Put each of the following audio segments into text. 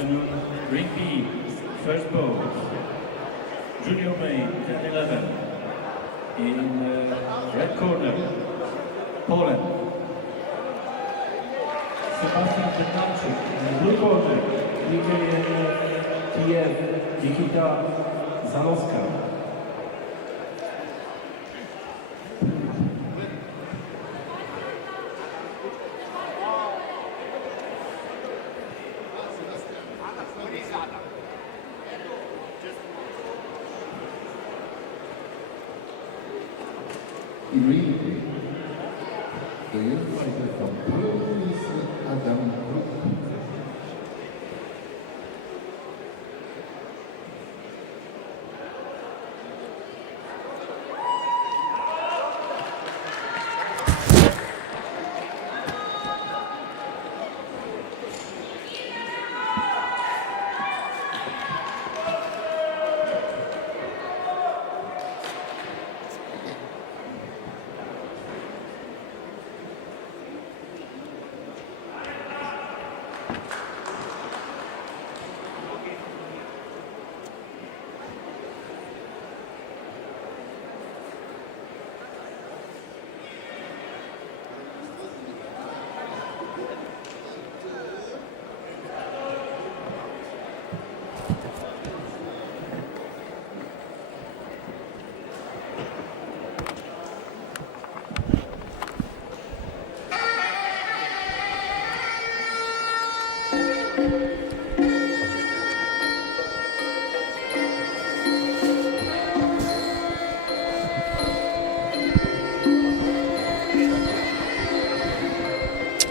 afternoon, Ring B, first bout, junior main 10-11, in red corner, Poland. Sebastian Petanczyk, in blue corner, Kiev, Nikita Zalowska. In ring, the young fighter from Belarus, Adam Kruk.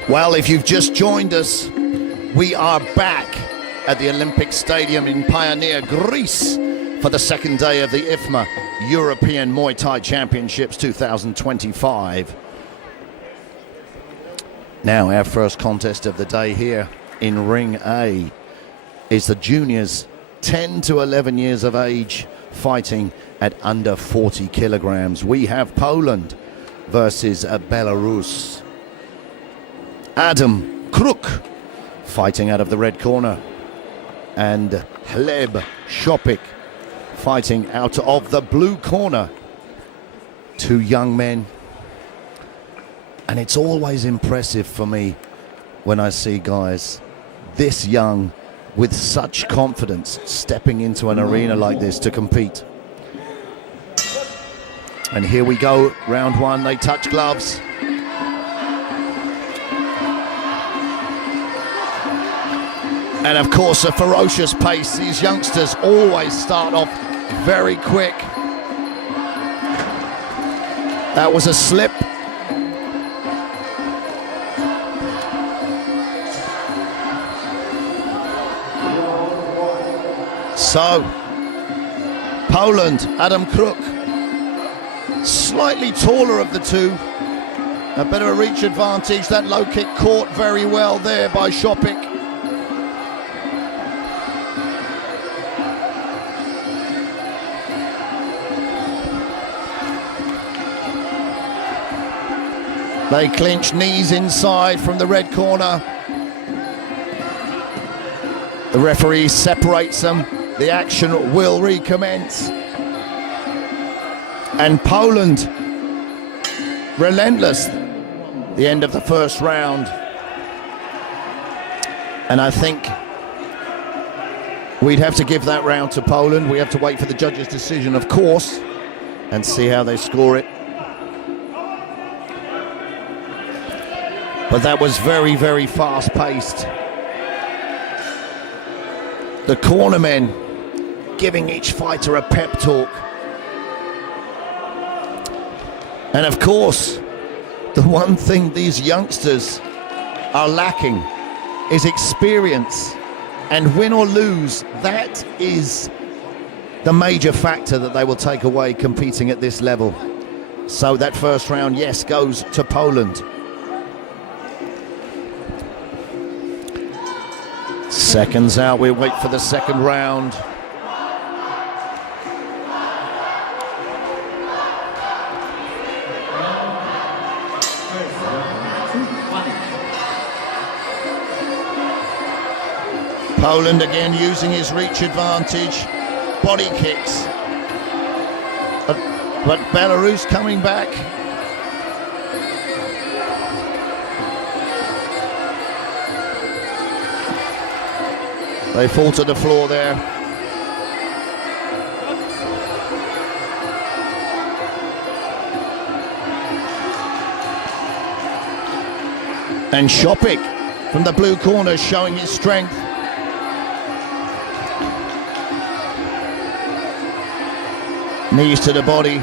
Well, if you've just joined us, we are back at the Olympic Stadium in Peania, Greece, for the second day of the IFMA European Muay Thai Championships 2025. Now, our first contest of the day here in Ring A is the juniors 10 to 11 years of age fighting at under 40 kilograms. We have Poland versus Belarus. Adam Kruk fighting out of the red corner, and Hleb Shopik fighting out of the blue corner. Two young men, and it's always impressive for me when I see guys this young with such confidence stepping into an arena like this to compete. And here we go, round one, they touch gloves. And of course, a ferocious pace. These youngsters always start off very quick. That was a slip. So, Poland, Adam Kruk, slightly taller of the two. A bit of a reach advantage. That low kick caught very well there by Shopik. They clinch, knees inside from the red corner. The referee separates them. The action will recommence. And Poland, relentless. The end of the first round. And I think we'd have to give that round to Poland. We have to wait for the judge's decision, of course, and see how they score it. But that was very, very fast-paced. The cornermen giving each fighter a pep talk. And of course, the one thing these youngsters are lacking is experience. And win or lose, that is the major factor that they will take away competing at this level. So that first round, yes, goes to Poland. Seconds out, we wait for the second round. Poland again using his reach advantage, body kicks. But Belarus coming back. They fall to the floor there. And Shopik from the blue corner showing his strength. Knees to the body.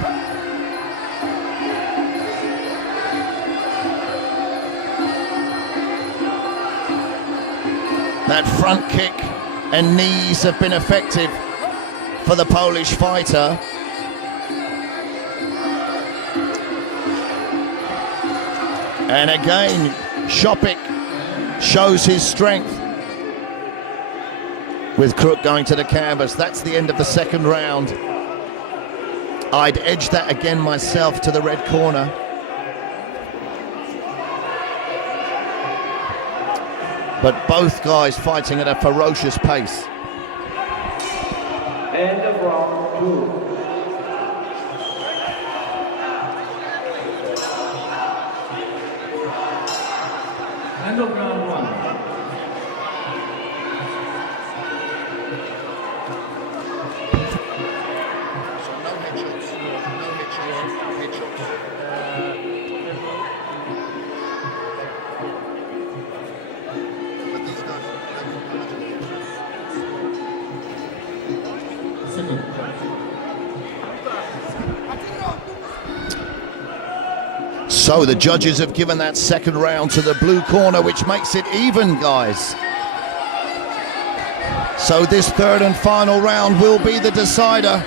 That front kick and knees have been effective for the Polish fighter. And again, Shopik shows his strength. With Crook going to the canvas, that's the end of the second round. I'd edge that again myself to the red corner. But both guys fighting at a ferocious pace. End of round 2. End of round 1. So the judges have given that second round to the blue corner, which makes it even, guys. So this third and final round will be the decider.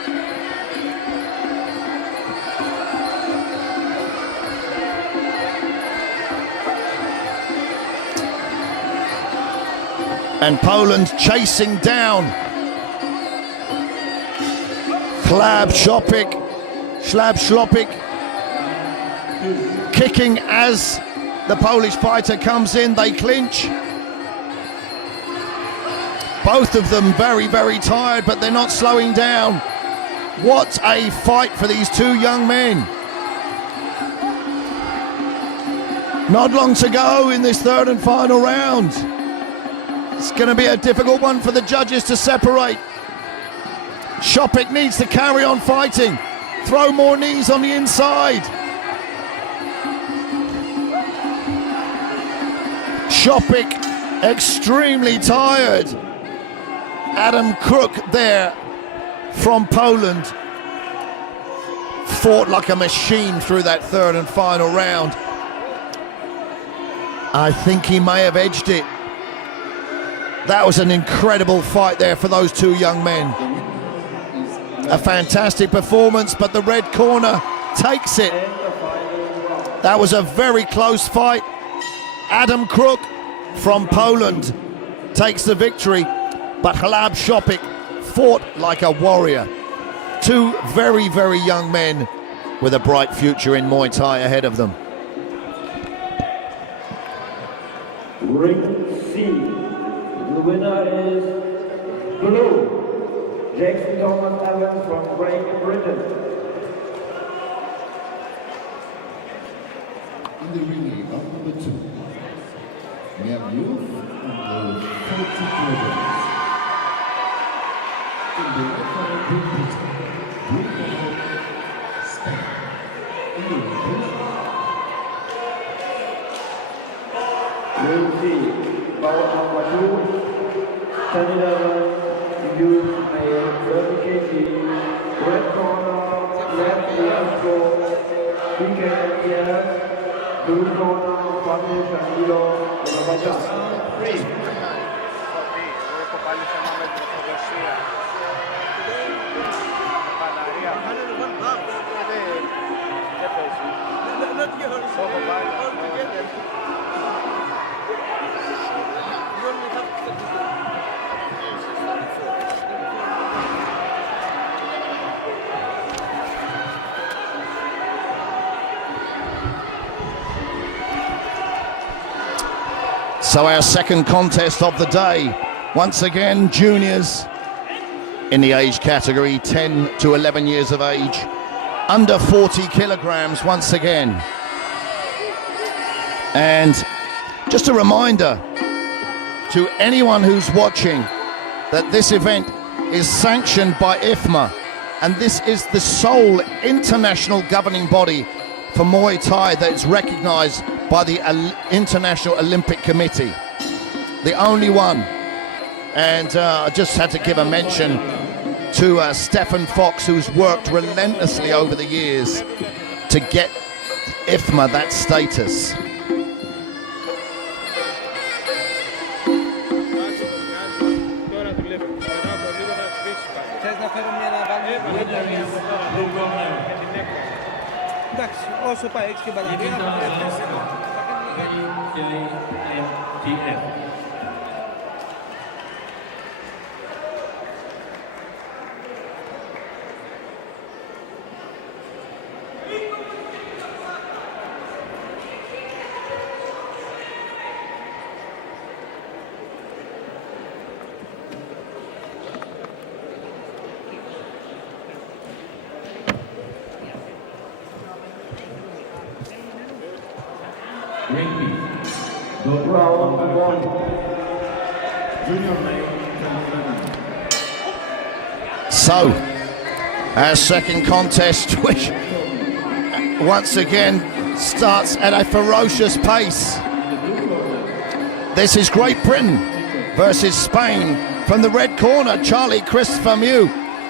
And Poland chasing down Slab Szlopik, kicking as the Polish fighter comes in. They clinch. Both of them very, very tired, but they're not slowing down. What a fight for these two young men. Not long to go in this third and final round. It's going to be a difficult one for the judges to separate. Szopik needs to carry on fighting. Throw more knees on the inside. Szopik extremely tired. Adam Crook there from Poland fought like a machine through that third and final round. I think he may have edged it. That was an incredible fight there for those two young men. A fantastic performance, but the red corner takes it. That was a very close fight. Adam Crook from Poland takes the victory, but Chleb Szopik fought like a warrior. Two very, very young men with a bright future in Muay Thai ahead of them. Ring C. The winner is blue. Jackson Thomas Evans from Great Britain. In the ring, round number 2, we have youth under 40 kilograms. In the referee Great Britain, Spain. In the ring, Ring C. Bout number 2. Canada. Youth male 30 kg. Red corner, left Peania. Blue corner, Peania, Azerbaijan. So our second contest of the day once again, juniors in the age category, 10 to 11 years of age, under 40 kilograms once again. And just a reminder to anyone who's watching that this event is sanctioned by IFMA, and this is the sole international governing body for Muay Thai that is recognized by the International Olympic Committee. The only one. And I just had to give a mention to Stefan Fox, who's worked relentlessly over the years to get IFMA that status. Round one. So, our second contest, which once again starts at a ferocious pace. This is Great Britain versus Spain. From the red corner, Charlie Christopher Mew,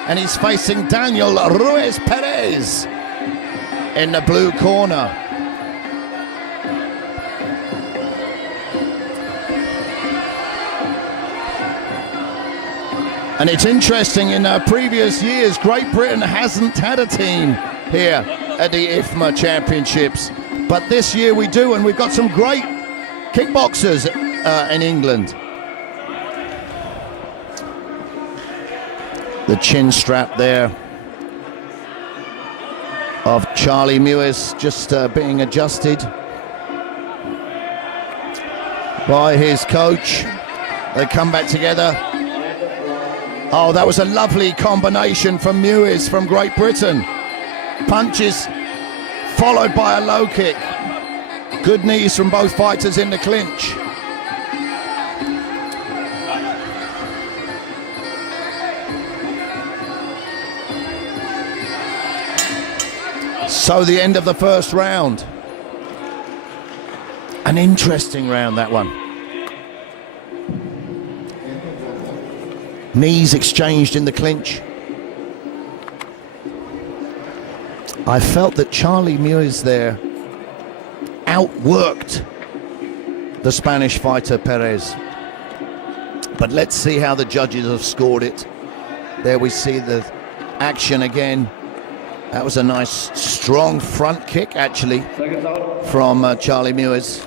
and he's facing Daniel Ruiz Perez in the blue corner. And it's interesting, in previous years, Great Britain hasn't had a team here at the IFMA Championships. But this year we do, and we've got some great kickboxers in England. The chin strap there of Charlie Mewis just being adjusted by his coach. They come back together. Oh, that was a lovely combination from Mewis from Great Britain. Punches followed by a low kick. Good knees from both fighters in the clinch. So the end of the first round. An interesting round, that one. Knees exchanged in the clinch. I felt that Charlie Mewis there outworked the Spanish fighter Perez. But let's see how the judges have scored it. There we see the action again. That was a nice strong front kick actually from Charlie Mewis.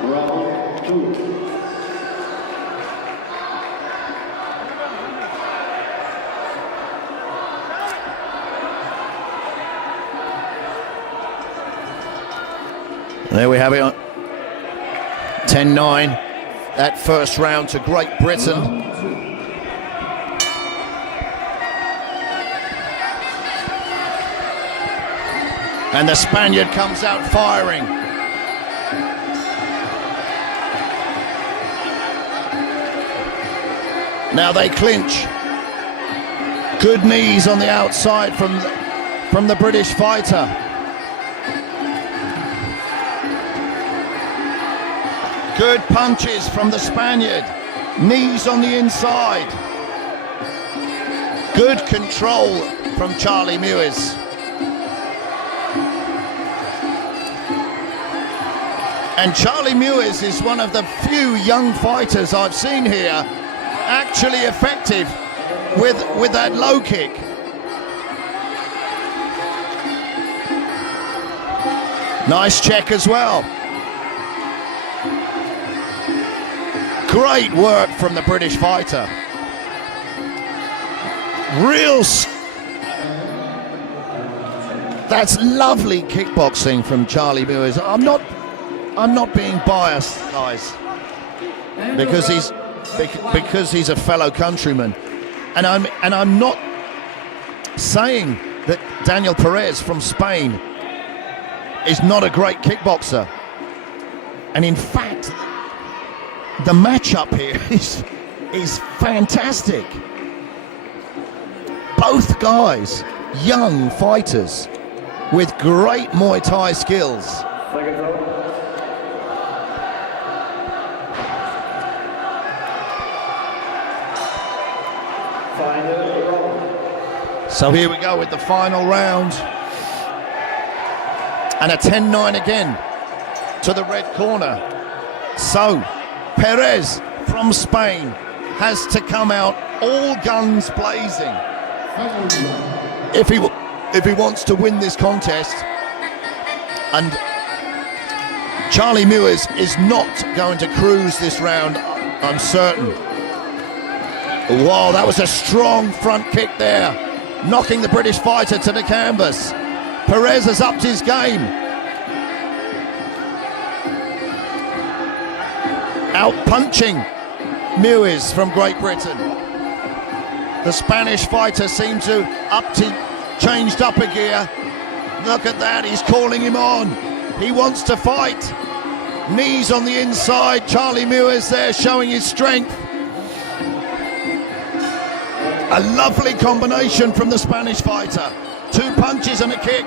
Round two. There we have it on 10-9. That first round to Great Britain. And the Spaniard comes out firing. Now they clinch. Good knees on the outside from the British fighter. Good punches from the Spaniard. Knees on the inside. Good control from Charlie Mewis. And Charlie Mewis is one of the few young fighters I've seen here actually effective with that low kick. Nice check as well. Great work from the British fighter. That's lovely kickboxing from Charlie Mewis. I'm not being biased, guys. because he's a fellow countryman, and I'm not saying that Daniel Perez from Spain is not a great kickboxer, and in fact the matchup here is fantastic. Both guys, young fighters with great Muay Thai skills. So here we go with the final round, and a 10-9 again to the red corner. So Perez from Spain has to come out all guns blazing if he wants to win this contest, and Charlie Muir is not going to cruise this round, I'm certain. Wow, that was a strong front kick there, knocking the British fighter to the canvas. Perez has upped his game. Out-punching Muiz from Great Britain. The Spanish fighter seems to changed up a gear. Look at that, he's calling him on. He wants to fight. Knees on the inside, Charlie Muiz there showing his strength. A lovely combination from the Spanish fighter. 2 punches and a kick.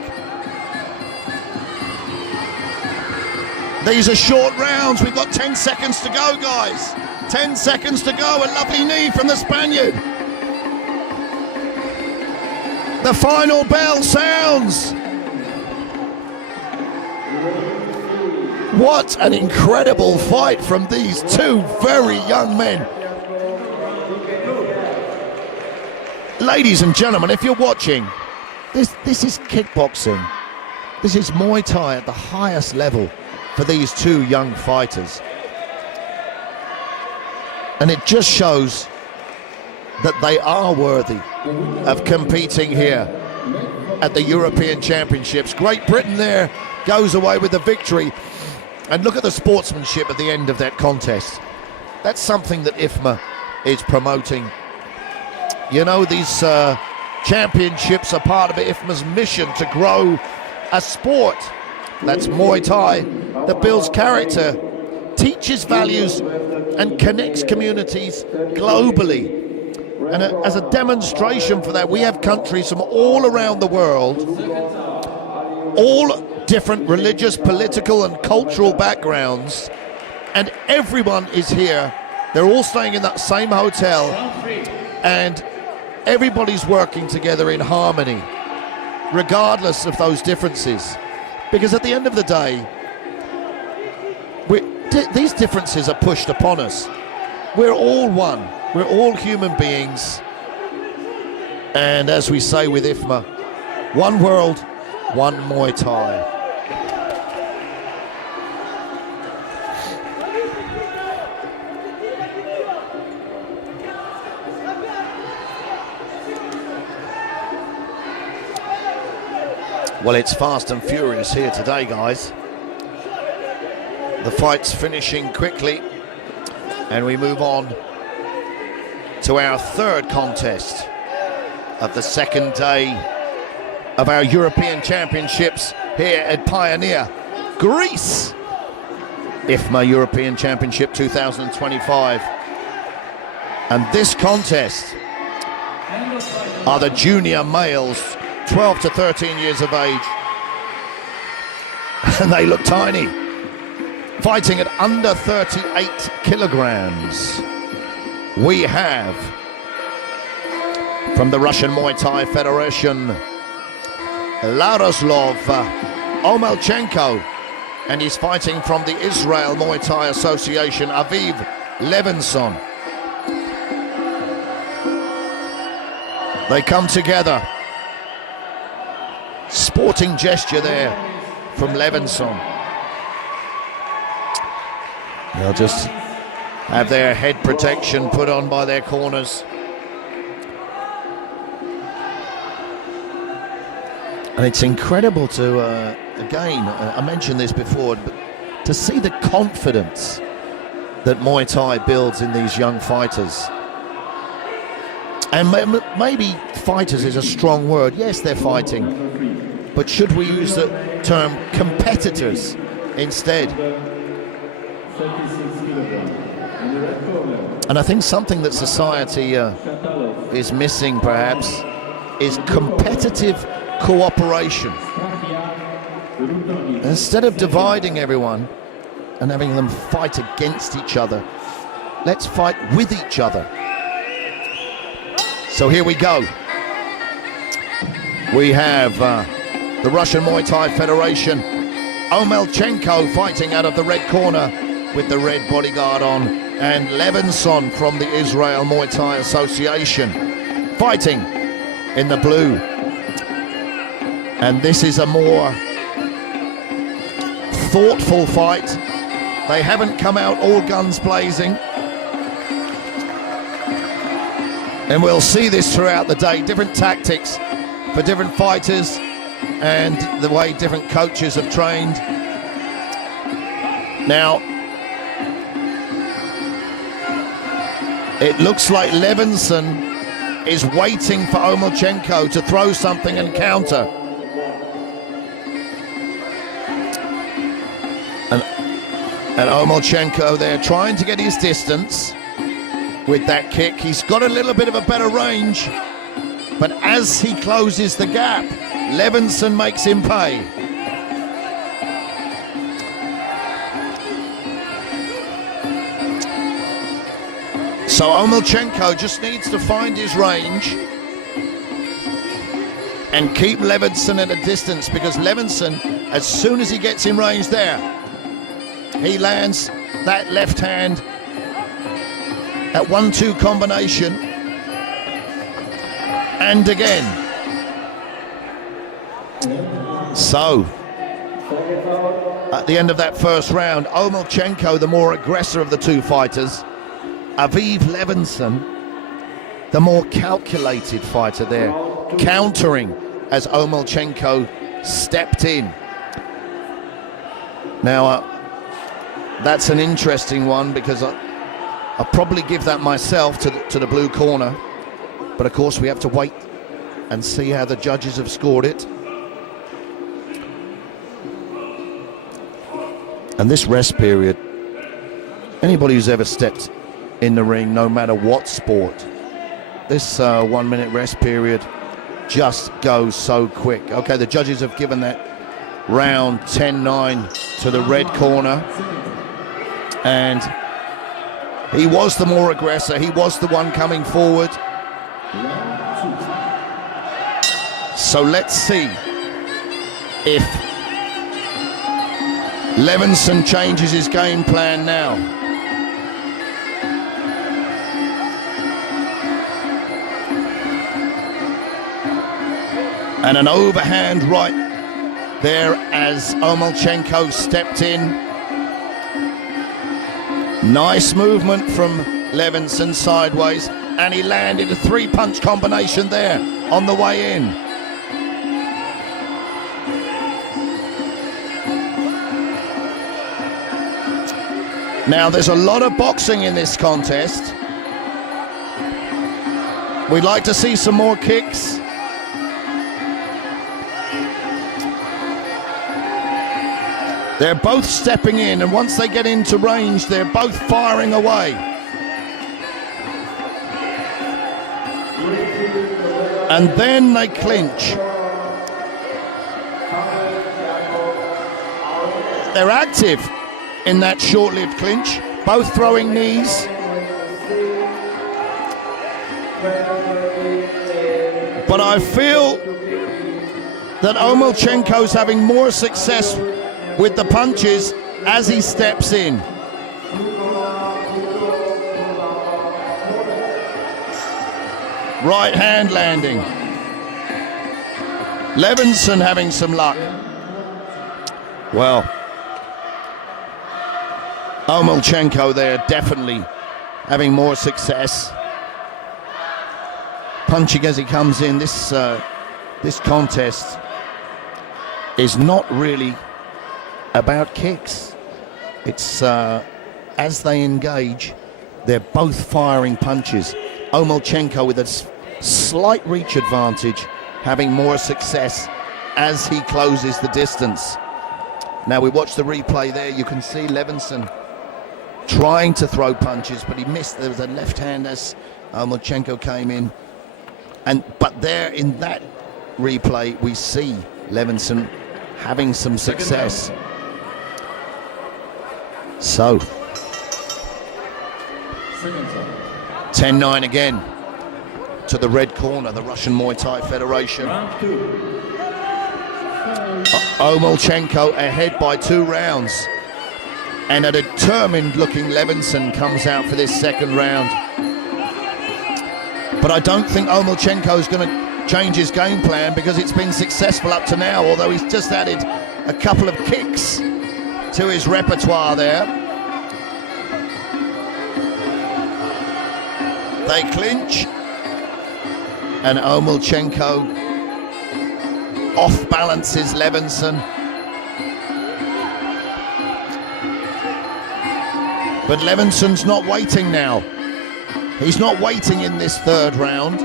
These are short rounds. We've got 10 seconds to go, guys. 10 seconds to go. A lovely knee from the Spaniard. The final bell sounds. What an incredible fight from these two very young men. Ladies and gentlemen, if you're watching, this is kickboxing. This is Muay Thai at the highest level for these two young fighters. And it just shows that they are worthy of competing here at the European Championships. Great Britain there goes away with the victory. And look at the sportsmanship at the end of that contest. That's something that IFMA is promoting. You know, these championships are part of IFMA's mission to grow a sport that's Muay Thai, that builds character, teaches values, and connects communities globally. And as a demonstration for that, we have countries from all around the world, all different religious, political, and cultural backgrounds, and everyone is here. They're all staying in that same hotel, and everybody's working together in harmony, regardless of those differences. Because at the end of the day, these differences are pushed upon us. We're all one. We're all human beings. And as we say with IFMA, one world, one Muay Thai. Well, it's fast and furious here today, guys. The fight's finishing quickly, and we move on to our third contest of the second day of our European Championships here at Peania, Greece. IFMA European Championship 2025. And this contest are the junior males, 12 to 13 years of age. And they look tiny. Fighting at under 38 kilograms. We have, from the Russian Muay Thai Federation, Laroslav Omelchenko, and he's fighting from the Israel Muay Thai Association, Aviv Levinson. They come together. Sporting gesture there from Levinson. They'll just have their head protection put on by their corners. And it's incredible to, again, I mentioned this before, but to see the confidence that Muay Thai builds in these young fighters. And maybe fighters is a strong word. Yes, they're fighting, but should we use the term competitors instead? And I think something that society is missing perhaps is competitive cooperation. Instead of dividing everyone and having them fight against each other, let's fight with each other. So here we go. We have the Russian Muay Thai Federation, Omelchenko fighting out of the red corner with the red bodyguard on, and Levinson from the Israel Muay Thai Association fighting in the blue. And this is a more thoughtful fight. They haven't come out all guns blazing. And we'll see this throughout the day, different tactics for different fighters and the way different coaches have trained. Now, it looks like Levinson is waiting for Omelchenko to throw something and counter. And Omelchenko there trying to get his distance with that kick. He's got a little bit of a better range, but as he closes the gap, Levinson makes him pay. So Omelchenko just needs to find his range and keep Levinson at a distance, because Levinson, as soon as he gets in range there, he lands that left hand, that 1-2 combination, and again. So, at the end of that first round, Omelchenko, the more aggressor of the two fighters, Aviv Levinson, the more calculated fighter there, countering as Omelchenko stepped in. Now, that's an interesting one, because I'll probably give that myself to the blue corner, but of course we have to wait and see how the judges have scored it. And this rest period, anybody who's ever stepped in the ring, no matter what sport, this 1 minute rest period just goes so quick. Okay, the judges have given that round 10-9 to the red corner, and he was the more aggressor, he was the one coming forward. So let's see if Levinson changes his game plan now. And an overhand right there as Omelchenko stepped in. Nice movement from Levinson sideways, and he landed a 3-punch combination there on the way in. Now, there's a lot of boxing in this contest. We'd like to see some more kicks. They're both stepping in, and once they get into range, they're both firing away. And then they clinch. They're active in that short-lived clinch, both throwing knees. But I feel that Omelchenko's having more success with the punches as he steps in. Right hand landing. Levinson having some luck. Well, Omelchenko there definitely having more success. Punching as he comes in. This contest is not really about kicks. It's as they engage, they're both firing punches. Omolchenko with a slight reach advantage, having more success as he closes the distance. Now we watch the replay there, you can see Levinson trying to throw punches, but he missed. There was a left hand as Omolchenko came in. But there in that replay, we see Levinson having some success. So, 10-9 again to the red corner, the Russian Muay Thai Federation. Omolchenko ahead by 2 rounds. And a determined looking Levinson comes out for this second round. But I don't think Omolchenko is going to change his game plan, because it's been successful up to now, although he's just added a couple of kicks to his repertoire there. They clinch, and Omolchenko off balances Levinson. But Levinson's not waiting now. He's not waiting in this third round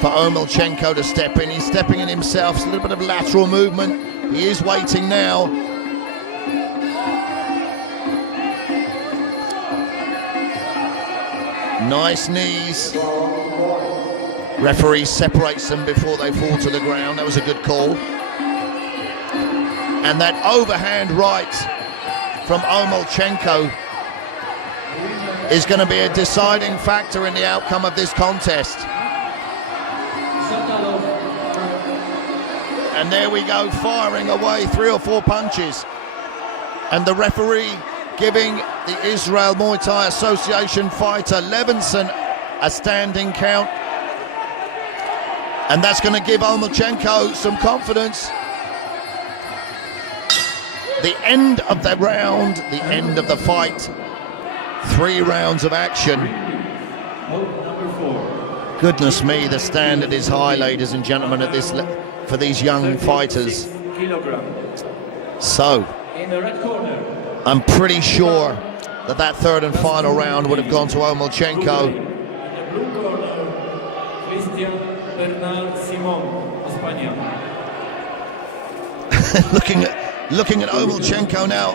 for Omolchenko to step in. He's stepping in himself. It's a little bit of lateral movement. He is waiting now. Nice knees. Referee separates them before they fall to the ground. That was a good call. And that overhand right from Omolchenko is going to be a deciding factor in the outcome of this contest. And there we go, firing away 3 or 4 punches. And the referee giving the Israel Muay Thai Association fighter Levinson a standing count. And that's going to give Omolchenko some confidence. The end of the round, the end of the fight. 3 rounds of action. Goodness me, the standard is high, ladies and gentlemen, at this for these young fighters. So, I'm pretty sure that that third and final round would have gone to Omolchenko. looking at Omolchenko now,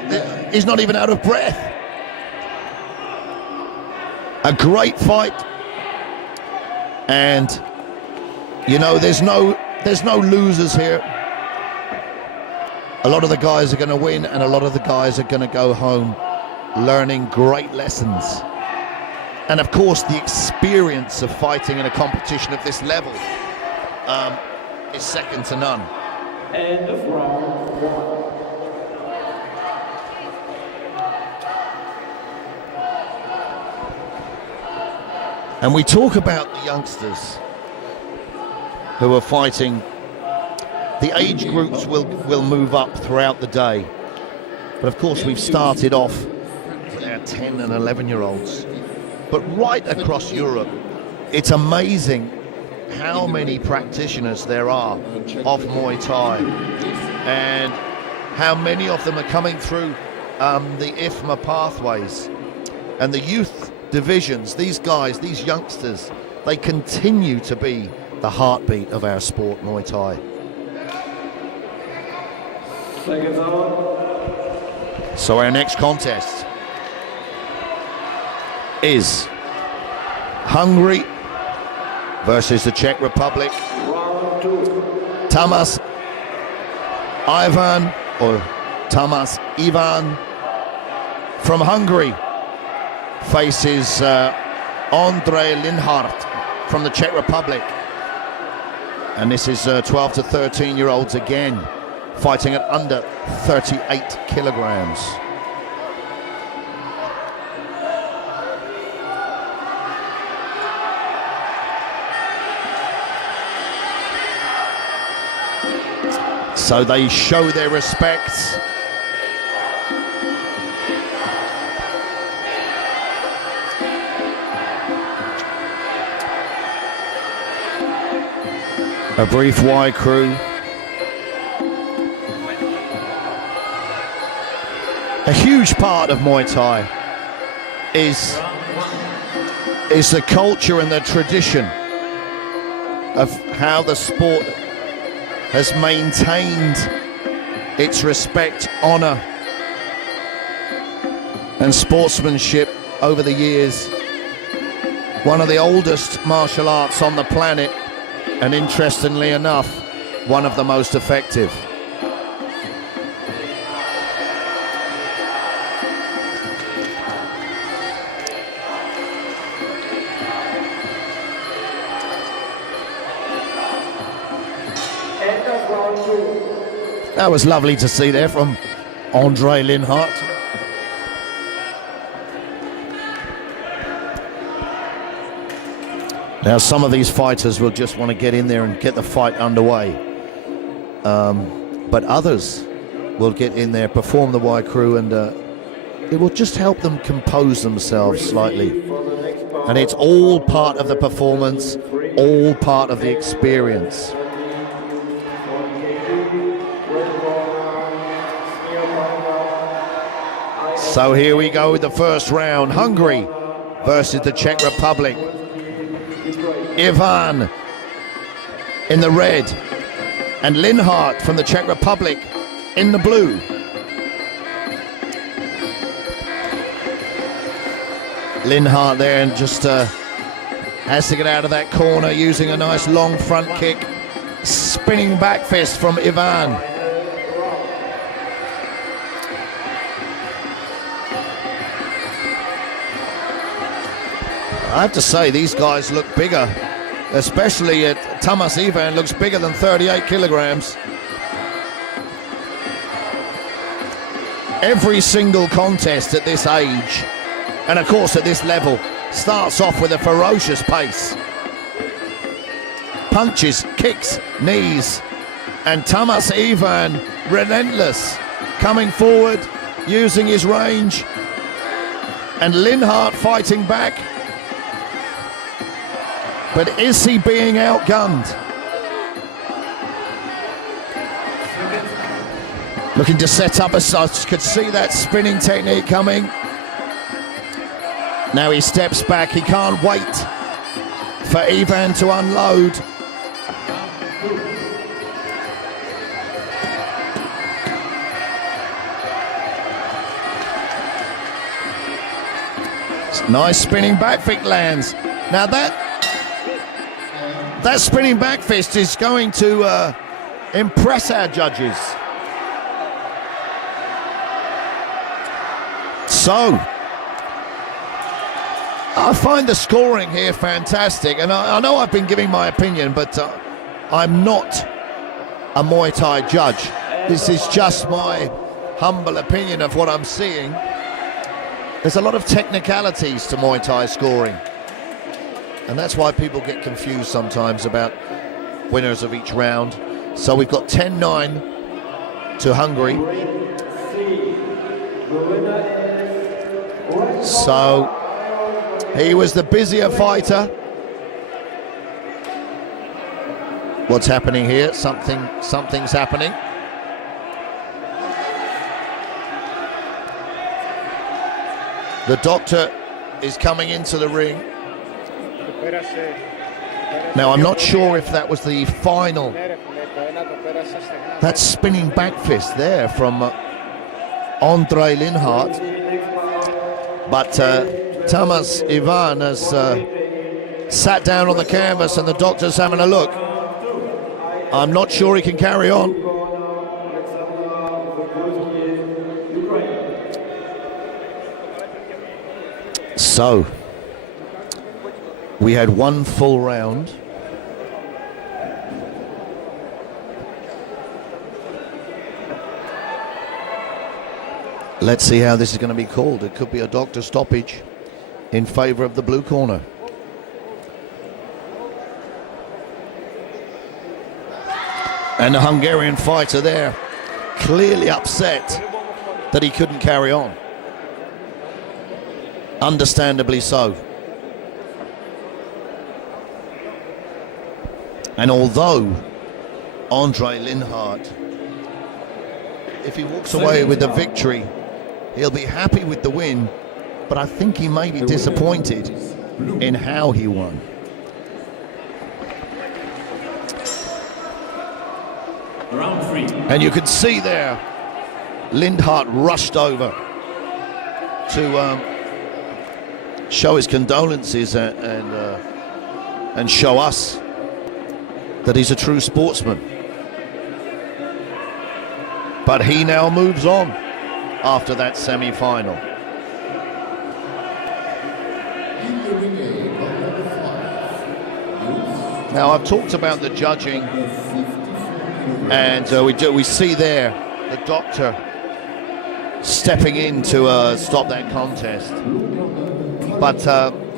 he's not even out of breath. A great fight, and you know there's no losers here. A lot of the guys are going to win, and a lot of the guys are going to go home learning great lessons. And of course, the experience of fighting in a competition of this level is second to none. End of round 1. And we talk about the youngsters who are fighting. The age groups will move up throughout the day. But of course, we've started off with our 10 and 11-year-olds. But right across Europe, it's amazing how many practitioners there are of Muay Thai, and how many of them are coming through the IFMA pathways and the youth divisions. These guys, these youngsters, they continue to be the heartbeat of our sport, Muay Thai. So our next contest is Hungary versus the Czech Republic. Tamas Ivan from Hungary faces Andre Linhardt from the Czech Republic. And this is 12 to 13-year-olds again, fighting at under 38 kilograms. So they show their respects. A brief Y crew. A huge part of Muay Thai is the culture and the tradition of how the sport has maintained its respect, honor, and sportsmanship over the years. One of the oldest martial arts on the planet, and interestingly enough, one of the most effective. That was lovely to see there from Andre Linhart. Now some of these fighters will just want to get in there and get the fight underway. But others will get in there, perform the Y crew, and it will just help them compose themselves slightly. And it's all part of the performance, all part of the experience. So here we go with the first round. Hungary versus the Czech Republic. Ivan in the red and Linhart from the Czech Republic in the blue. Linhart there and just has to get out of that corner using a nice long front kick. Spinning back fist from Ivan. I have to say, these guys look bigger, especially Tamas Ivan looks bigger than 38 kilograms. Every single contest at this age, and of course at this level, starts off with a ferocious pace. Punches, kicks, knees, and Tamas Ivan, relentless, coming forward, using his range, and Linhart fighting back. But is he being outgunned? Looking to set up I could see that spinning technique coming. Now he steps back, he can't wait for Ivan to unload. Nice spinning back fist lands. Now that spinning back fist is going to impress our judges. So, I find the scoring here fantastic, and I know I've been giving my opinion, but I'm not a Muay Thai judge. This is just my humble opinion of what I'm seeing. There's a lot of technicalities to Muay Thai scoring, and that's why people get confused sometimes about winners of each round. So we've got 10-9 to Hungary. So he was the busier fighter. What's happening here? Something's happening. The doctor is coming into the ring. Now I'm not sure if that was the final. That spinning back fist there from Andre Linhart. But Tamas Ivan has sat down on the canvas and the doctor's having a look. I'm not sure he can carry on. So, we had one full round. Let's see how this is going to be called. It could be a doctor stoppage in favor of the blue corner. And the Hungarian fighter there, clearly upset that he couldn't carry on. Understandably so. And although Andre Linhart, if he walks away with the victory, he'll be happy with the win, but I think he may be disappointed in how he won. Round 3. And you could see there, Lindhart rushed over to show his condolences and show us that he's a true sportsman. But he now moves on after that semi-final. Now, I've talked about the judging, and we see there the doctor stepping in to stop that contest. But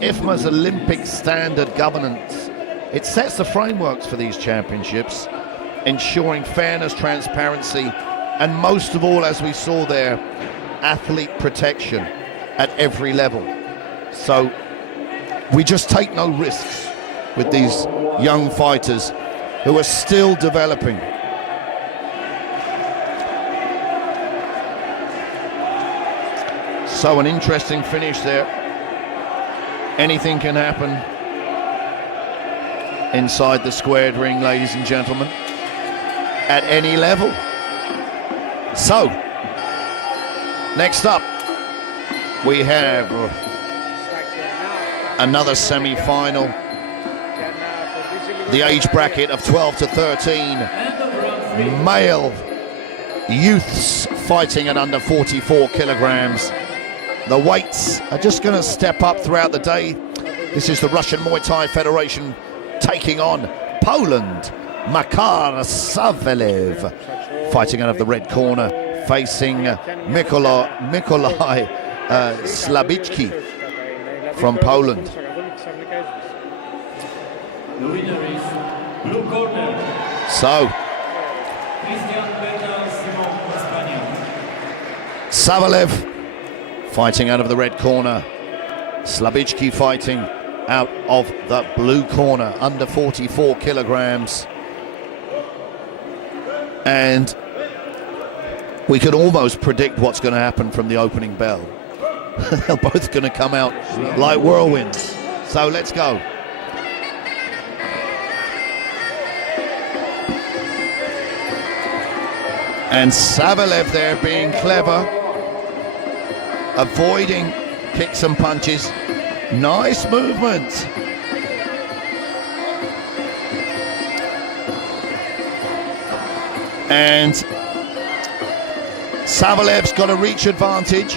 IFMA's Olympic standard governance, it sets the frameworks for these championships, ensuring fairness, transparency, and most of all, as we saw there, athlete protection at every level. So we just take no risks with these young fighters who are still developing. So an interesting finish there. Anything can happen inside the squared ring, ladies and gentlemen, at any level. So, next up, we have another semi-final. The age bracket of 12 to 13. Male youths fighting at under 44 kilograms. The weights are just going to step up throughout the day. This is the Russian Muay Thai Federation taking on Poland. Makar Savelev fighting out of the red corner, facing Nikolai Slabicki from Poland. The winner is blue corner. So, Savelev fighting out of the red corner. Slabicki fighting out of the blue corner, under 44 kilograms. And we could almost predict what's going to happen from the opening bell. They're both going to come out like whirlwinds. So let's go. And Savelev there being clever, avoiding kicks and punches. Nice movement. And Savelev's got a reach advantage.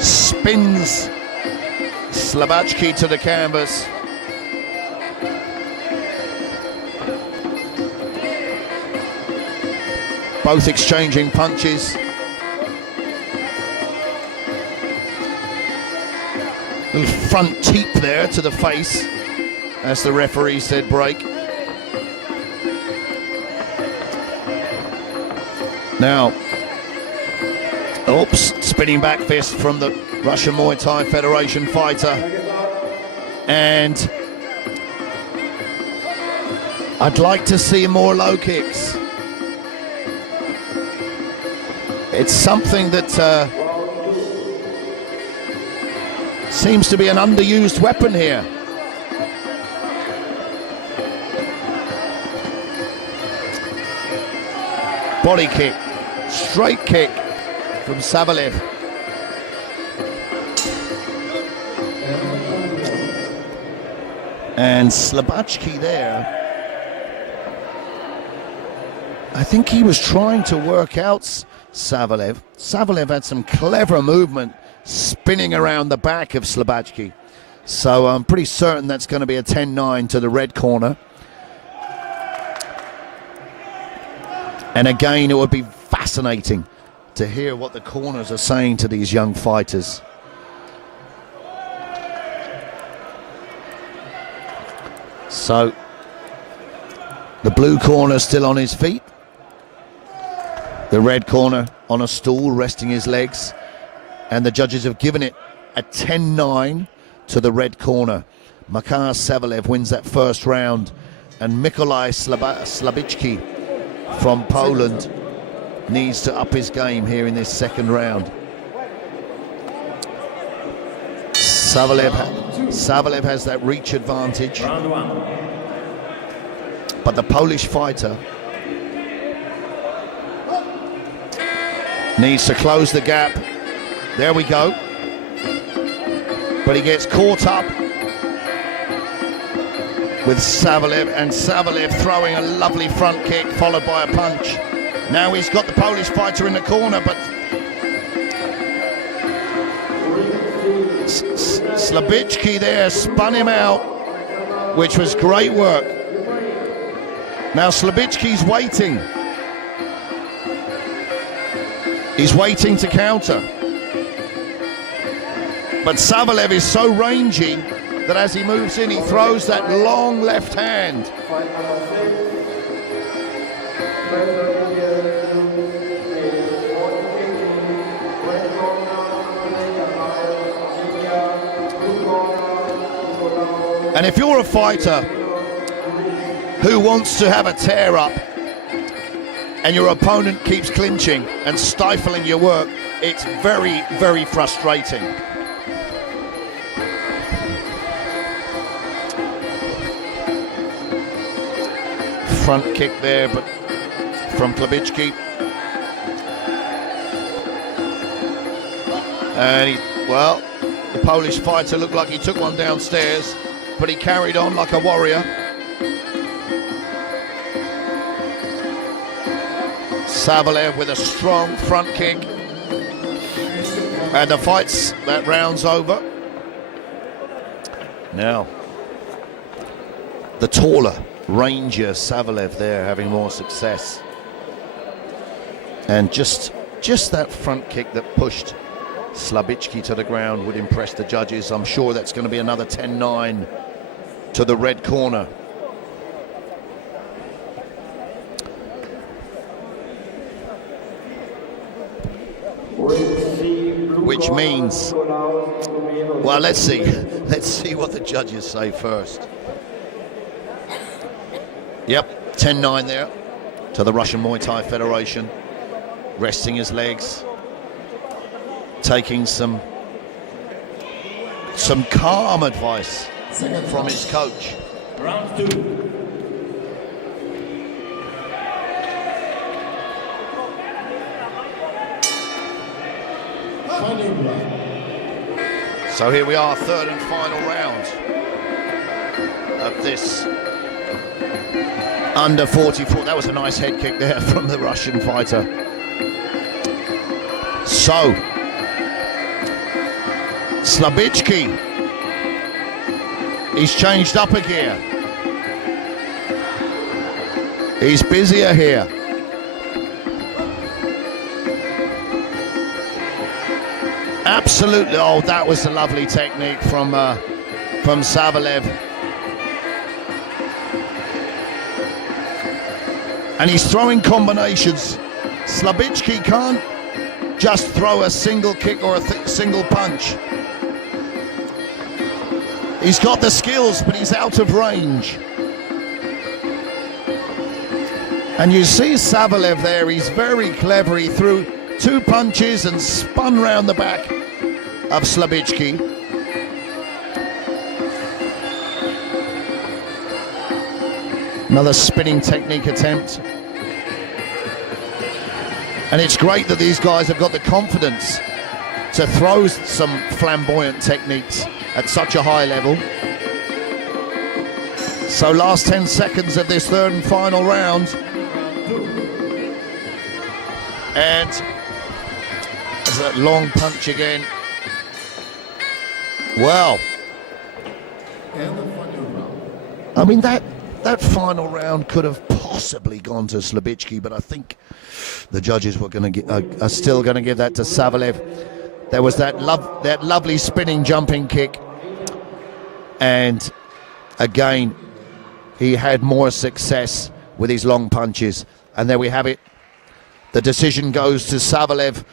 Spins Slabacki to the canvas. Both exchanging punches. Little front teep there to the face, as the referee said break. Now, oops, spinning back fist from the Russian Muay Thai Federation fighter. And I'd like to see more low kicks. It's something that seems to be an underused weapon here. Body kick, straight kick from Savelev. And Slabacki there, I think he was trying to work out Savelev. Savelev had some clever movement spinning around the back of Slabacki. So I'm pretty certain that's going to be a 10-9 to the red corner. And again, it would be fascinating to hear what the corners are saying to these young fighters. So the blue corner still on his feet. The red corner on a stool, resting his legs. And the judges have given it a 10-9 to the red corner. Makar Savelev wins that first round. And Nikolai Slabicki from Poland needs to up his game here in this second round. Savalev has that reach advantage, Round 1. but the Polish fighter needs to close the gap. There we go. But he gets caught up with Savalev, and Savalev throwing a lovely front kick followed by a punch. Now he's got the Polish fighter in the corner, but Slabicki there spun him out, which was great work. Now Slabicki's waiting. He's waiting to counter. But Savalev is so rangy that as he moves in, he throws that long left hand. And if you're a fighter who wants to have a tear up and your opponent keeps clinching and stifling your work, it's very, very frustrating. Front kick there, but from Slabicki. And the Polish fighter looked like he took one downstairs, but he carried on like a warrior. Savalev with a strong front kick. And that round's over. Now, the taller, rangier Savalev there having more success. And just that front kick that pushed Slabicki to the ground would impress the judges. I'm sure that's going to be another 10-9 to the red corner. Which means, well, let's see what the judges say first. Yep, 10-9 there to the Russian Muay Thai Federation, resting his legs, taking some calm advice from his coach. Round 2. So here we are, third and final round of this under 44. That was a nice head kick there from the Russian fighter. So Slabicki, he's changed up a gear. He's busier here. Absolutely. Oh, that was a lovely technique from Savalev. And he's throwing combinations. Slabicki can't just throw a single kick or a single punch. He's got the skills, but he's out of range. And you see Savalev there, he's very clever. He threw 2 punches and spun round the back of Slabicki. Another spinning technique attempt. And it's great that these guys have got the confidence to throw some flamboyant techniques at such a high level. So last 10 seconds of this third and final round. And there's that long punch again. Well, I mean, that final round could have possibly gone to Slabicki, but I think the judges were going to are still going to give that to Savalev. There was that lovely spinning jumping kick, and again he had more success with his long punches. And there we have it. The decision goes to Savalev,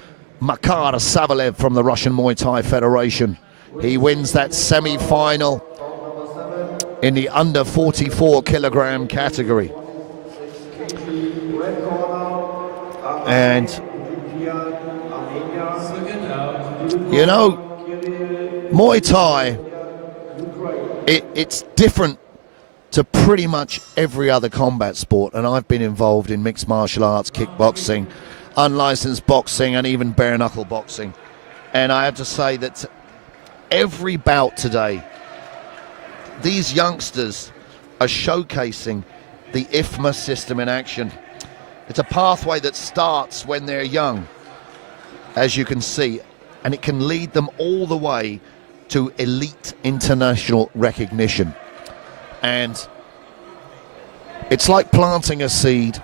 Makar Savalev from the Russian Muay Thai Federation. He wins that semi-final in the under 44 kilogram category. And, you know, Muay Thai, it's different to pretty much every other combat sport, and I've been involved in mixed martial arts, kickboxing, unlicensed boxing, and even bare knuckle boxing. And I have to say that every bout today, these youngsters are showcasing the IFMA system in action. It's a pathway that starts when they're young, as you can see, and it can lead them all the way to elite international recognition. And it's like planting a seed,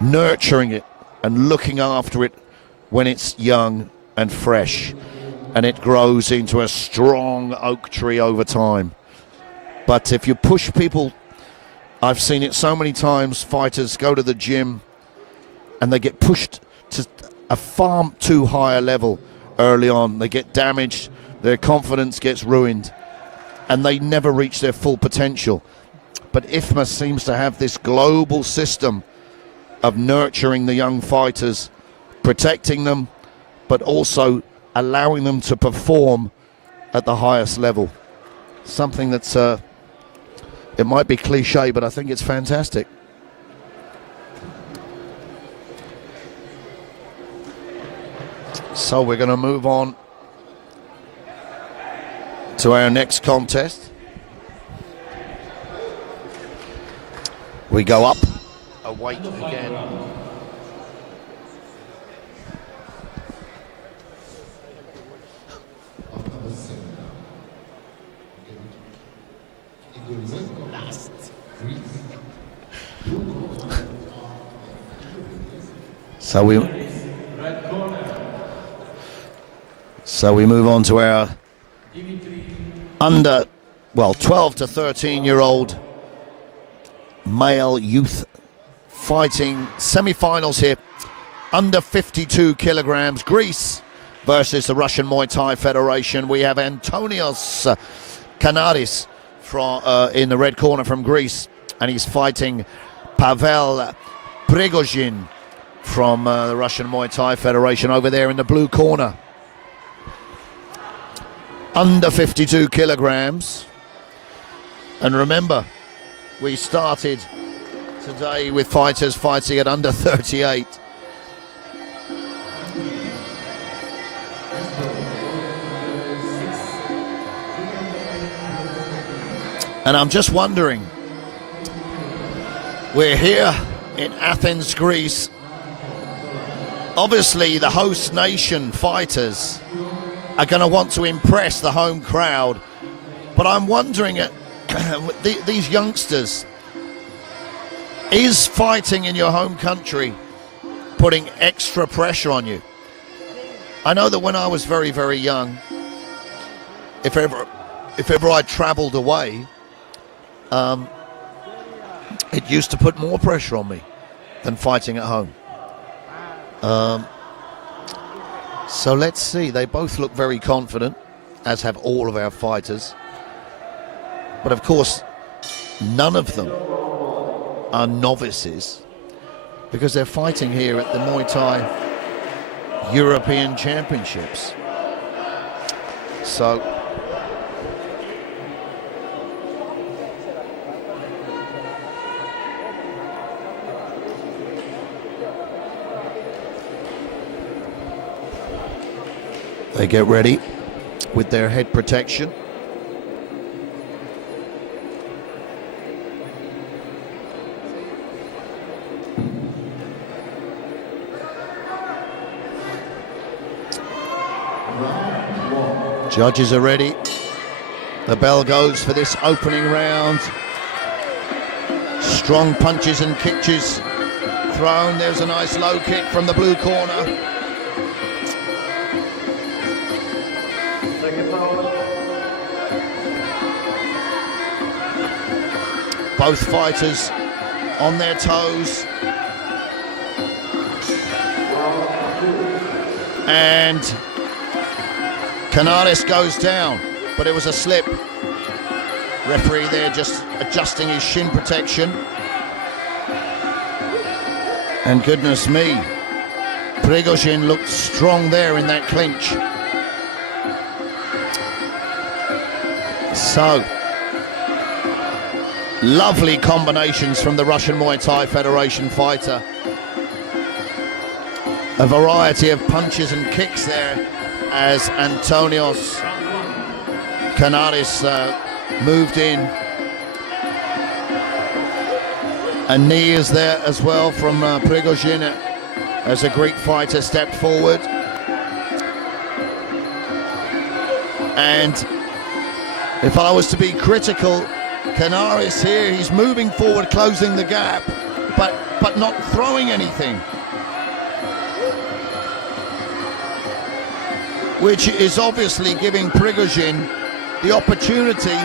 nurturing it and looking after it when it's young and fresh, and it grows into a strong oak tree over time. But if you push people, I've seen it so many times, fighters go to the gym and they get pushed to a far too high a level early on. They get damaged, their confidence gets ruined, and they never reach their full potential. But IFMA seems to have this global system of nurturing the young fighters, protecting them, but also allowing them to perform at the highest level. Something that's, it might be cliche, but I think it's fantastic. So we're going to move on to our next contest. We go up a weight again. So we move on to our under, well, 12 to 13-year-old male youth fighting semi-finals here. Under 52 kilograms, Greece versus the Russian Muay Thai Federation. We have Antonios Kanadis from in the red corner from Greece, and he's fighting Pavel Prigozhin from the Russian Muay Thai Federation over there in the blue corner. Under 52 kilograms. And remember, we started today with fighters fighting at under 38. And I'm just wondering, we're here in Athens, Greece. Obviously, the host nation fighters are going to want to impress the home crowd. But I'm wondering, these youngsters, is fighting in your home country putting extra pressure on you? I know that when I was very, very young, if ever I traveled away, it used to put more pressure on me than fighting at home. So let's see. They both look very confident, as have all of our fighters. But of course, none of them are novices, because they're fighting here at the Muay Thai European Championships. So they get ready with their head protection. Judges are ready. The bell goes for this opening round. Strong punches and kicks thrown. There's a nice low kick from the blue corner. Both fighters on their toes. And Kanadis goes down, but it was a slip. Referee there just adjusting his shin protection. And goodness me, Prigozhin looked strong there in that clinch. So, lovely combinations from the Russian Muay Thai Federation fighter. A variety of punches and kicks there as Antonios Canaris moved in. A knee is there as well from Prigozhin as a Greek fighter stepped forward. And if I was to be critical, Canaris here, he's moving forward, closing the gap, but not throwing anything, which is obviously giving Prigozhin the opportunity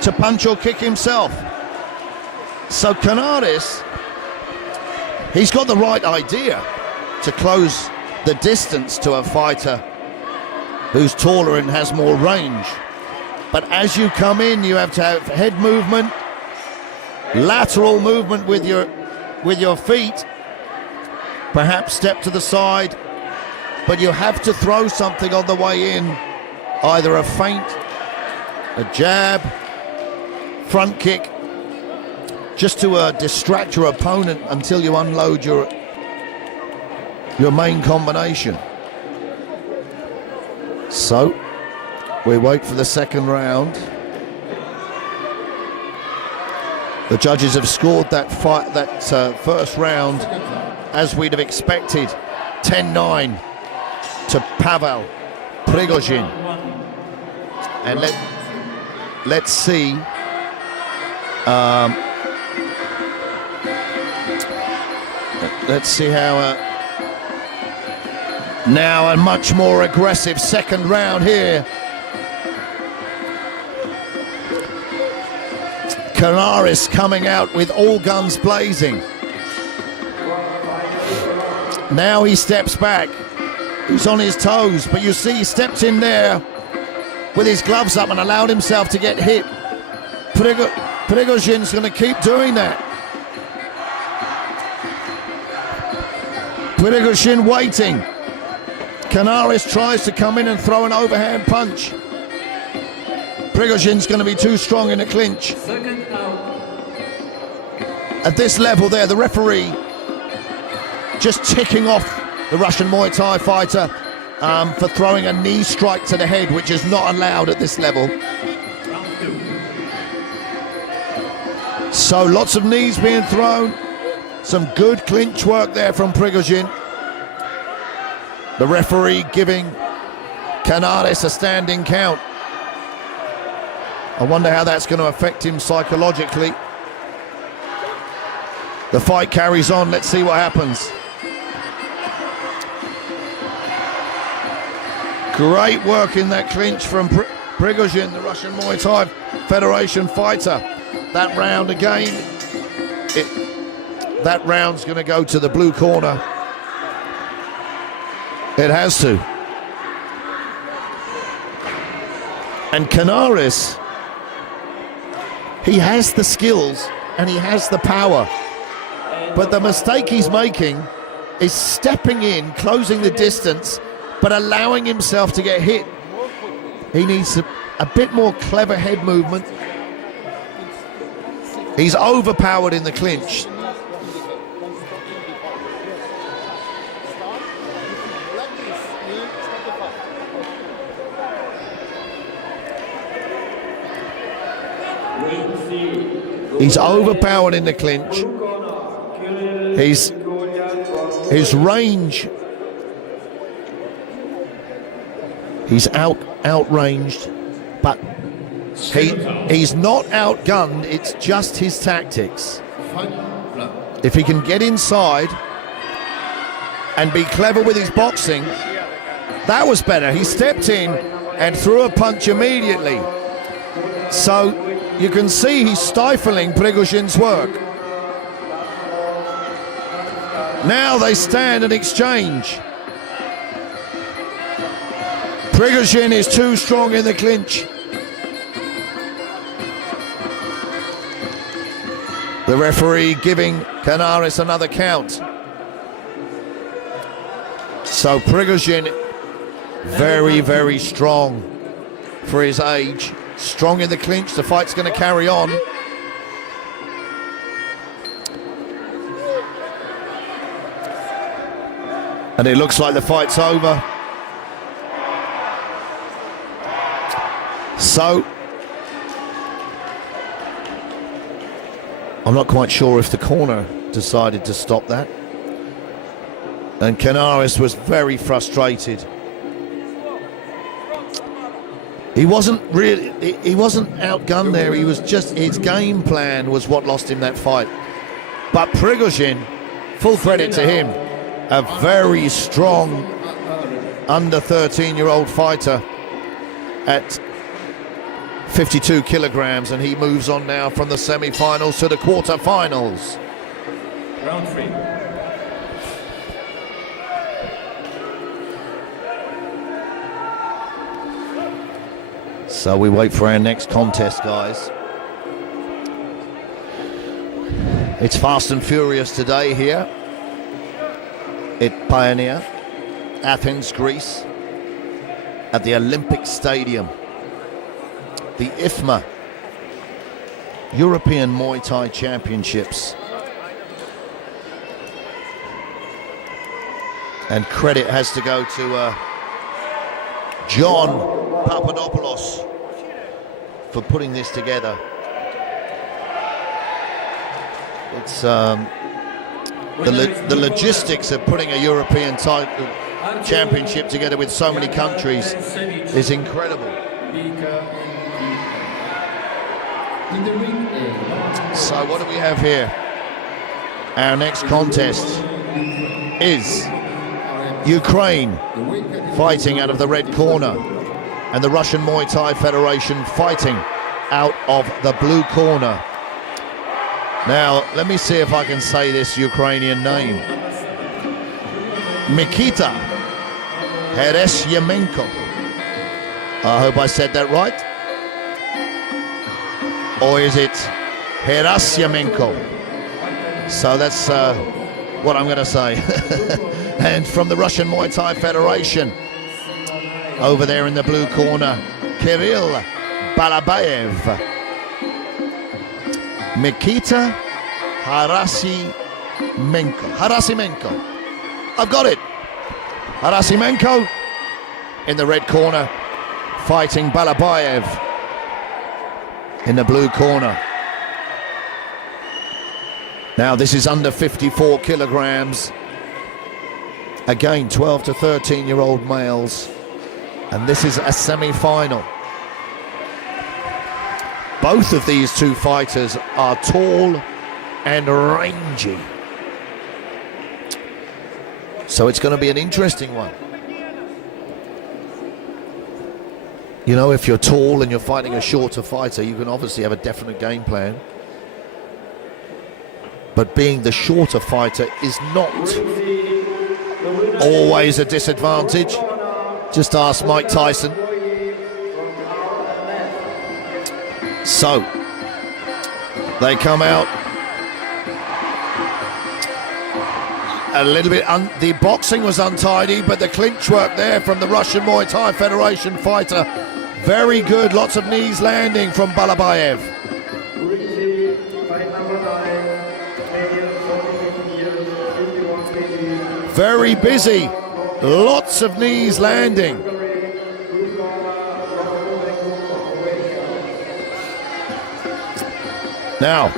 to punch or kick himself. So Canaris, he's got the right idea to close the distance to a fighter who's taller and has more range. But as you come in, you have to have head movement, lateral movement with your feet, perhaps step to the side, but you have to throw something on the way in, either a feint, a jab, front kick, just to distract your opponent until you unload your main combination. So we wait for the second round. The judges have scored that first round as we'd have expected, 10-9 to Pavel Prigozhin. And let's see let's see how now a much more aggressive second round here. Canaris coming out with all guns blazing. Now he steps back. He's on his toes, but you see he stepped in there with his gloves up and allowed himself to get hit. Prigozhin's going to keep doing that. Prigozhin waiting. Canaris tries to come in and throw an overhand punch. Prigozhin's going to be too strong in the clinch. At this level there, the referee just ticking off the Russian Muay Thai fighter for throwing a knee strike to the head, which is not allowed at this level. So lots of knees being thrown. Some good clinch work there from Prigozhin. The referee giving Canaris a standing count. I wonder how that's going to affect him psychologically. The fight carries on. Let's see what happens. Great work in that clinch from Prigozhin, the Russian Muay Thai Federation fighter. That round again, that round's going to go to the blue corner. It has to. And Canaris, he has the skills and he has the power. But the mistake he's making is stepping in, closing the distance, but allowing himself to get hit. He needs a bit more clever head movement. He's overpowered in the clinch. He's overpowered in the clinch. His range, he's outranged, but he's not outgunned. It's just his tactics. If he can get inside and be clever with his boxing, that was better. He stepped in and threw a punch immediately. So you can see he's stifling Prigozhin's work. Now they stand and exchange. Prigozhin is too strong in the clinch. The referee giving Canaris another count. So Prigozhin, very, very strong for his age. Strong in the clinch. The fight's going to carry on. And it looks like the fight's over. So, I'm not quite sure if the corner decided to stop that. And Canaris was very frustrated. He wasn't outgunned there. He was just, his game plan was what lost him that fight. But Prigozhin, full credit to him, a very strong under 13-year-old fighter at 52 kilograms, and he moves on now from the semi-finals to the quarter-finals. Round 3. So we wait for our next contest, guys. It's fast and furious today here at Peania, Athens, Greece, at the Olympic Stadium. The IFMA European Muay Thai Championships. And credit has to go to John Papadopoulos for putting this together. It's the logistics of putting a European title championship together with so many countries is incredible. So what do we have here? Our next contest is Ukraine fighting out of the red corner, and the Russian Muay Thai Federation fighting out of the blue corner. Now, let me see if I can say this Ukrainian name. Mikita Heresyemenko. I hope I said that right. Or is it Herasyemenko? So that's what I'm going to say. And from the Russian Muay Thai Federation, over there in the blue corner, Kirill Balabayev. Mikita Harasimenko. I've got it. Harasimenko in the red corner, fighting Balabayev in the blue corner. Now this is under 54 kilograms. Again, 12 to 13-year-old males. And this is a semi-final. Both of these two fighters are tall and rangy. So it's going to be an interesting one. You know, if you're tall and you're fighting a shorter fighter, you can obviously have a definite game plan. But being the shorter fighter is not always a disadvantage. Just ask Mike Tyson. So, they come out a little bit, the boxing was untidy, but the clinch work there from the Russian Muay Thai Federation fighter, very good, lots of knees landing from Balabayev. Very busy, lots of knees landing. Now,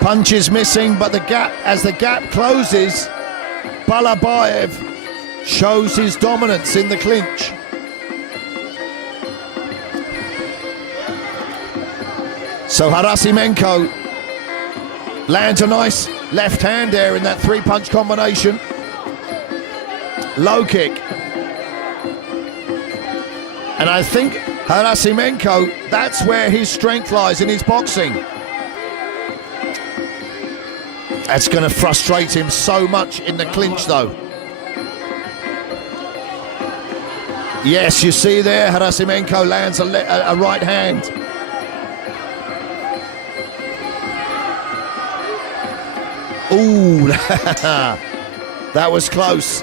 punch is missing, but the gap, as the gap closes, Balabayev shows his dominance in the clinch. So Harasimenko lands a nice left hand there in that three-punch combination. Low kick. And I think Harasimenko, that's where his strength lies in his boxing. That's going to frustrate him so much in the clinch, though. Yes, you see there, Harasimenko lands a right hand. Ooh, that was close.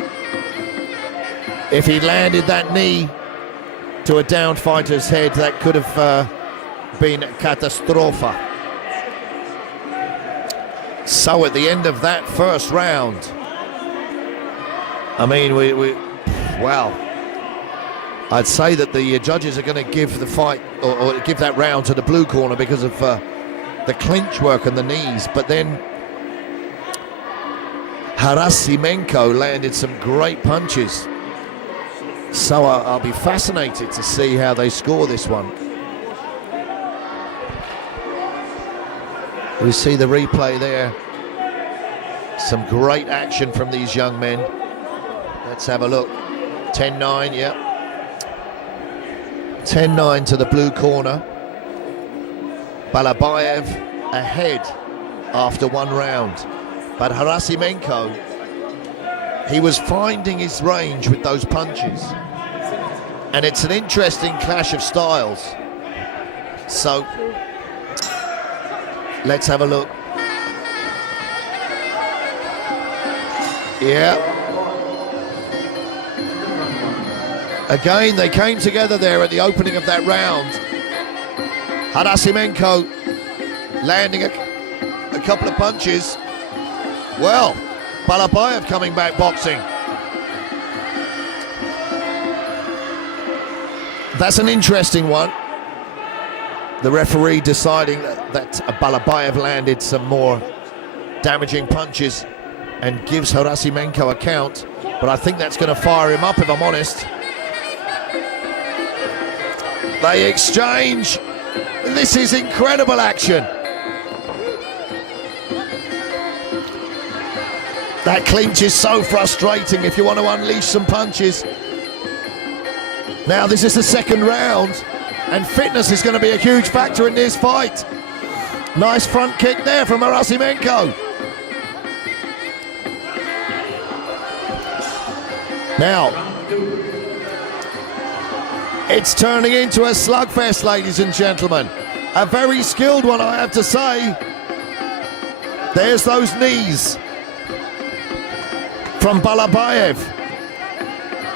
If he landed that knee to a down fighter's head, that could have been catastrophe. So at the end of that first round, I mean, well, I'd say that the judges are going to give the fight or give that round to the blue corner because of the clinch work and the knees. But then Harasimenko landed some great punches. So I'll be fascinated to see how they score this one. We see the replay there. Some great action from these young men. Let's have a look. 10-9, yeah. 10-9 to the blue corner. Balabayev ahead after one round. But Harasimenko, he was finding his range with those punches. And it's an interesting clash of styles. So, let's have a look. Yeah. Again, they came together there at the opening of that round. Harasimenko landing a couple of punches. Well, Balabayev coming back boxing. That's an interesting one. The referee deciding that Balabayev landed some more damaging punches and gives Harasimenko a count, but I think that's going to fire him up, if I'm honest. They exchange. This is incredible action. That clinch is so frustrating if you want to unleash some punches. Now this is the second round, and fitness is going to be a huge factor in this fight. Nice front kick there from Harasimenko. Now, it's turning into a slugfest, ladies and gentlemen. A very skilled one, I have to say. There's those knees from Balabayev.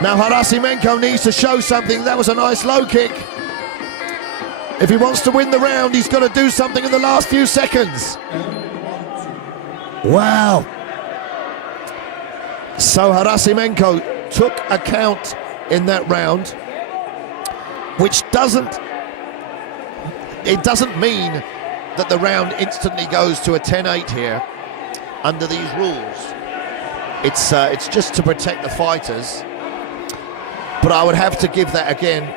Now Harasimenko needs to show something. That was a nice low kick. If he wants to win the round, he's got to do something in the last few seconds. Wow. So Harasimenko took a count in that round, which doesn't mean that the round instantly goes to a 10-8 here under these rules. It's just to protect the fighters, but I would have to give that again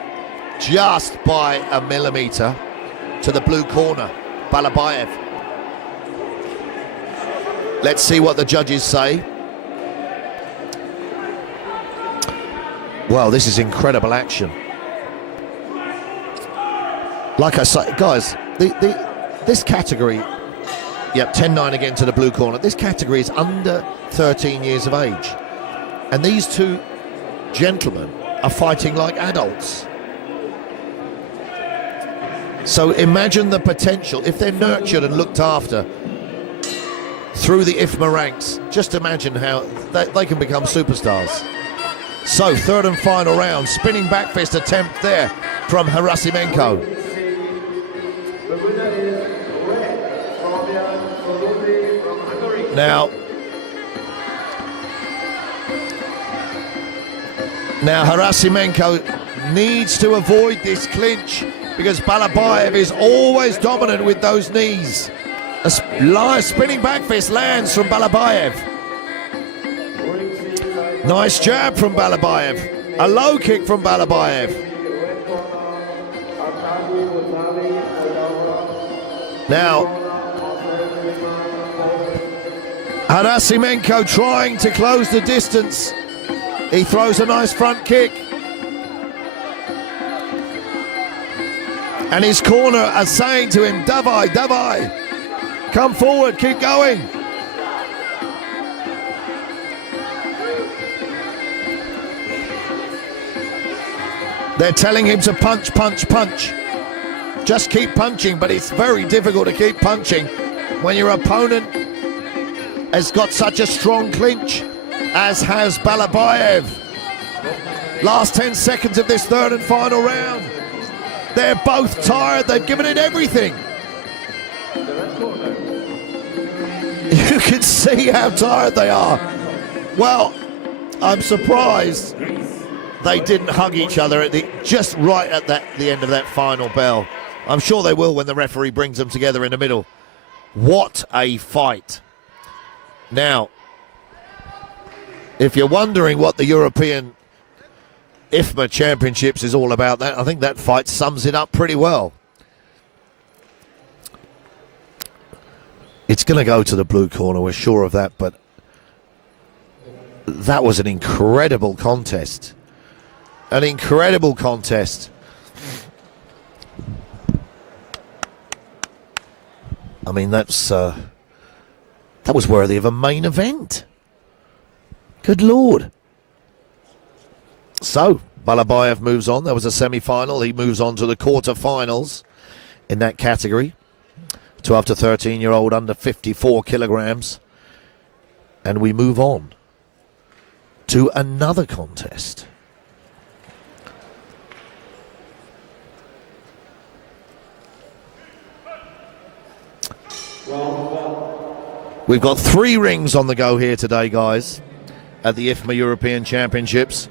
just by a millimeter to the blue corner, Balabayev. Let's see what the judges say. Well, this is incredible action. Like I say, guys, this category, yep, 10-9 again to the blue corner. This category is under 13 years of age. And these two gentlemen are fighting like adults. So imagine the potential, if they're nurtured and looked after through the IFMA ranks, just imagine how they can become superstars. So, third and final round, spinning back fist attempt there from Harasimenko. The winner is red, from Hungary. Now Harasimenko needs to avoid this clinch because Balabayev is always dominant with those knees. A spinning back fist lands from Balabayev. Nice jab from Balabayev. A low kick from Balabayev. Now, Harasimenko trying to close the distance. He throws a nice front kick. And his corner are saying to him, Davai, Davai, come forward, keep going. They're telling him to punch, punch, punch. Just keep punching, but it's very difficult to keep punching when your opponent has got such a strong clinch, as has Balabayev. Last 10 seconds of this third and final round. They're both tired, they've given it everything. You can see how tired they are. Well, I'm surprised they didn't hug each other just right at the end of that final bell. I'm sure they will when the referee brings them together in the middle. What a fight. Now, if you're wondering what the European IFMA Championships is all about, I think that fight sums it up pretty well. It's going to go to the blue corner, we're sure of that, but that was an incredible contest. An incredible contest. I mean, that was worthy of a main event. Good Lord. So, Balabayev moves on. There was a semi-final. He moves on to the quarterfinals in that category. 12 to 13-year-old under 54 kilograms. And we move on to another contest. We've got 3 rings on the go here today, guys, at the IFMA European Championships.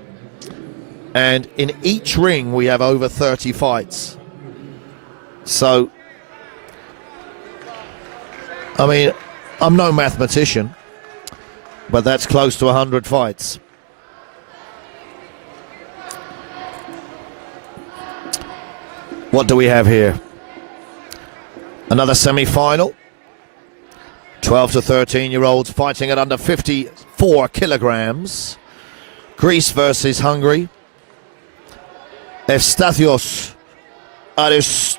And in each ring, we have over 30 fights. So, I mean, I'm no mathematician, but that's close to 100 fights. What do we have here? Another semi-final. 12 to 13-year-olds fighting at under 54 kilograms. Greece versus Hungary. Efstathios Aristolis.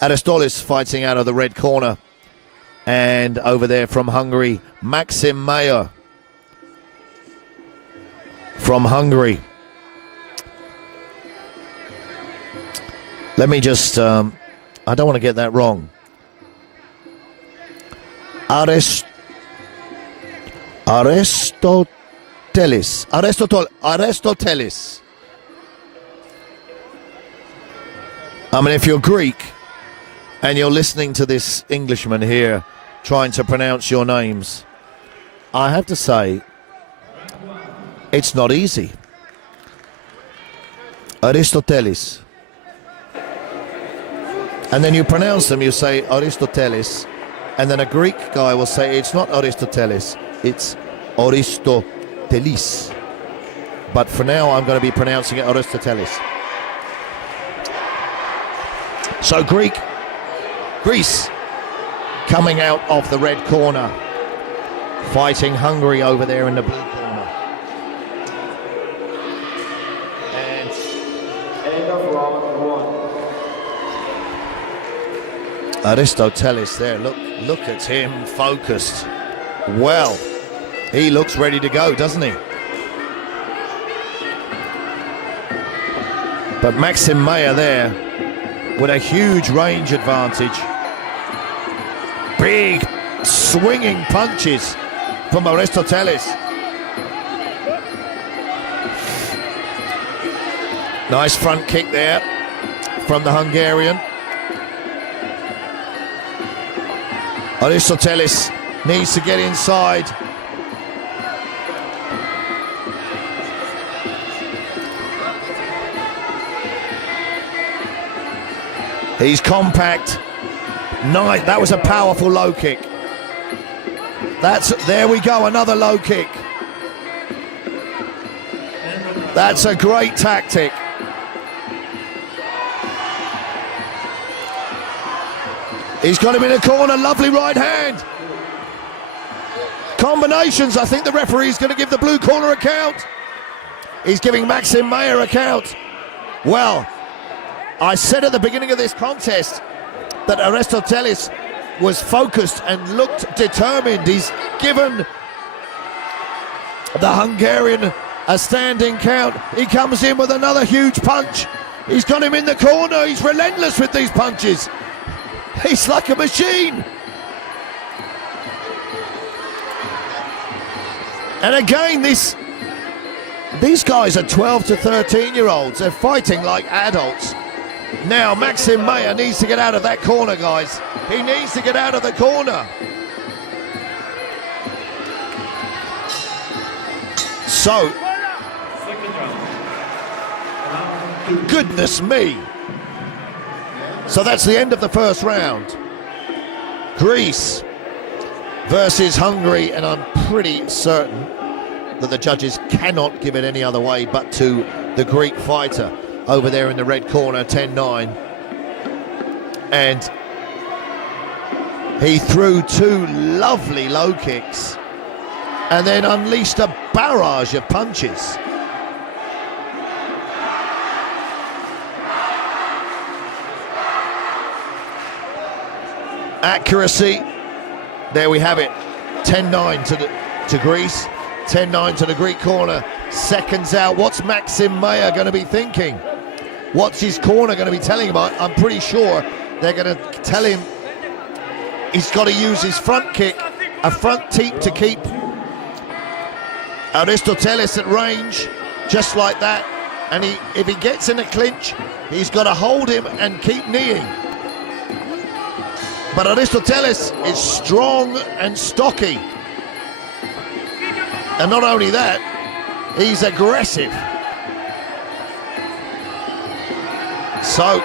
Aristolis fighting out of the red corner. And over there from Hungary, Maxim Mayer from Hungary. Let me just, I don't want to get that wrong. Aristotelis. I mean, if you're Greek and you're listening to this Englishman here trying to pronounce your names, I have to say, it's not easy. Aristotelis. And then you pronounce them, you say Aristotelis, and then a Greek guy will say it's not Aristotelis, it's Aristotelis. But for now, I'm going to be pronouncing it Aristotelis. So Greece, coming out of the red corner, fighting Hungary over there in the blue corner. And end of round 1. Aristotelis there, look at him focused. Well, he looks ready to go, doesn't he? But Maxim Mayer there with a huge range advantage. Big swinging punches from Aristotelis. Nice front kick there from the Hungarian. Aristotelis needs to get inside. He's compact. Nice. That was a powerful low kick. There we go, another low kick. That's a great tactic. He's got him in a corner, lovely right hand. Combinations, I think the referee's going to give the blue corner a count. He's giving Maxim Mayer a count. Well, I said at the beginning of this contest that Aristotelis was focused and looked determined. He's given the Hungarian a standing count. He comes in with another huge punch. He's got him in the corner. He's relentless with these punches. He's like a machine. And again, these guys are 12 to 13-year-olds. They're fighting like adults. Now, Maxim Mayer needs to get out of that corner, guys. He needs to get out of the corner. So, goodness me. So that's the end of the first round. Greece versus Hungary, and I'm pretty certain that the judges cannot give it any other way but to the Greek fighter over there in the red corner, 10-9. And he threw two lovely low kicks and then unleashed a barrage of punches. Accuracy, there we have it, 10-9 to Greece, 10-9 to the Greek corner. Seconds out, what's Maxim Mayer going to be thinking? What's his corner going to be telling him? I'm pretty sure they're going to tell him he's got to use his front kick, a front teep to keep Aristotelis at range, just like that. And if he gets in a clinch, he's got to hold him and keep kneeing. But Aristotelis is strong and stocky. And not only that, he's aggressive. So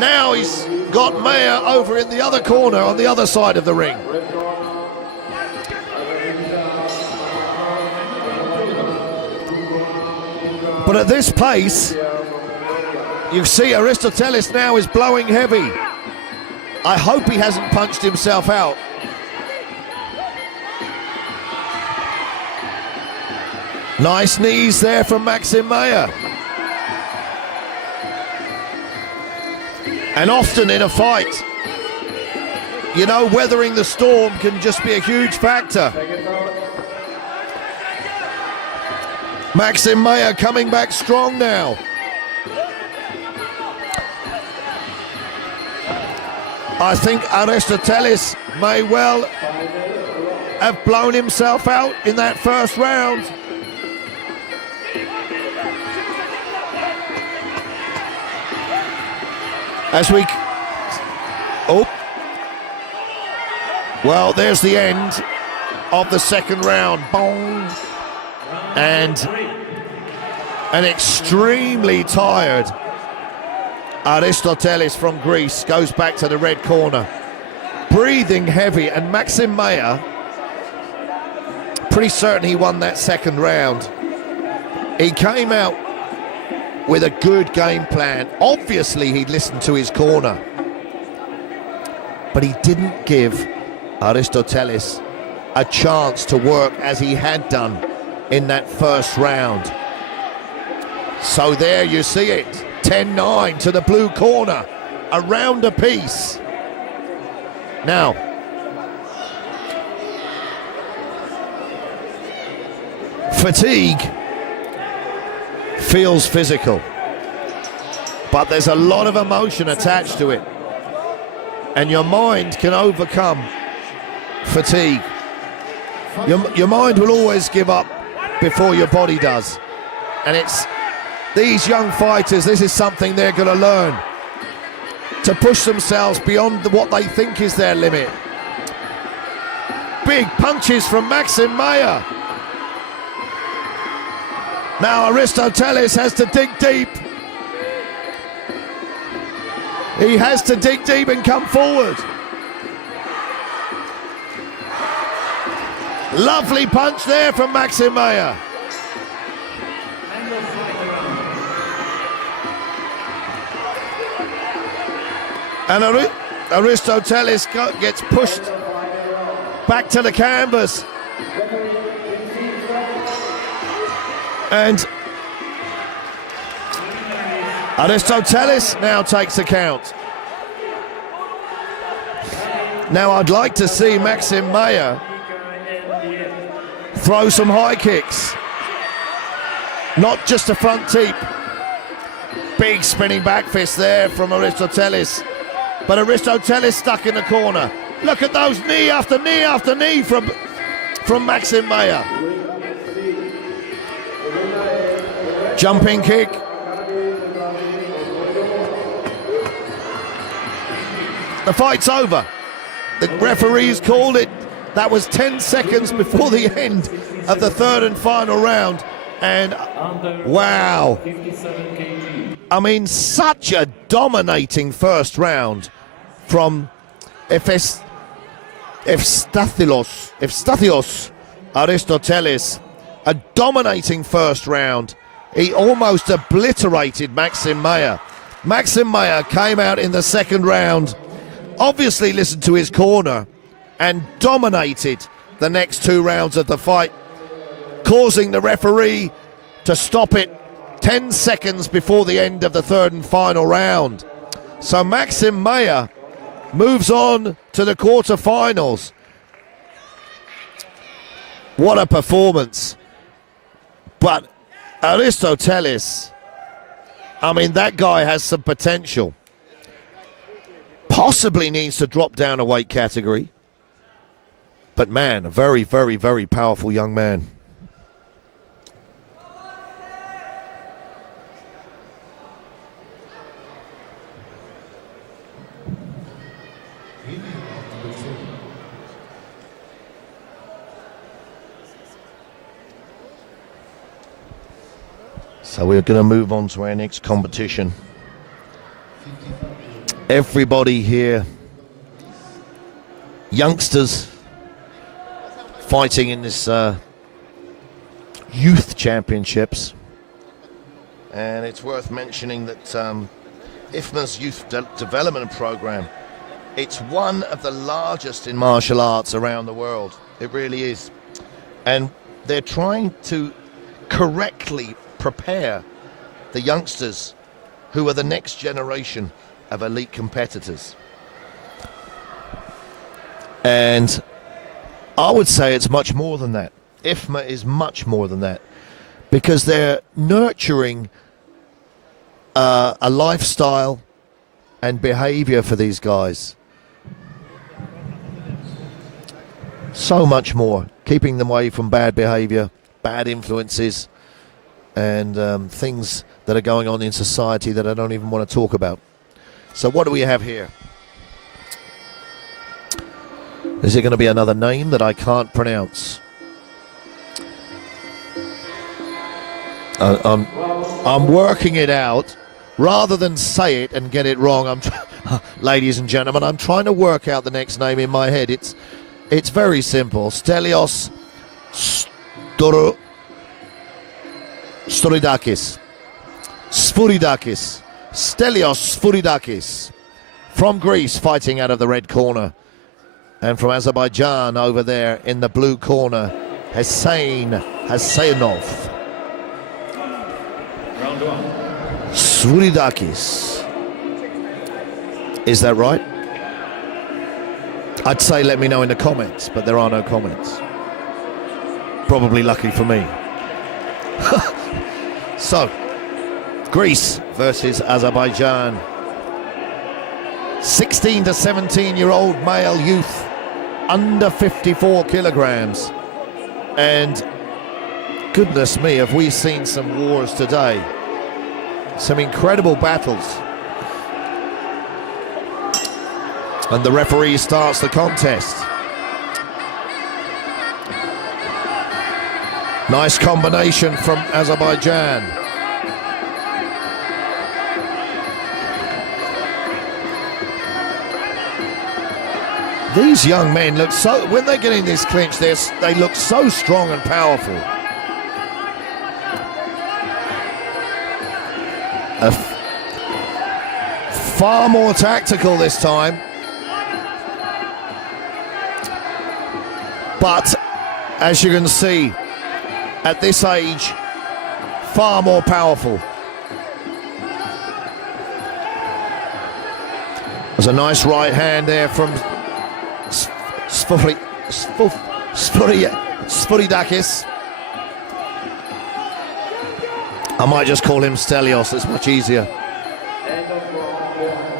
now he's got Mayer over in the other corner on the other side of the ring. But at this pace, you see Aristotelis now is blowing heavy. I hope he hasn't punched himself out. Nice knees there from Maxim Mayer. And often in a fight, you know, weathering the storm can just be a huge factor. Maxim Mayer coming back strong now. I think Aristotelis may well have blown himself out in that first round. As we... Oh. Well, there's the end of the second round. Boom. And an extremely tired Aristotelis from Greece goes back to the red corner, breathing heavy, and Maxim Mayer, pretty certain he won that second round. He came out with a good game plan. Obviously he'd listened to his corner, but he didn't give Aristotelis a chance to work as he had done in that first round. So there you see it, 10-9 to the blue corner, a round apiece. Now, fatigue feels physical, but there's a lot of emotion attached to it, and your mind can overcome fatigue. Your mind will always give up before your body does, and it's these young fighters, this is something they're going to learn, to push themselves beyond what they think is their limit. Big punches from Maxim Mayer. Now Aristotelis has to dig deep. He has to dig deep and come forward. Lovely punch there from Maxim Mayer. And Aristotelis gets pushed back to the canvas. And Aristotelis now takes the count. Now I'd like to see Maxim Mayer throw some high kicks. Not just a front teep. Big spinning back fist there from Aristotelis. But Aristotelis stuck in the corner. Look at those knee after knee after knee from Maxim Mayer. Jumping kick. The fight's over. The referees called it. That was 10 seconds before the end of the third and final round. And wow. I mean, such a dominating first round from Efstathios Aristotelis. A dominating first round. He almost obliterated Maxim Mayer. Maxim Mayer came out in the second round, obviously listened to his corner, and dominated the next 2 rounds of the fight, causing the referee to stop it 10 seconds before the end of the third and final round. So Maxim Mayer moves on to the quarterfinals. What a performance. But Aristotelis, I mean, that guy has some potential. Possibly needs to drop down a weight category. But man, a very, very, very powerful young man. So we're going to move on to our next competition. Everybody here, youngsters, fighting in this youth championships. And it's worth mentioning that IFMA's youth development program, it's one of the largest in martial arts around the world. It really is. And they're trying to correctly prepare the youngsters who are the next generation of elite competitors. And I would say it's much more than that. IFMA is much more than that, because they're nurturing a lifestyle and behavior for these guys. So much more, keeping them away from bad behavior, bad influences, and things that are going on in society that I don't even want to talk about. So what do we have here? Is it going to be another name that I can't pronounce? I'm working it out. Rather than say it and get it wrong, ladies and gentlemen, I'm trying to work out the next name in my head. It's very simple. Stelios Sfuridakis. Stelios Sfuridakis. From Greece, fighting out of the red corner. And from Azerbaijan over there in the blue corner, Hussein Hassanov. Round 1. Sfuridakis. Is that right? I'd say let me know in the comments, but there are no comments. Probably lucky for me. So, Greece versus Azerbaijan. 16 to 17-year-old male youth, under 54 kilograms. And goodness me, have we seen some wars today. Some incredible battles. And the referee starts the contest. Nice combination from Azerbaijan. These young men look so, when they get in this clinch, they look so strong and powerful. Far more tactical this time. But as you can see, at this age, far more powerful. There's a nice right hand there from Sforidakis. I might just call him Stelios, it's much easier. End of round one.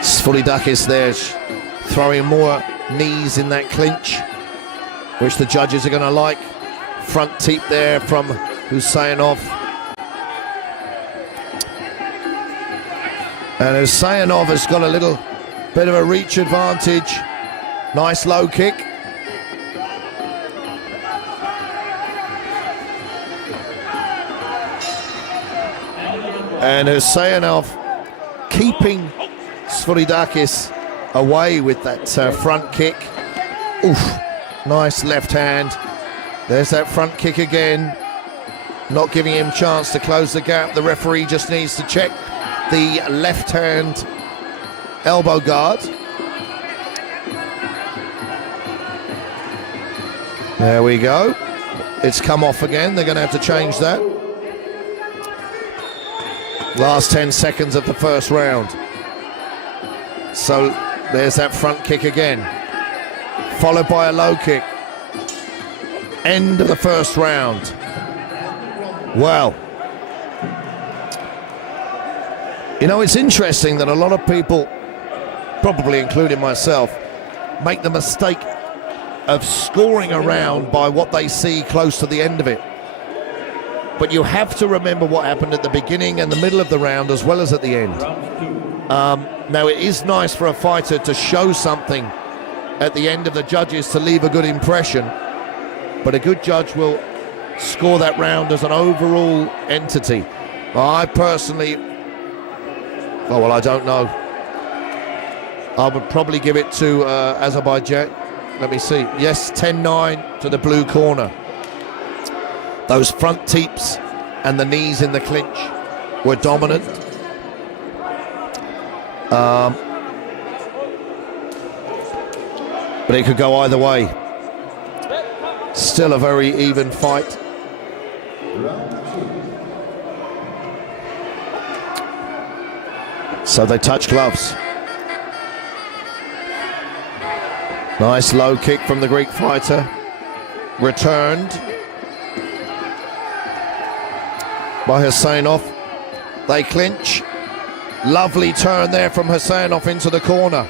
Sforidakis there throwing more knees in that clinch, which the judges are going to like. Front teep there from Husainov. And Husainov has got a little bit of a reach advantage. Nice low kick. And Husainov keeping Sforidakis away with that front kick. Oof, nice left hand. There's that front kick again. Not giving him chance to close the gap. The referee just needs to check the left hand elbow guard. There we go. It's come off again. They're going to have to change that. Last 10 seconds of the first round. So there's that front kick again, followed by a low kick. End of the first round. Well, you know, it's interesting that a lot of people, probably including myself, make the mistake of scoring a round by what they see close to the end of it. But you have to remember what happened at the beginning and the middle of the round as well as at the end. Now, it is nice for a fighter to show something at the end of the judges to leave a good impression, but a good judge will score that round as an overall entity. I personally, oh well, I don't know. I would probably give it to Azerbaijan. Let me see. Yes, 10-9 to the blue corner. Those front teeps and the knees in the clinch were dominant. But it could go either way. Still a very even fight. So they touch gloves. Nice low kick from the Greek fighter. Returned by Husainov. They clinch. Lovely turn there from Husainov into the corner.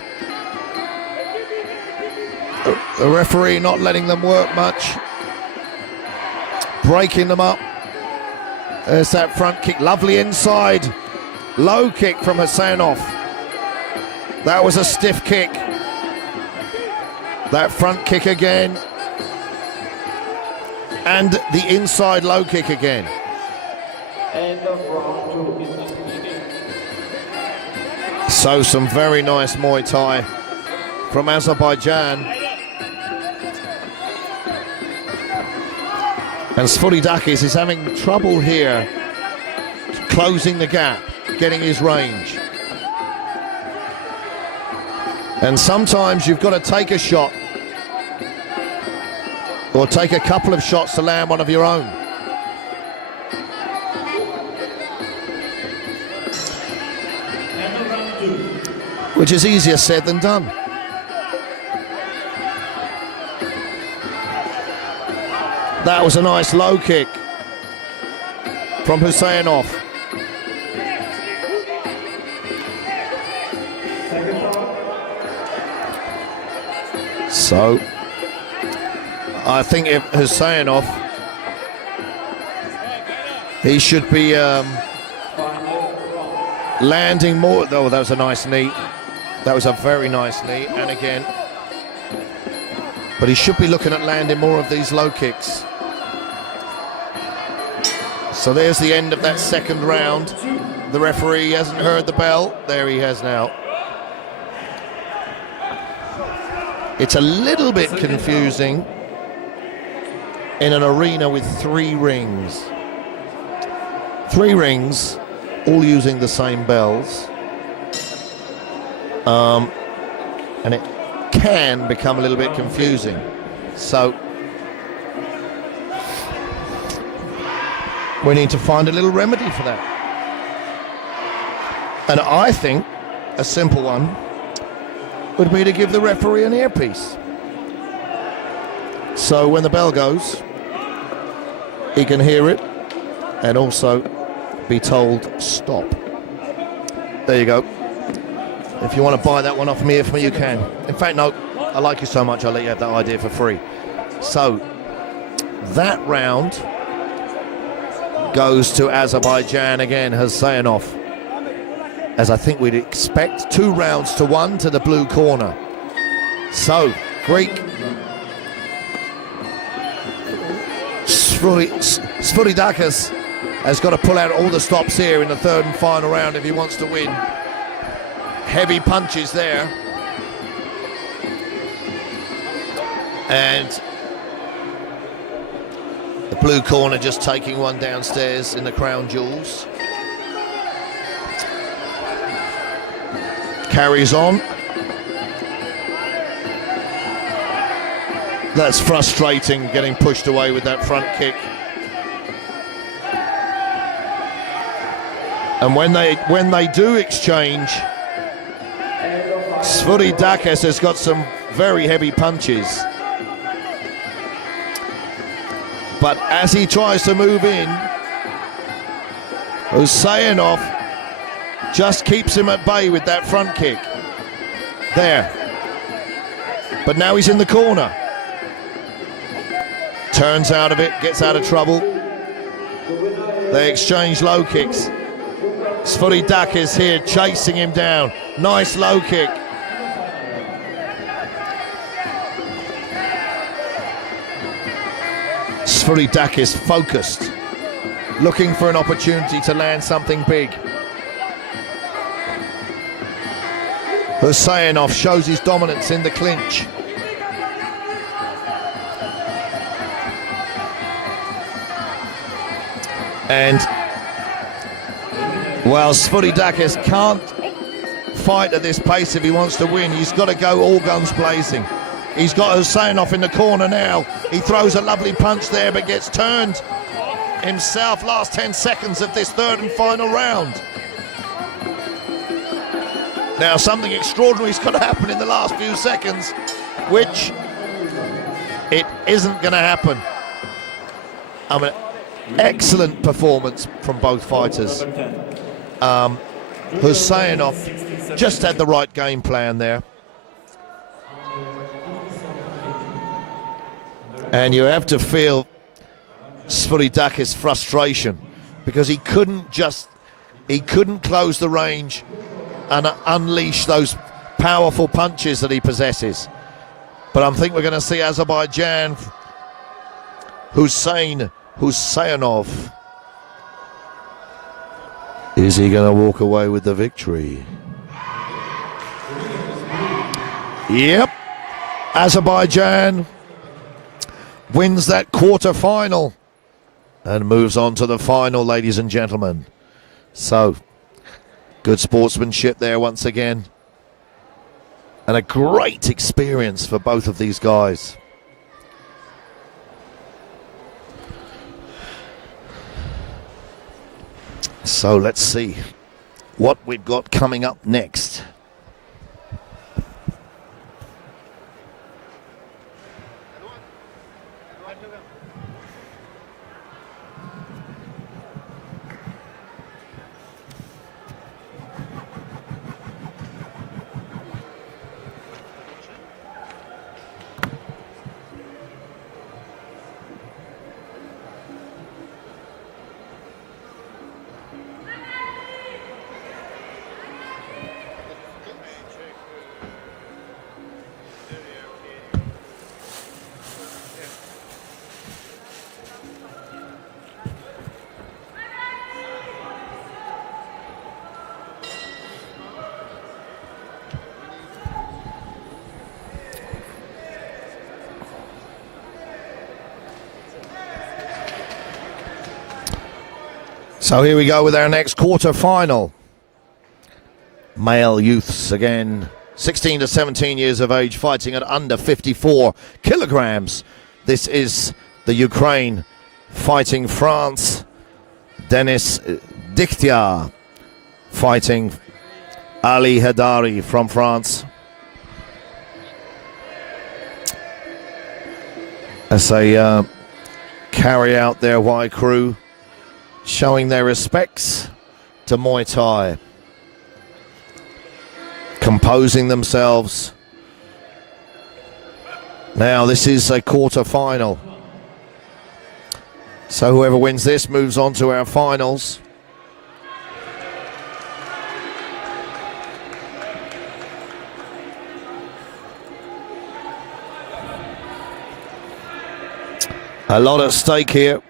The referee not letting them work much. Breaking them up. There's that front kick. Lovely inside. Low kick from Husainov. That was a stiff kick. That front kick again. And the inside low kick again. End of round two. So some very nice Muay Thai from Azerbaijan. And Sforidakis is having trouble here closing the gap, getting his range. And sometimes you've got to take a shot or take a couple of shots to land one of your own. Which is easier said than done. That was a nice low kick from Husainov. So I think if Husainov, he should be landing more. Oh, that was a nice knee. That was a very nice knee, and again. But he should be looking at landing more of these low kicks. So there's the end of that second round. The referee hasn't heard the bell. There he has now. It's a little bit confusing in an arena with 3 rings. 3 rings, all using the same bells. And it can become a little bit confusing. So we need to find a little remedy for that. And I think a simple one, would be to give the referee an earpiece. So when the bell goes, he can hear it and also be told stop. There you go. If you want to buy that one off me, you can. In fact, no, I like you so much, I'll let you have that idea for free. So that round goes to Azerbaijan again, Husainov. As I think we'd expect, 2 rounds to 1 to the blue corner. So, Greek Sfuridakis has got to pull out all the stops here in the 3rd and final round if he wants to win. Heavy punches there. And the blue corner just taking one downstairs in the crown jewels. Carries on. That's frustrating, getting pushed away with that front kick. And when they do exchange, Sfuridakis has got some very heavy punches. But as he tries to move in, Husainov just keeps him at bay with that front kick. There. But now he's in the corner. Turns out of it, gets out of trouble. They exchange low kicks. Sfuridakis here chasing him down. Nice low kick. Sfuridakis focused, looking for an opportunity to land something big. Husainov shows his dominance in the clinch. And while Sfuridakis can't fight at this pace if he wants to win, he's got to go all guns blazing. He's got Husainov in the corner now. He throws a lovely punch there but gets turned himself. Last 10 seconds of this 3rd and final round. Now something extraordinary is going to happen in the last few seconds, which it isn't going to happen. I mean, excellent performance from both fighters. Husainov just had the right game plan there. And you have to feel Sfuridakis' frustration because he couldn't close the range and unleash those powerful punches that he possesses. But I think we're going to see Azerbaijan, Husainov. Is he going to walk away with the victory? Yep. Azerbaijan wins that quarter-final and moves on to the final, ladies and gentlemen. So, good sportsmanship there once again. And a great experience for both of these guys. So let's see what we've got coming up next. So here we go with our next quarter-final. Male youths again, 16 to 17 years of age, fighting at under 54 kilograms. This is the Ukraine fighting France. Denis Dikhtyar fighting Ali Hadari from France. As they carry out their Y crew, showing their respects to Muay Thai, composing themselves. Now this is a quarter-final, so whoever wins this moves on to our finals. A lot at stake here.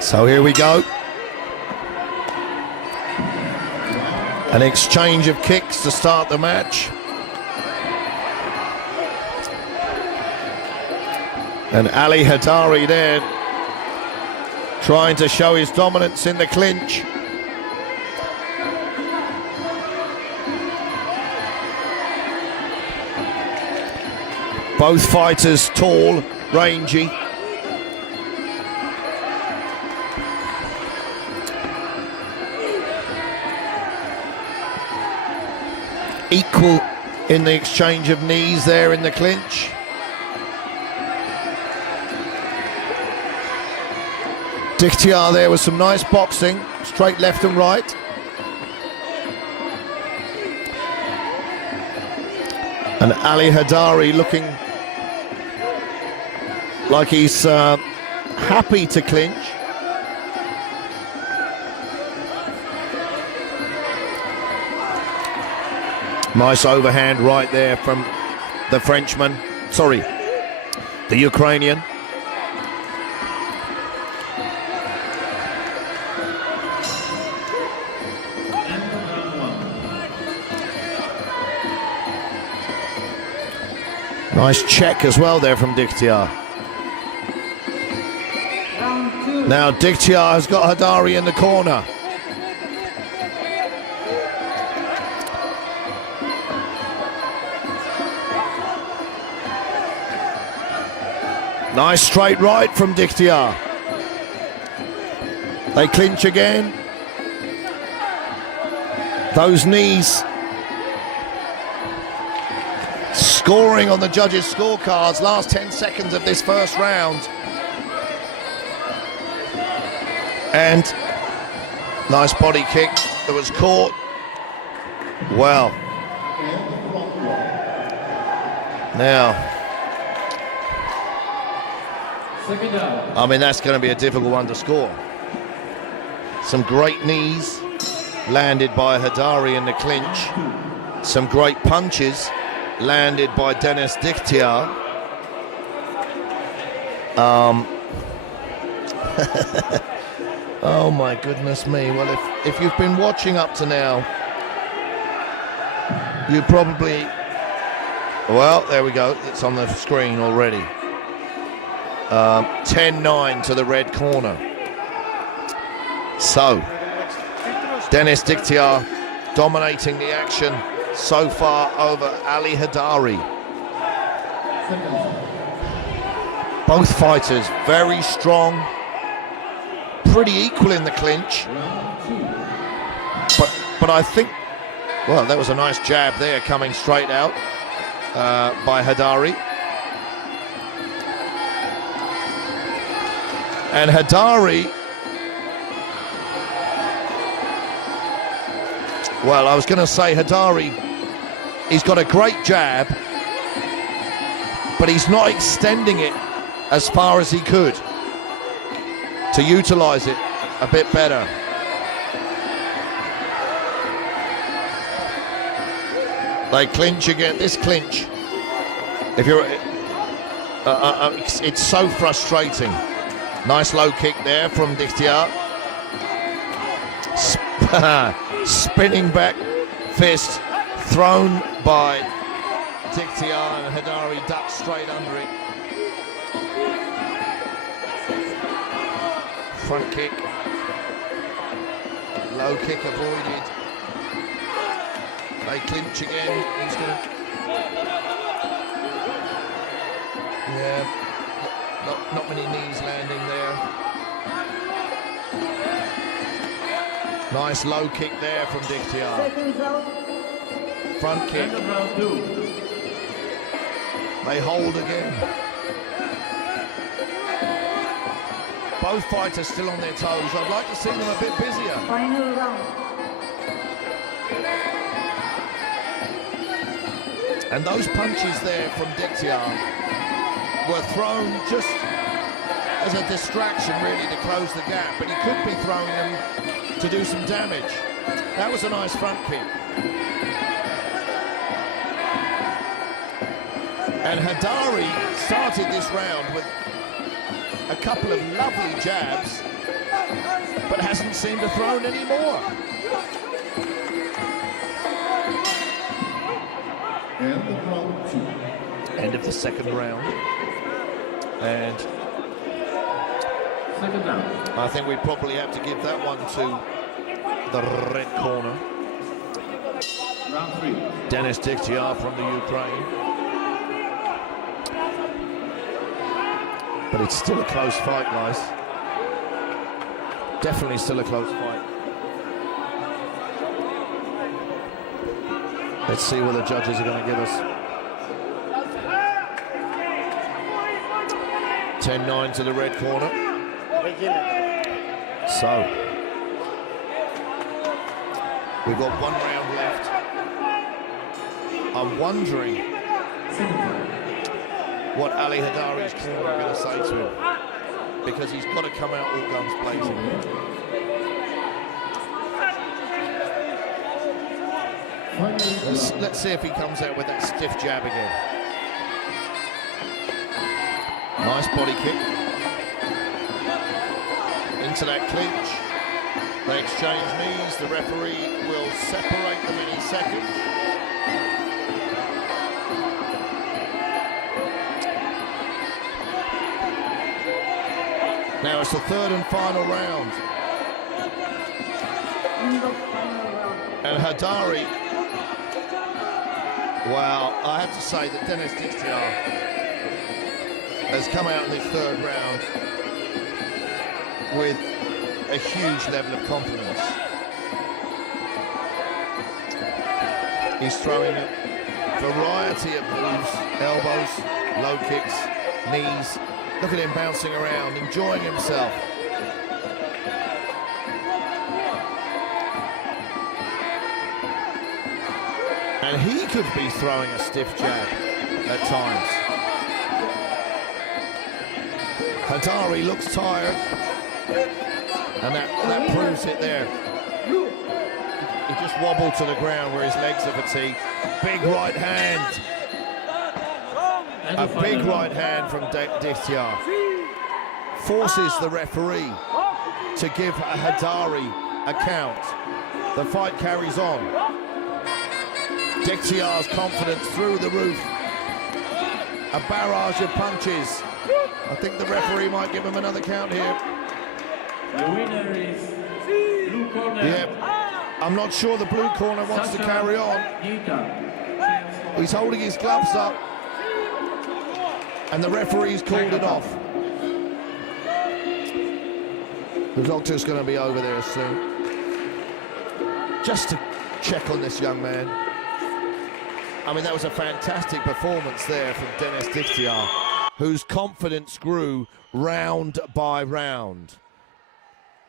So here we go. An exchange of kicks to start the match. And Ali Hadari there trying to show his dominance in the clinch. Both fighters tall, rangy. Equal in the exchange of knees there in the clinch. Dikhtiar there with some nice boxing, straight left and right. And Ali Hadari looking like he's happy to clinch. Nice overhand right there from the Frenchman, sorry, the Ukrainian. Nice check as well there from Dikhtiar. Now Dikhtiar has got Hadari in the corner. Nice straight right from Dikhtiar. They clinch again. Those knees scoring on the judges' scorecards. Last 10 seconds of this first round. And nice body kick that was caught. Well. Now. I mean, that's going to be a difficult one to score. Some great knees landed by Hadari in the clinch. Some great punches landed by Denis Dikhtiar. Oh my goodness me. Well, if you've been watching up to now, you probably... Well, there we go. It's on the screen already. 10-9 to the red corner. So, Denis Dikhtiar dominating the action so far over Ali Hadari. Both fighters very strong, pretty equal in the clinch. But I think, well, that was a nice jab there coming straight out by Hadari. And Hadari, well, I was going to say Hadari, he's got a great jab, but he's not extending it as far as he could to utilize it a bit better. They clinch again. This clinch, if you're, it's so frustrating. Nice low kick there from Dikhtiar. Spinning back fist thrown by Diktiar and Hadari ducked straight under it. Front kick. Low kick avoided. They clinch again. He's gonna. Yeah, not many knees landing there. Nice low kick there from Diktiar. Front kick. They hold again. Both fighters still on their toes. I'd like to see them a bit busier. Final round. And those punches there from Diktiar were thrown just as a distraction, really, to close the gap. But he could be throwing them to do some damage. That was a nice front kick. And Hadari started this round with a couple of lovely jabs, but hasn't seemed to throw any more. And round 2. End of the second round. And Second round. I think we probably have to give that one to the red corner. Round 3. Denis Diktiar from the Ukraine. But it's still a close fight, guys. Definitely still a close fight. Let's see what the judges are going to give us. 10-9 to the red corner. So, we've got one round left. I'm wondering what Ali Hadari's corner are going to say to him, because he's got to come out all guns blazing. Let's see if he comes out with that stiff jab again. Nice body kick. Into that clinch. They exchange knees. The referee will separate them any second. Now it's the third and final round. And Hadari, well, I have to say that Denis Diktiar has come out in this third round with a huge level of confidence. He's throwing a variety of moves, elbows, low kicks, knees. Look at him bouncing around, enjoying himself. And he could be throwing a stiff jab at times. Hadari looks tired, and that proves it there. He just wobbled to the ground where his legs are fatigued. Big right hand. A big right hand from Diktiar. Forces the referee to give Hadari a count. The fight carries on. Diktiar's confidence through the roof. A barrage of punches. I think the referee might give him another count here. The winner is blue corner. Yeah, I'm not sure the blue corner wants to carry on. He's holding his gloves up, and the referee's called it off. The doctor's going to be over there soon, just to check on this young man. I mean, that was a fantastic performance there from Denis Diktiar, whose confidence grew round by round.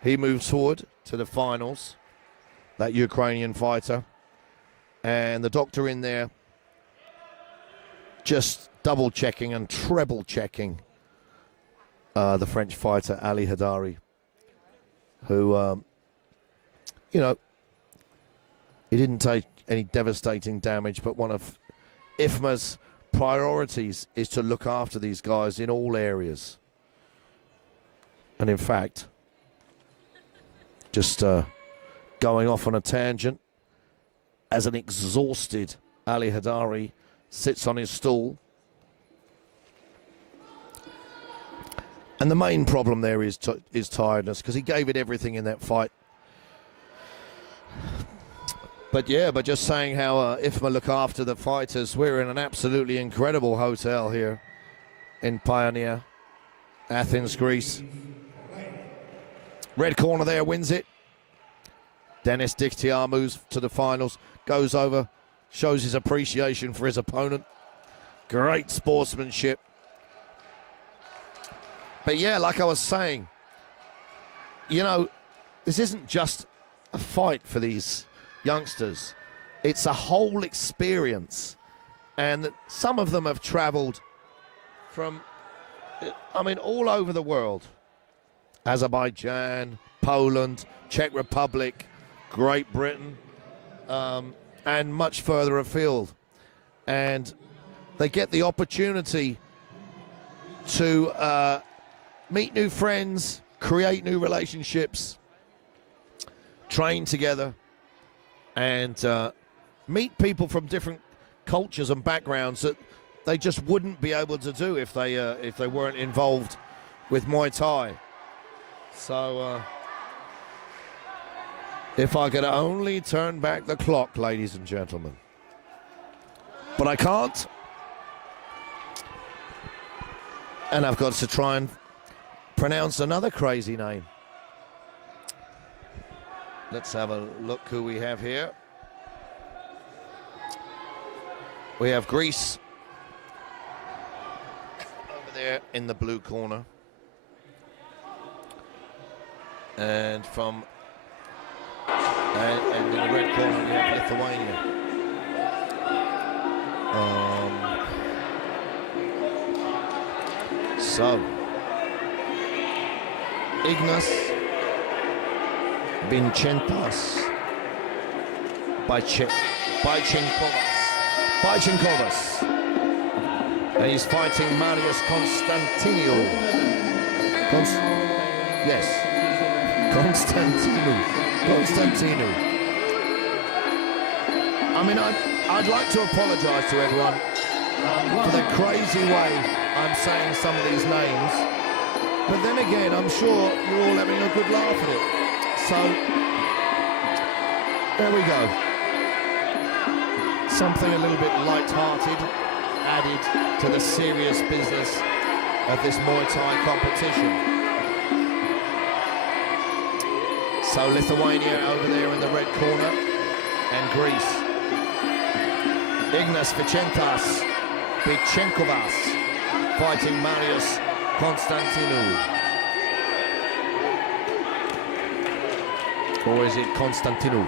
He moves forward to the finals, that Ukrainian fighter, and the doctor in there just double checking and treble checking the French fighter Ali Hadari, who, you know, he didn't take any devastating damage, but one of IFMA's priorities is to look after these guys in all areas. And in fact, just going off on a tangent, as an exhausted Ali Hadari sits on his stool. And the main problem there is tiredness, because he gave it everything in that fight. But just saying how IFMA look after the fighters. We're in an absolutely incredible hotel here in Peania, Athens, Greece. Red corner there wins it. Dennis Dictiar moves to the finals, goes over, shows his appreciation for his opponent. Great sportsmanship. But yeah, like I was saying, you know, this isn't just a fight for these youngsters. It's a whole experience. And some of them have traveled from, I mean, all over the world. Azerbaijan, Poland, Czech Republic, Great Britain, and much further afield. And they get the opportunity to meet new friends, create new relationships, train together, and meet people from different cultures and backgrounds that they just wouldn't be able to do if they weren't involved with Muay Thai. So if I could only turn back the clock, ladies and gentlemen. But I can't. And I've got to try and pronounce another crazy name. Let's have a look who we have here. We have Greece over there in the blue corner. And from and in the red corner we have Lithuania. So Ignas Vincentas Bajchenkovas. And he's fighting Marius Constantinou. Constantinou. I mean, I'd like to apologise to everyone for the crazy way I'm saying some of these names. But then again, I'm sure you're all having a good laugh at it. So, there we go. Something a little bit light-hearted added to the serious business of this Muay Thai competition. So Lithuania over there in the red corner, and Greece. Ignas Bichenkovas fighting Marius Constantinou. Or is it Constantinou?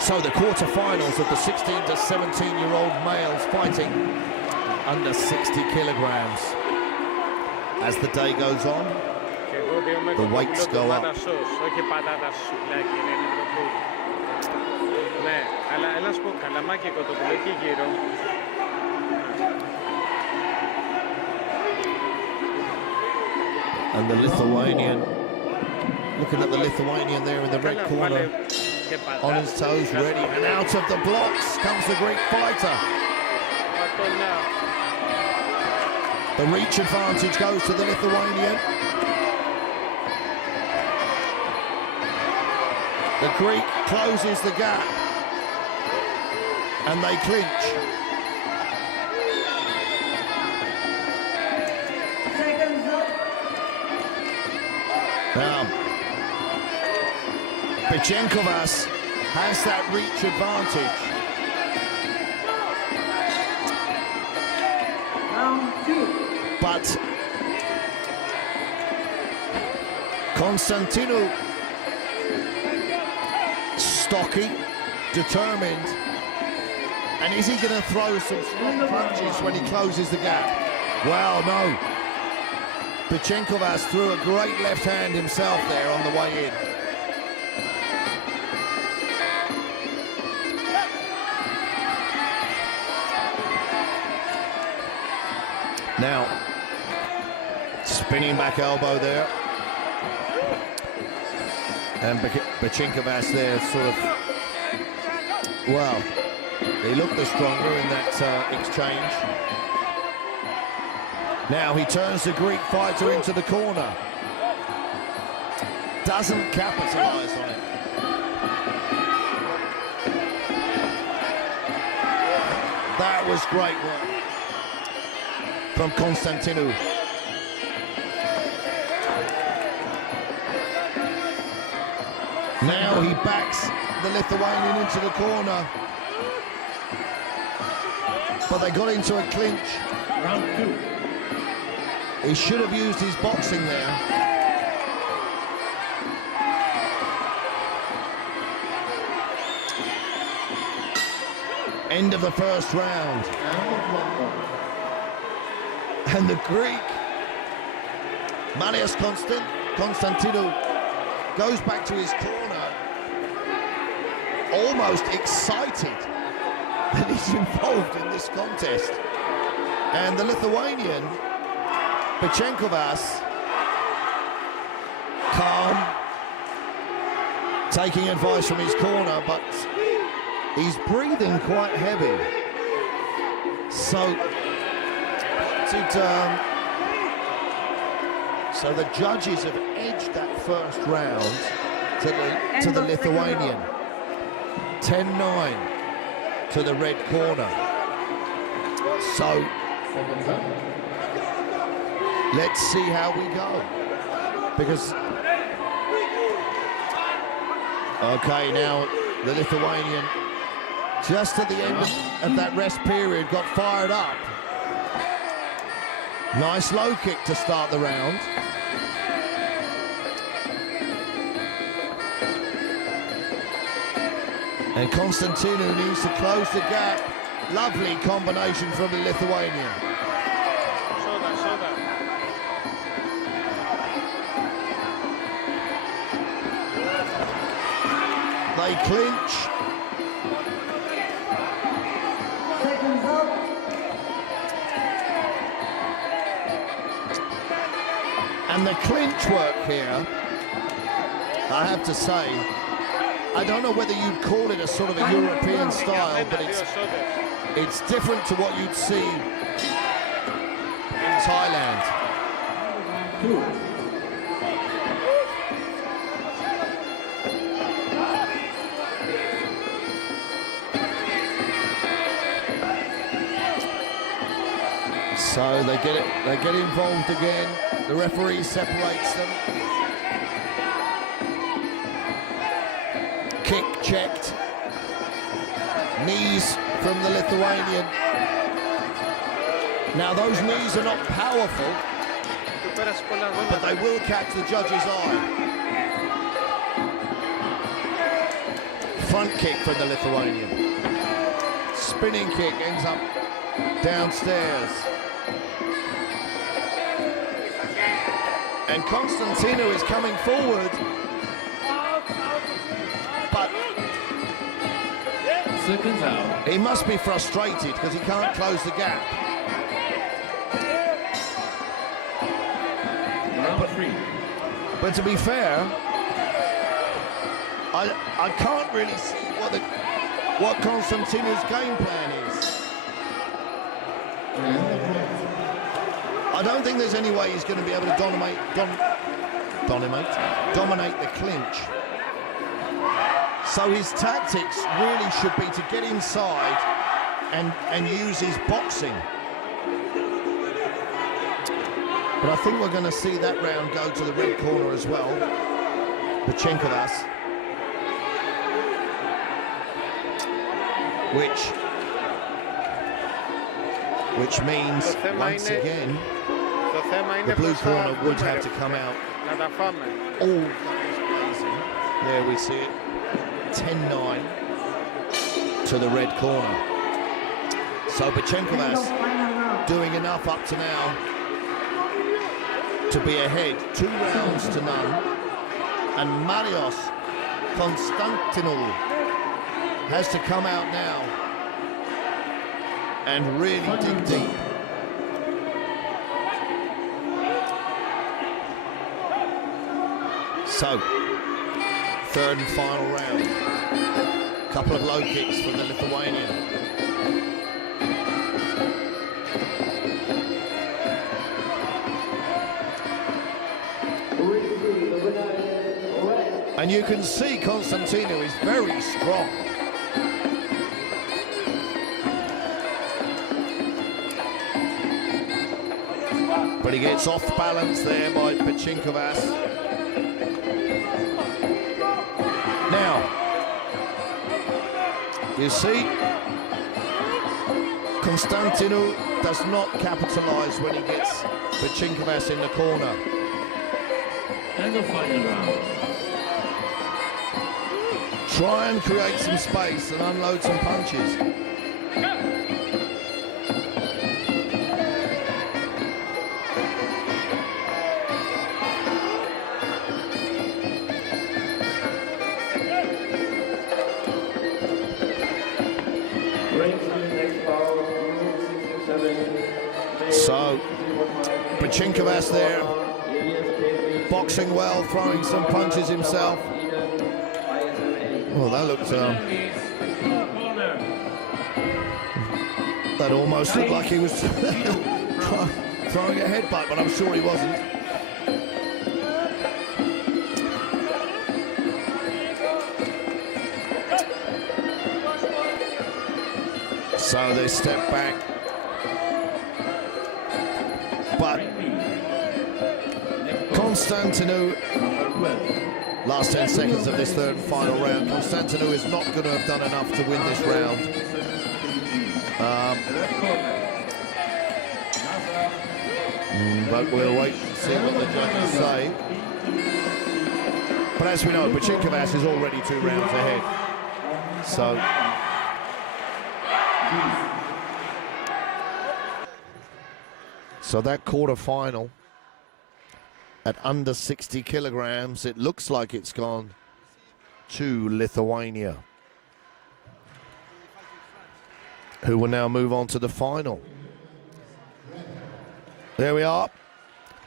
So the quarterfinals of the 16 to 17-year-old males fighting under 60 kilograms. As the day goes on, the weights go up. And the Lithuanian, looking at the Lithuanian there in the red corner, on his toes, ready, and out of the blocks comes the Greek fighter. The reach advantage goes to the Lithuanian. The Greek closes the gap, and they clinch. Now, Bichenkovas has that reach advantage. But Constantinou, stocky, determined, and is he going to throw some strong punches when he closes the gap? Well, no. Bichenkovas threw a great left hand himself there on the way in. Now, spinning back elbow there. And Bichenkovas there sort of Well, he looked the stronger in that exchange. Now he turns the Greek fighter into the corner. Doesn't capitalise on it. That was great work from Constantinou. Now he backs the Lithuanian into the corner. But they got into a clinch. Round 2. He should have used his boxing there. End of the first round. And the Greek, Marius Constantinou, goes back to his corner, almost excited that he's involved in this contest. And the Lithuanian, Bechenkovas, calm, taking advice from his corner, but he's breathing quite heavy. So the judges have edged that first round to the Lithuanian. 10-9 to the red corner. So let's see how we go. Because, okay, now the Lithuanian, just at the end of that rest period, got fired up. Nice low kick to start the round. And Constantinou needs to close the gap. Lovely combination from the Lithuanian. They clinch. Seconds up. And the clinch work here, I have to say, I don't know whether you'd call it a sort of a European style, but it's different to what you'd see in Thailand. So they get involved again. The referee separates them. Kick checked. Knees from the Lithuanian. Now those knees are not powerful, but they will catch the judge's eye. Front kick from the Lithuanian. Spinning kick ends up downstairs. And Constantinou is coming forward, but Seconds out. he must be frustrated because he can't close the gap. Round 3. But to be fair, I can't really see what Constantinou's game plan is. I don't think there's any way he's going to be able to dominate the clinch. So his tactics really should be to get inside and use his boxing. But I think we're going to see that round go to the red corner as well. Bechenkovas. Which means, once again, the blue corner would have to come out. Oh, that was amazing. There we see it. 10-9 to the red corner. So Bechenkovas doing enough up to now to be ahead. 2 rounds to none. And Marius Constantinou has to come out now and really dig deep. So, third and final round. Couple of low kicks for the Lithuanian. And you can see Constantino is very strong. But he gets off balance there by Pechinkovas. Now, you see, Constantino does not capitalise when he gets Pechinkovas in the corner. And the final round. Try and create some space and unload some punches. So, Pechinkovas there, boxing well, throwing some punches himself. Well, that looked, that almost looked like he was throwing a headbutt, but I'm sure he wasn't. So they step back. But Constantino, last 10 seconds of this third and final round, Constantino is not going to have done enough to win this round. But we'll wait and see what the judges say. But as we know, Pechinkovas is already 2 rounds ahead. So that quarter-final at under 60 kilograms, it looks like it's gone to Lithuania, who will now move on to the final. There we are.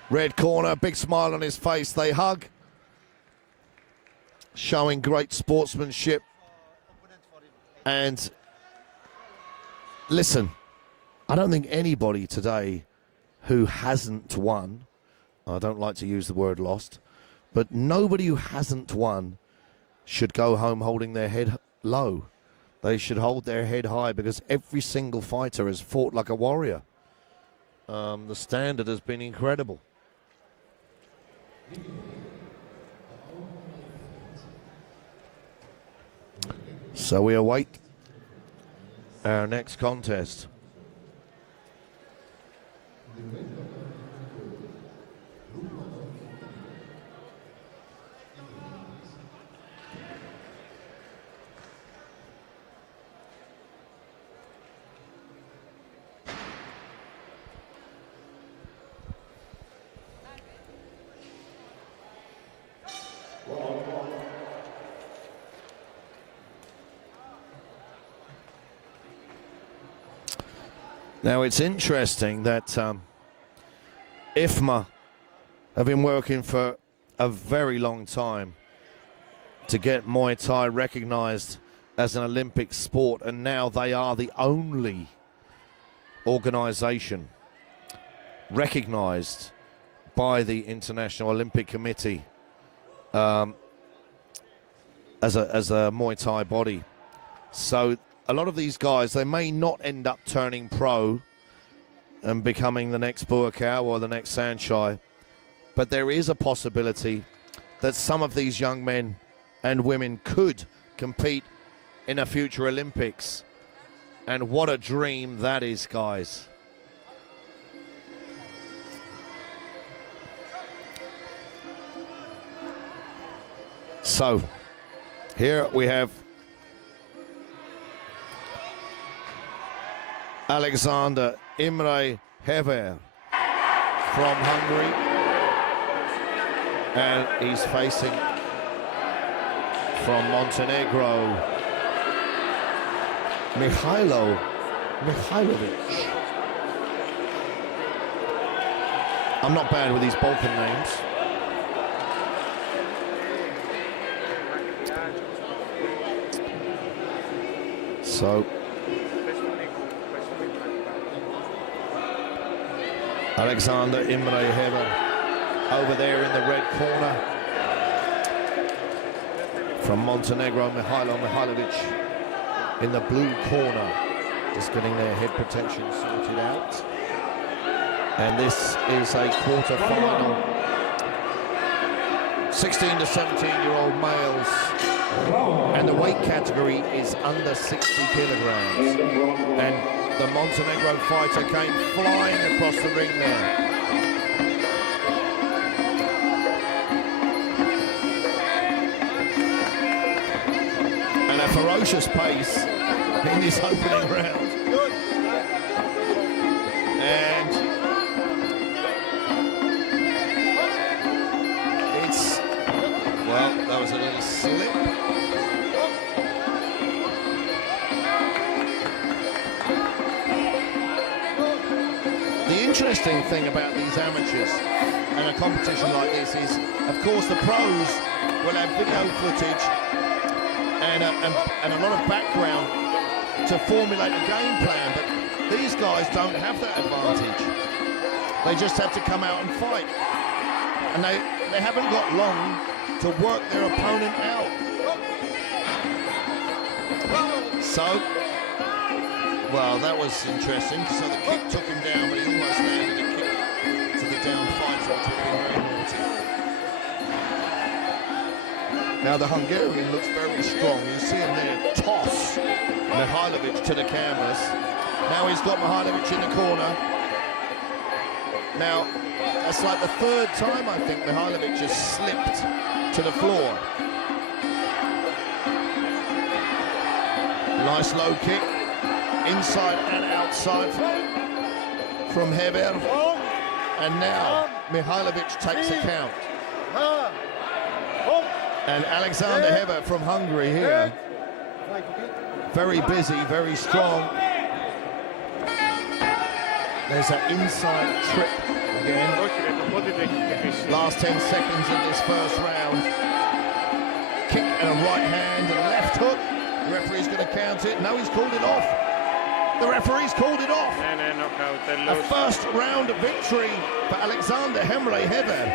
Red corner, big smile on his face. They hug, showing great sportsmanship. And listen, I don't think anybody today who hasn't won, I don't like to use the word lost, but nobody who hasn't won should go home holding their head low. They should hold their head high, because every single fighter has fought like a warrior. The standard has been incredible. So we await our next contest. Now, it's interesting that IFMA have been working for a very long time to get Muay Thai recognized as an Olympic sport, and now they are the only organization recognized by the International Olympic Committee as a Muay Thai body. So a lot of these guys, they may not end up turning pro and becoming the next Buakaw or the next Sanchai, but there is a possibility that some of these young men and women could compete in a future Olympics. And what a dream that is, guys. So, here we have Alexander Imre Hever from Hungary, and he's facing from Montenegro, Mihailovic. I'm not bad with these Balkan names. So Alexander Imre Heber over there in the red corner. From Montenegro, Mihailo Mihailovic in the blue corner, just getting their head protection sorted out. And this is a quarter-final. 16 to 17-year-old males, and the weight category is under 60 kilograms. And the Montenegro fighter came flying across the ring there. And a ferocious pace in this opening round. And it's, well, that was a little slip. The interesting thing about these amateurs and a competition like this is, of course, the pros will have video footage and a lot of background to formulate a game plan, but these guys don't have that advantage. They just have to come out and fight, and they haven't got long to work their opponent out. So, well, that was interesting. So the kick took him down, but he almost landed a kick to the down fighter, which would have been very naughty. Now the Hungarian looks very strong. You see him there toss Mihailovic to the canvas. Now he's got Mihailovic in the corner. Now, that's like the third time I think Mihailovic just slipped to the floor. Nice low kick, inside and outside from Heber. And now Mihailovic takes a count. And Alexander Heber from Hungary here. Very busy, very strong. There's an inside trip again. Last 10 seconds of this first round. Kick and a right hand and a left hook. The referee's going to count it. No, he's called it off. The referee's called it off. A first round victory for Alexander Imre Heber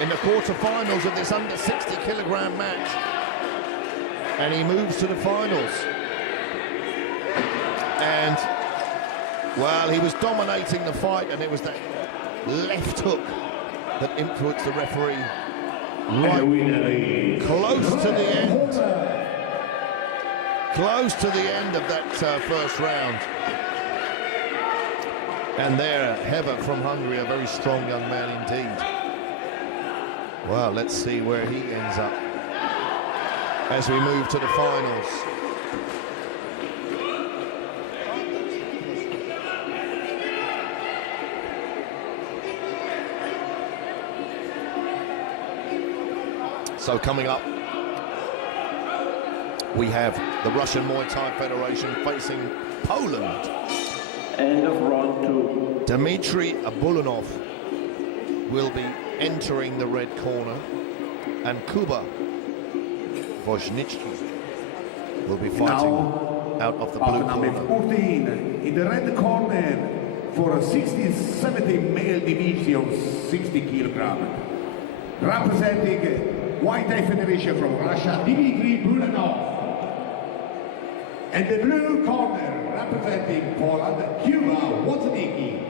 in the quarterfinals of this under 60 kilogram match. And he moves to the finals. And, well, he was dominating the fight, and it was that left hook that influenced the referee right close to the end. Close to the end of that first round. And there, Heber from Hungary, a very strong young man indeed. Well, let's see where he ends up as we move to the finals. So coming up, we have the Russian Muay Thai Federation facing Poland. End of round 2. Dmitry Abulanov will be entering the red corner, and Kuba Wozniacki will be fighting out of the blue corner. 14 in the red corner for a 60-70 male division, 60 kilogram. Representing Muay Thai Federation from Russia, Dmitry Abulanov. And the blue corner representing Poland, Kuba Wozniacki.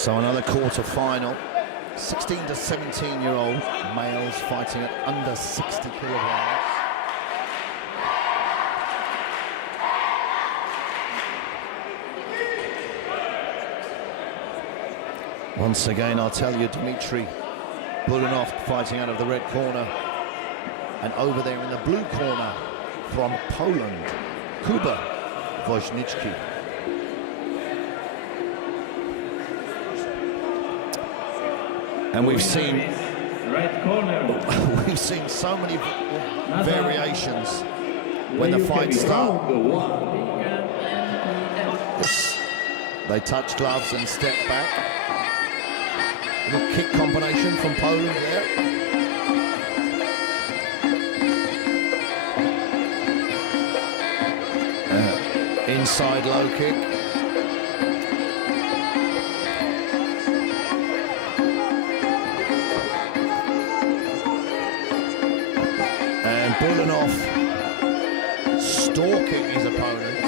So another quarter-final. 16 to 17-year-old males fighting at under 60 kilograms. Once again, I'll tell you, Dmitry Bulanov fighting out of the red corner. And over there in the blue corner from Poland, Kuba Woźnicki. And we've seen Red corner. we've seen so many variations when the fights start. They touch gloves and step back. Little kick combination from Poland there. Inside low kick. And Bulanov stalking his opponent.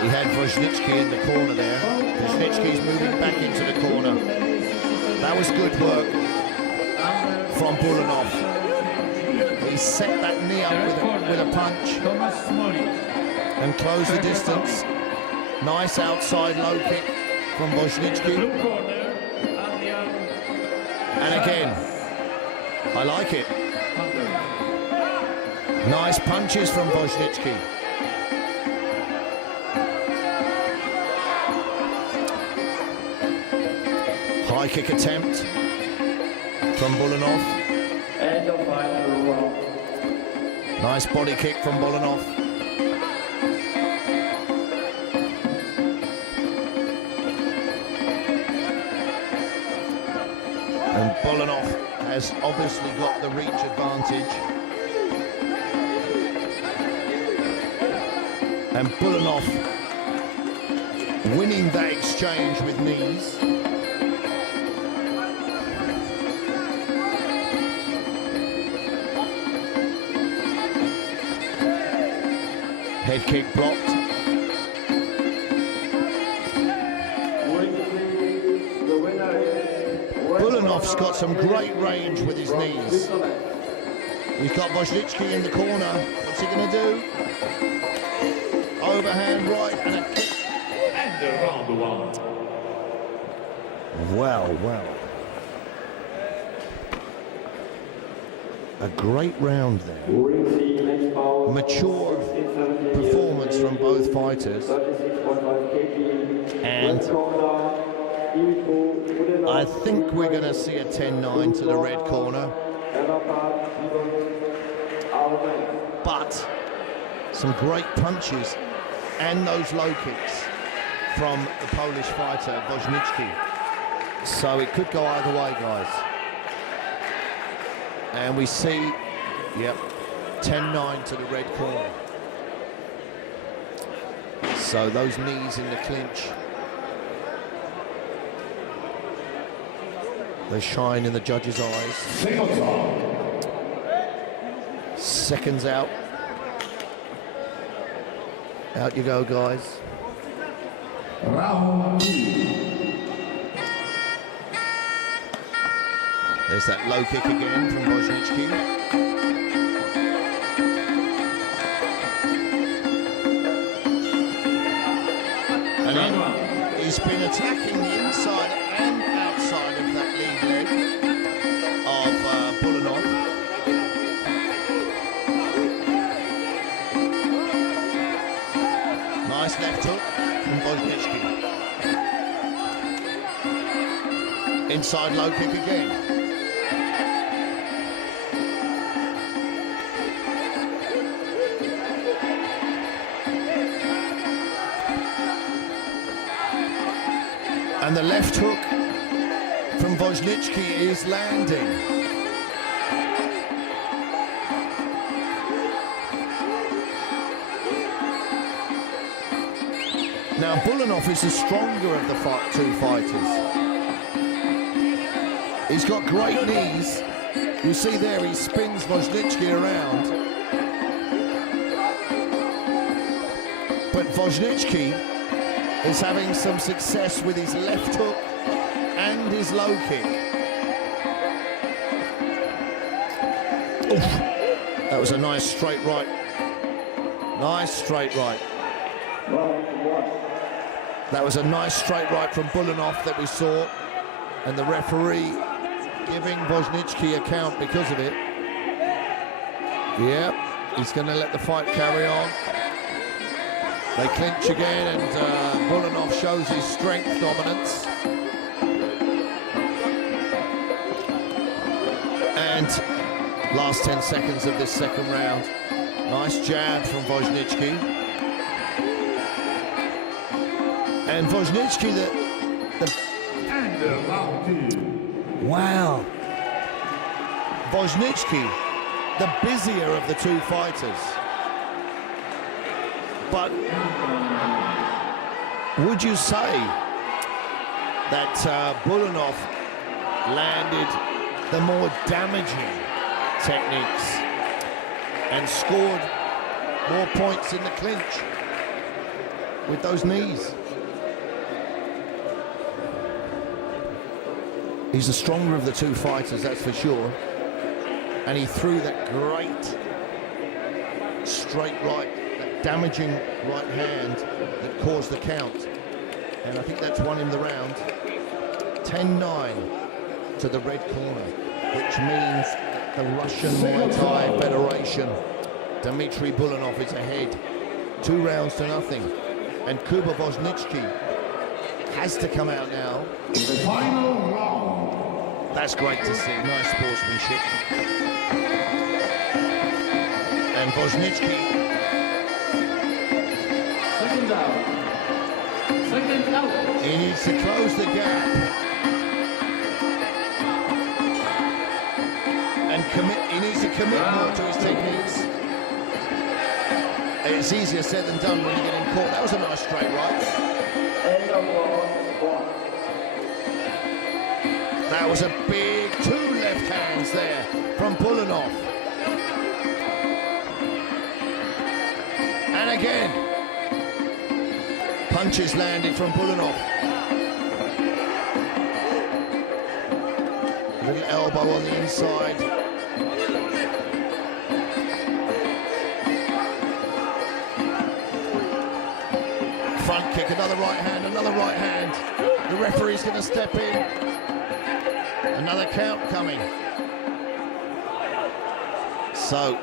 He had Woźnicki in the corner there. Woźnicki's moving back into the corner. That was good work from Bulanov. He set that knee up with a punch and closed the distance. Nice outside low kick from Woźnicki. And again, I like it. Nice punches from Woźnicki. High kick attempt from Bulanov. End of final round. Nice body kick from Bulanov. And Bulanov has obviously got the reach advantage. And Bulanov winning that exchange with knees. Head kick blocked. Bulanov's got some great range with his knees. He's got Woźnicki in the corner. What's he going to do? Overhand right and a kick. And round one. Well. A great round there. Mature performance from both fighters. And I think we're going to see a 10-9 to the red corner. But some great punches and those low kicks from the Polish fighter, Woźnicki. So it could go either way, guys. And we see, 10-9 to the red corner. So those knees in the clinch, they shine in the judge's eyes. Seconds out. Out you go, guys. Round 2. There's that low kick again from Woźnicki. And he's been attacking the inside and outside of that lead leg of Bulanov. Nice left hook from Woźnicki. Inside low kick again. And the left hook from Woźnicki is landing. Now Bulanov is the stronger of the two fighters. He's got great knees. You see there, he spins Woźnicki around. But Woźnicki is having some success with his left hook and his low kick. Oof. That was a nice straight right. Nice straight right. That was a nice straight right from Bulanov that we saw, and the referee giving Wozniacki a count because of it. Yeah, he's going to let the fight carry on. They clinch again, and Bulanov shows his strength dominance. And last 10 seconds of this second round. Nice jab from Wozniacki. And Wozniacki, wow. Wozniacki, the busier of the two fighters. But would you say that Bulanov landed the more damaging techniques and scored more points in the clinch with those knees? He's the stronger of the two fighters, that's for sure. And he threw that great straight right, that damaging right hand that caused the count. And I think that's won him the round. 10-9 to the red corner, which means the Russian Muay Thai Federation, Dmitry Bulanov, is ahead 2 rounds to nothing. And Kuba Wozniacki has to come out now. Final round. That's great to see, nice sportsmanship. And Wozniacki. Second out. Second out. He needs to close the gap. And he needs to commit more to his techniques. It's easier said than done when you get in caught. That was a nice straight right. That was a big 2 left hands there from Bulanov. And again, punches landed from Bulanov. A little elbow on the inside. Front kick, another right hand, another right hand. The referee's going to step in. Another count coming. So,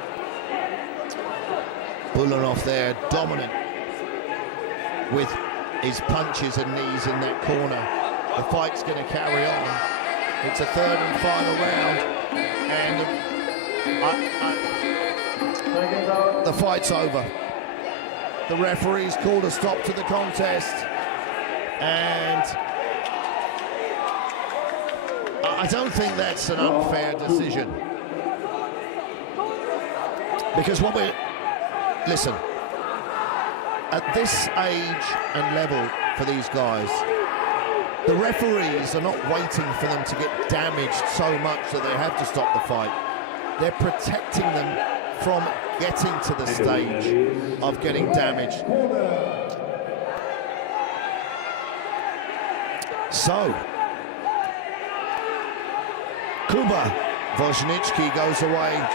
Bulanov there, dominant with his punches and knees in that corner. The fight's going to carry on. It's a third and final round. And the fight's over. The referee's called a stop to the contest. And I don't think that's an unfair decision. Because listen, at this age and level for these guys, the referees are not waiting for them to get damaged so much that they have to stop the fight. They're protecting them from getting to the stage of getting damaged. So, Kuba Wozniacki goes away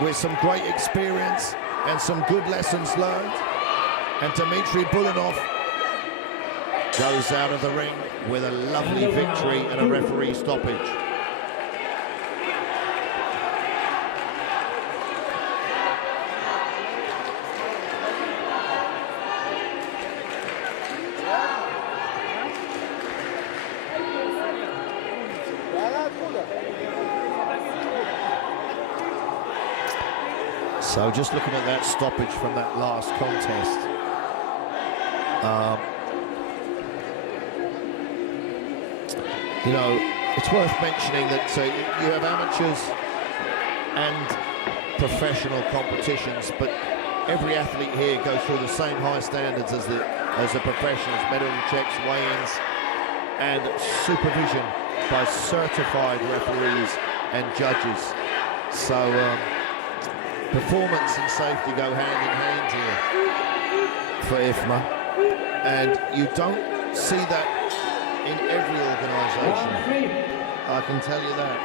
with some great experience and some good lessons learned. And Dmitry Bulanov goes out of the ring with a lovely victory and a referee stoppage. So just looking at that stoppage from that last contest, you know, it's worth mentioning that you have amateurs and professional competitions, but every athlete here goes through the same high standards as the professionals, medical checks, weigh-ins, and supervision by certified referees and judges. So performance and safety go hand in hand here for IFMA. And you don't see that in every organisation. I can tell you that.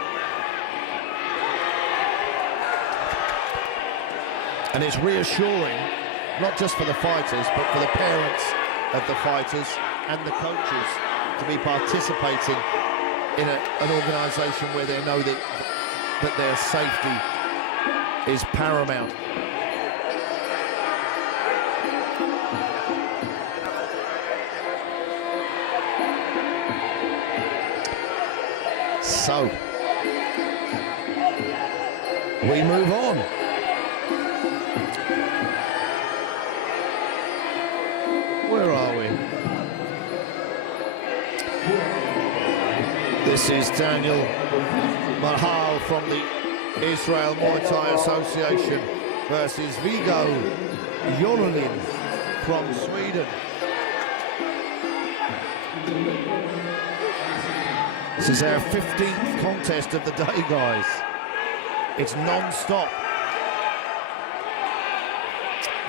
And it's reassuring, not just for the fighters, but for the parents of the fighters and the coaches to be participating in an organisation where they know that their safety is paramount. So, we move on. Where are we? This is Daniel Mahal from the Israel Muay Thai Association versus Viggo Jorlin from Sweden. This is our 15th contest of the day, guys. It's non-stop.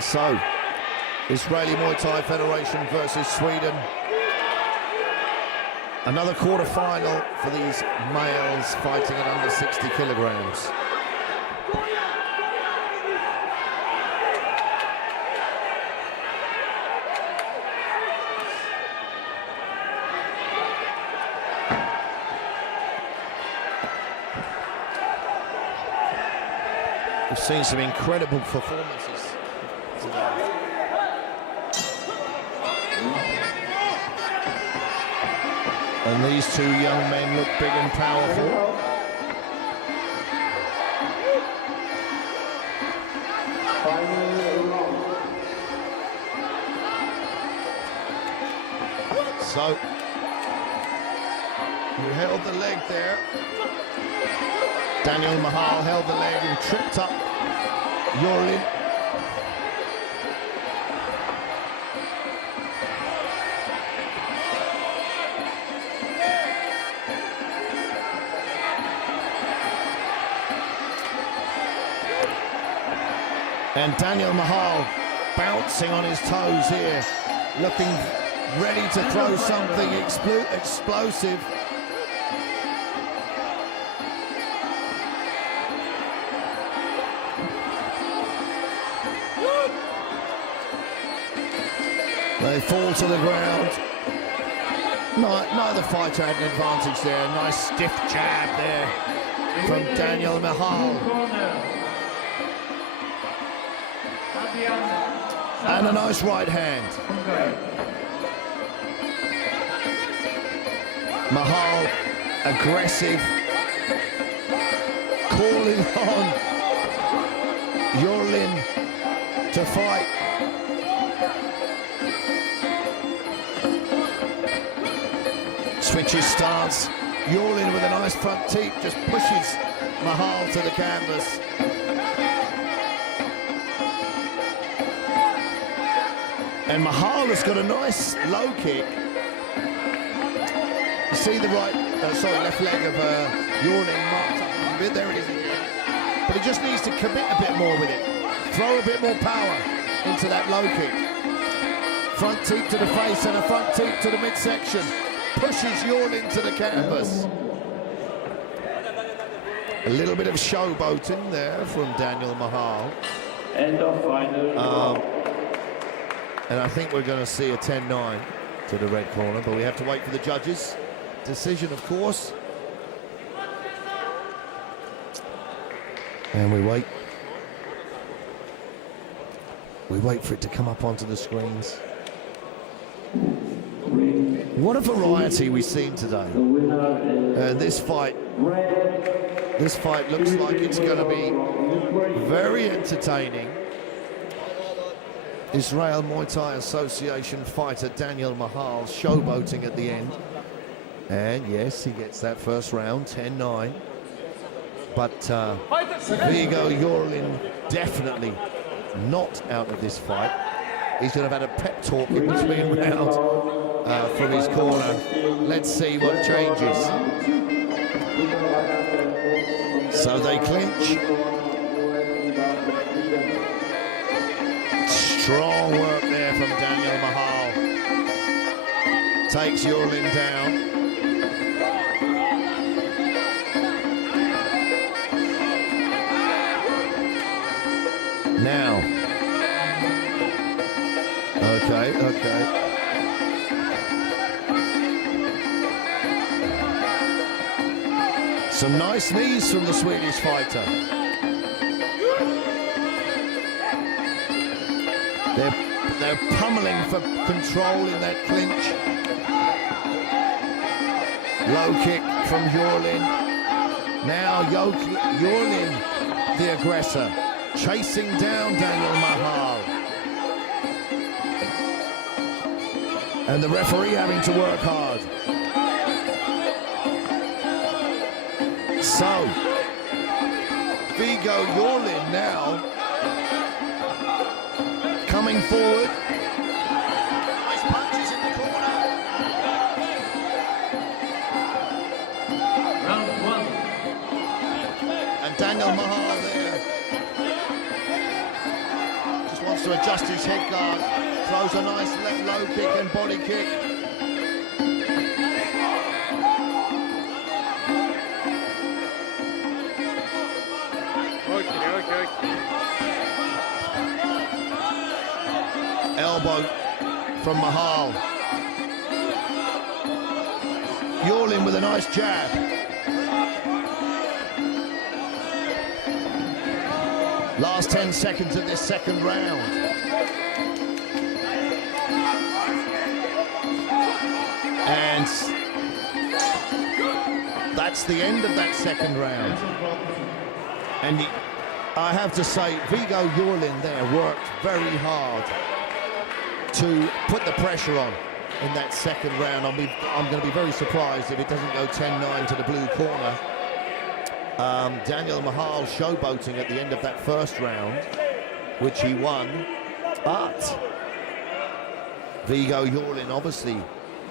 So, Israeli Muay Thai Federation versus Sweden. Another quarter-final for these males fighting at under 60 kilograms. We've seen some incredible performances today. And these two young men look big and powerful. So, you held the leg there. Daniel Mahal held the leg and tripped up Jorlin. And Daniel Mahal bouncing on his toes here, looking ready to throw something explosive. They fall to the ground. Neither fighter had an advantage there. Nice stiff jab there from Daniel Mahal. And a nice right hand. Mahal, aggressive, calling on Jorlin to fight. Switches stance. Jorlin with a nice front teep just pushes Mahal to the canvas. And Mahal has got a nice low kick. You see the left leg of Jorlin marked up a bit. There it is again. But he just needs to commit a bit more with it. Throw a bit more power into that low kick. Front teep to the face and a front teep to the midsection. Pushes Jorlin to the canvas. A little bit of showboating there from Daniel Mahal. End of final. And I think we're going to see a 10-9 to the red corner, but we have to wait for the judges' decision, of course. And we wait. We wait for it to come up onto the screens. What a variety we've seen today. This fight looks like it's going to be very entertaining. Israel Muay Thai Association fighter Daniel Mahal showboating at the end. And yes, he gets that first round, 10-9. But Viggo Jorlin definitely not out of this fight. He's going to have had a pep talk in between rounds from his corner. Let's see what changes. So they clinch. Strong work there from Daniel Mahal. takes Yurlin down. Now. Okay. Some nice knees from the Swedish fighter. They're pummeling for control in that clinch. Low kick from Yurlin. Now Yurlin, the aggressor, chasing down Daniel Mahal. And the referee having to work hard. So, Viggo Yurlin now coming forward. Nice punches in the corner. Round 1. And Daniel Mahal there just wants to adjust his head guard. Throws a nice low kick and body kick. Okay. Elbow from Mahal. Yurlin with a nice jab. Last 10 seconds of this second round. And that's the end of that second round. And I have to say, Viggo Yurlin there worked very hard to put the pressure on in that second round. I'm going to be very surprised if it doesn't go 10-9 to the blue corner. Daniel Mahal showboating at the end of that first round, which he won. But Viggo Yurlin obviously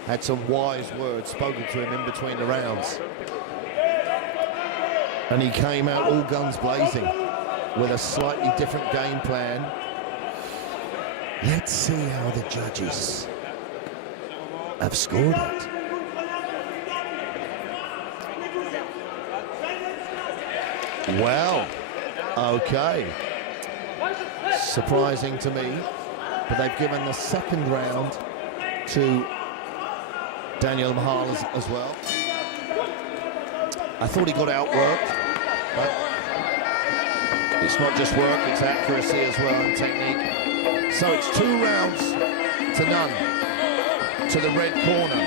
had some wise words spoken to him in between the rounds. And he came out all guns blazing with a slightly different game plan. Let's see how the judges have scored it. Well, okay. Surprising to me, but they've given the second round to Daniel Mahal as well. I thought he got outworked, but it's not just work, it's accuracy as well and technique. So it's 2 rounds to none to the red corner.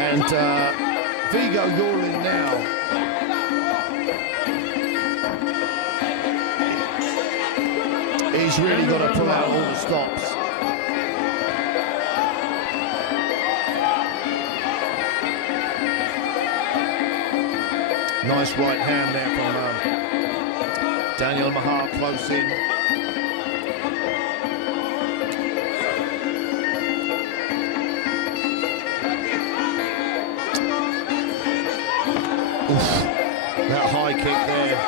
And Viggo Yurlin now he's really got to pull out all the stops. Nice right hand there from Daniel Mahal, close in. Oof. That high kick there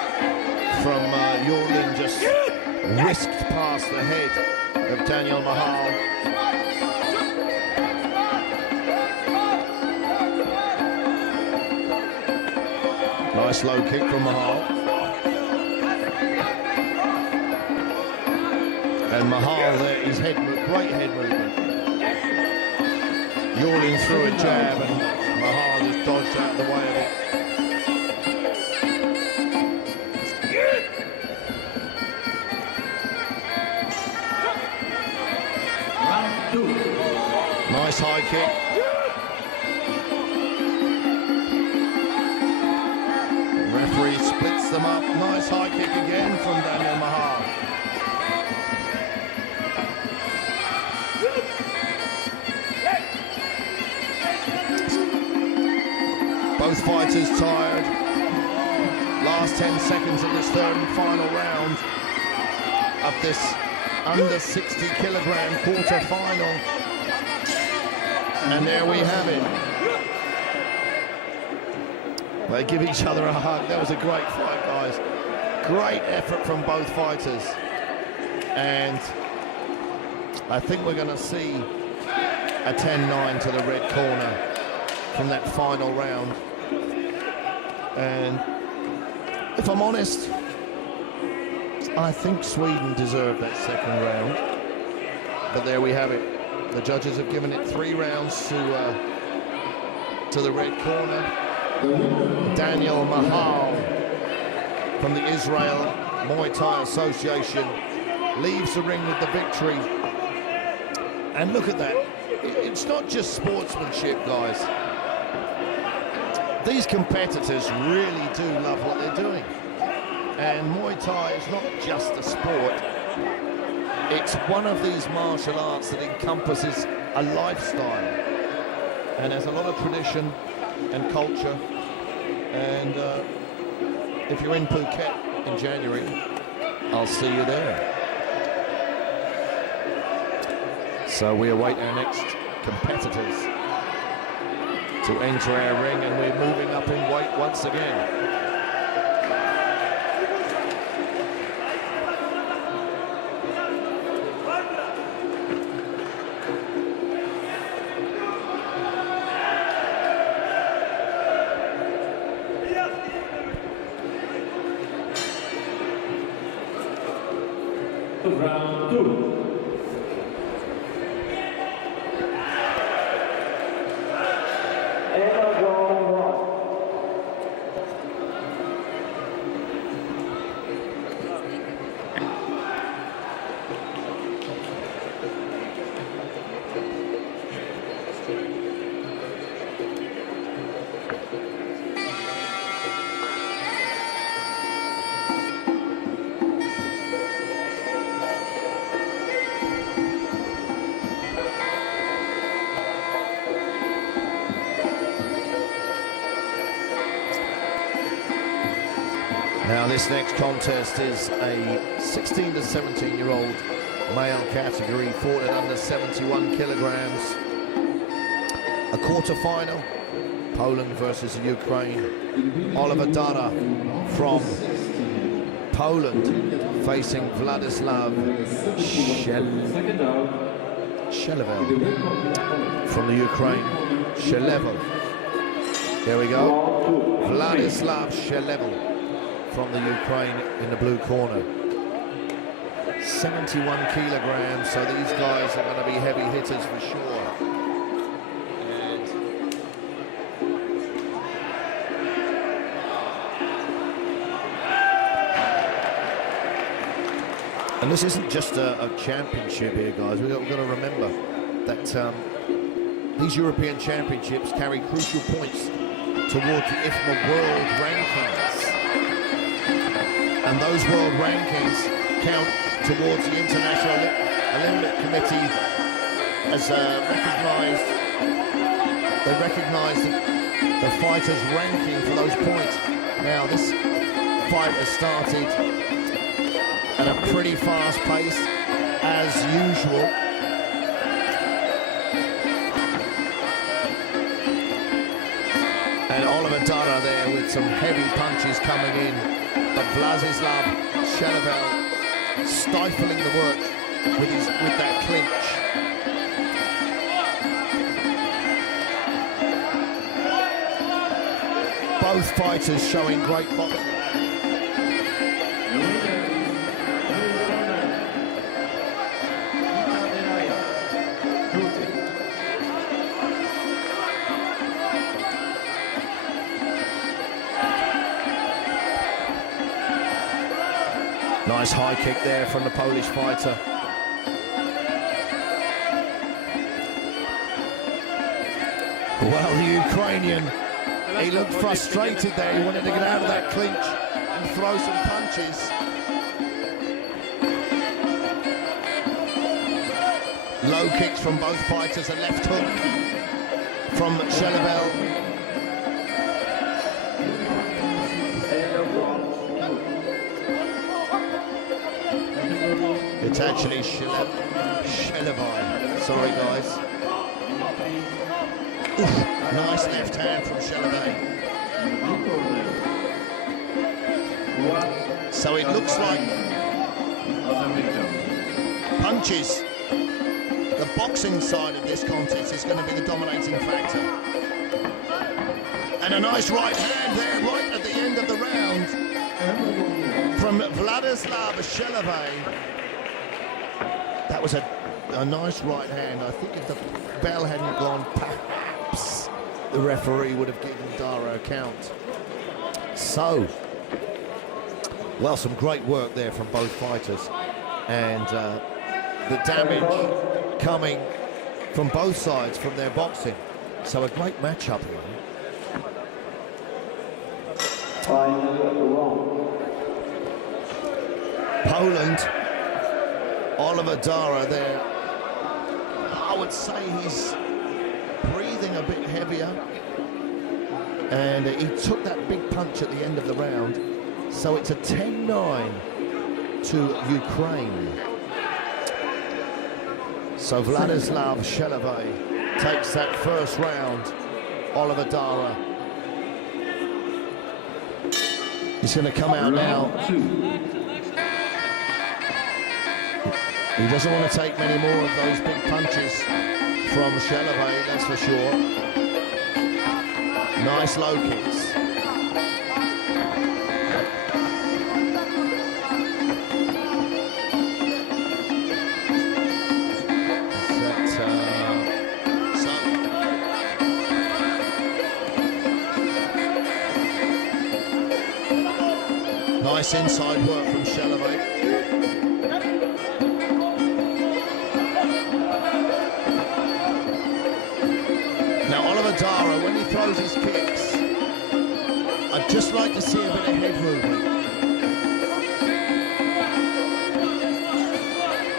from Yurlin just whisked past the head of Daniel Mahal. Nice low kick from Mahal. And Mahal there, his great head movement. Yurlin threw a jab and Mahal just dodged out of the way of it. Round 2. Nice high kick. Referee splits them up. Nice high kick again from Daniel Mahal. Both fighters tired. Last 10 seconds of this third and final round of this under 60 kilogram quarter-final. And there we have it. They give each other a hug. That was a great fight, guys. Great effort from both fighters. And I think we're going to see a 10-9 to the red corner from that final round. And if I'm honest, I think Sweden deserved that second round. But there we have it. The judges have given it 3 rounds to the red corner. Daniel Mahal from the Israel Muay Thai Association leaves the ring with the victory. And look at that. It's not just sportsmanship, guys. These competitors really do love what they're doing. And Muay Thai is not just a sport. It's one of these martial arts that encompasses a lifestyle and has a lot of tradition and culture. And if you're in Phuket in January, I'll see you there. So we await our next competitors to enter our ring, and we're moving up in weight once again. Round 2. Now this next contest is a 16 to 17-year-old male category, fought at under 71 kilograms. A quarter-final, Poland versus Ukraine. Oliver Dara from Poland facing Vladislav Shelevel from the Ukraine. Shelevel. There we go. Vladislav Shelevel from the Ukraine in the blue corner. 71 kilograms, so these guys are going to be heavy hitters for sure. And this isn't just a championship here, guys. We've got to remember that these European Championships carry crucial points towards the IFMA World Rankings. And those world rankings count towards the International Olympic Committee as they recognise the fighters' ranking for those points. Now this fight has started at a pretty fast pace, as usual. And Oliver Dara there with some heavy punches coming in. But Vladislav Shelevel stifling the work with that clinch. Both fighters showing great boxing. Nice high kick there from the Polish fighter. Well, the Ukrainian, he looked frustrated there. He wanted to get out of that clinch and throw some punches. Low kicks from both fighters, a left hook from Shelevel. It's actually Shelevi. Sorry, guys. Oof, nice left hand from Shelevi. So it looks like punches the boxing side of this contest is going to be the dominating factor. And a nice right hand there, right at the end of the round, from Vladislav Shelevay. That was a nice right hand. I think if the bell hadn't gone, perhaps the referee would have given Dara a count. So, well, some great work there from both fighters. And the damage coming from both sides from their boxing. So a great matchup here. Poland, Oliver Dara there. I would say he's breathing a bit heavier. And he took that big punch at the end of the round. So it's a 10-9 to Ukraine. So Vladislav Shelevay takes that first round. Oliver Dara is going to come out now. He doesn't want to take many more of those big punches from Shelevay, that's for sure. Nice low kicks. Nice inside work from Shelevay. Now Oliver Dara, when he throws his kicks, I'd just like to see a bit of head movement.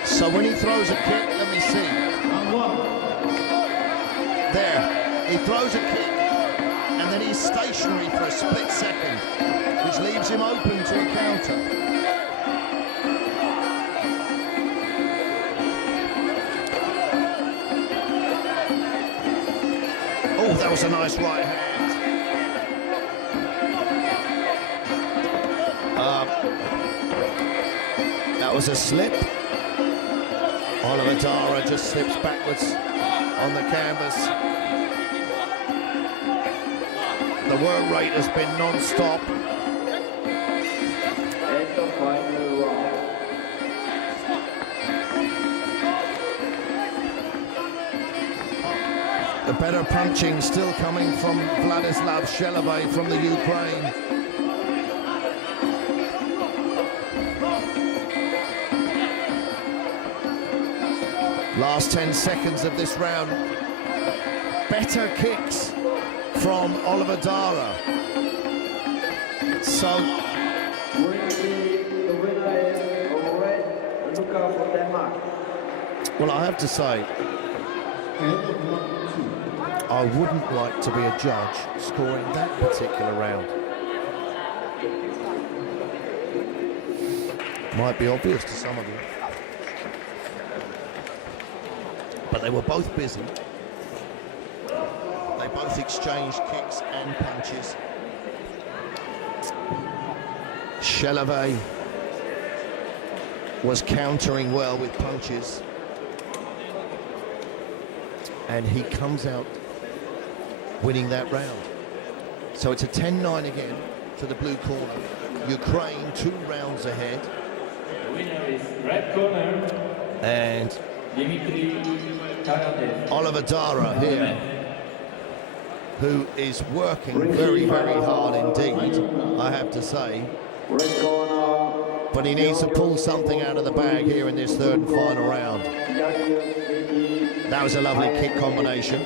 So when he throws a kick, let me see. There, he throws a kick, and then he's stationary for a split second, which leaves him open to a counter. Oh, that was a nice right hand. That was a slip. Oliver Dara just slips backwards on the canvas. The work rate has been non-stop. The better punching still coming from Vladislav Shelevay from the Ukraine. Last 10 seconds of this round. Better kicks from Oliver Dara. So, well, I have to say, I wouldn't like to be a judge scoring that particular round. Might be obvious to some of you. But they were both busy. They both exchanged kicks and punches. Shelevay was countering well with punches. And he comes out winning that round. So it's a 10-9 again to the blue corner. Ukraine 2 rounds ahead. The winner is red corner. And Oliver Dara here, who is working very, very hard indeed, I have to say. But he needs to pull something out of the bag here in this third and final round. That was a lovely kick combination.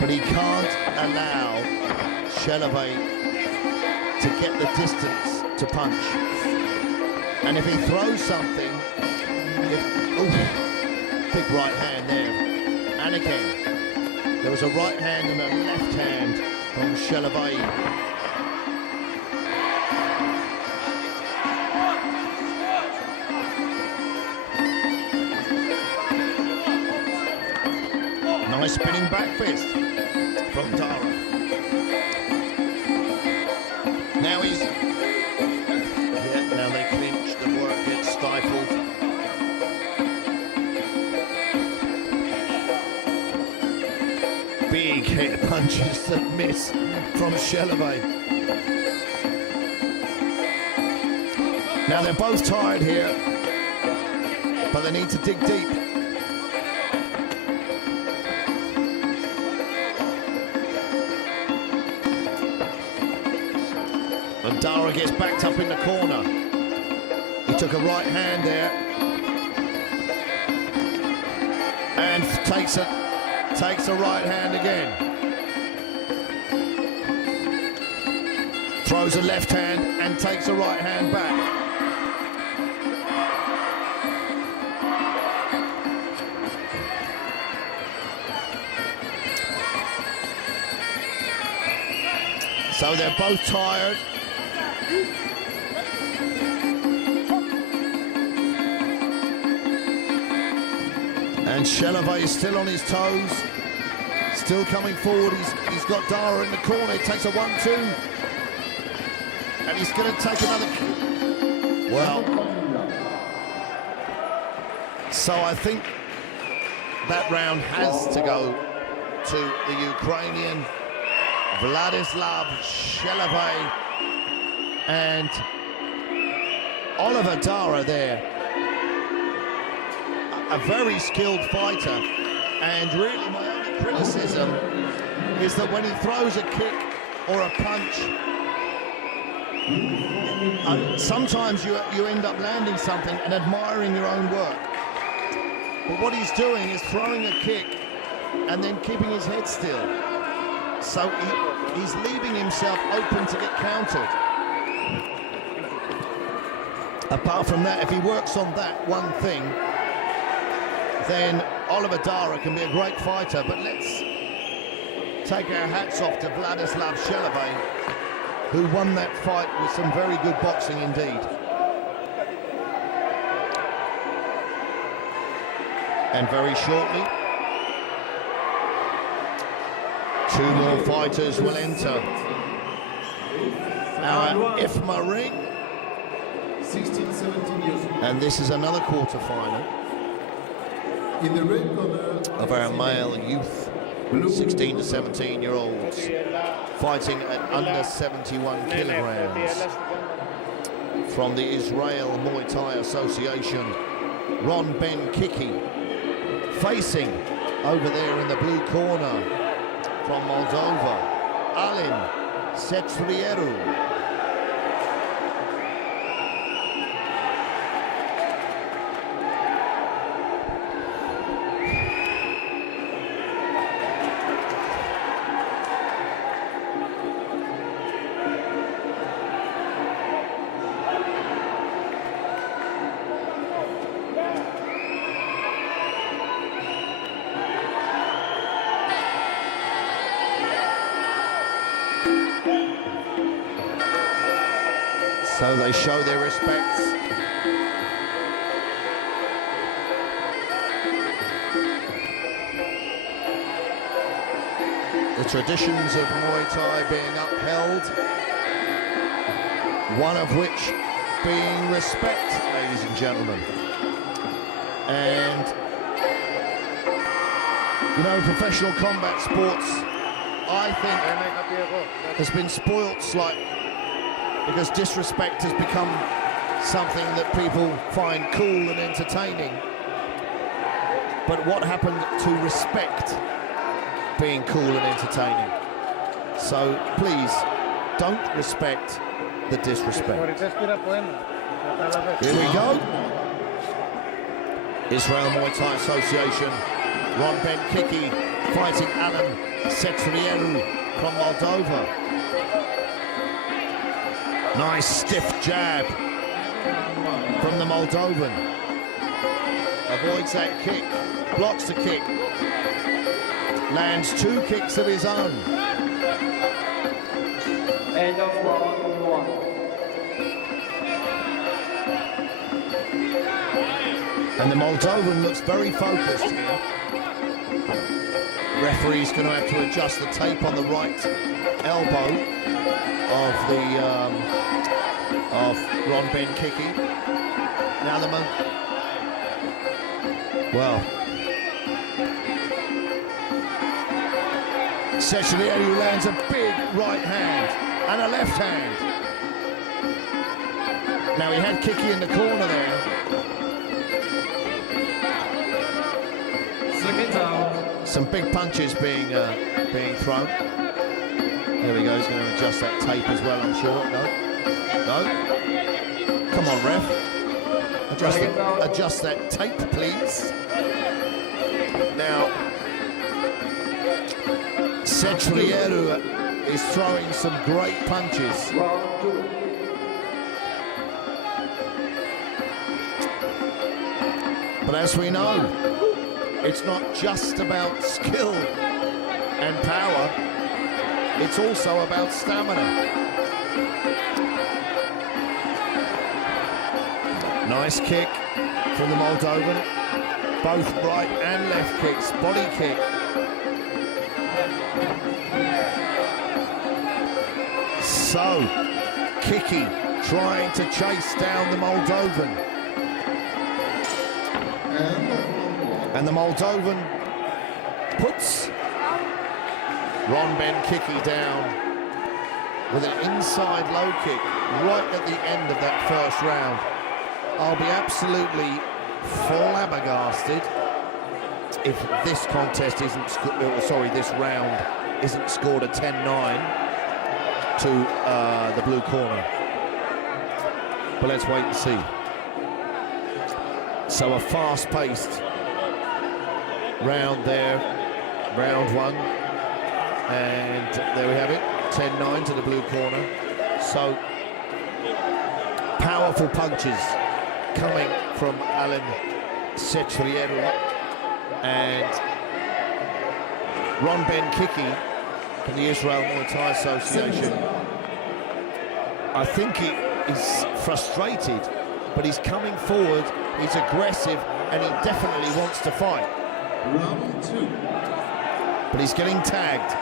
But he can't allow Shelevay to get the distance to punch. And if he throws something, big right hand there. And again, there was a right hand and a left hand from Shelevay. Nice spinning back fist from Dara. Now he's... Yeah, now they clinch, the work gets stifled. big hit punches that miss from Shelovay. Now they're both tired here, but they need to dig deep. And Dara gets backed up in the corner. He took a right hand there and takes a right hand again. Throws a left hand and takes a right hand back. So they're both tired. And Shelovay is still on his toes, still coming forward. He's got Dara in the corner. He takes a 1-2, and he's going to take another. Well, so I think that round has to go to the Ukrainian Vladislav Shelovay, and Oliver Dara there. A very skilled fighter, and really my only criticism is that when he throws a kick or a punch, sometimes you end up landing something and admiring your own work. But what he's doing is throwing a kick and then keeping his head still. So he's leaving himself open to get countered. Apart from that, if he works on that one thing, then Oliver Dara can be a great fighter. But let's take our hats off to Vladislav Shelovay, who won that fight with some very good boxing indeed. And very shortly, two more fighters will enter our IFMA ring. 16, 17 years old. And this is another quarter-final In the red corner of our male youth, 16 to 17-year-olds, fighting at under 71 kilograms. From the Israel Muay Thai Association, Ron Ben Kiki, facing over there in the blue corner from Moldova, Alin Setrieru. So they show their respects. The traditions of Muay Thai being upheld, one of which being respect, ladies and gentlemen. And, you know, professional combat sports, I think, has been spoilt slightly, because disrespect has become something that people find cool and entertaining. But what happened to respect being cool and entertaining? So please, don't respect the disrespect. Here we go. Israel Muay Thai Association, Ron Ben Kiki fighting Alan Setrieru from Moldova. Nice stiff jab from the Moldovan. Avoids that kick, blocks the kick. Lands two kicks of his own. End of round one. And the Moldovan looks very focused here. Referee's going to have to adjust the tape on the right elbow of Ron Ben Kiki. Now the Sechelieru lands a big right hand and a left hand. Now he had Kiki in the corner there. Second out. Some big punches being thrown. There we go, he's going to adjust that tape as well, I'm sure. No. Come on, ref. Adjust that tape, please. Now, Sechelieru is throwing some great punches. Round 2. But as we know, it's not just about skill and power, it's also about stamina. Nice kick from the Moldovan. Both right and left kicks, body kick. So, Kiki trying to chase down the Moldovan. And the Moldovan puts Ron Ben Kiki down with an inside low kick right at the end of that first round. I'll be absolutely flabbergasted if this contest isn't, this round isn't scored a 10-9 to the blue corner. But let's wait and see. So a fast-paced round there, round 1, and there we have it, 10-9 to the blue corner. So powerful punches coming from Alan Sechelieru and Ron Ben Kiki from the Israel Muay Thai Association. I think he is frustrated, but he's coming forward, he's aggressive, and he definitely wants to fight. Round 2. But he's getting tagged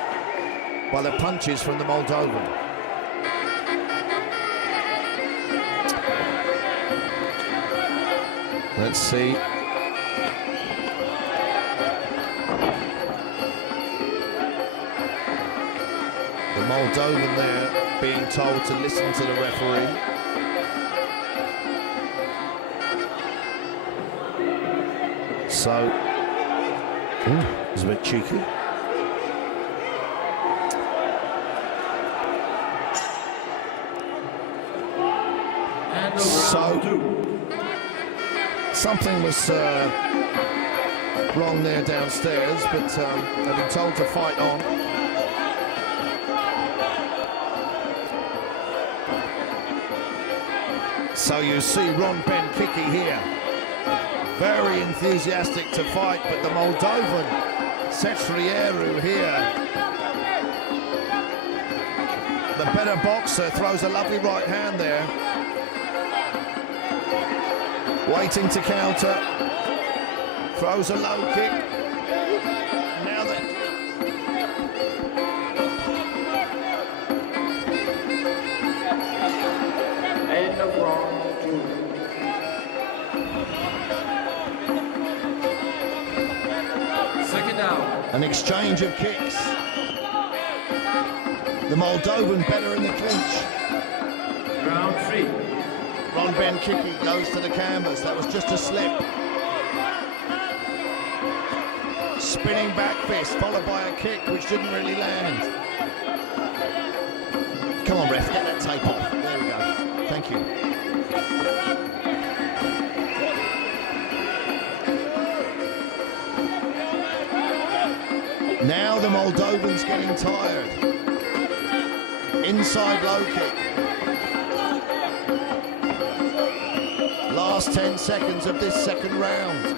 by the punches from the Moldovan. Let's see. The Moldovan there being told to listen to the referee. So, it's a bit cheeky. So, something was wrong there downstairs, but they've been told to fight on. So you see Ron Ben Kiki here, very enthusiastic to fight, but the Moldovan Sechelieru here, the better boxer, throws a lovely right hand there. Waiting to counter, throws a low kick. Now that End of round 2. Second out. an exchange of kicks. The Moldovan better in the clinch. Round 3. Ron Ben Kiki goes to the canvas. That was just a slip. Spinning back fist followed by a kick which didn't really land. Come on, ref, get that tape off. There we go. Thank you. Now the Moldovan's getting tired. Inside low kick. Last 10 seconds of this second round.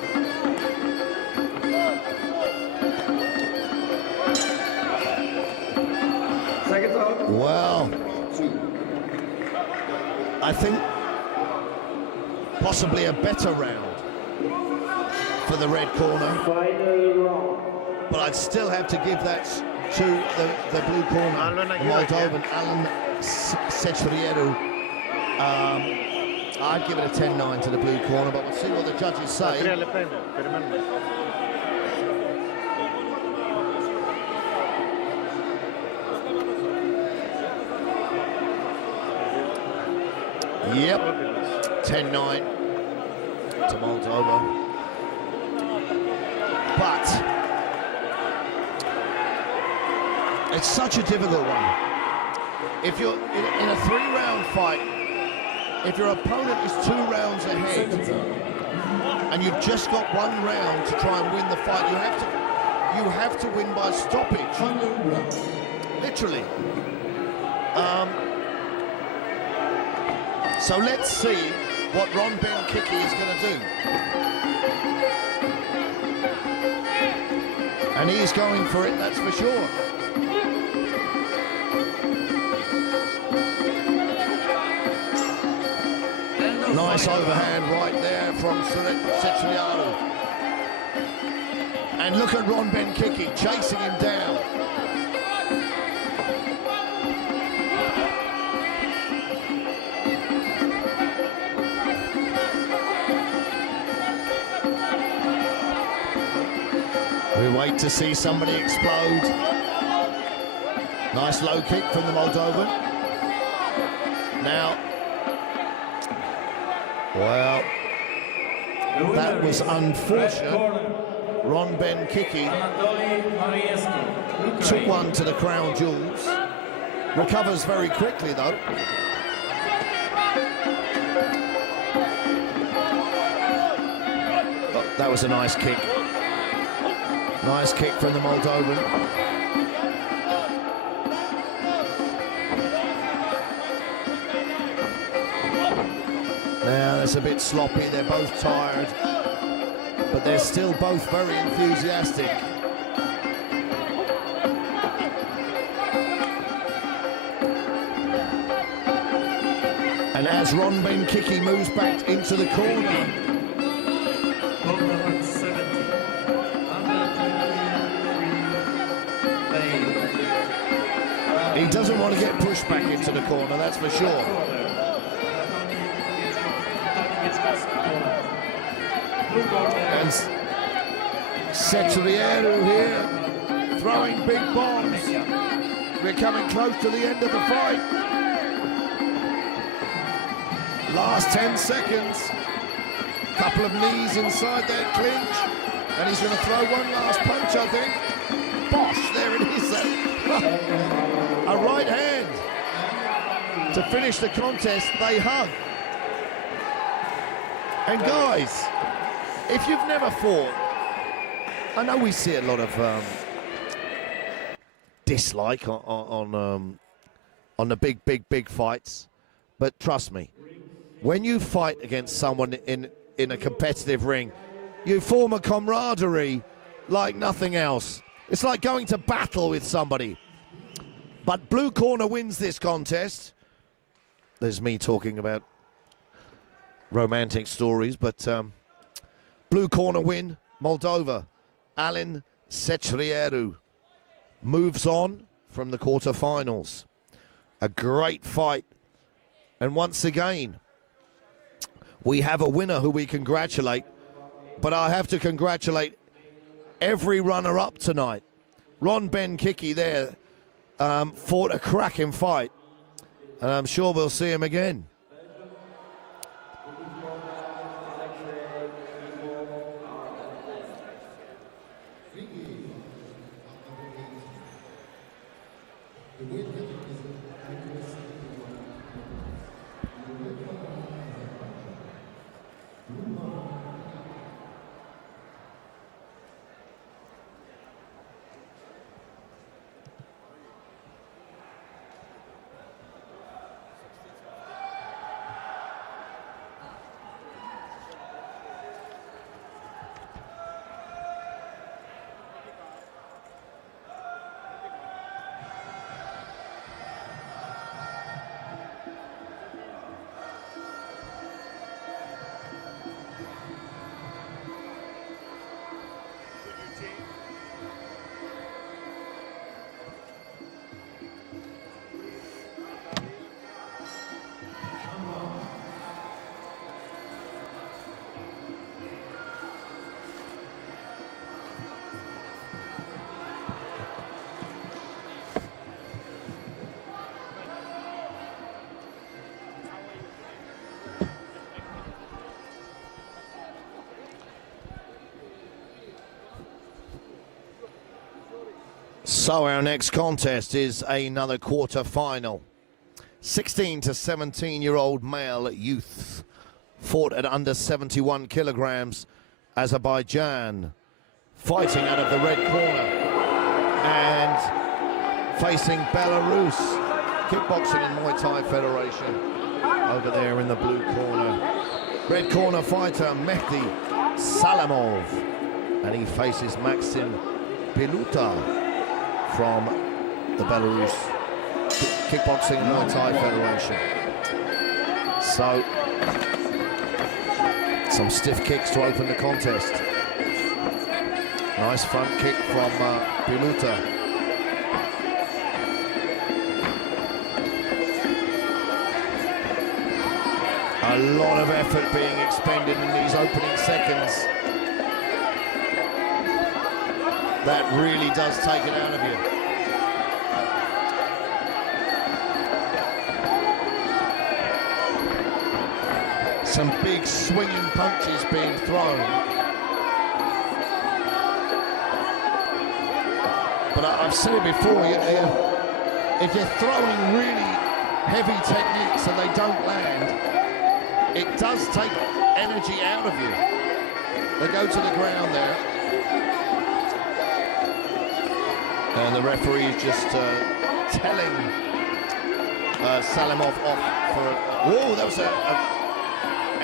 Second out. Well, I think possibly a better round for the red corner. Final round. But I'd still have to give that to the blue corner, the Moldovan, Alan Sechelieru. I'd give it a 10-9 to the blue corner, but we'll see what the judges say. Yep, 10-9 to Moldova. But it's such a difficult one. If you're in a 3-round fight, if your opponent is 2 rounds ahead and you've just got 1 round to try and win the fight, you have to win by stoppage. Literally. So let's see what Ron Ben-Kiki is going to do. And he's going for it, that's for sure. Nice overhand right there from Cetriano. And look at Ron Ben-Kiki chasing him down. We wait to see somebody explode. Nice low kick from the Moldovan. Now, well, that was unfortunate. Ron Ben-Kiki took one to the crown jewels. Recovers very quickly though. Oh, that was a nice kick. Nice kick from the Moldovan. Now it's a bit sloppy, they're both tired, but they're still both very enthusiastic. And as Ron Ben-Kiki moves back into the corner, he doesn't want to get pushed back into the corner, that's for sure. And Cetriano here, throwing big bombs. We're coming close to the end of the fight. Last 10 seconds. Couple of knees inside that clinch. And he's going to throw one last punch, I think. Bosh, there it is. A right hand. To finish the contest, they hug. And guys, if you've never fought, I know we see a lot of dislike on the big fights, but trust me, when you fight against someone in a competitive ring, you form a camaraderie like nothing else. It's like going to battle with somebody. But blue corner wins this contest. There's me talking about romantic stories, but blue corner win, Moldova. Alin Cetriano moves on from the quarterfinals. A great fight. And once again, we have a winner who we congratulate, but I have to congratulate every runner-up tonight. Ron Ben-Kiki there fought a cracking fight, and I'm sure we'll see him again. So our next contest is another quarter-final. 16 to 17-year-old male youth fought at under 71 kilograms. Azerbaijan fighting out of the red corner and facing Belarus. Kickboxing and Muay Thai Federation over there in the blue corner. Red corner fighter Mehdi Salamov, and he faces Maxim Piluta from the Belarus Kickboxing and Muay Thai Federation. So, some stiff kicks to open the contest. Nice front kick from Piluta. A lot of effort being expended in these opening seconds. That really does take it out of you. Some big swinging punches being thrown. But I've said it before, if you're throwing really heavy techniques and they don't land, it does take energy out of you. They go to the ground there. And the referee is just telling Salamov off for whoa, that was a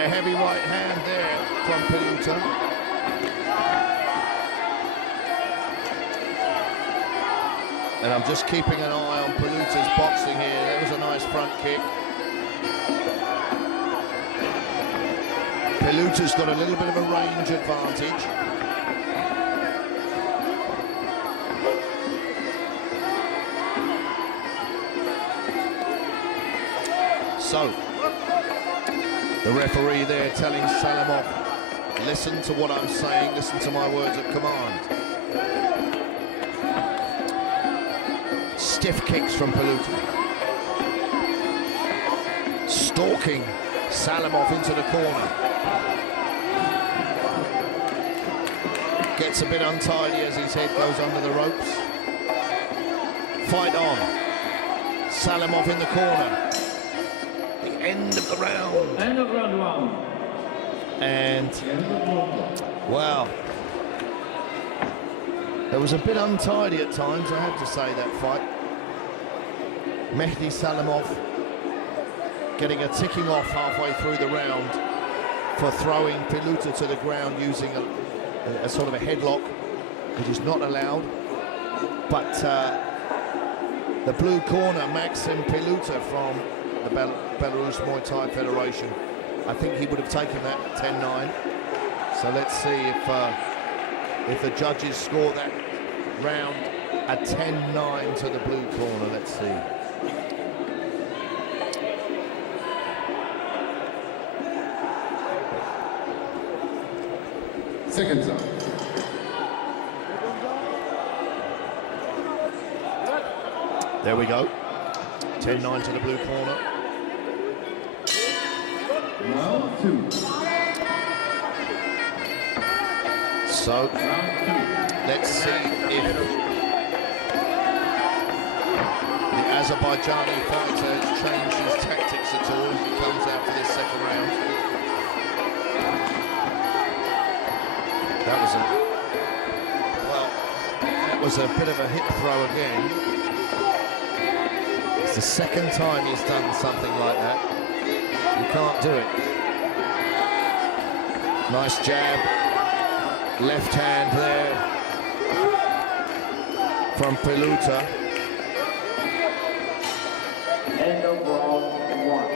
heavy right hand there from Piluta. And I'm just keeping an eye on Piluta's boxing here. There was a nice front kick. Piluta's got a little bit of a range advantage. So, the referee there telling Salamov, listen to what I'm saying, listen to my words of command. Stiff kicks from Piluta. Stalking Salamov into the corner. Gets a bit untidy as his head goes under the ropes. Fight on. Salamov in the corner. End of the round. End of round one. And, wow. It was a bit untidy at times, I have to say, that fight. Mehdi Salamov getting a ticking off halfway through the round for throwing Piluta to the ground using a sort of a headlock, which is not allowed. But the blue corner, Maxim Piluta from the Belarus Muay Thai Federation, I think he would have taken that 10-9. So let's see if the judges score that round a 10-9 to the blue corner. Let's see. Second time. There we go. 10-9 to the blue corner. Round two. So, let's see if the Azerbaijani fighter has changed his tactics at all as he comes out for this second round. That was a bit of a hip throw again. It's the second time he's done something like that. You can't do it. Nice jab. Left hand there from Piluta. End of round one.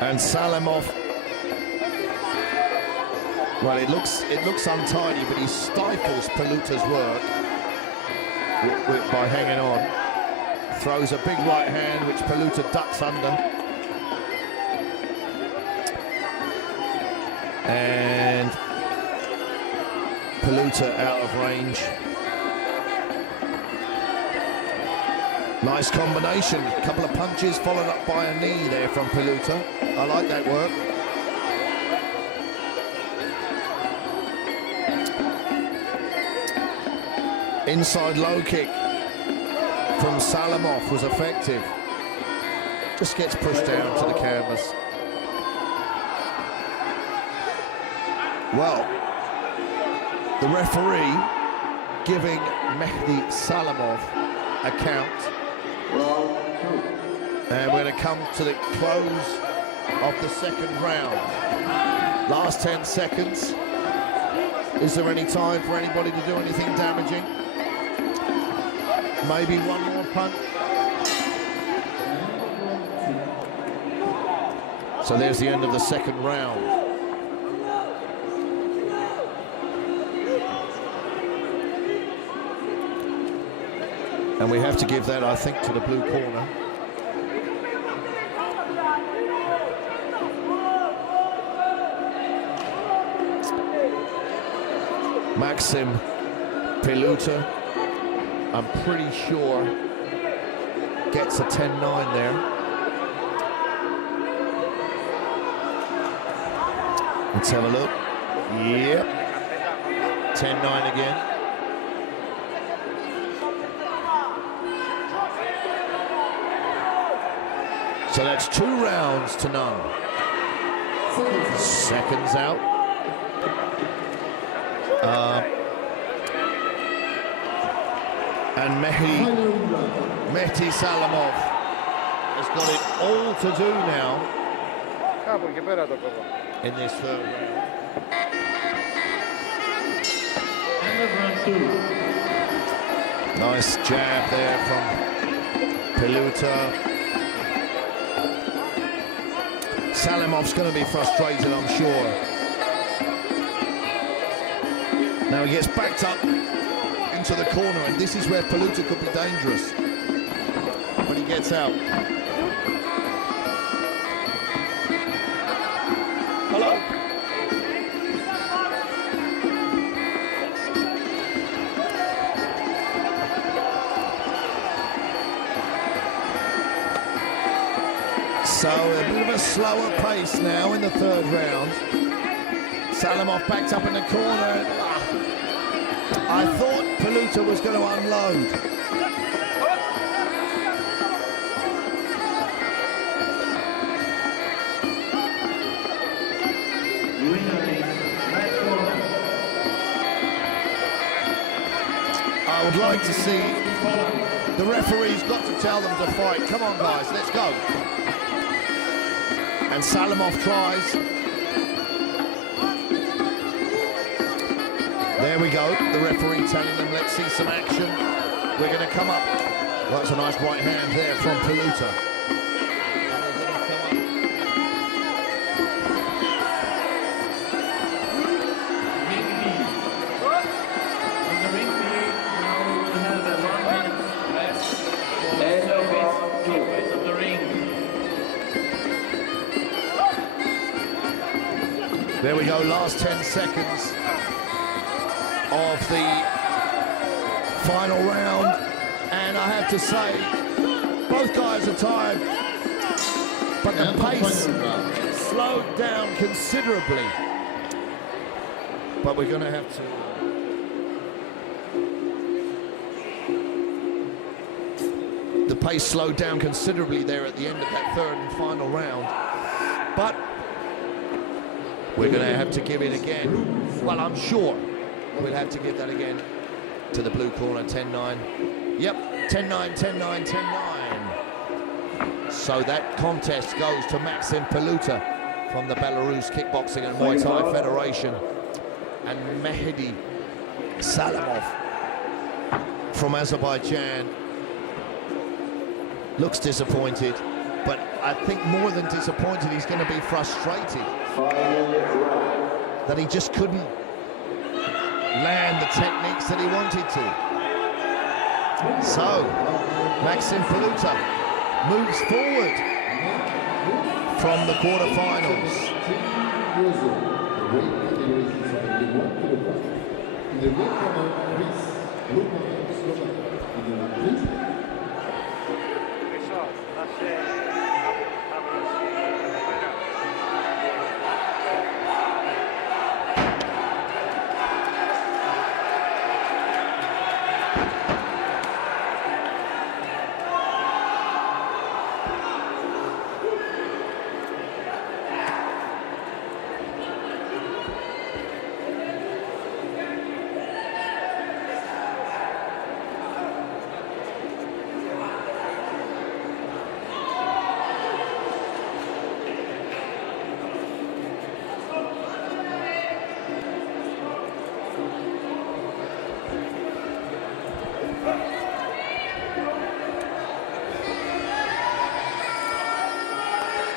And Salamov, well, it looks untidy, but he stifles Piluta's work by hanging on. Throws a big right hand, which Piluta ducks under. And Piluta out of range. Nice combination. A couple of punches followed up by a knee there from Piluta. I like that work. Inside low kick from Salamov was effective. Just gets pushed down to the canvas. Well, the referee giving Mehdi Salamov a count. And we're going to come to the close of the second round. Last 10 seconds. Is there any time for anybody to do anything damaging? Maybe one more punch. So there's the end of the second round. And we have to give that, I think, to the blue corner. Maxim Peluta, I'm pretty sure, gets a 10-9 there. Let's have a look. Yep. 10-9 again. So that's 2 rounds to none. Seconds out. And Mehdi Salamov has got it all to do now in this third round. Nice jab there from Peluta. Salamov's going to be frustrated, I'm sure. Now he gets backed up into the corner, and this is where Peluta could be dangerous. But he gets out. Hello. So a bit of a slower pace now in the third round. Salamov backed up in the corner. I thought Peluta was going to unload. I would like to see, the referee's got to tell them to fight. Come on guys, let's go. And Salamov tries. There we go, the referee telling them, let's see some action. We're going to come up. Well, that's a nice right hand there from Peluta. There we go, last 10 seconds of the final round, and I have to say, both guys are tired, but the pace slowed down considerably. But we're going to have to... The pace slowed down considerably there at the end of that third and final round, but we're going to have to give it again. Well, I'm sure we'll have to give that again to the blue corner, 10-9. Yep, 10-9, 10-9, 10-9. So that contest goes to Maxim Peluta from the Belarus Kickboxing and Muay Thai Federation, and Mehdi Salamov from Azerbaijan. Looks disappointed, but I think more than disappointed, he's going to be frustrated that he just couldn't land the techniques that he wanted to. So, Maxim Peluta moves forward from the quarterfinals.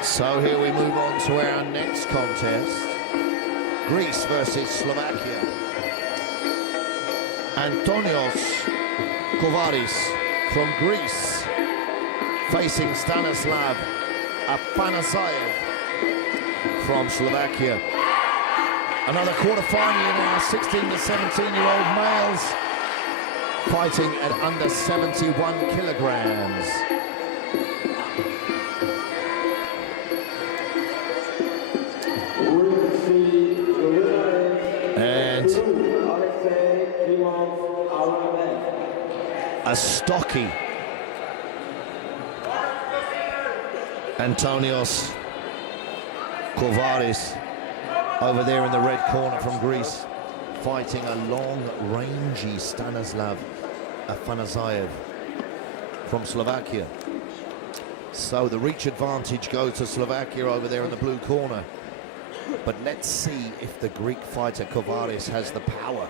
So here we move on to our next contest. Greece versus Slovakia. Antonios Kovaris from Greece facing Stanislav Afanasayev from Slovakia. Another quarter-final in our 16 to 17-year-old males fighting at under 71 kilograms. And a stocky Antonios Kovaris over there in the red corner from Greece, fighting a long, rangy Stanislav Afanasayev from Slovakia. So the reach advantage goes to Slovakia over there in the blue corner. But let's see if the Greek fighter Kovaris has the power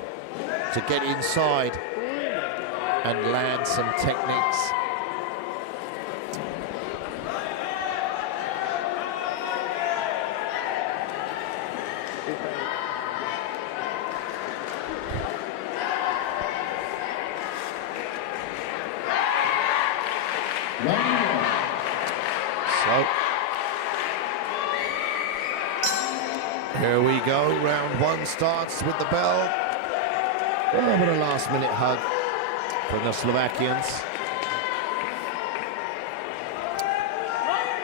to get inside and land some techniques. So here we go, round one starts with the bell. Oh, what a last minute hug from the Slovakians.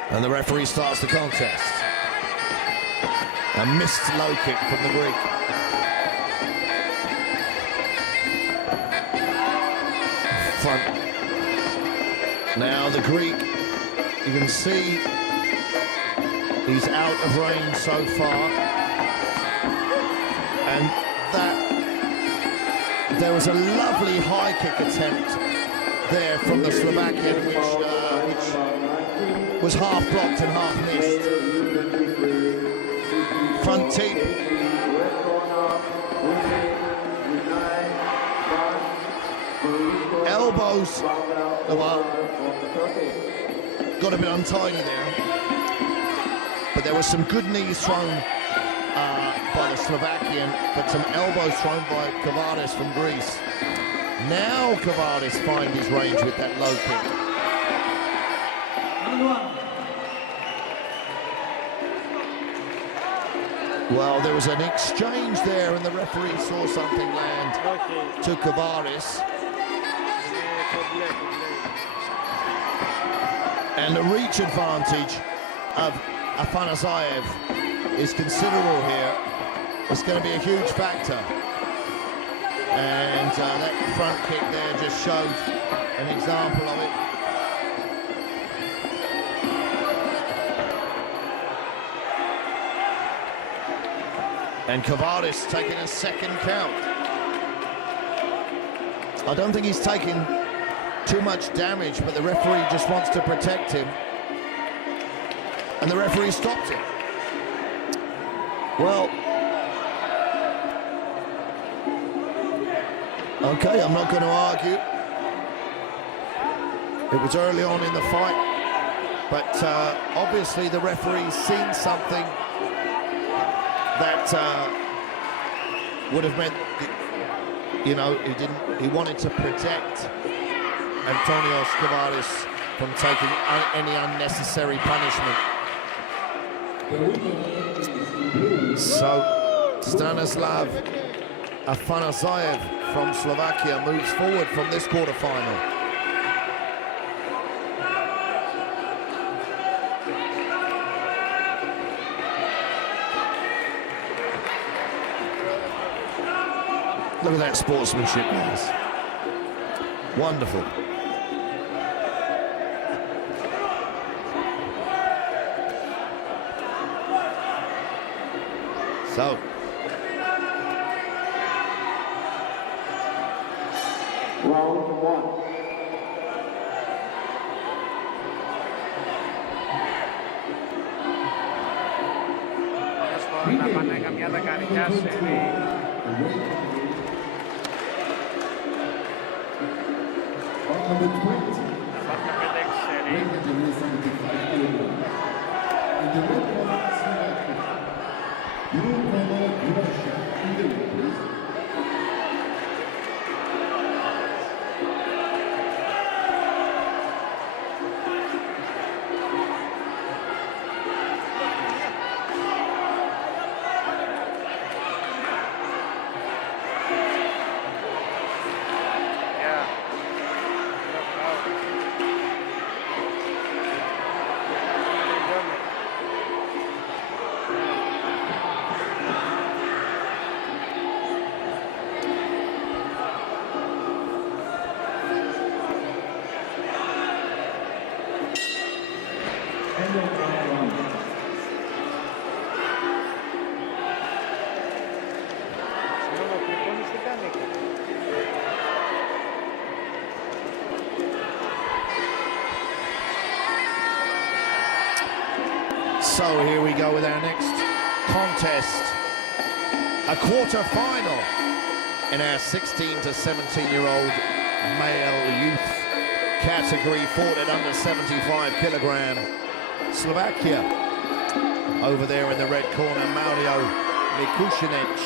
And the referee starts the contest. A missed low kick from the Greek. Front. Now the Greek, you can see he's out of range so far. And that, there was a lovely high kick attempt there from the Slovakian, which was half blocked and half missed. Front teep. Elbows, well, got a bit untidy there. But there was some good knees thrown by the Slovakian, but some elbows thrown by Kovaris from Greece. Now Kovaris finds his range with that low kick. Well, there was an exchange there and the referee saw something land to Kovaris. And the reach advantage of Afanasayev is considerable here. It's going to be a huge factor. And that front kick there just showed an example of it. And Kovaris taking a second count. I don't think he's taking too much damage, but the referee just wants to protect him. And the referee stopped it. Well, okay, I'm not going to argue. It was early on in the fight, but obviously the referee's seen something that would have meant, you know, he wanted to protect Antonios Kovaris from taking any unnecessary punishment. So Stanislav Afanasayev from Slovakia moves forward from this quarter-final. Look at that sportsmanship, guys. Wonderful. So, Round 1. La palla è cambiata carica, On number 20, la palla per Exceli. weight category 75 kilograms. In the red corner, Slovakia. Blue corner, Croatia. In the ring, please. End of round 1. So here we go with our next contest. A quarter-final in our 16 to 17-year-old male youth category, fought at under 75 kilogram. Slovakia over there in the red corner, Mario Mikushinic,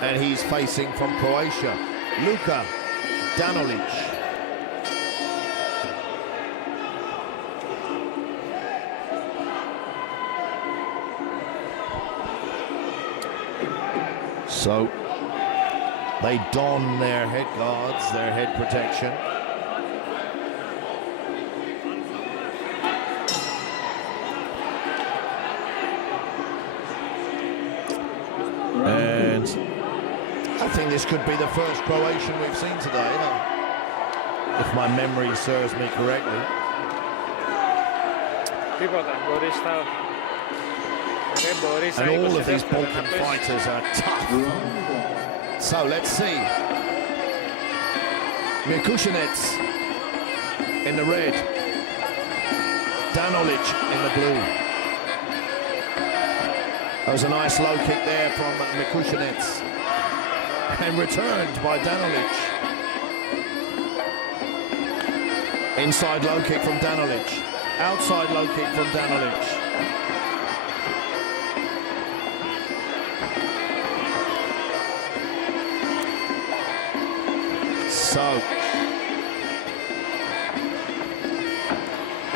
and he's facing from Croatia, Luka Danolic. So they don their head guards, their head protection. And I think this could be the first Croatian we've seen today, if my memory serves me correctly. And all of these Balkan fighters are tough. So let's see. Mikushinic in the red, Danolic in the blue. That was a nice low kick there from Mikushinic, and returned by Danolic. Inside low kick from Danolic, outside low kick from Danolic. So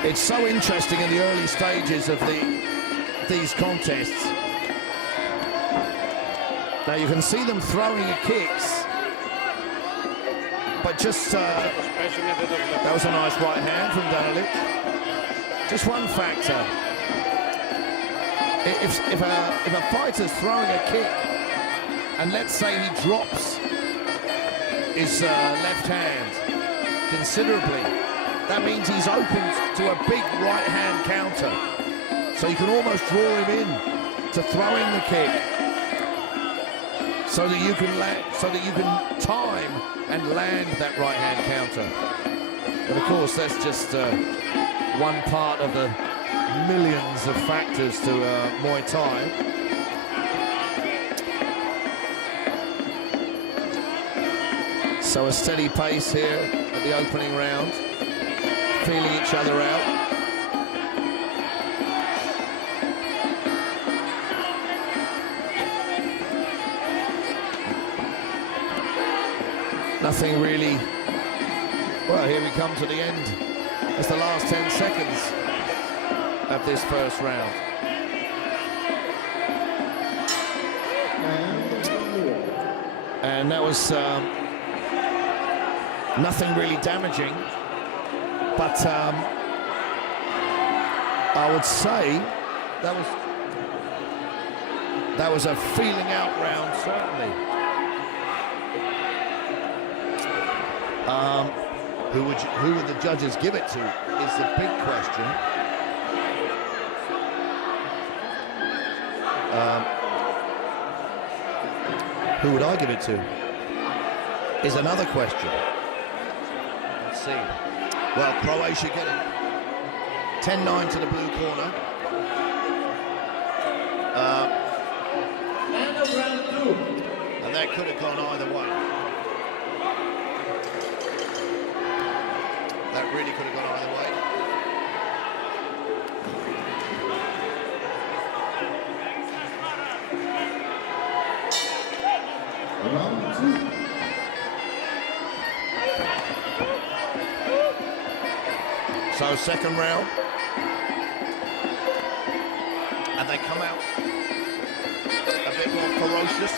it's so interesting in the early stages of these contests. Now you can see them throwing kicks, but just that was a nice right hand from Danolic. Just one factor: if a fighter's throwing a kick, and let's say he drops his left hand considerably, that means he's open to a big right hand counter. So you can almost draw him in to throwing the kick, so that you can time and land that right hand counter. But of course, that's just one part of the millions of factors to Muay Thai. So a steady pace here at the opening round, feeling each other out. Nothing really. Well, here we come to the end. It's the last 10 seconds of this first round. And that was nothing really damaging, but I would say that was a feeling out round, certainly. Who would the judges give it to is the big question. Who would I give it to is another question. Let's see. Well, Croatia get it. 10-9 to the blue corner. End of round 2. And that could have gone either way. That really could have gone either way. Round 2. So second round. And they come out a bit more ferocious.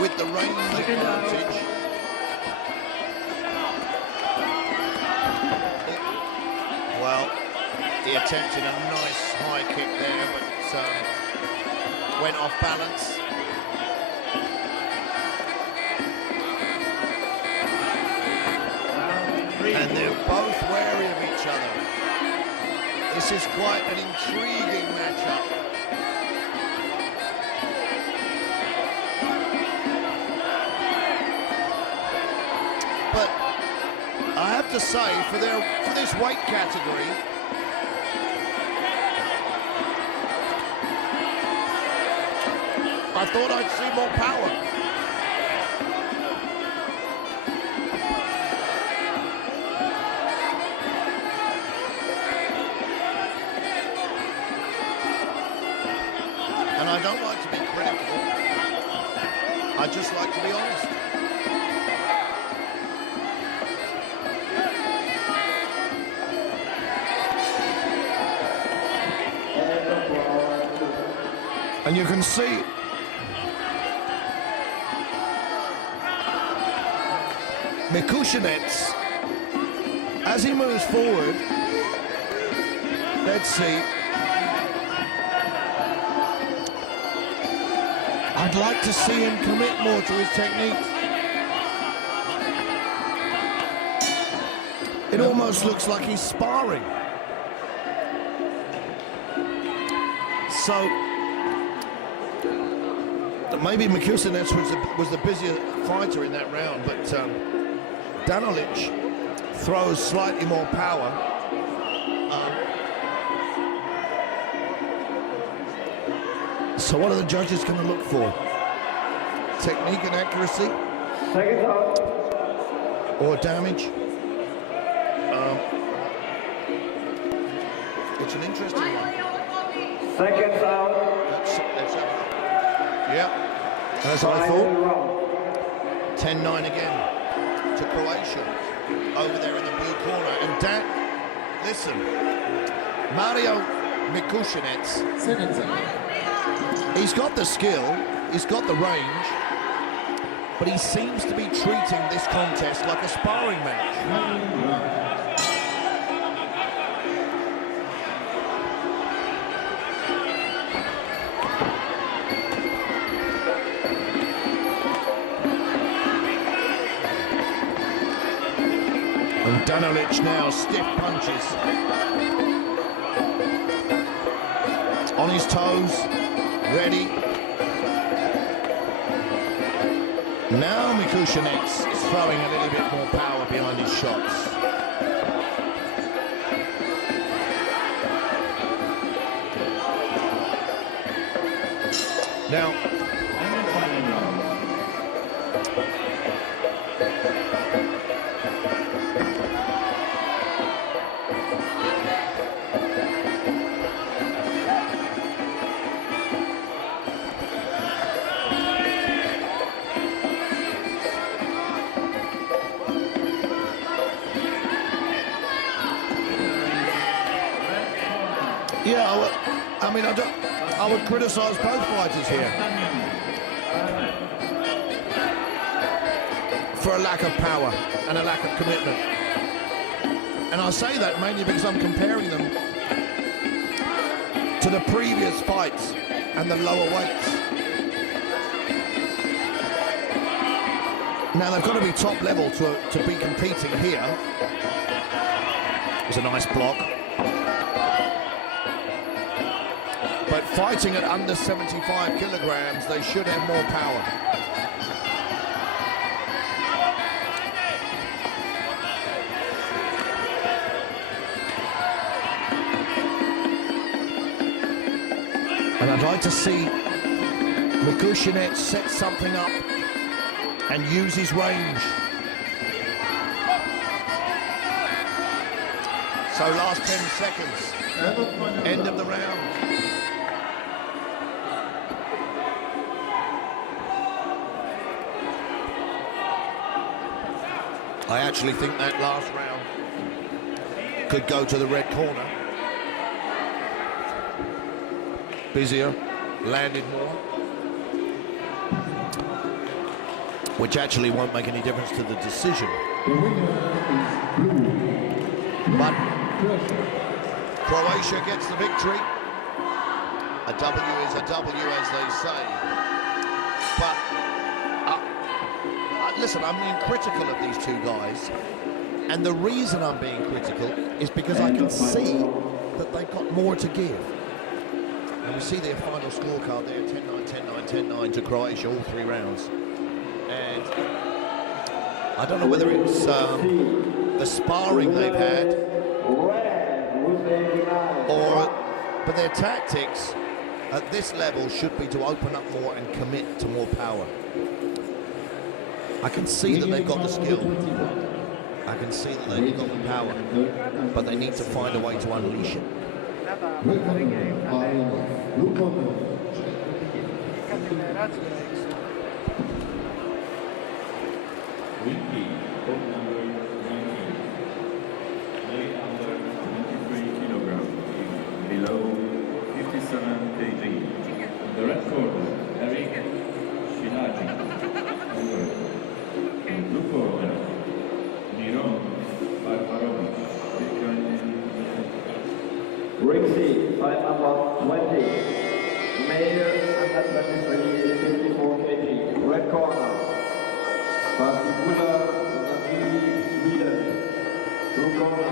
With the range advantage. Well, he attempted a nice high kick there, but went off balance. And they're both wary of each other. This is quite an intriguing matchup. I have to say, for this weight category, I thought I'd see more power. And I don't like to be critical. I just like to be honest. And you can see Mikushinets, as he moves forward, let's see. I'd like to see him commit more to his technique. It almost looks like he's sparring. So maybe Mikushinets was the busier fighter in that round, but Danilic throws slightly more power. So what are the judges going to look for? Technique and accuracy? Seconds out. Or damage? It's an interesting one. Seconds out. Let's have it. Yeah, as I thought. 10-9 again to Croatia over there in the blue corner. And listen, Mario Mikushinets, he's got the skill, he's got the range, but he seems to be treating this contest like a sparring match. And Danilic now, stiff punches. On his toes, ready. Now Mikushinets is throwing a little bit more power behind his shots. Now, I mean, I would criticise both fighters here. for a lack of power and a lack of commitment. And I say that mainly because I'm comparing them to the previous fights and the lower weights. Now they've got to be top level to be competing here. It's a nice block. But fighting at under 75 kilograms, they should have more power. And I'd like to see Mikushinac set something up and use his range. So last 10 seconds, end of the round. I actually think that last round could go to the red corner. Busier, landed more, which actually won't make any difference to the decision. But Croatia gets the victory. A W is a W, as they say. But listen, I'm being critical of these two guys, and the reason I'm being critical is because I can see that they've got more to give. And we see their final scorecard there, 10-9, 10-9, 10-9 to Croatia, all 3 rounds. And I don't know whether it's the sparring they've had, but their tactics at this level should be to open up more and commit to more power. I can see that they've got the skill. I can see that they've got the power, but they need to find a way to unleash it. Below 57 kg. The red corner, Eric Shinaji. Blue corner, Miron Barbarovic. Ring C, fight number 20. Male under 23, 54 kg. Red corner. Particular Sweden. Blue corner,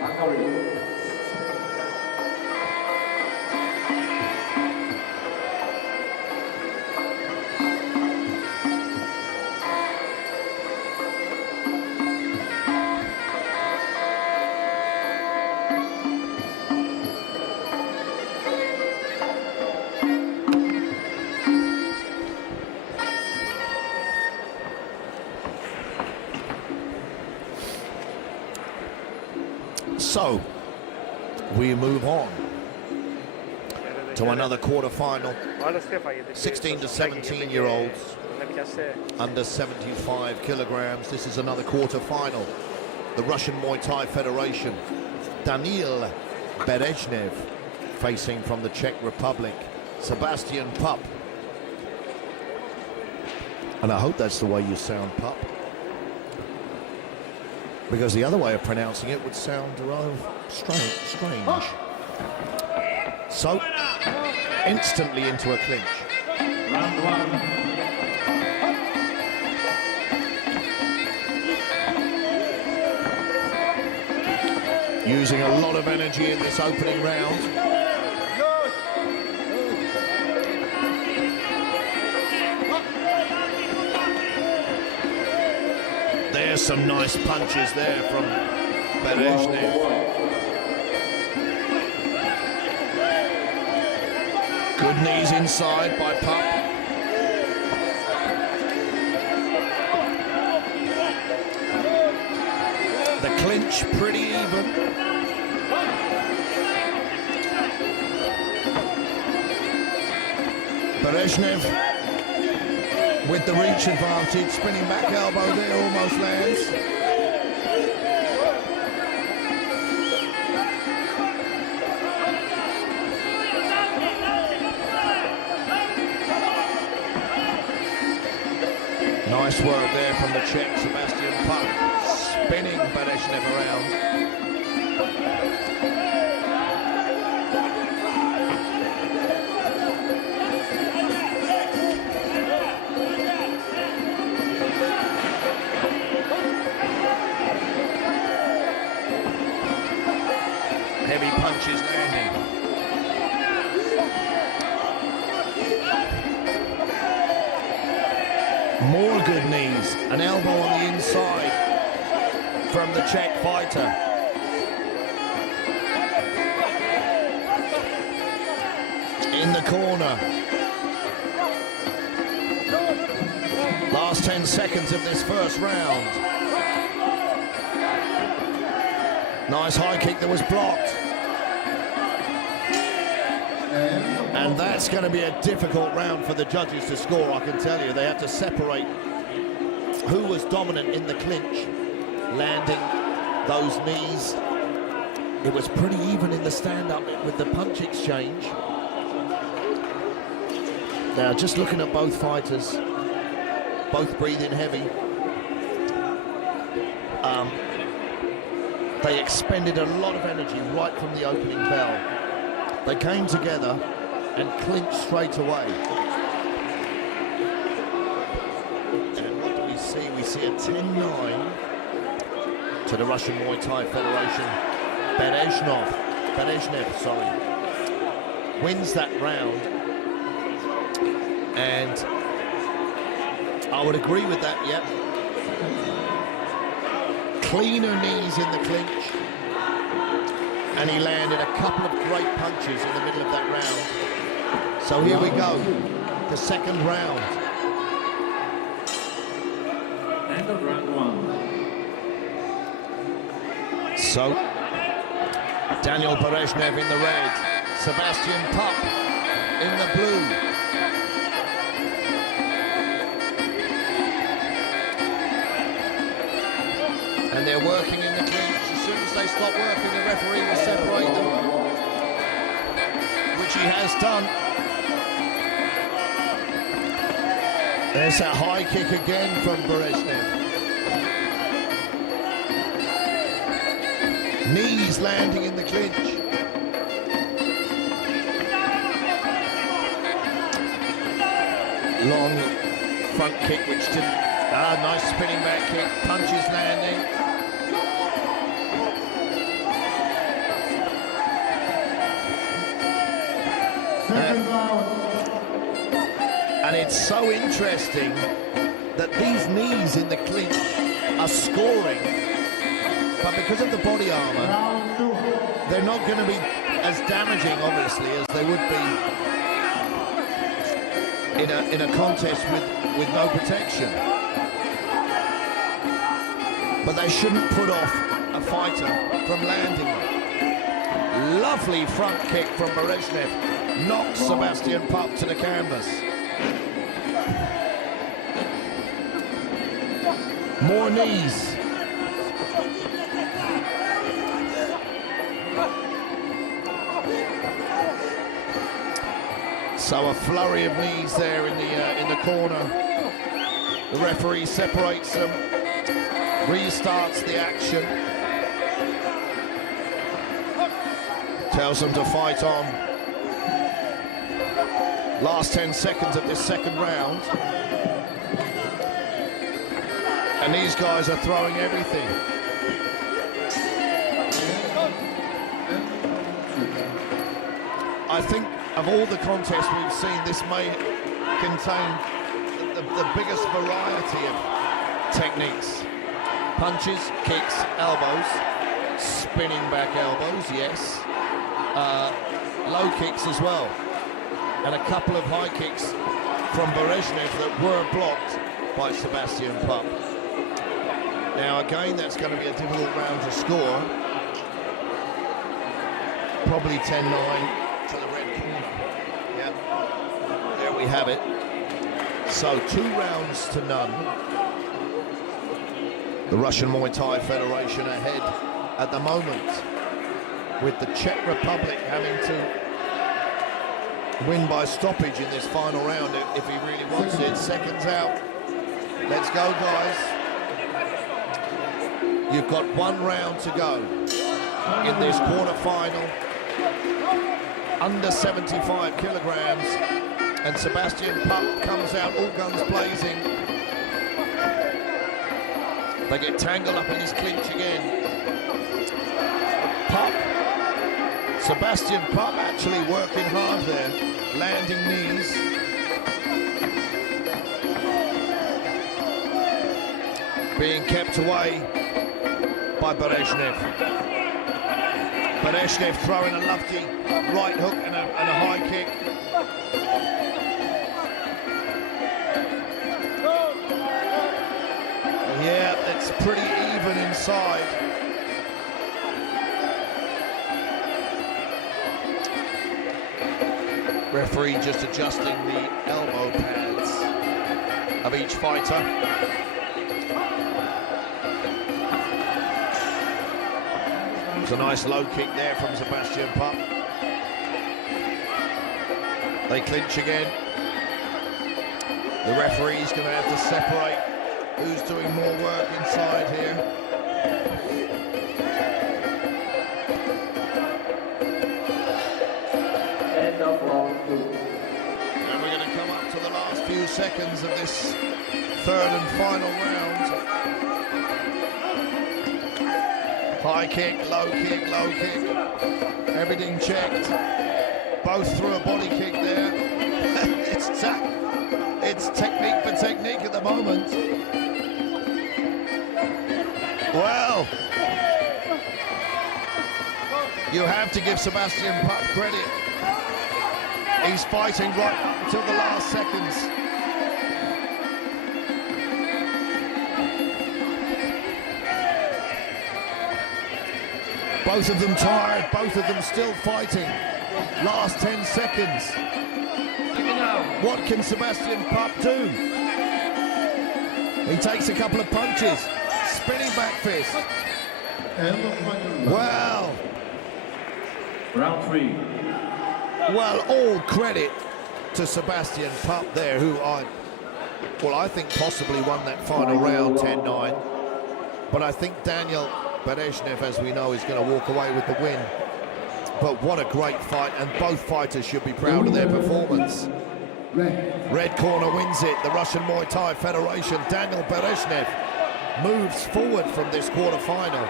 Hungary. So, we move on to another quarter-final. 16 to 17-year-olds, under 75 kilograms. This is another quarter-final. The Russian Muay Thai Federation, Daniil Berezhnev, facing from the Czech Republic, Sebastian Pup. And I hope that's the way you sound, Pup, because the other way of pronouncing it would sound rather strange. So, instantly into a clinch. Round 1. Using a lot of energy in this opening round. There's some nice punches there from Berezhnev. Good knees inside by Pup. The clinch pretty even. Berezhnev with the reach advantage, spinning back elbow there, almost lands. Nice work there from the Czech, Sebastian Puck, spinning Bereshnev around. Heavy punches landing. More good knees, an elbow on the inside from the Czech fighter. In the corner. Last 10 seconds of this first round. Nice high kick that was blocked. And that's going to be a difficult round for the judges to score, I can tell you. They have to separate who was dominant in the clinch, landing those knees. It was pretty even in the stand-up with the punch exchange. Now, just looking at both fighters, both breathing heavy. They expended a lot of energy right from the opening bell. They came together and clinched straight away. And what do we see? We see a 10-9 to the Russian Muay Thai Federation. Bereshnev, wins that round. And I would agree with that, yep. Cleaner knees in the clinch. And he landed a couple of great punches in the middle of that round. So here we go, the second round. End of round one. So, Daniel Bereshnev in the red, Sebastian Puck in the blue. And they're working in the clinch. As soon as they stop working, the referee will separate them, which he has done. There's that high kick again from Bereshnev. Knees landing in the clinch. Long front kick, which didn't... nice spinning back kick, punches landing. And it's so interesting that these knees in the clinch are scoring, but because of the body armor, they're not going to be as damaging, obviously, as they would be in a contest with no protection. But they shouldn't put off a fighter from landing them. Lovely front kick from Bereshnev, knocks Sebastian Puck to the canvas. More knees. So a flurry of knees there in the corner. The referee separates them, restarts the action, tells them to fight on. Last 10 seconds of this second round. And these guys are throwing everything. I think of all the contests we've seen, this may contain the biggest variety of techniques. Punches, kicks, elbows, spinning back elbows, yes. Low kicks as well. And a couple of high kicks from Bereshnev that were blocked by Sebastian Puck. Now again, that's going to be a difficult round to score. Probably 10-9 to the red corner. Yep, there we have it. So 2 rounds to none. The Russian Muay Thai Federation ahead at the moment, with the Czech Republic having to win by stoppage in this final round if he really wants it. Seconds out. Let's go, guys. You've got 1 round to go in this quarter-final. Under 75 kilograms. And Sebastian Pup comes out all guns blazing. They get tangled up in his clinch again. Pup, Sebastian Pup actually working hard there, landing knees. Being kept away by Berezhnev. Berezhnev throwing a lofty right hook and a high kick. Yeah, it's pretty even inside. Referee just adjusting the elbow pads of each fighter. It's a nice low kick there from Sebastian Pup. They clinch again. The referee's going to have to separate who's doing more work inside here. End of round 2. And we're going to come up to the last few seconds of this 3rd and final round. High kick, low kick, low kick. Everything checked. Both threw a body kick there. It's technique for technique at the moment. Well, you have to give Sebastian Pup credit. He's fighting right up until the last seconds. Both of them tired, both of them still fighting. Last 10 seconds. What can Sebastian Pup do? He takes a couple of punches. Spinning back fist. Well. Round 3. Well, all credit to Sebastian Pup there, who I think possibly won that final round 10-9. But I think Daniel Berezhnev, as we know, is going to walk away with the win. But what a great fight, and both fighters should be proud of their performance. Red corner wins it, the Russian Muay Thai Federation. Daniel Berezhnev moves forward from this quarter-final.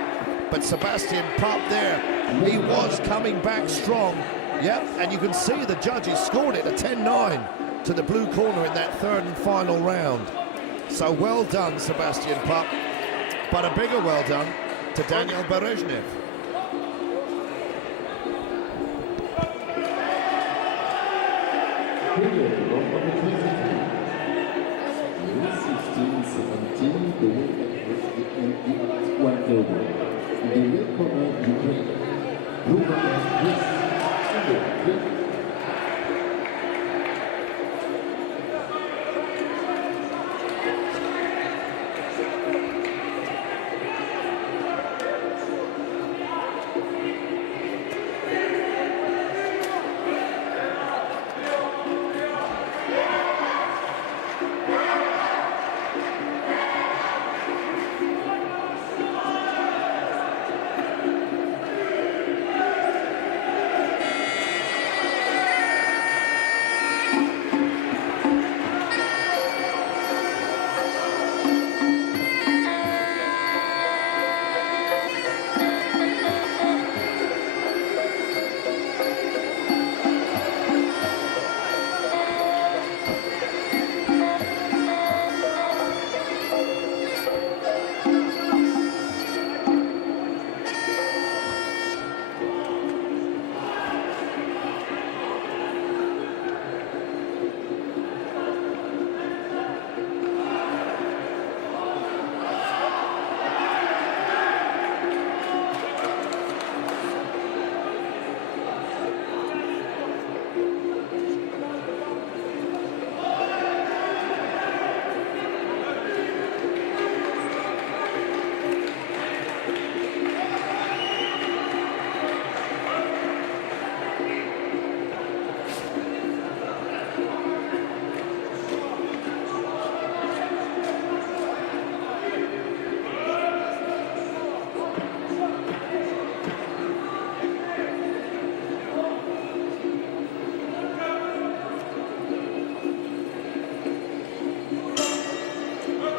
But Sebastian Pup there, he was coming back strong. Yep, and you can see the judges scored it a 10-9 to the blue corner in that 3rd and final round. So well done, Sebastian Pup. But a bigger well done to Daniel Berezhnev.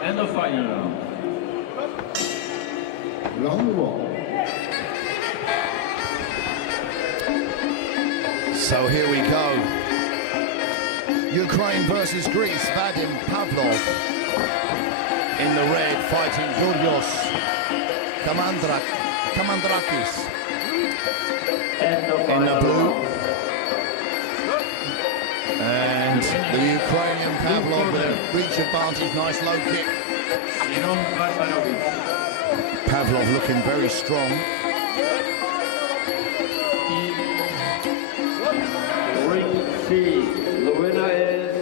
And the final round. Round 1. So here we go. Ukraine versus Greece. Vadim Pavlov in the red, fighting Georgios Kamandrakis in the blue. And the Ukrainian Pavlov with a reach advantage, nice low kick. Pavlov looking very strong. The winner is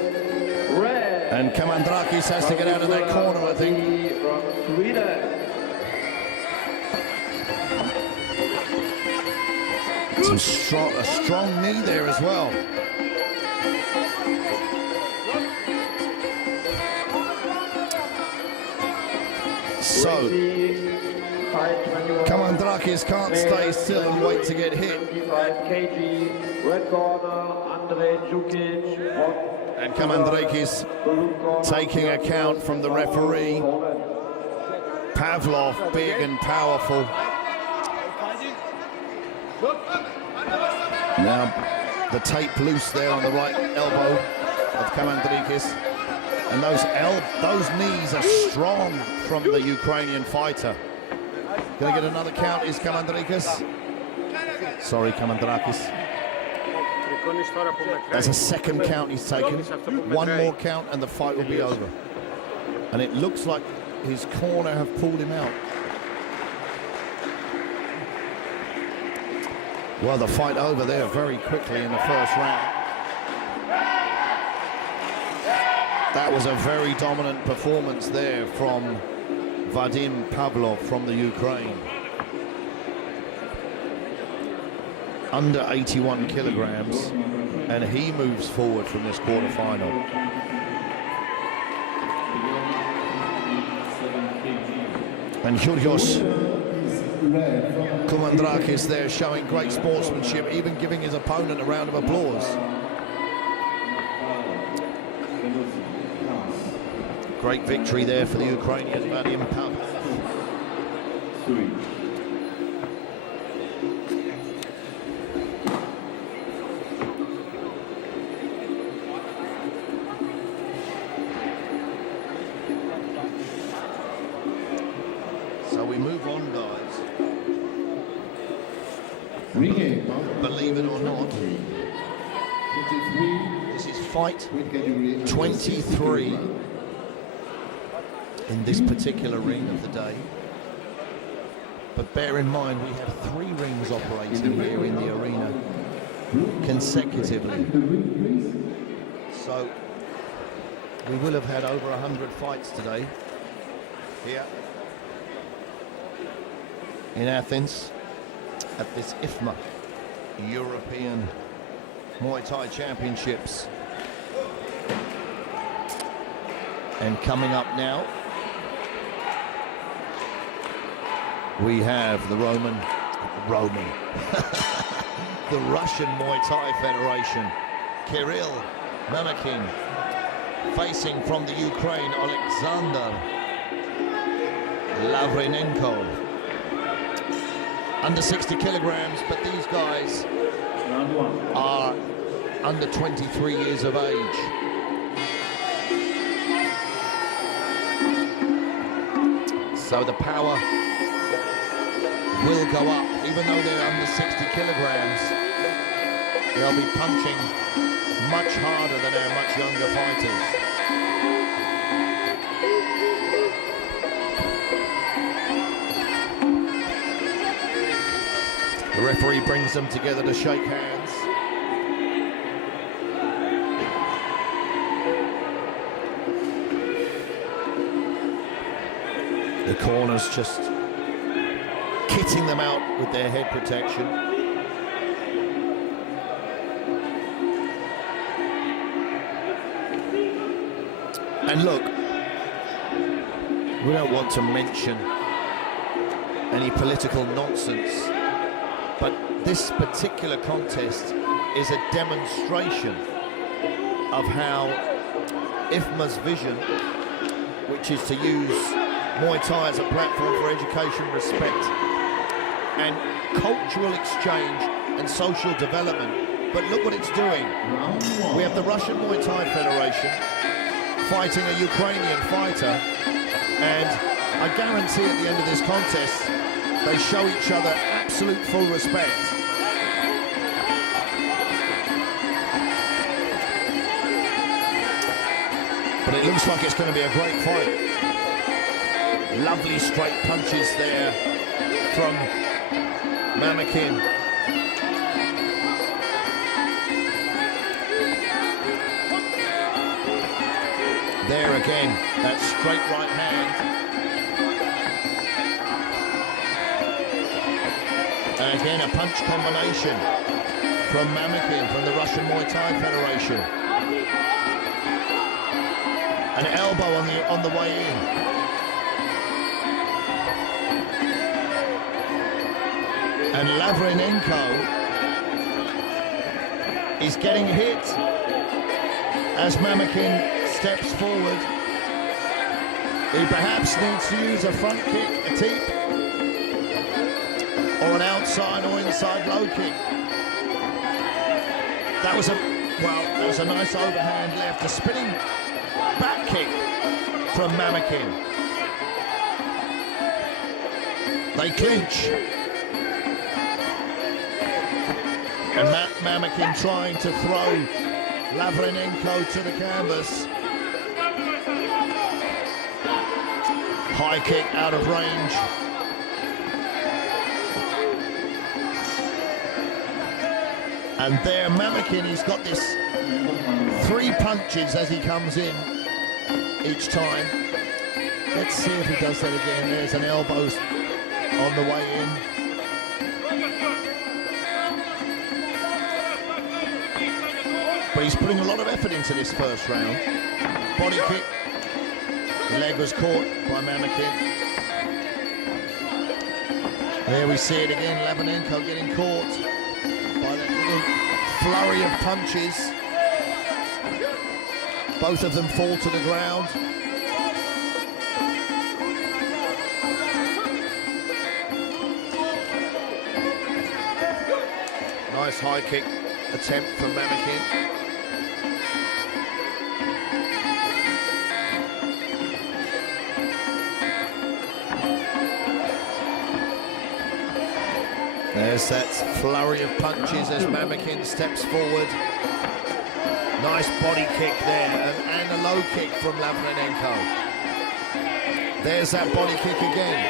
red. And Kamandrakis has to get out of that corner, I think. From Sweden. A strong knee there as well. So, Kamandrakis can't stay still and wait to get hit. 25 kg, red corner, Andrei Jukic. And Kamandrakis taking account from the referee. Pavlov, big and powerful. Now, the tape loose there on the right elbow of Kamandrakis. And those knees are strong from the Ukrainian fighter. Gonna get another count is Kamandrakis. Sorry, Kamandrakis. That's a second count he's taken. One more count and the fight will be over. And it looks like his corner have pulled him out. Well, the fight over there very quickly in the first round. That was a very dominant performance there from Vadim Pavlov from the Ukraine. Under 81 kilograms, and he moves forward from this quarterfinal. And Georgios Kamandrakis there showing great sportsmanship, even giving his opponent a round of applause. Great victory there for the Ukrainian Vadim Pavlov. So we move on, guys. Believe it or not, this is fight 23 in this particular ring of the day. But bear in mind, we have 3 rings operating here in the arena consecutively. So we will have had over 100 fights today here in Athens at this IFMA European Muay Thai Championships. And coming up now, we have the the Russian Muay Thai Federation, Kirill Mamakin, facing from the Ukraine, Alexander Lavrinenko. Under 60 kilograms, but these guys are under 23 years of age. So the power will go up, even though they're under 60 kilograms. They'll be punching much harder than our much younger fighters. The referee brings them together to shake hands. The corners just kitting them out with their head protection. And look, we don't want to mention any political nonsense, but this particular contest is a demonstration of how IFMA's vision which is to use Muay Thai as a platform for education, respect, and cultural exchange and social development. But look what it's doing. We have the Russian Muay Thai Federation fighting a Ukrainian fighter, and I guarantee at the end of this contest they show each other absolute full respect. But it looks like it's going to be a great fight. Lovely straight punches there from Mamakin. There again, that straight right hand. And again, a punch combination from Mamakin, from the Russian Muay Thai Federation. An elbow on the way in. And Lavrinenko is getting hit as Mamakin steps forward. He perhaps needs to use a front kick, a teep, or an outside or inside low kick. That was a nice overhand left, a spinning back kick from Mamakin. They clinch. And Mamakin trying to throw Lavrinenko to the canvas. High kick out of range. And there Mamakin, he's got this 3 punches as he comes in each time. Let's see if he does that again. There's an elbow on the way in. But he's putting a lot of effort into this first round. Body kick. The leg was caught by Mamakin. There we see it again, Lavrinenko getting caught by that little flurry of punches. Both of them fall to the ground. Nice high kick attempt from Mamakin. There's that flurry of punches as Mamakin steps forward. Nice body kick there, and a low kick from Lavrinenko. There's that body kick again.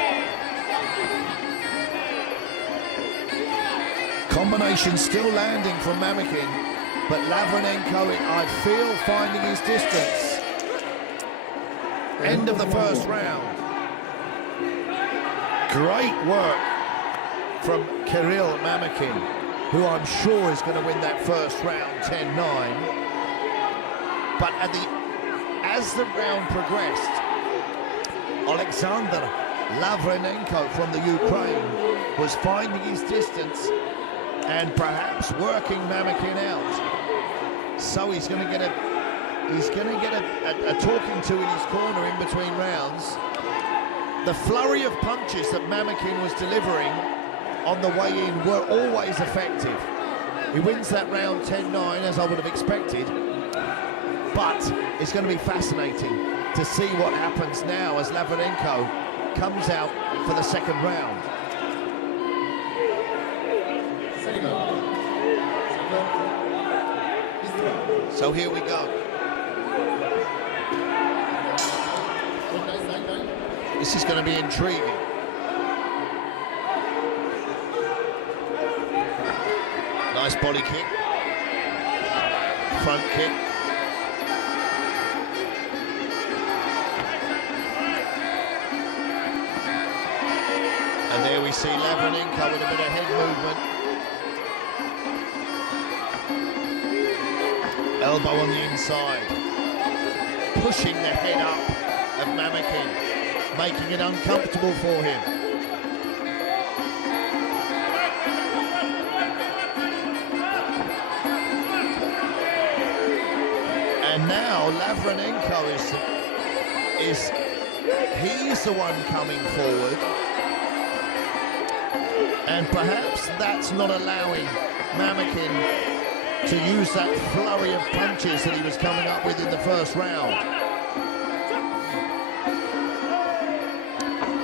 Combination still landing from Mamakin, but Lavrinenko, I feel, finding his distance. End of the first round. Great work from Kirill Mamakin, who I'm sure is going to win that first round 10-9. But as the round progressed, Alexander Lavrinenko from the Ukraine was finding his distance and perhaps working Mamakin out. So he's going to get a talking to in his corner in between rounds. The flurry of punches that Mamakin was delivering on the way in were always effective. He wins that round 10-9, as I would have expected, but it's going to be fascinating to see what happens now as Lavrinenko comes out for the second round. So here we go. This is going to be intriguing. Nice body kick. Front kick. And there we see Lavrinenko with a bit of head movement. Elbow on the inside. Pushing the head up of Mamakin, making it uncomfortable for him. And now Lavrinenko is He's the one coming forward. And perhaps that's not allowing Mamakin to use that flurry of punches that he was coming up with in the first round.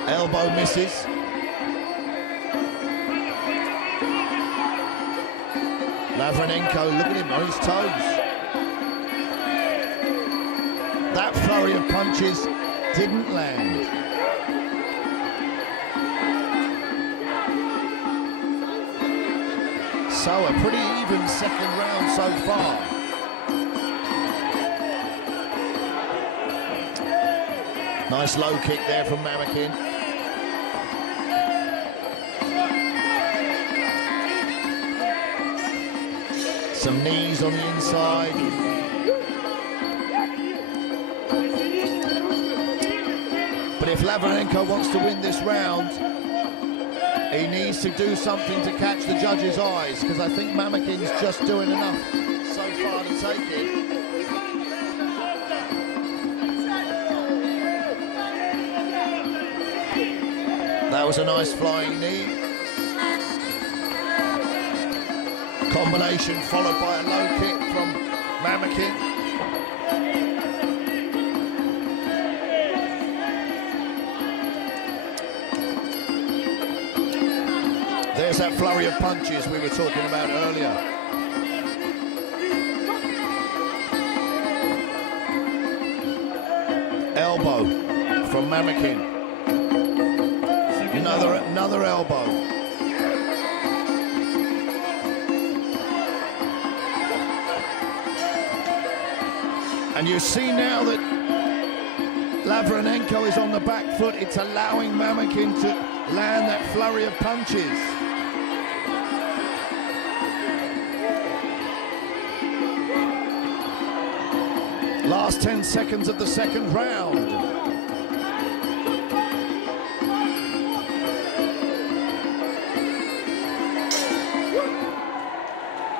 Elbow misses. Lavranenko, look at him on his toes. That flurry of punches didn't land. So a pretty even second round so far. Nice low kick there from Mamakin. Some knees on the inside. But if Lavranenko wants to win this round, he needs to do something to catch the judges' eyes, because I think Mamakin's just doing enough so far to take it. That was a nice flying knee. Combination followed by a low kick from Mamakin. There's that flurry of punches we were talking about earlier. Elbow from Mamakin. Another elbow. And you see now that Lavranenko is on the back foot. It's allowing Mamakin to land that flurry of punches. Last 10 seconds of the second round.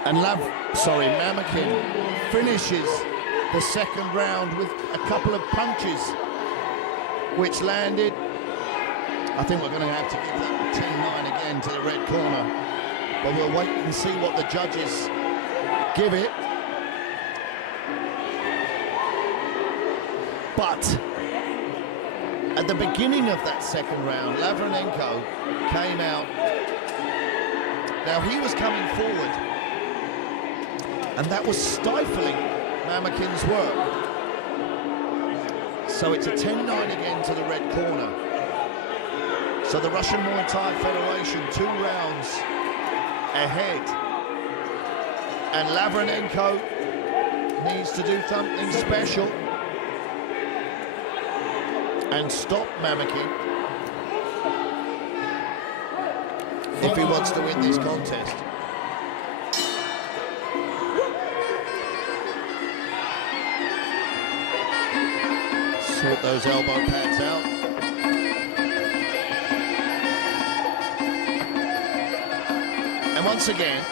And Mamakin finishes the second round with a couple of punches which landed. I think we're going to have to give that 10-9 again to the red corner, but we'll wait and see what the judges give it. But at the beginning of that second round, Lavranenko came out. Now he was coming forward, and that was stifling Mamakin's work. So it's a 10-9 again to the red corner. So the Russian Muay Thai Federation 2 rounds ahead. And Lavranenko needs to do something special and stop Mamakin if he wants to win this contest. Sort those elbow pads out. And once again,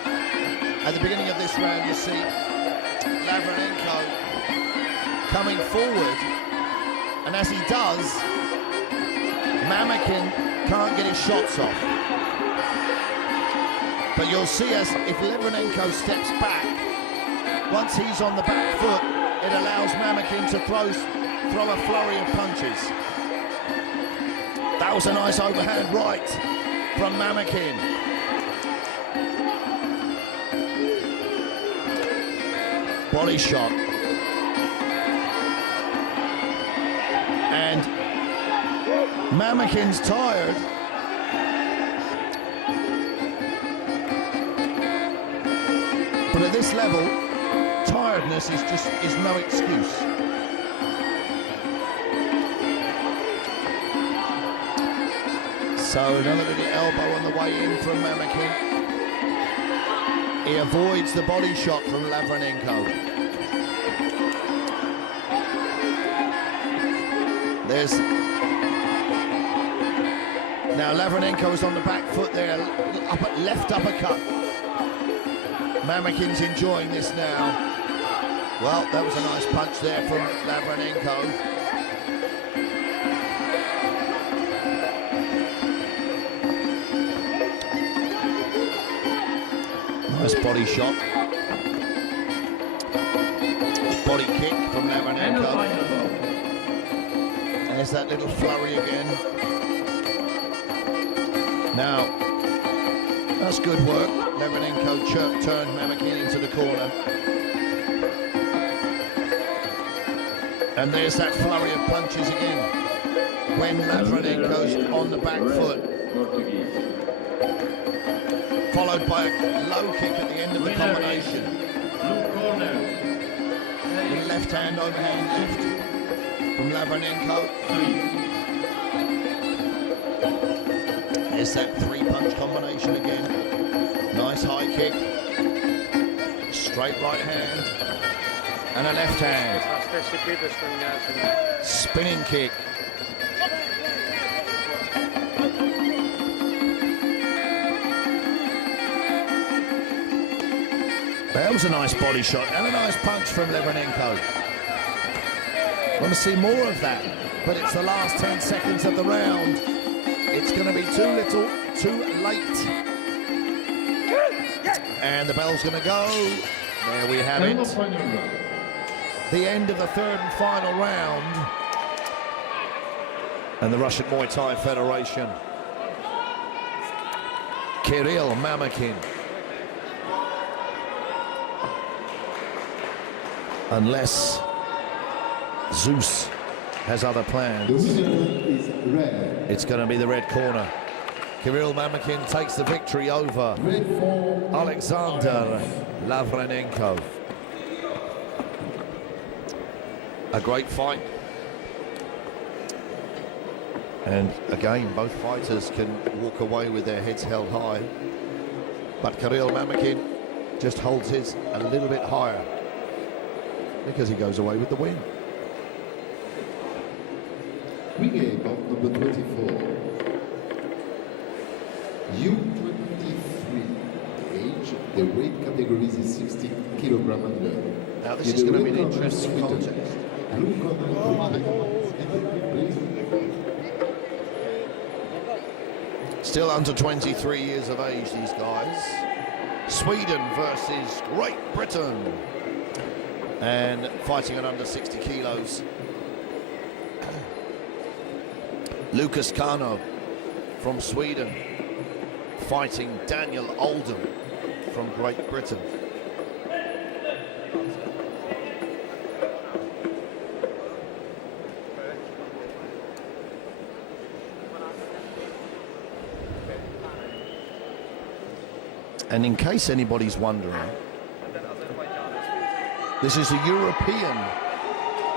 at the beginning of this round, you see Lavranenko coming forward, and as he does, Mamakin can't get his shots off. But you'll see as if Lavranenko steps back, once he's on the back foot, it allows Mamakin to throw a flurry of punches. That was a nice overhand right from Mamakin. Body shot. And Mamakin's tired. But at this level, tiredness is no excuse. So another little elbow on the way in from Mamakin. He avoids the body shot from Lavranenko. Now Lavranenko is on the back foot there, left uppercut. Mamakin's enjoying this now. Well, that was a nice punch there from Lavranenko. body shot. Body kick from Lavranenko. There's that little flurry again. Now, that's good work. Lavranenko turned Mamakin into the corner. And there's that flurry of punches again. When Lavranenko's on the back foot. Followed by a low kick at the end of the combination. The left hand overhand left from Lavranenko. There's that three-punch combination again. Nice high kick. Straight right hand. And a left hand. Spinning kick. That was a nice body shot and a nice punch from Lavranenko. Want to see more of that, but it's the last 10 seconds of the round. It's going to be too little, too late. And the bell's going to go. There we have it. The end of the third and final round. And the Russian Muay Thai Federation. Kirill Mamakin. Unless Zeus has other plans. The winner is red. It's going to be the red corner. Kirill Mamakin takes the victory over Alexander Lavranenko. A great fight. And again, both fighters can walk away with their heads held high. But Kirill Mamakin just holds his a little bit higher because he goes away with the win. Pre-game of number 24. U23 age, the weight category is 60 kilogram under. Now this is going to be an interesting contest. Still under 23 years of age, these guys. Sweden versus Great Britain. And fighting at under 60 kilos. Lucas Kano from Sweden fighting Daniel Oldham from Great Britain. And in case anybody's wondering, this is the European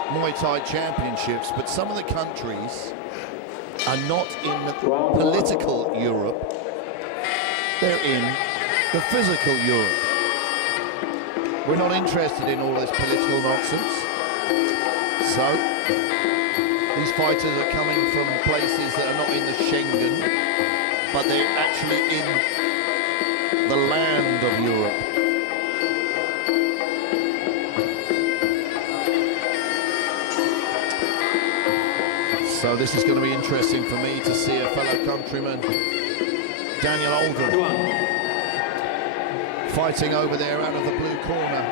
Muay Thai Championships, but some of the countries are not in the political Europe, they're in the physical Europe. We're not interested in all this political nonsense. So, these fighters are coming from places that are not in the Schengen, but they're actually in the land of Europe. So this is going to be interesting for me to see a fellow countryman, Daniel Oldham, fighting over there out of the blue corner,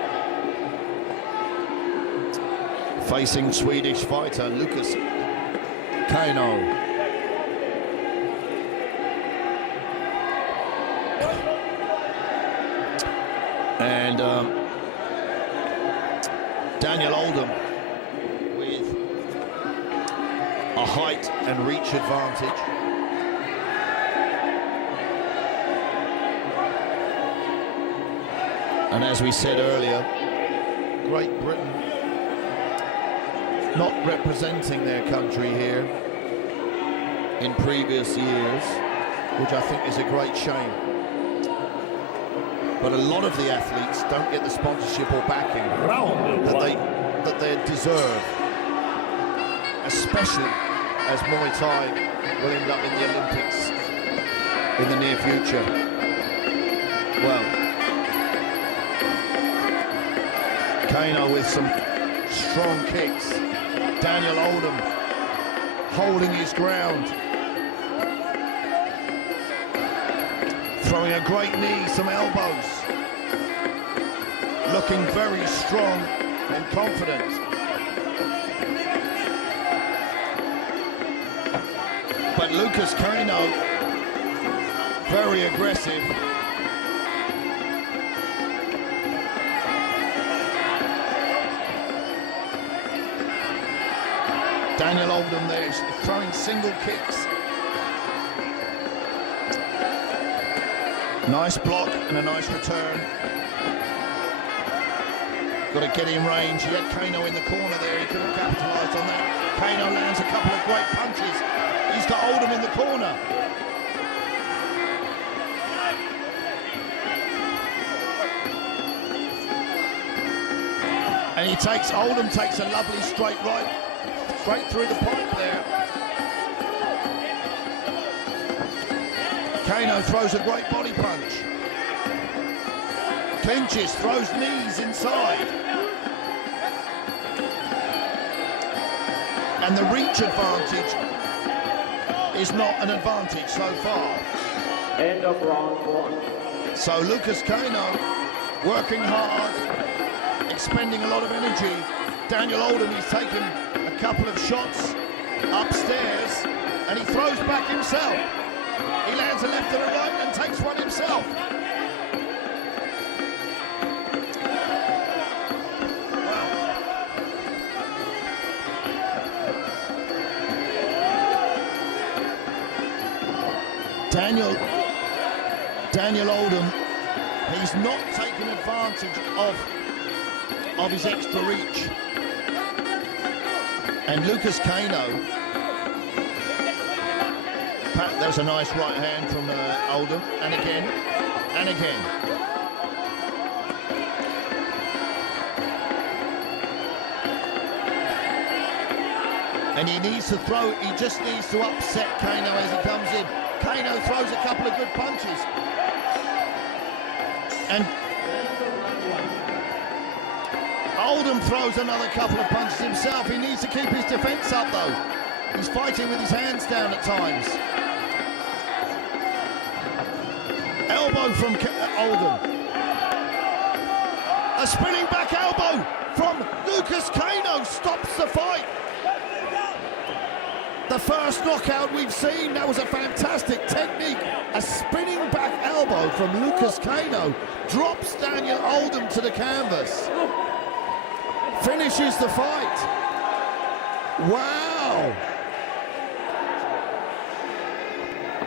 facing Swedish fighter Lucas Kano. And Daniel Oldham with a height and reach advantage. And as we said earlier, Great Britain not representing their country here in previous years, which I think is a great shame. But a lot of the athletes don't get the sponsorship or backing that they deserve, especially as Muay Thai will end up in the Olympics in the near future. Well, Kano with some strong kicks. Daniel Oldham holding his ground. Throwing a great knee, some elbows. looking very strong and confident. But Lucas Kaino, very aggressive. Daniel Oldham there, throwing single kicks. Nice block and a nice return. Got to get in range. He had Kaino in the corner there. He could have capitalised on that. Kaino lands a couple of great punches. He's got Oldham in the corner. And he takes, Oldham takes a lovely straight right, straight through the pipe there. Kaino throws a great body punch. Clinches, throws knees inside. And the reach advantage is not an advantage so far. End of round 1. So Lucas Kaino working hard, expending a lot of energy. Daniel Oldham, he's taken a couple of shots upstairs and he throws back himself. He lands a left and a right and takes one himself. Daniel Oldham, he's not taken advantage of his extra reach. And Lucas Kaino, there's a nice right hand from Oldham, and again, and again. And he needs to throw, he just needs to upset Kaino as he comes in. Kaino throws a couple of good punches. And Oldham throws another couple of punches himself. He needs to keep his defence up though. He's fighting with his hands down at times. Elbow from Oldham. A spinning back elbow from Lucas Kaino stops the fight. The first knockout we've seen, that was a fantastic technique. A spinning back elbow from Lucas Kaino drops Daniel Oldham to the canvas. Finishes the fight. Wow.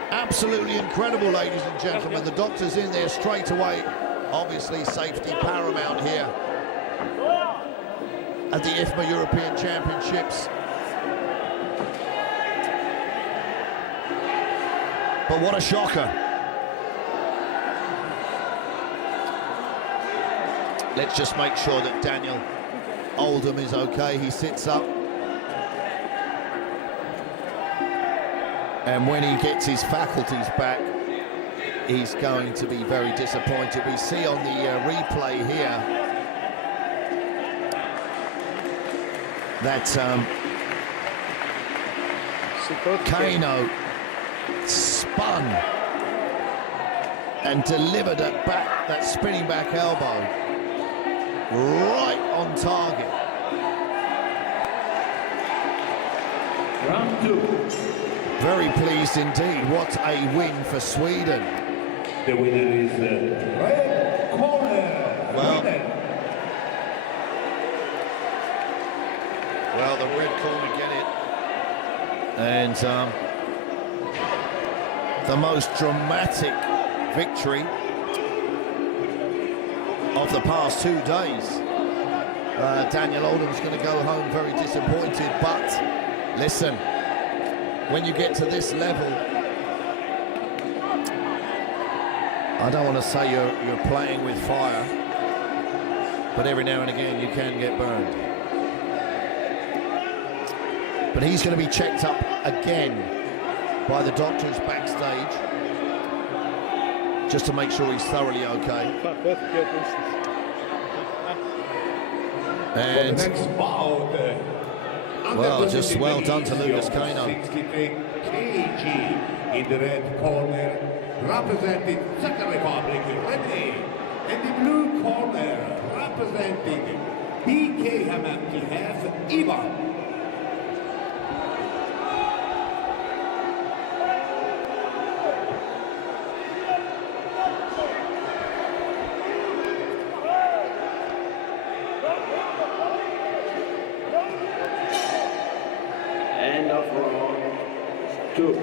Absolutely incredible, ladies and gentlemen. The doctor's in there straight away. Obviously, safety paramount here at the IFMA European Championships. But what a shocker. Let's just make sure that Daniel Oldham is okay. He sits up. And when he gets his faculties back, he's going to be very disappointed. We see on the replay here that Kaino spun and delivered that spinning back elbow right on target. Round 2. Very pleased indeed. What a win for Sweden. The winner is red corner. Well, the red corner get it. And the most dramatic victory of the past 2 days. Daniel Oldham's going to go home very disappointed, but listen, when you get to this level, I don't want to say you're playing with fire, but every now and again you can get burned. But he's going to be checked up again by the doctors backstage, just to make sure he's thoroughly okay. And next bout, well, just well done to Lucas Kaino. 63 kg in the red corner, representing Czech Republic, Ready. In the blue corner, representing BK we have Ivan. End of round 2.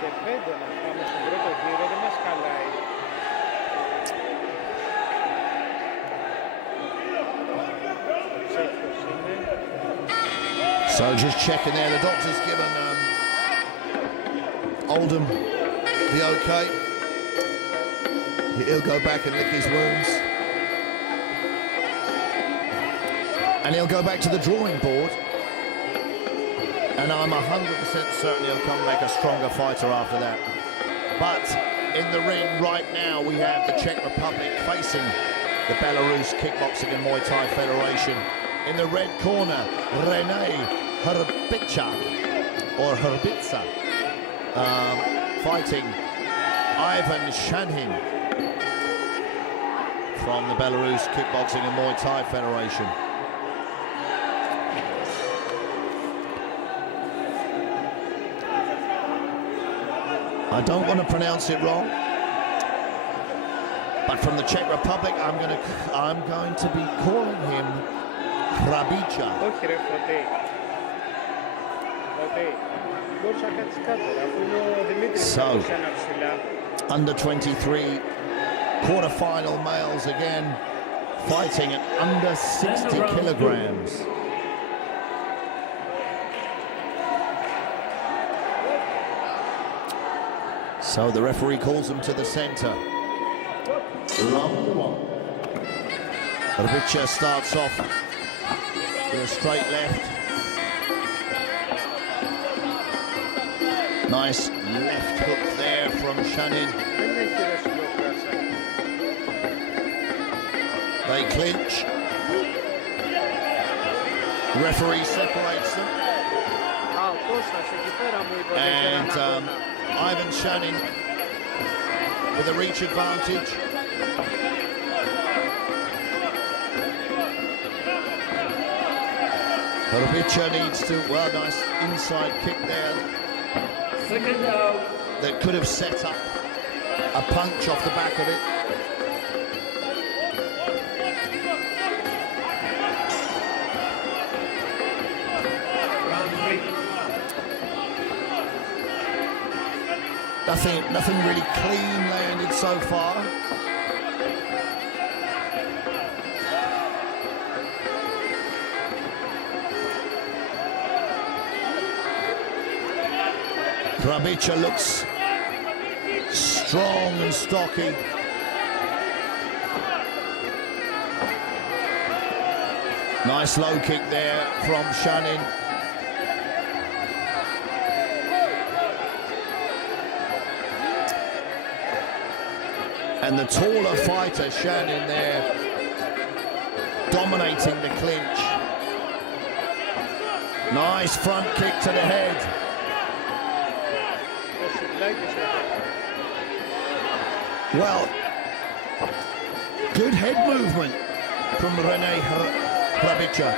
Και πέντε να πάμε στον πρώτο γύρο, δεν μας χαλάει. So just checking there, the doctor's given Oldham the okay. He'll go back and lick his wounds. And he'll go back to the drawing board. And I'm 100% certain he'll come back a stronger fighter after that. But in the ring right now, we have the Czech Republic facing the Belarus Kickboxing and Muay Thai Federation. In the red corner, Rene Hrbica, or Hrbica, fighting Ivan Shanin from the Belarus Kickboxing and Muay Thai Federation. I don't want to pronounce it wrong, but from the Czech Republic, I'm going to be calling him Hrbica. Όχι ρε Φωτή. Φωτή. Μπορείς να κάτσεις κάτω, αφού είναι ο Δημήτρης που είναι ψηλά. Under 23 quarterfinal males again, fighting at under 60 kilograms. So the referee calls them to the center. Round 1. Hrbica starts off with a straight left. Nice left hook there from Shanin. Δεν έχει ρε Σιλόφρασα. They clinch. Referee separates them. Α, ο Κώστας εκεί πέρα μου είπε. And Ivan Shanin with a reach advantage. Hrbica needs to, well, nice inside kick there. Second out. That could have set up a punch off the back of it. Round 3. Nothing really clean landed so far. Hrbica looks strong and stocky. Nice low kick there from Shanin. And the taller fighter, Shanin, there, dominating the clinch. Nice front kick to the head. Well, good head movement from Rene Hrbica.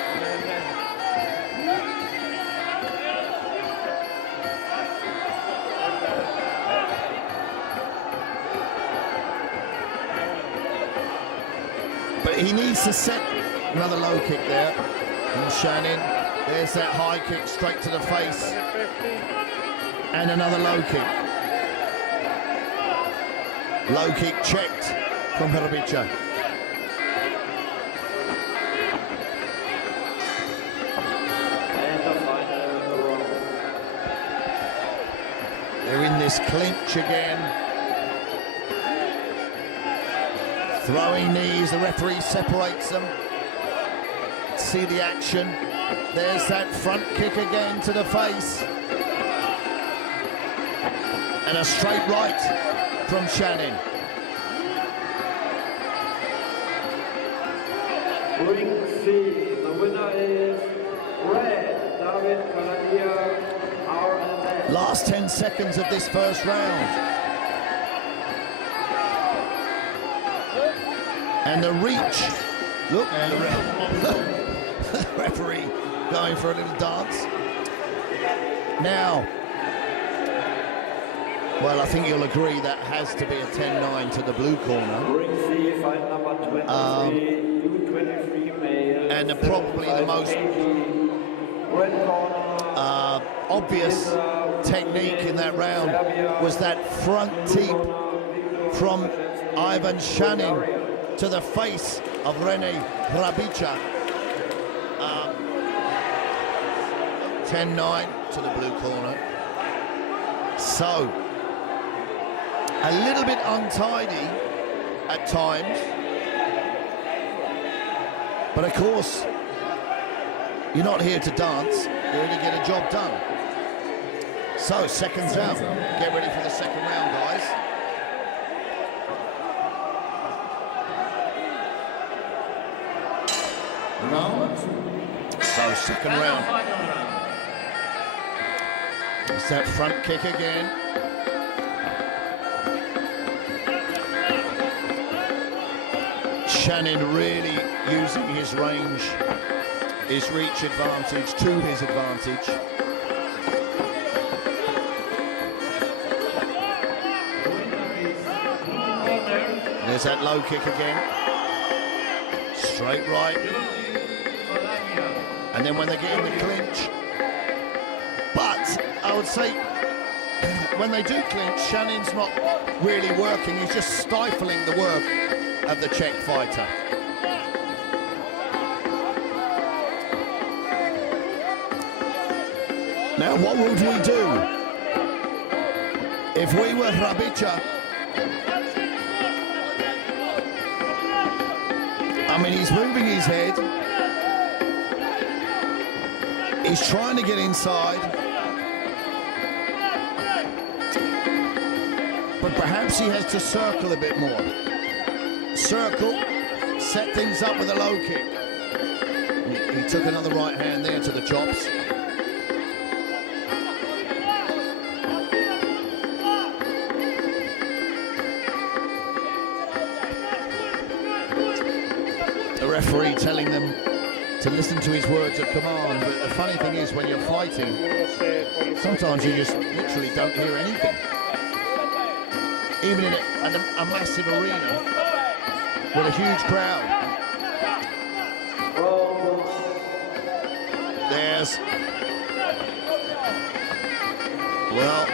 But he needs to set another low kick there from Shanin. There's that high kick straight to the face. And another low kick. Low kick checked from Hrbica. And the final round. They're in this clinch again. Throwing knees, the referee separates them. See the action. There's that front kick again to the face. And a straight right from Shanin. Ring C, the winner is Red, David Peania, RMS. Last 10 seconds of this first round. And the reach. Look, the referee going for a little dance. Now, well, I think you'll agree that has to be a 10-9 to the blue corner. Ring C, fight number 23, U23 male. And probably the most Red corner. obvious technique in that round was that front teep from Ivan Shanin to the face of Rene Hrabica. 10-9 to the blue corner. So, a little bit untidy at times, but of course, you're not here to dance, you're here to get a job done. So, seconds out. Get ready for the second round, guys. Round 2. So, second round. It's that front kick again. Shanin really using his range, his reach advantage to his advantage. There's that low kick again. Straight right. And then when they get in the clinch. But I would say when they do clinch, Shanin's not really working. He's just stifling the work of the Czech fighter. Now, what would we do if we were Hrabica? I mean, he's moving his head. He's trying to get inside. But perhaps he has to circle a bit more. Circle, set things up with a low kick. He took another right hand there to the chops. The referee telling them to listen to his words of command, but the funny thing is when you're fighting, sometimes you just literally don't hear anything. Even in a massive arena with a huge crowd. There's, well,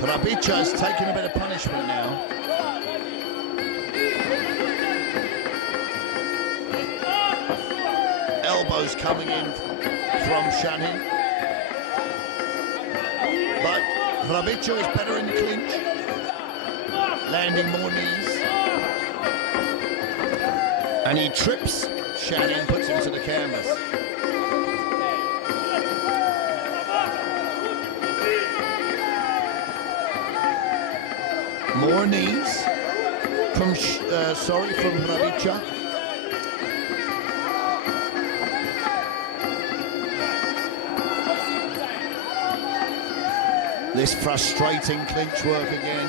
Hrabica's taking a bit of punishment now. Elbows coming in from Shanin. But Hrabica is better in the clinch, landing more knees. And he trips Shanin, puts him to the canvas. More knees from, from Hrabica. This frustrating clinch work again.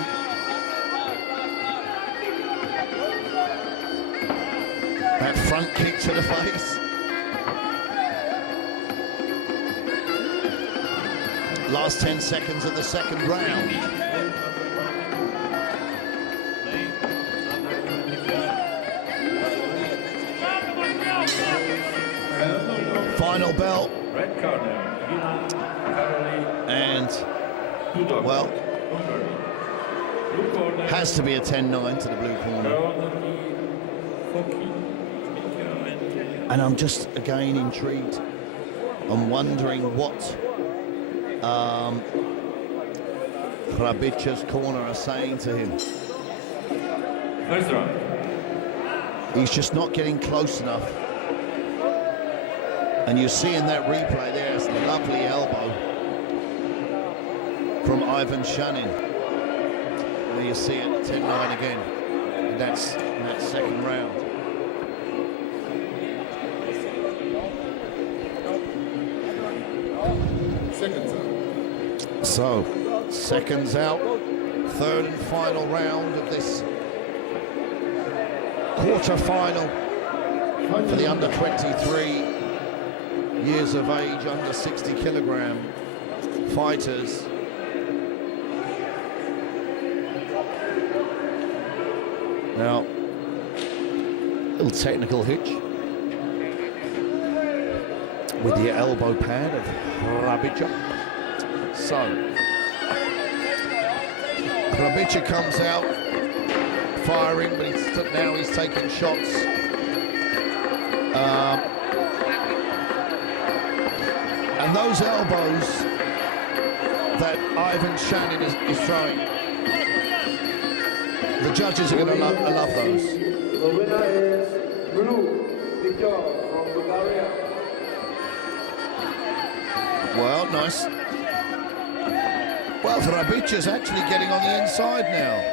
That front kick to the face. Last 10 seconds of the second round. Final bell. Red corner. And well, has to be a 10-9 to the blue corner. And I'm just again intrigued. I'm wondering what Hrabica's corner are saying to him. First round. He's just not getting close enough. And you see in that replay there's a lovely elbow from Ivan Shanin. There you see it, 10-9 again. And that's that second round. Seconds out. So, seconds out. Third and final round of this quarter-final for the under 23 years of age, under 60 kilogram fighters. Now, little technical hitch with the elbow pad of Hrabica. So, Hrabica comes out firing, but now he's taking shots. And those elbows that Ivan Shannon is throwing, the judges are going to love those. The winner is blue, Victor from Bulgaria. Well, nice. Well, Hrabica's actually getting on the inside now.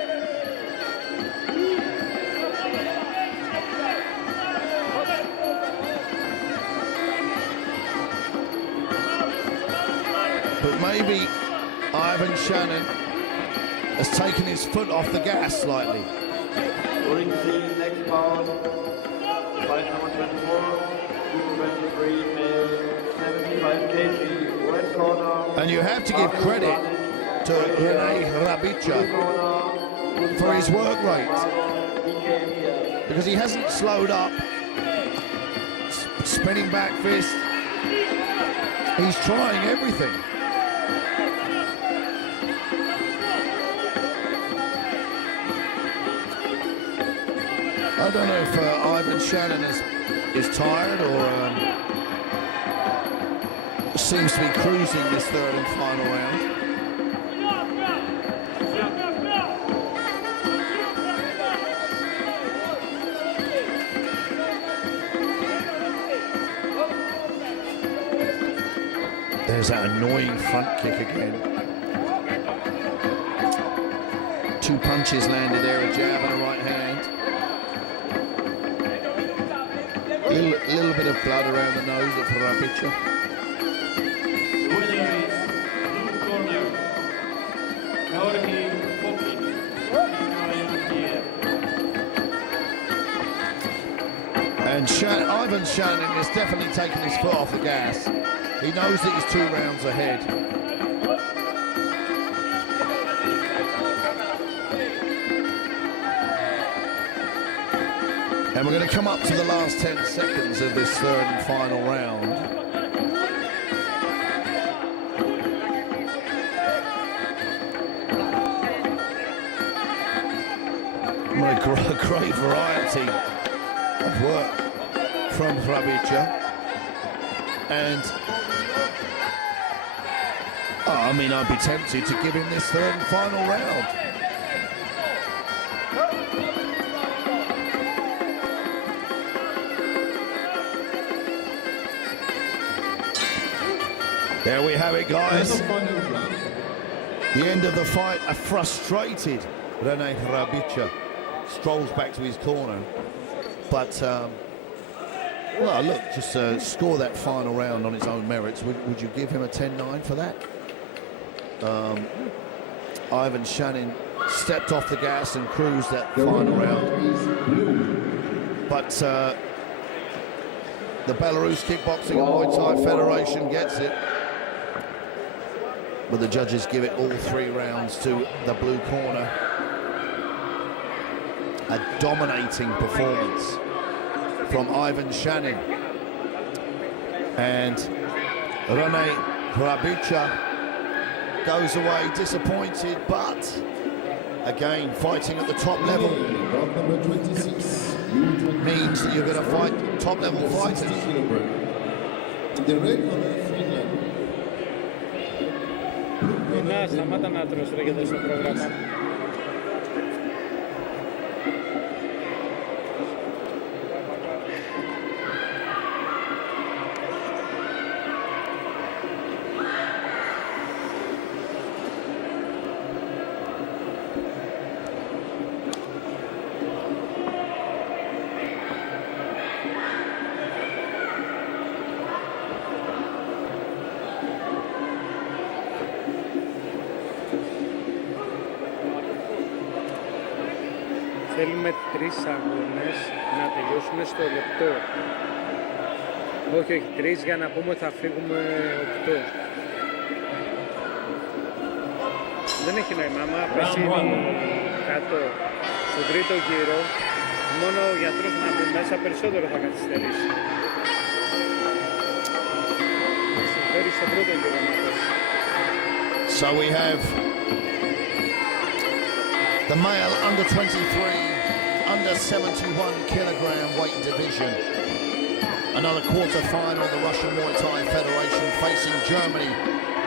But maybe Ivan Shannon has taken his foot off the gas slightly. Ring scene, next bout, fight number 24, 23, male, 75 kg, red corner. And you have to give credit to Rene Hrabica for his work rate, because he hasn't slowed up. Spinning back fist. He's trying everything. I don't know if Ivan Shannon is tired or seems to be cruising this third and final round. There's that annoying front kick again. Two punches landed there, a jab and a right hand. Little bit of blood around the nose of Hrabica. Winner is blue corner, Georgi Popin. And Ivan Shannon is definitely taking his foot off the gas. He knows that he's 2 rounds ahead. And we're going to come up to the last 10 seconds of this third and final round. What a great variety of work from Hrabica. And I mean, I'd be tempted to give him this third and final round. There we have it, guys. The end of the fight. A frustrated Rene Hrabica strolls back to his corner. But, well, look, just score that final round on its own merits. Would you give him a 10-9 for that? Ivan Shannon stepped off the gas and cruised that final round. But the Belarus Kickboxing and Muay Thai Federation gets it. But the judges give it all 3 rounds to the blue corner. A dominating performance from Ivan Shannon. And Rene Hrabica goes away disappointed, but again, fighting at the top level means that you're going to fight top level fighters. The red corner, Finland. Να σταμάτα να τρως ρε και στο πρόγραμμα. θέλουμε 3 αγώνες να τελειώσουμε στο λεπτό. Όχι, 3 για να πούμε ότι θα φύγουμε 8. Δεν έχει νόημα, άμα πέσει κάτω στον τρίτο γύρο, μόνο ο γιατρός να μπει μέσα περισσότερο θα καθυστερήσει. Συμφέρει στον πρώτο γύρο να πέσει. So we have the male under 23, under 71 kilogram weight division. Another quarter-final of the Russian Muay Thai Federation facing Germany.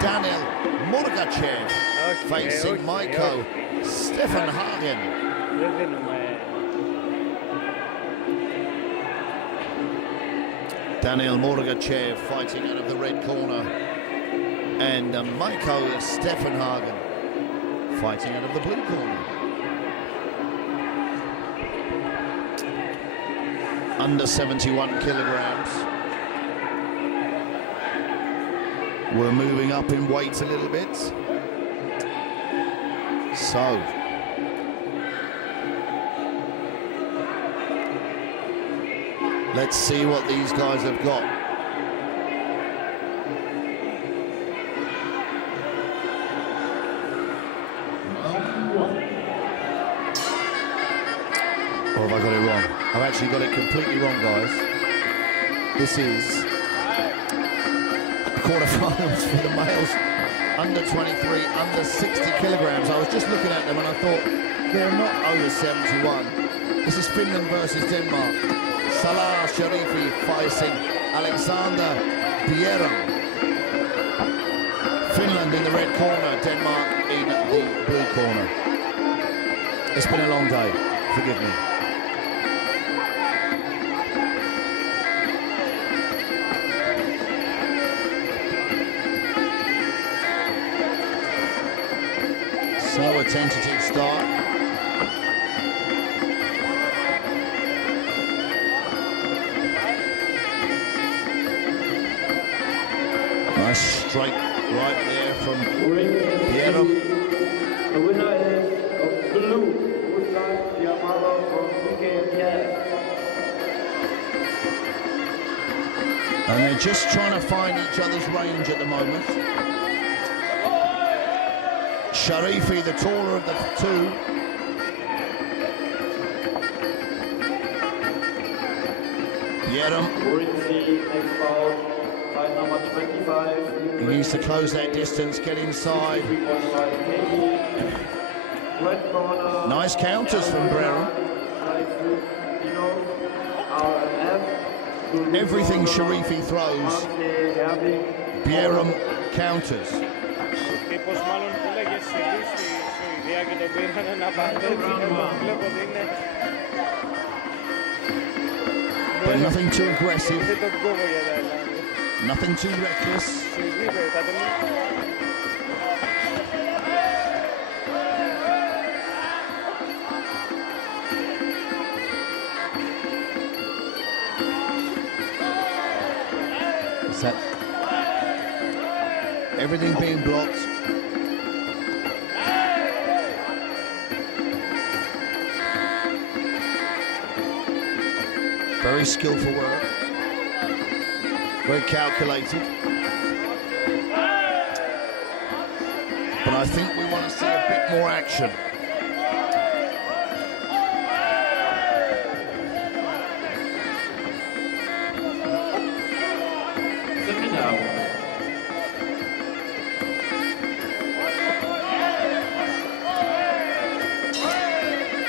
Daniel Murgachev facing Maiko Stefan Hagen. Daniel Murgachev fighting out of the red corner. And Maiko Stefan Hagen fighting out of the blue corner. Under 71 kilograms. We're moving up in weight a little bit. So, let's see what these guys have got. Or have I got it wrong? I've actually got it completely wrong, guys. This is the quarterfinals for the males, under 23, under 60 kilograms. I was just looking at them and I thought, they're not over 71. This is Finland versus Denmark. Salah Sharifi facing Alexander Bieram. Finland in the red corner, Denmark in the blue corner. It's been a long day, forgive me. So a tentative start. Nice straight right there from Bieram. The winner is of blue, from And they're just trying to find each other's range at the moment. Sharifi, the taller of the two. Bieram. He needs to close that distance, get inside. Nice counters from Bieram. Everything Sharifi throws, Bieram counters. Τύπος μάλλον που λέγε στη Σουηδία και τον πήραν να παρέτει και τον βλέπω ότι είναι... But nothing too aggressive. Δεν τον κόβω για τα Ελλάδα. Nothing too reckless. Σουηδία θα τον... Is that everything being blocked? Very skillful work, very calculated. But I think we want to see a bit more action.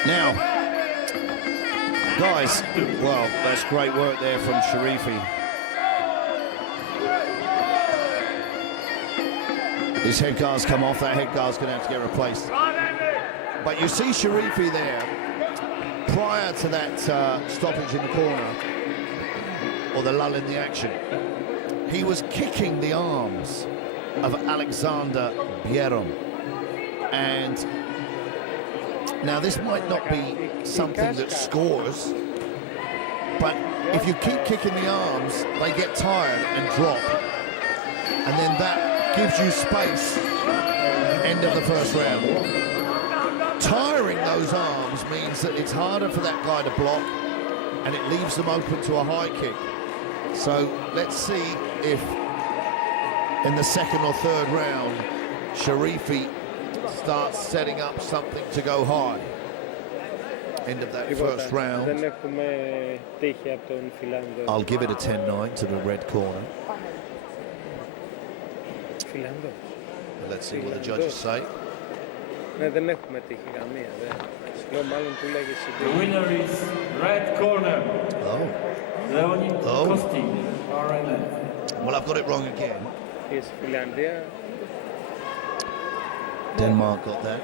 Now, guys, well, that's great work there from Sharifi. His headguard's come off, that headguard's going to have to get replaced. But you see Sharifi there, prior to that stoppage in the corner, or the lull in the action, he was kicking the arms of Alexander Bieram. And now this might not be something that scores, but if you keep kicking the arms, they get tired and drop. And then that gives you space. End of the first round. tiring those arms means that it's harder for that guy to block, and it leaves them open to a high kick. So let's see if in the second or third round, Sharifi starts setting up something to go high. End of that first round. Δεν έχουμε τύχη από τον Φιλάνδο. I'll give it a 10-9 to the red corner. Φιλάνδο. Let's see what the judges say. Ναι, δεν έχουμε τύχη καμία. Λέω μάλλον του λέγε The winner is red corner. Oh. Leonid Oh. Kostin, RNF. Well, I've got it wrong again. Here's Φιλανδία. Denmark got that.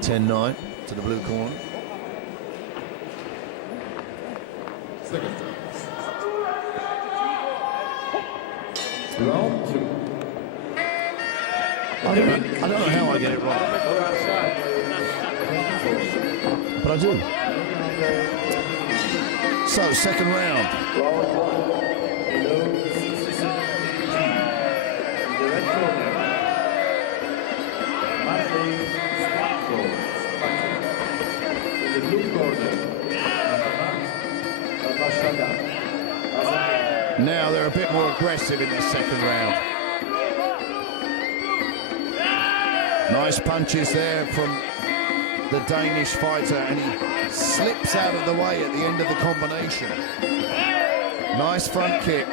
10-9 to the blue corner. Second time. Round 2. I don't know how I get it wrong, but I do. So, second round. Round 1. Below 67 kg. In the red corner, Martin Swanko. In the blue corner, Abashada. Now they're a bit more aggressive in this second round. Nice punches there from the Danish fighter, and he slips out of the way at the end of the combination. Nice front kick.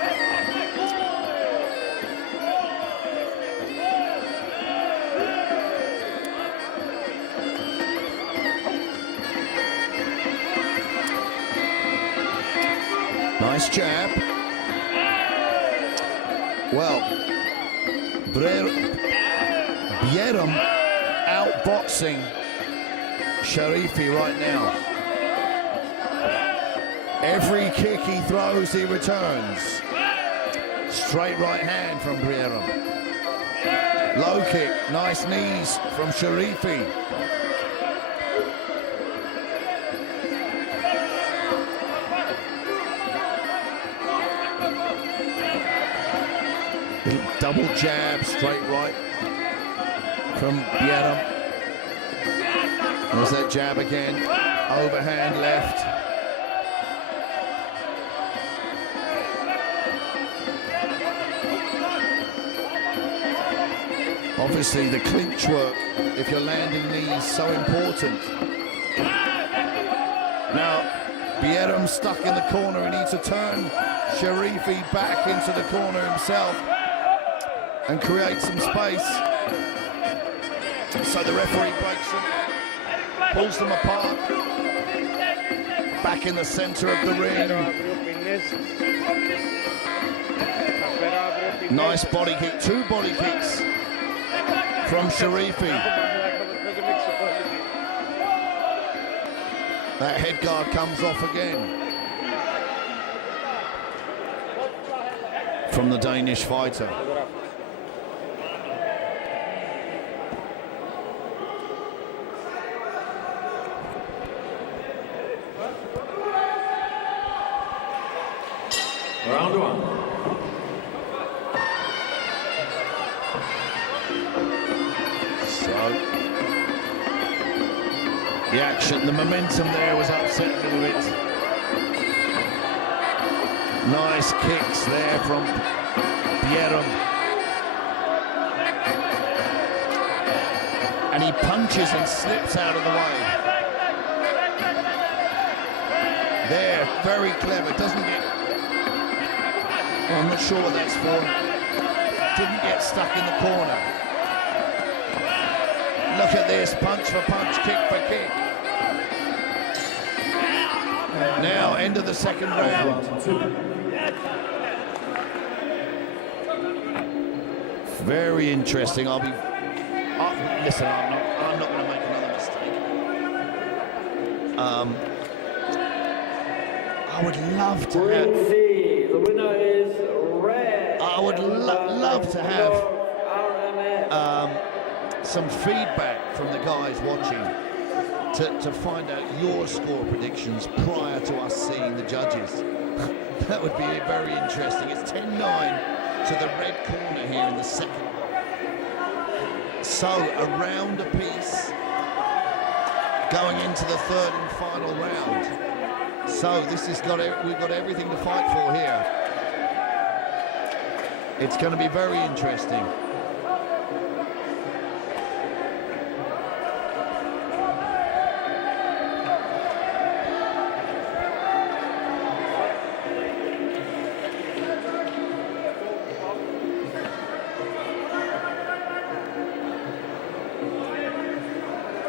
Nice jab. Well, Bieram outboxing Sharifi right now. Every kick he throws, he returns. Straight right hand from Bieram. Low kick, nice knees from Sharifi. Double jab, straight right from Bieram. There's that jab again, overhand left. Obviously the clinch work, if you're landing knees, so important. Now, Bieram's stuck in the corner. He needs to turn Sharifi back into the corner himself and create some space. So the referee breaks them, pulls them apart, back in the center of the ring. Nice body kick, 2 body kicks from Sharifi. That head guard comes off again from the Danish fighter. Round 1. So the action, the momentum there was upset a little bit. Nice kicks there from Bieram. And he punches and slips out of the way. There, very clever, doesn't get... Well, I'm not sure what that's for. Didn't get stuck in the corner. Look at this, punch for punch, kick for kick. Now, end of the second round. Very interesting. Listen, I'm not going to make another mistake. I would love to have... The winner is red. I would love to have some feedback from the guys watching to find out your score predictions prior to us seeing the judges. That would be very interesting. It's 10-9 to the red corner here in the second. So around a piece going into the third and final round. So this has we've got everything to fight for here. It's going to be very interesting.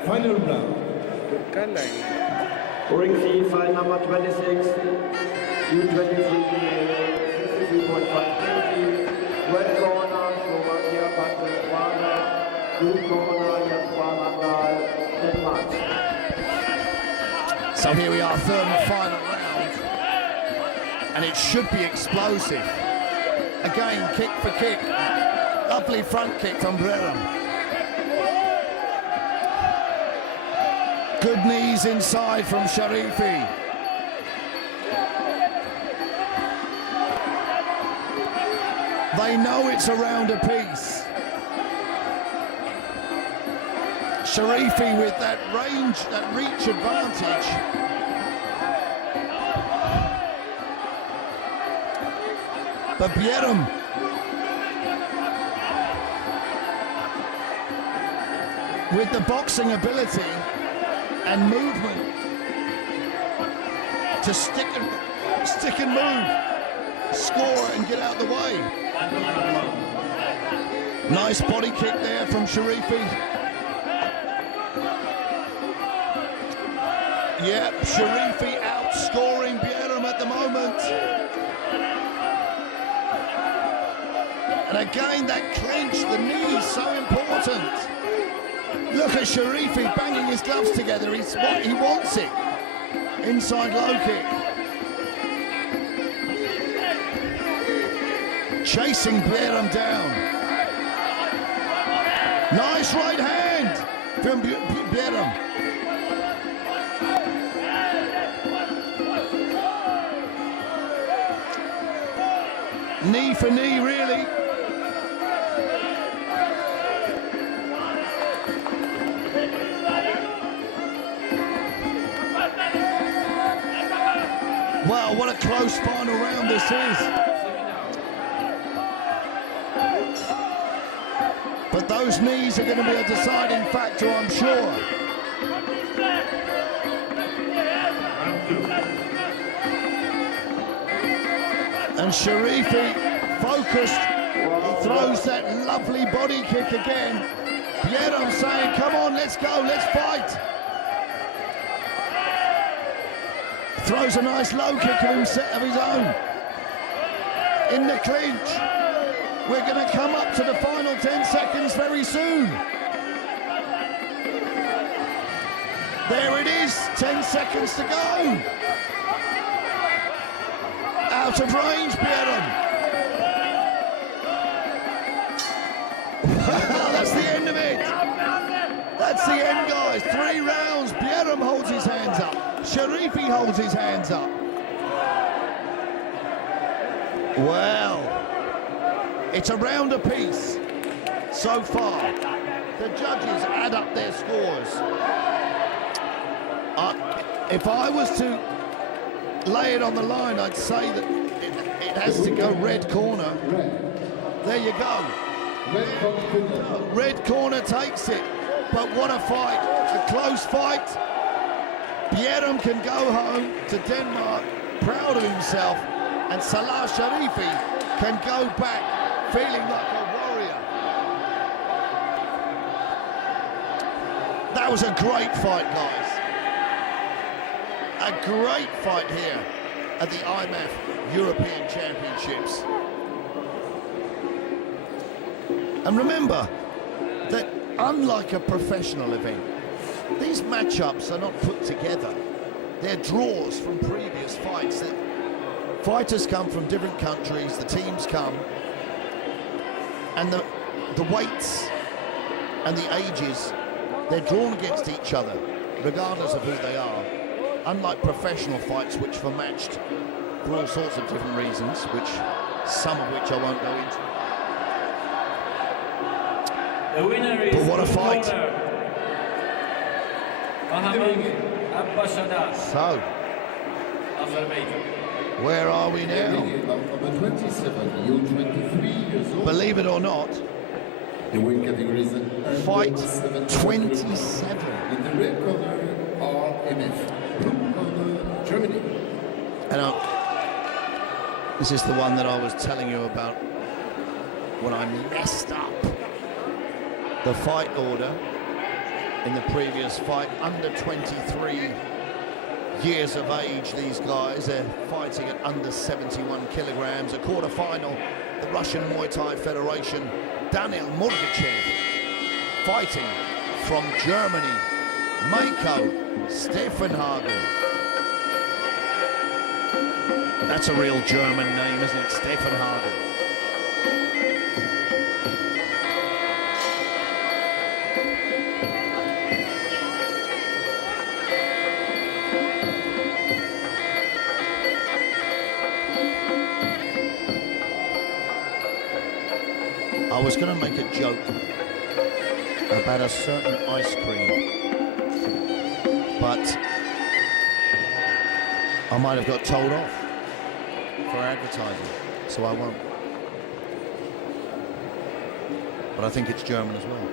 Final round. Καλά είναι. Ring C, fight number 26, U23 male, 63.5 kg, red corner, Slovakia, Peania, blue corner, Denmark. So here we are, third and final round, and it should be explosive. Again, kick for kick, lovely front kick from Breram. Good knees inside from Sharifi. They know it's around a piece. Sharifi with that range, that reach advantage. But Bieram with the boxing ability and movement to stick and move, score and get out the way. Nice body kick there from Sharifi. Yep, Sharifi outscoring Bieram at the moment. And again, that clinch, the knee is so important. Look at Sharifi banging his gloves together. He wants it. Inside low kick. Chasing Bieram down. Nice right hand from Bieram. Knee for knee, really. Wow, what a close final round this is. But those knees are going to be a deciding factor, I'm sure. And Sharifi, focused, he throws that lovely body kick again. Bieram saying, come on, let's go, let's fight. Throws a nice low kick of his own. In the clinch. We're going to come up to the final 10 seconds very soon. There it is, 10 seconds to go. Out of range, Bieram. That's the end of it. That's the end, guys. 3 rounds. Bieram holds his hands up. Sharifi holds his hands up. Well, it's around a piece so far. The judges add up their scores. If I was to lay it on the line, I'd say that it has to go red corner. There you go. Red corner takes it. But what a fight, a close fight. Bieram can go home to Denmark proud of himself, and Salah Sharifi can go back feeling like a warrior. That was a great fight, guys. A great fight here at the IFMA European Championships. And remember that unlike a professional event, these matchups are not put together. They're draws from previous fights. Fighters come from different countries, the teams come, and the weights and the ages, they're drawn against each other, regardless of who they are. Unlike professional fights, which were matched for all sorts of different reasons, some of which I won't go into. The winner is But what a fight. So, Azerbaijan. where are we now? Number 27, you're 23 years old. Believe it or not, The weight category is fight 27. 27. In the red corner, RMF. Blue corner, Germany. And this is the one that I was telling you about when I messed up the fight order in the previous fight. Under 23 years of age, these guys, they're fighting at under 71 kilograms. A quarter-final, the Russian Muay Thai Federation, Daniel Murgachev, fighting from Germany, Mako Steffenhagen. That's a real German name, isn't it? Steffenhagen. I was going to make a joke about a certain ice cream, but I might have got told off for advertising, so I won't. But I think it's German as well.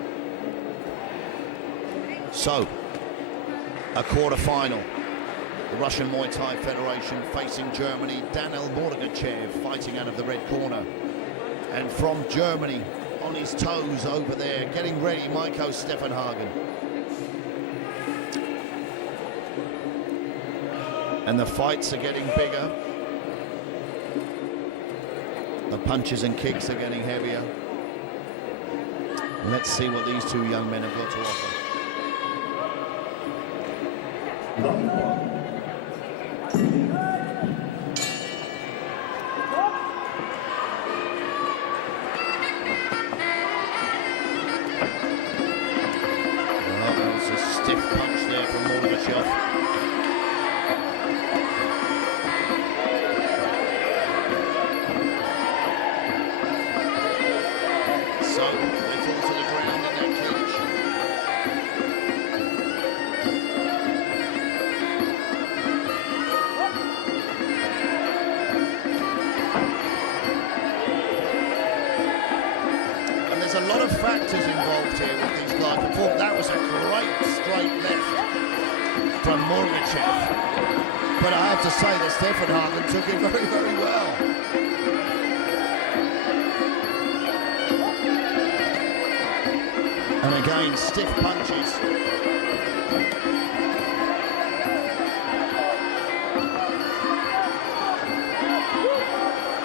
So, a quarter-final. The Russian Muay Thai Federation facing Germany. Daniel Murgachev fighting out of the red corner. And from Germany, on his toes over there, getting ready, Mako Steffenhagen. And the fights are getting bigger. The punches and kicks are getting heavier. Let's see what these two young men have got to offer. Round one. Well, that was a stiff punch there from Murgachev. So, they fall to the ground in that clinch. And there's a lot of factors involved here with these guys. Before, that was a great straight left from Murgachev. But I have to say that Steffenhagen took it very, very well. And again, stiff punches.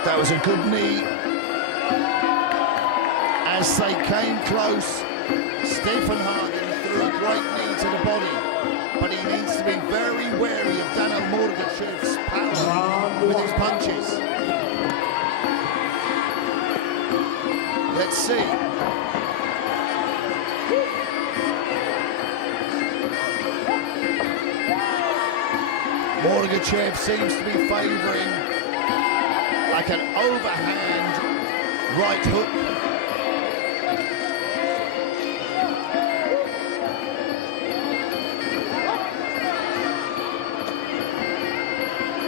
That was a good knee. As they came close, Steffenhagen threw a great knee to the body. But he needs to be very wary of Daniel Murgachev's power with his punches. Let's see. Murgachev seems to be favouring like an overhand right hook.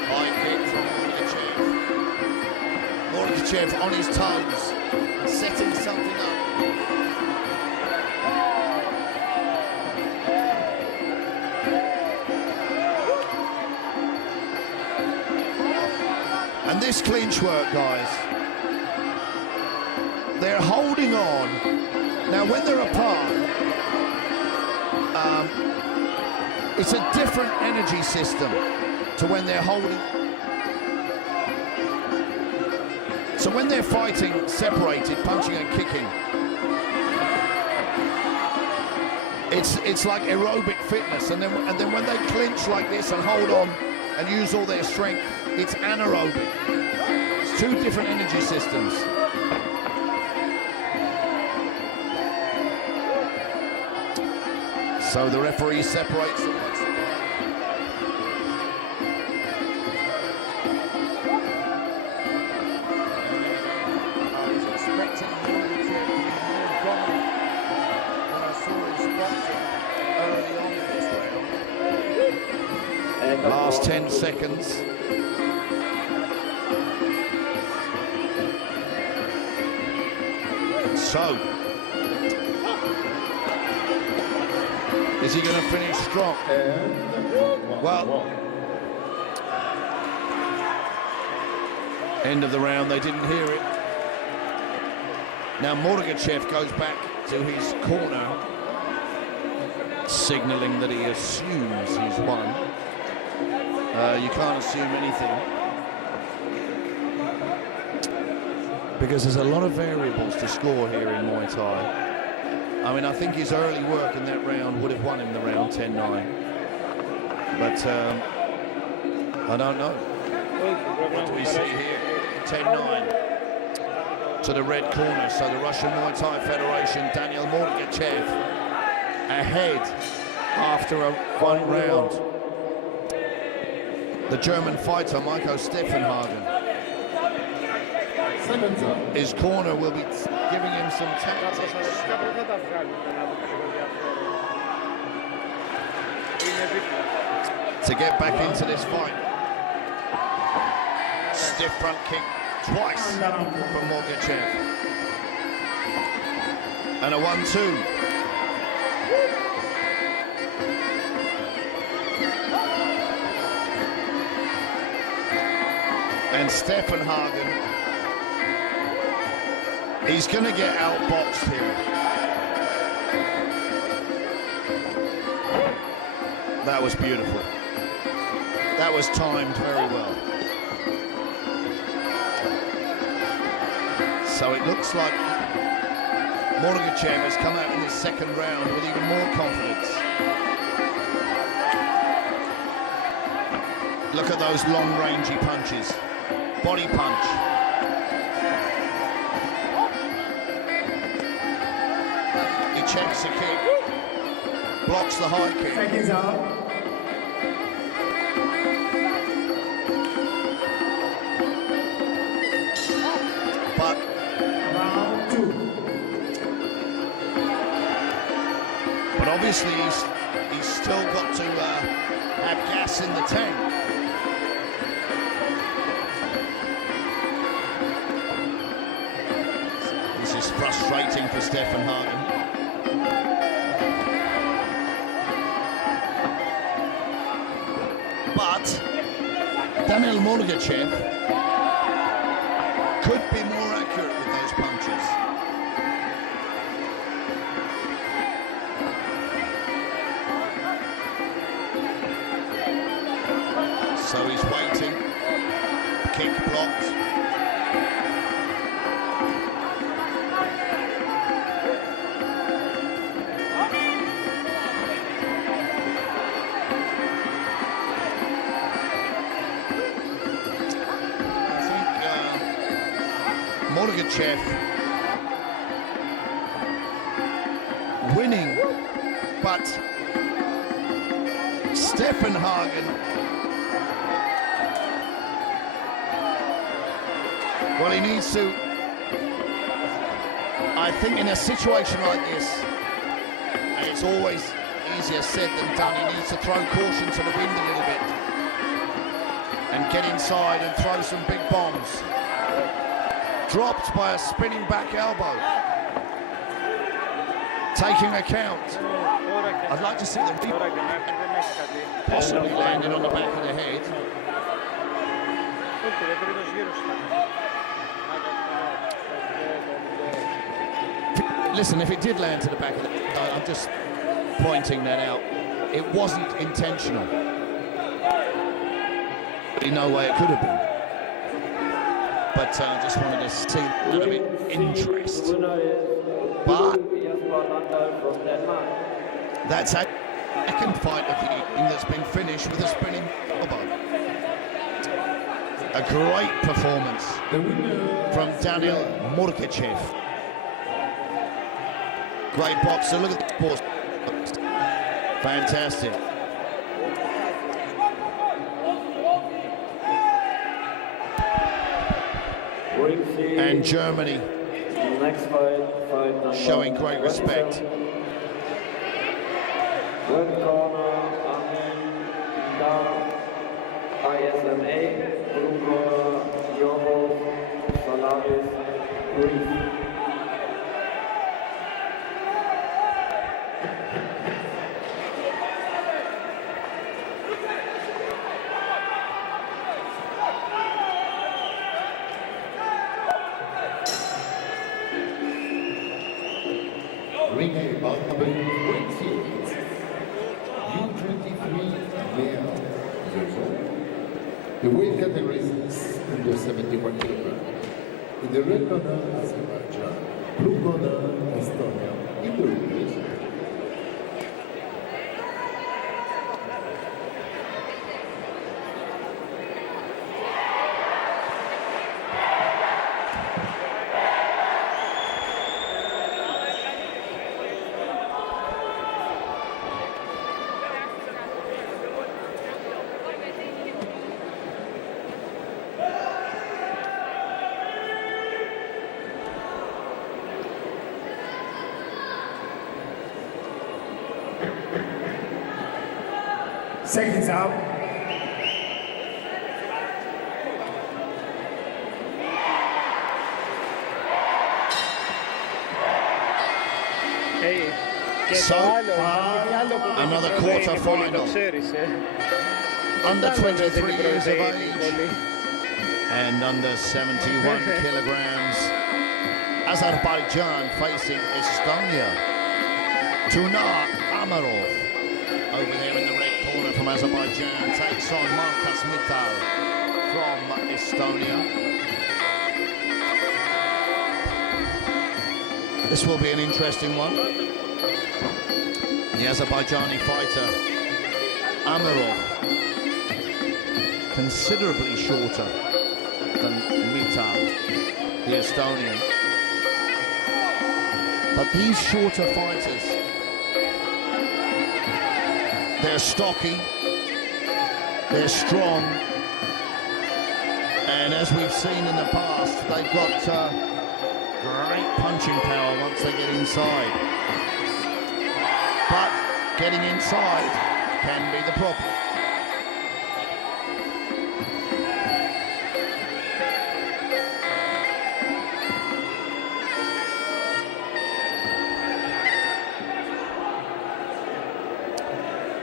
High kick from Murgachev. Murgachev on his toes, setting something up. And this clinch work, guys, they're holding on. Now, when they're apart, it's a different energy system to when they're holding. So when they're fighting separated, punching and kicking, it's like aerobic fitness. And then when they clinch like this and hold on and use all their strength, it's anaerobic. It's two different energy systems. So the referee separates them. I was expecting Murgachev to be more dominant last 10 seconds. So, is he going to finish strong? Well, end of the round, they didn't hear it. Now Morgachev goes back to his corner, signalling that he assumes he's won. You can't assume anything, because there's a lot of variables to score here in Muay Thai. I mean, I think his early work in that round would have won him the round 10-9. But I don't know. What do we see here? 10-9 to the red corner. So the Russian Muay Thai Federation, Daniel Morgachev, ahead after one round. The German fighter, Michael Steffenhagen. His corner will be giving him some tactics to get back into this fight. Stiff front kick twice from Morgachev. And a 1-2. And Steffenhagen, he's going to get outboxed here. That was beautiful. That was timed very well. So it looks like Morgachev has come out in this second round with even more confidence. Look at those long rangy punches. Body punch. He checks the kick, blocks the high kick. But obviously he's still got to have gas in the tank. This is frustrating for Steffenhagen. But Daniel Morgachev could be more accurate with those punches. So he's waiting, kick blocked. Morgachev winning, but Steffenhagen, well, he needs to, I think in a situation like this, and it's always easier said than done, he needs to throw caution to the wind a little bit and get inside and throw some big bombs. Dropped by a spinning back elbow. Taking account. I'd like to see them possibly landed on the back of the head. Listen, if it did land to the back of the head, I'm just pointing that out. It wasn't intentional. In no way it could have been. But I just wanted to see a little bit of interest. But that's a second fight of the evening that's been finished with a spinning elbow. A great performance from Daniel Morgachev. Great boxer, look at the pause. Fantastic. And Germany showing great respect. Item A, blue corner, Yorgos Salamis, Greece. Ring bout number 28, U23 male, years old. The weight category is under 71 kg. In the red corner, Azerbaijan, blue corner, Estonia, in blue division. Seconds out. Hey, και So, το άλλο, κάτι άλλο που δεν another είναι πολύ, quarter-final. το ξέρεις, Under Άλλο δεν 23 είναι years of πρωτεΐνη age πολύ. and under 71 kilograms. Azerbaijan facing Estonia. Tuna Amarov over there in the red corner from Azerbaijan takes on Markus Mittal from Estonia. This will be an interesting one. The Azerbaijani fighter Amarov, considerably shorter than Mittal, the Estonian. But these shorter fighters, they're stocky, they're strong, and as we've seen in the past, they've got great punching power once they get inside. But getting inside can be the problem.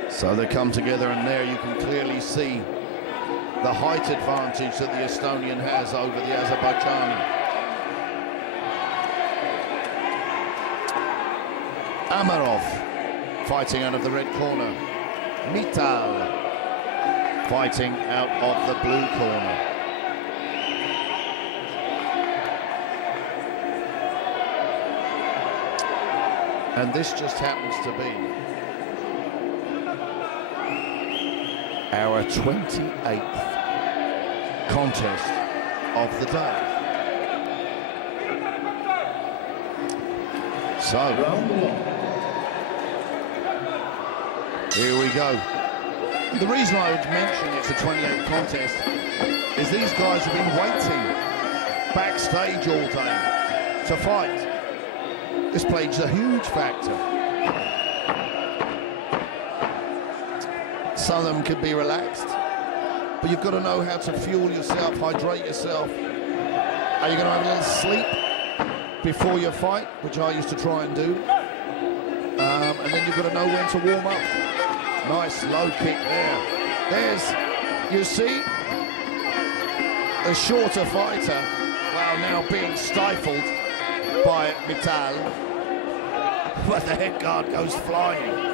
So they come together, and there you can clearly see the height advantage that the Estonian has over the Azerbaijani. Amarov fighting out of the red corner. Mittal fighting out of the blue corner. And this just happens to be our 28th contest of the day. So, here we go. The reason I would mention it's a 28th contest is these guys have been waiting backstage all day to fight. This plays a huge factor. Some of them could be relaxed, but you've got to know how to fuel yourself, hydrate yourself. Are you going to have a little sleep before your fight, which I used to try and do? And then you've got to know when to warm up. Nice low kick there. There's, you see, the shorter fighter, well, now being stifled by Mittal, but the head guard goes flying.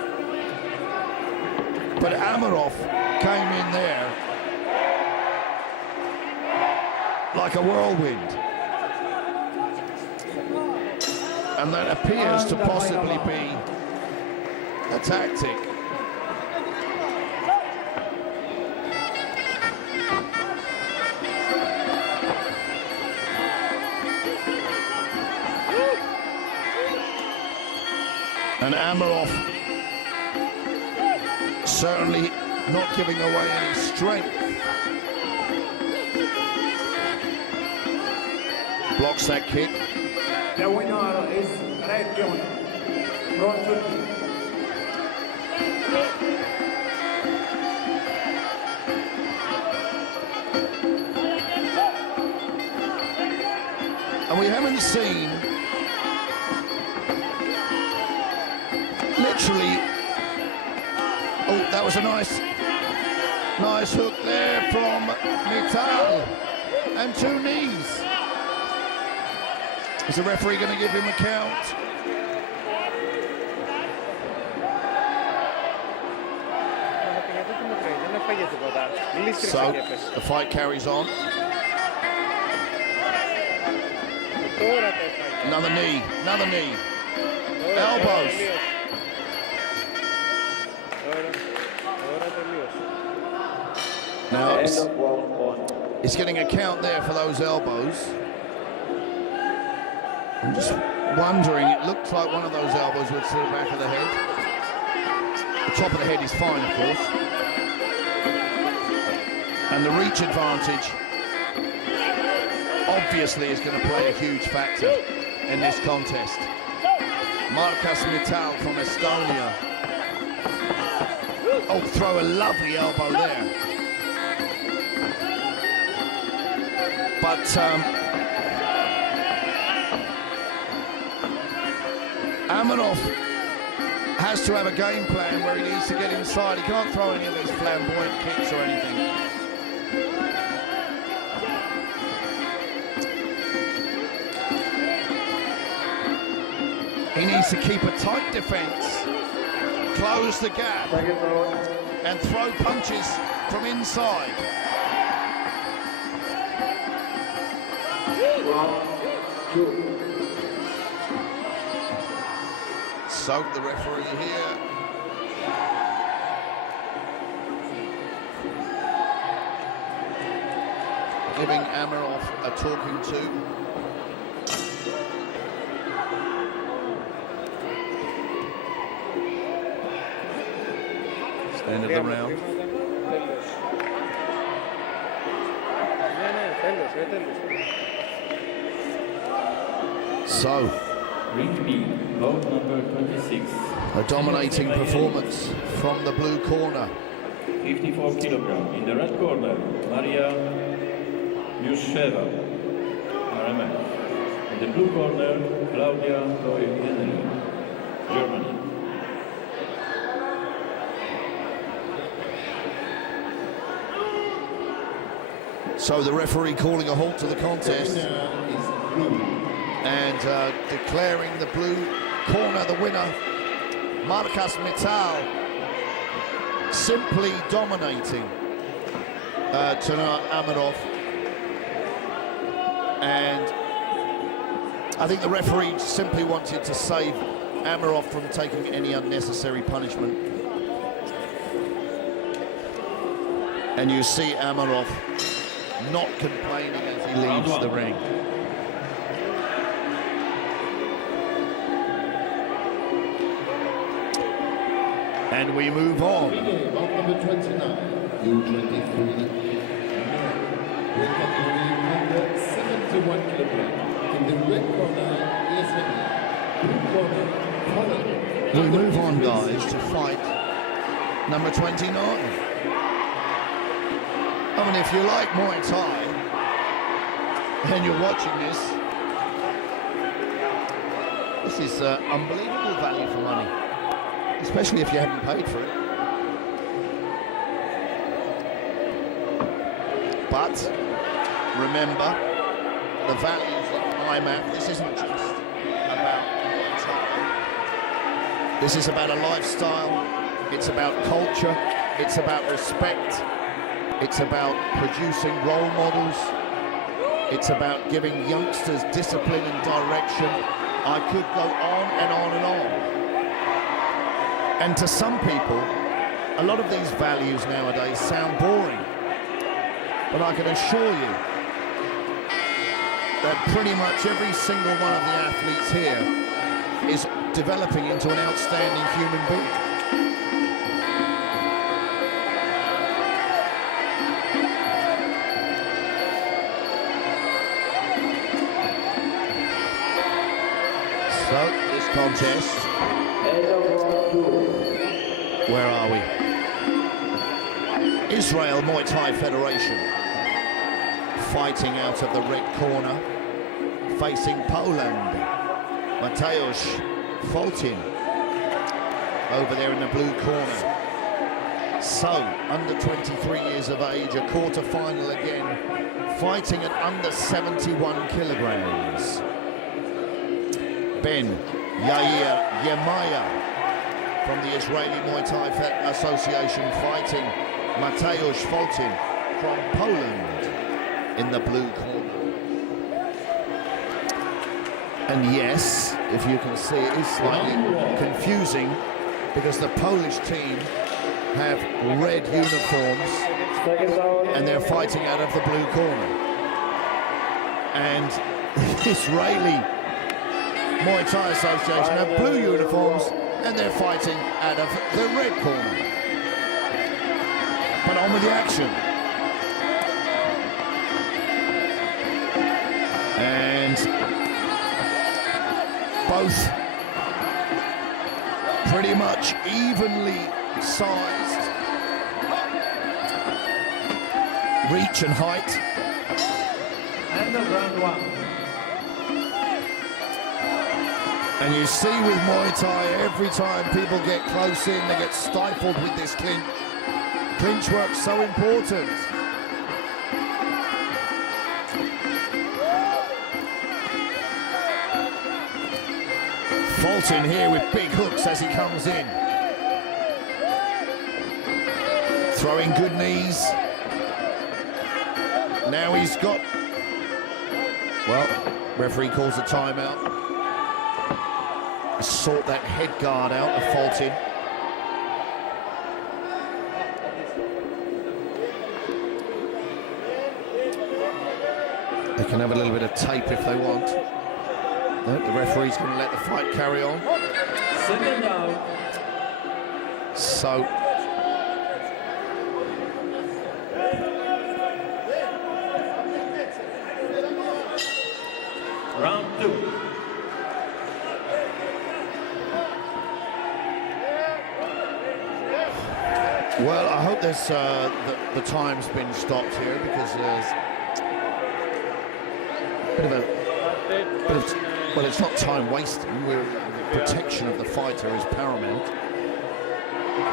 But Amarov came in there like a whirlwind. And that appears to possibly be a tactic. And Amarov certainly not giving away any strength. Blocks that kick. The winner is red corner from Turkey. And we haven't seen literally. Oh, that was a nice hook there from Mittal. And 2 knees. Is the referee going to give him a count? So the fight carries on. Another knee, elbows. Now he's getting a count there for those elbows. I'm just wondering, it looked like one of those elbows was to the back of the head. The top of the head is fine, of course. And the reach advantage obviously is going to play a huge factor in this contest. Markus Mittal from Estonia. Oh, throw a lovely elbow there. But Amanov has to have a game plan where he needs to get inside. He can't throw any of these flamboyant kicks or anything. He needs to keep a tight defense, close the gap, and throw punches from inside. Soak the referee here. Giving Amarov a talking to. End of the round. So, bout number 26. A dominating performance from the blue corner. 54 kilogram. In the red corner, Maria Yusheva, RMF. In the blue corner, Claudia Henry, Germany. So the referee calling a halt to the contest and declaring the blue corner the winner. Markus Mittal simply dominating Taner Amanov, and I think the referee simply wanted to save Amanov from taking any unnecessary punishment. And you see Amanov not complaining as he leaves the ring. And we move on. Number 29, U23. Weight category under 71 kilograms. In the red corner, IFMA. Blue corner, Poland. We move on, guys, to fight number 29. I mean, if you like Muay Thai and you're watching this is unbelievable value for money, especially if you haven't paid for it. But remember the values of IMAP. This isn't just about Muay Thai. This is about a lifestyle. It's about culture. It's about respect. It's about producing role models. It's about giving youngsters discipline and direction. I could go on and on and on. And to some people, a lot of these values nowadays sound boring. But I can assure you that pretty much every single one of the athletes here is developing into an outstanding human being. So, this contest, where are we? Israel Muay Thai Federation, fighting out of the red corner, facing Poland. Mateusz Foltin over there in the blue corner. So, under 23 years of age, a quarter-final again, fighting at under 71 kilograms. Ben Yair Yemaya from the Israeli Muay Thai Association fighting Mateusz Foltin from Poland in the blue corner. And yes, if you can see, it is slightly confusing because the Polish team have red uniforms and they're fighting out of the blue corner. And the Israeli Muay Thai Association have blue uniforms and they're fighting out of the red corner. But on with the action. And both pretty much evenly sized. Reach and height. End of round one. And you see with Muay Thai, every time people get close in, they get stifled with this clinch. Clinch work's so important. Foltin here with big hooks as he comes in. Throwing good knees. Now he's got, well, referee calls a timeout. Sort that head guard out of Foltin. They can have a little bit of tape if they want. No, the referee's going to let the fight carry on. Second down. So Round 2. well, I hope there's the time's been stopped here because there's a bit of well, it's not time wasting. The protection of the fighter is paramount.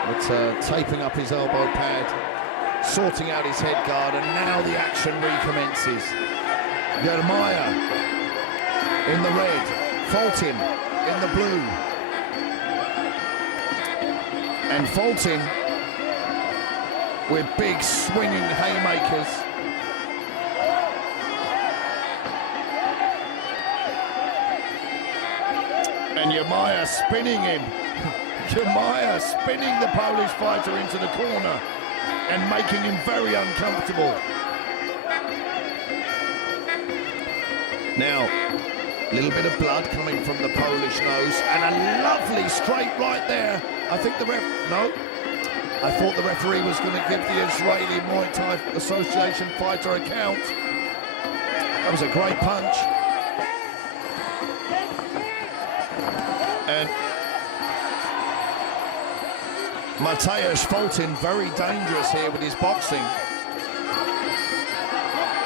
But taping up his elbow pad, sorting out his head guard, and now the action recommences. Yermaya in the red, Foltin in the blue. And Foltin with big swinging haymakers. And Yermaya spinning him. Yermaya spinning the Polish fighter into the corner and making him very uncomfortable. Now, a little bit of blood coming from the Polish nose and a lovely straight right there. I think the I thought the referee was going to give the Israeli Muay Thai Association fighter a count. That was a great punch. And Mateusz Foltin very dangerous here with his boxing.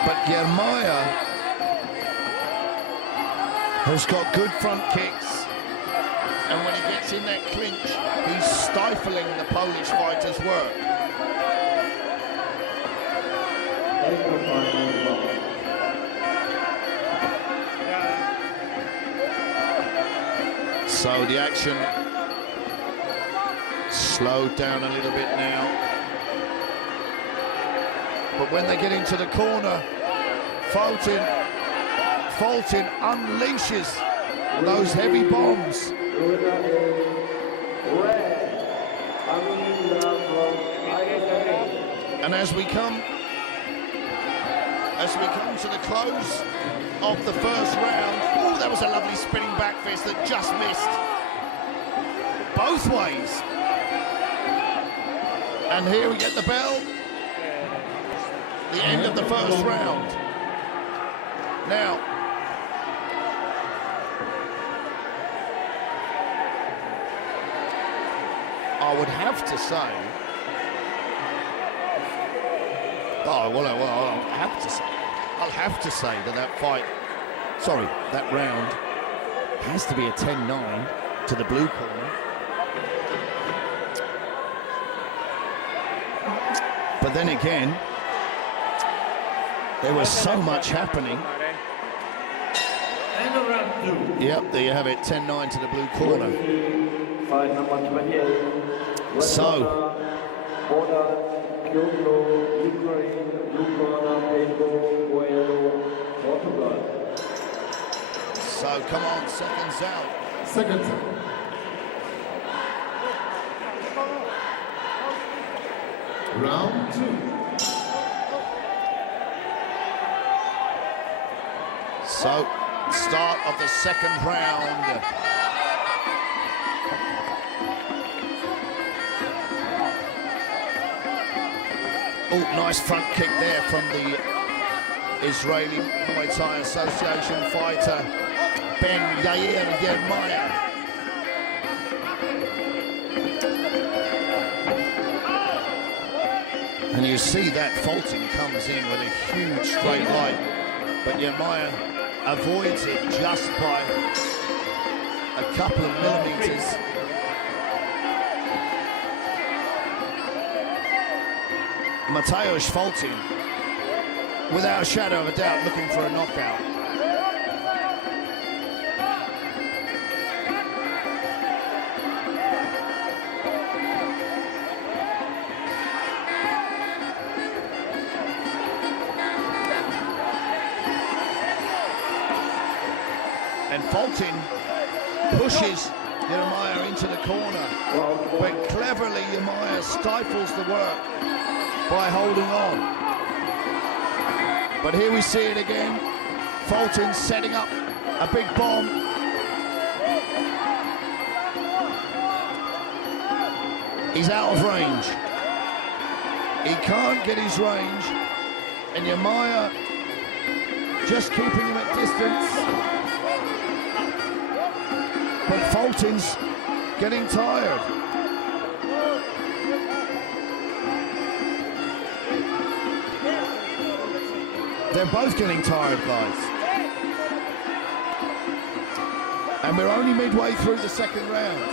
But Yermaya has got good front kicks. And when he gets in that clinch, he's stifling the Polish fighter's work. So the action slowed down a little bit now. But when they get into the corner, Foltin unleashes those heavy bombs. And as we come to the close of the first round, oh, that was a lovely spinning back fist that just missed both ways. And here we get the bell. The end of the first round. Now, I would have to say, I'll have to say that fight sorry, that round has to be a 10-9 to the blue corner. But then again, there was so much happening. End of round 2. Yep, there you have it, 10-9 to the blue corner. Fight number 28. So, Border, Kyoto, Ukraine, blue corner, Pedro, Coelho, Portugal. so come on, seconds out. Seconds out. Round 2. So, start of the second round. Oh, nice front kick there from the Israeli Muay Thai Association fighter, Ben Yair Yermaya. And you see that Fulton comes in with a huge straight right, but Yermaya avoids it just by a couple of millimeters. Mateusz Fulton, without a shadow of a doubt, looking for a knockout. And Fulton pushes Yermaya into the corner, but cleverly Yermaya stifles the work by holding on. But here we see it again. Fulton setting up a big bomb. He's out of range. He can't get his range, and Yermaya just keeping him at distance. But Fulton's getting tired. They're both getting tired, guys. And we're only midway through the second round.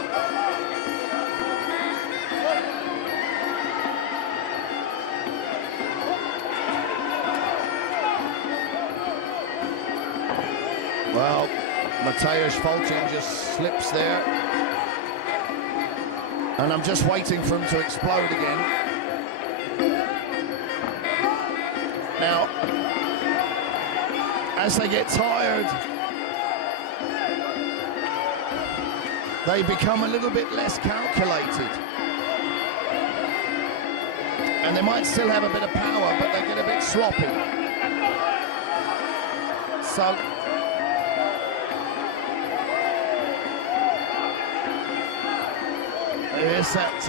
Well, Mateusz Fulton just slips there. And I'm just waiting for him to explode again. Now, as they get tired, they become a little bit less calculated. And they might still have a bit of power, but they get a bit sloppy. So, there's that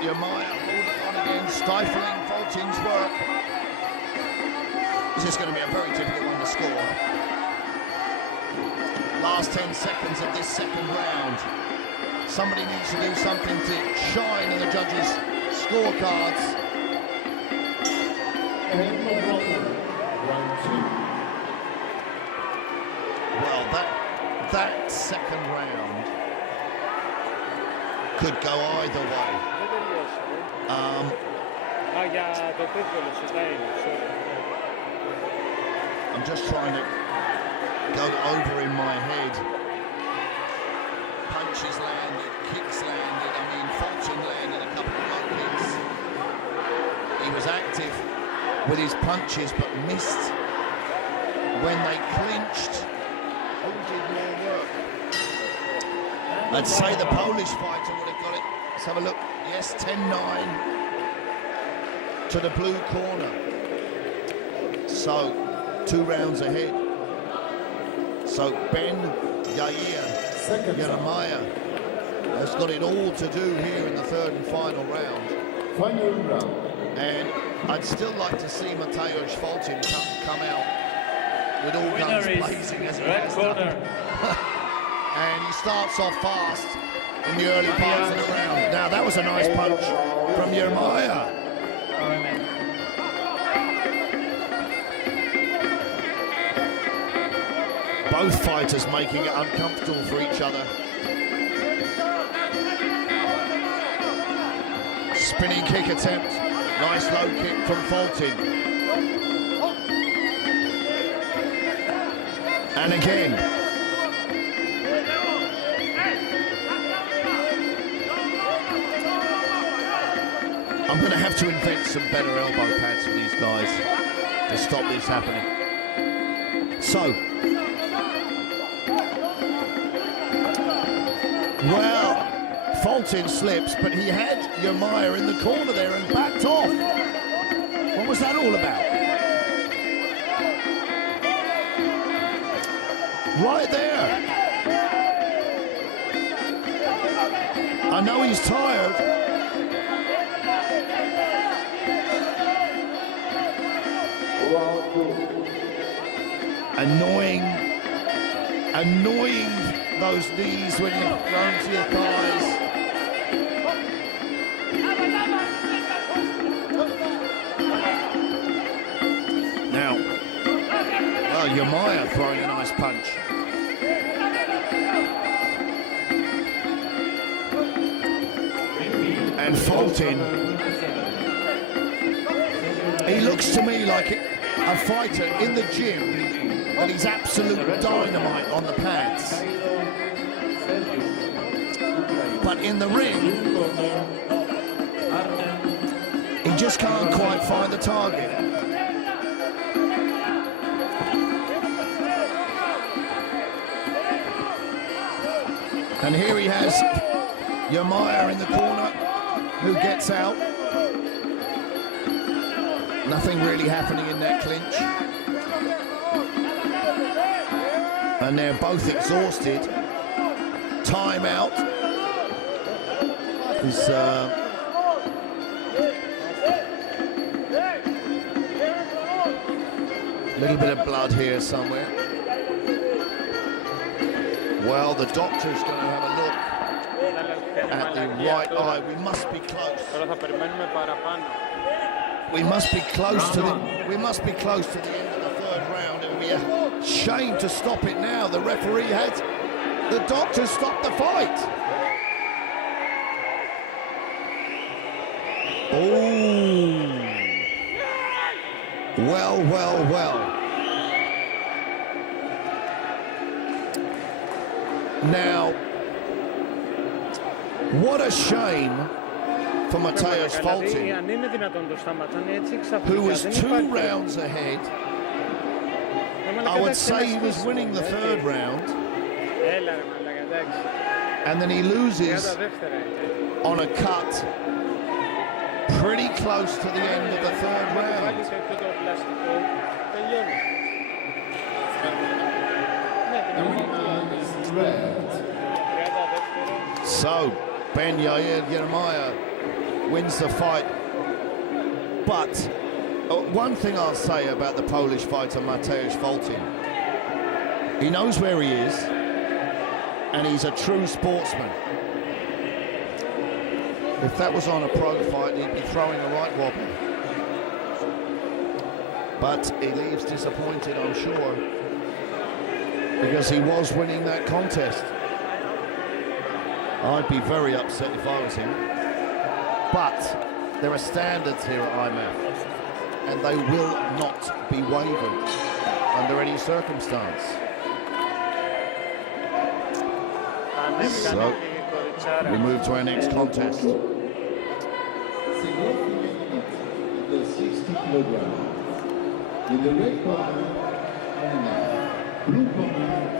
Yermaya holding on again, stifling Fulton's work. This is going to be a very difficult one to score. Last 10 seconds of this second round. Somebody needs to do something to shine in the judges' scorecards. Well, that second round could go either way. I'm just trying to go over in my head. Punches landed, kicks landed. I mean, Fulton landed a couple of low kicks. He was active with his punches, but missed when they clinched. Who did more work? I'd say the Polish fighter would have got it. Let's have a look. Yes, 10-9 to the blue corner. So, 2 rounds ahead. So Ben Yair Yermaya has got it all to do here in the third and final round. Final round. And I'd still like to see Mateusz Fulton come out with all guns blazing as he has done. And he starts off fast in the early parts of the round. Now that was a nice punch from Yermaya. Both fighters making it uncomfortable for each other. Spinning kick attempt. Nice low kick from Fulton. And again. I'm going to have to invent some better elbow pads for these guys to stop this happening. So, well, Fulton slips, but he had Yamaya in the corner there and backed off. What was that all about? Right there. I know he's tired. Annoying those knees when you're thrown to your thighs. Now, well, Yamaya throwing a nice punch. And Fulton, he looks to me like a fighter in the gym, and he's absolute dynamite on the pads. But in the ring, he just can't quite find the target. And here he has Yamaya in the corner, who gets out. Nothing really happening in that clinch. And they're both exhausted. Time out. There's a little bit of blood here somewhere. Well, the doctor's going to have a look at the right eye. We must be close. We must be close to the end of the third round. It would be a shame to stop it now. The referee had the doctor stop the fight. Oh. Well. Now, what a shame for Mateusz Fulton, who was 2 rounds ahead. I would say he was winning the third round, and then he loses on a cut pretty close to the end of the third round. So, Peania wins the fight. But one thing I'll say about the Polish fighter Mateusz Fulton, he knows where he is, and he's a true sportsman. If that was on a pro fight, he'd be throwing a right wobble. But he leaves disappointed, I'm sure, because he was winning that contest. I'd be very upset if I was him. But there are standards here at IMF, and they will not be wavered under any circumstance. So, we move to our next contest. The 60 kilograms. In the red corner, blue corner.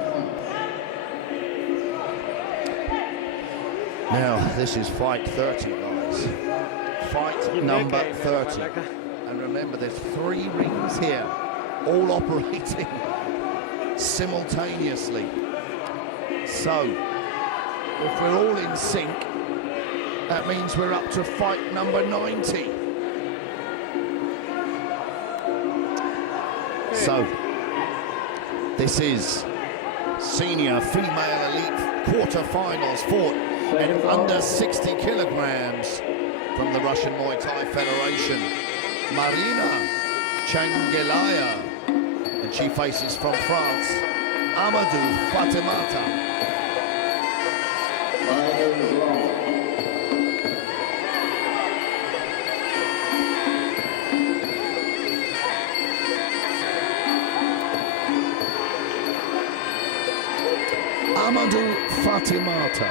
Now, this is fight 30, guys. Fight number 30. And remember, there's 3 rings here, all operating simultaneously. So, if we're all in sync, that means we're up to fight number 90. So, this is senior female elite quarterfinals fought at under 60 kilograms from the Russian Muay Thai Federation. Marina Changelaya, and she faces from France, Amadou Fatimata. Amadou Fatimata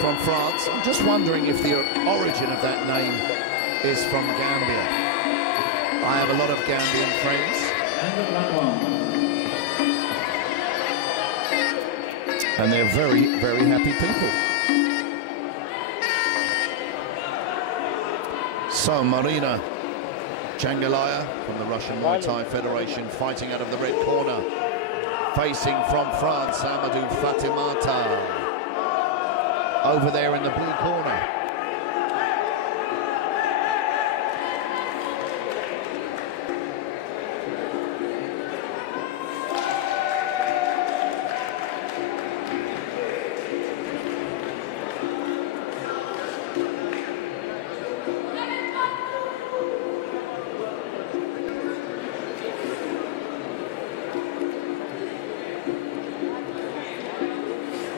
from France. I'm just wondering if the origin of that name is from Gambia. I have a lot of Gambian friends. And they're very, very happy people. So Marina Changalaya from the Russian Muay Thai Federation fighting out of the red corner. Facing from France, Amadou Fatimata. Over there in the blue corner.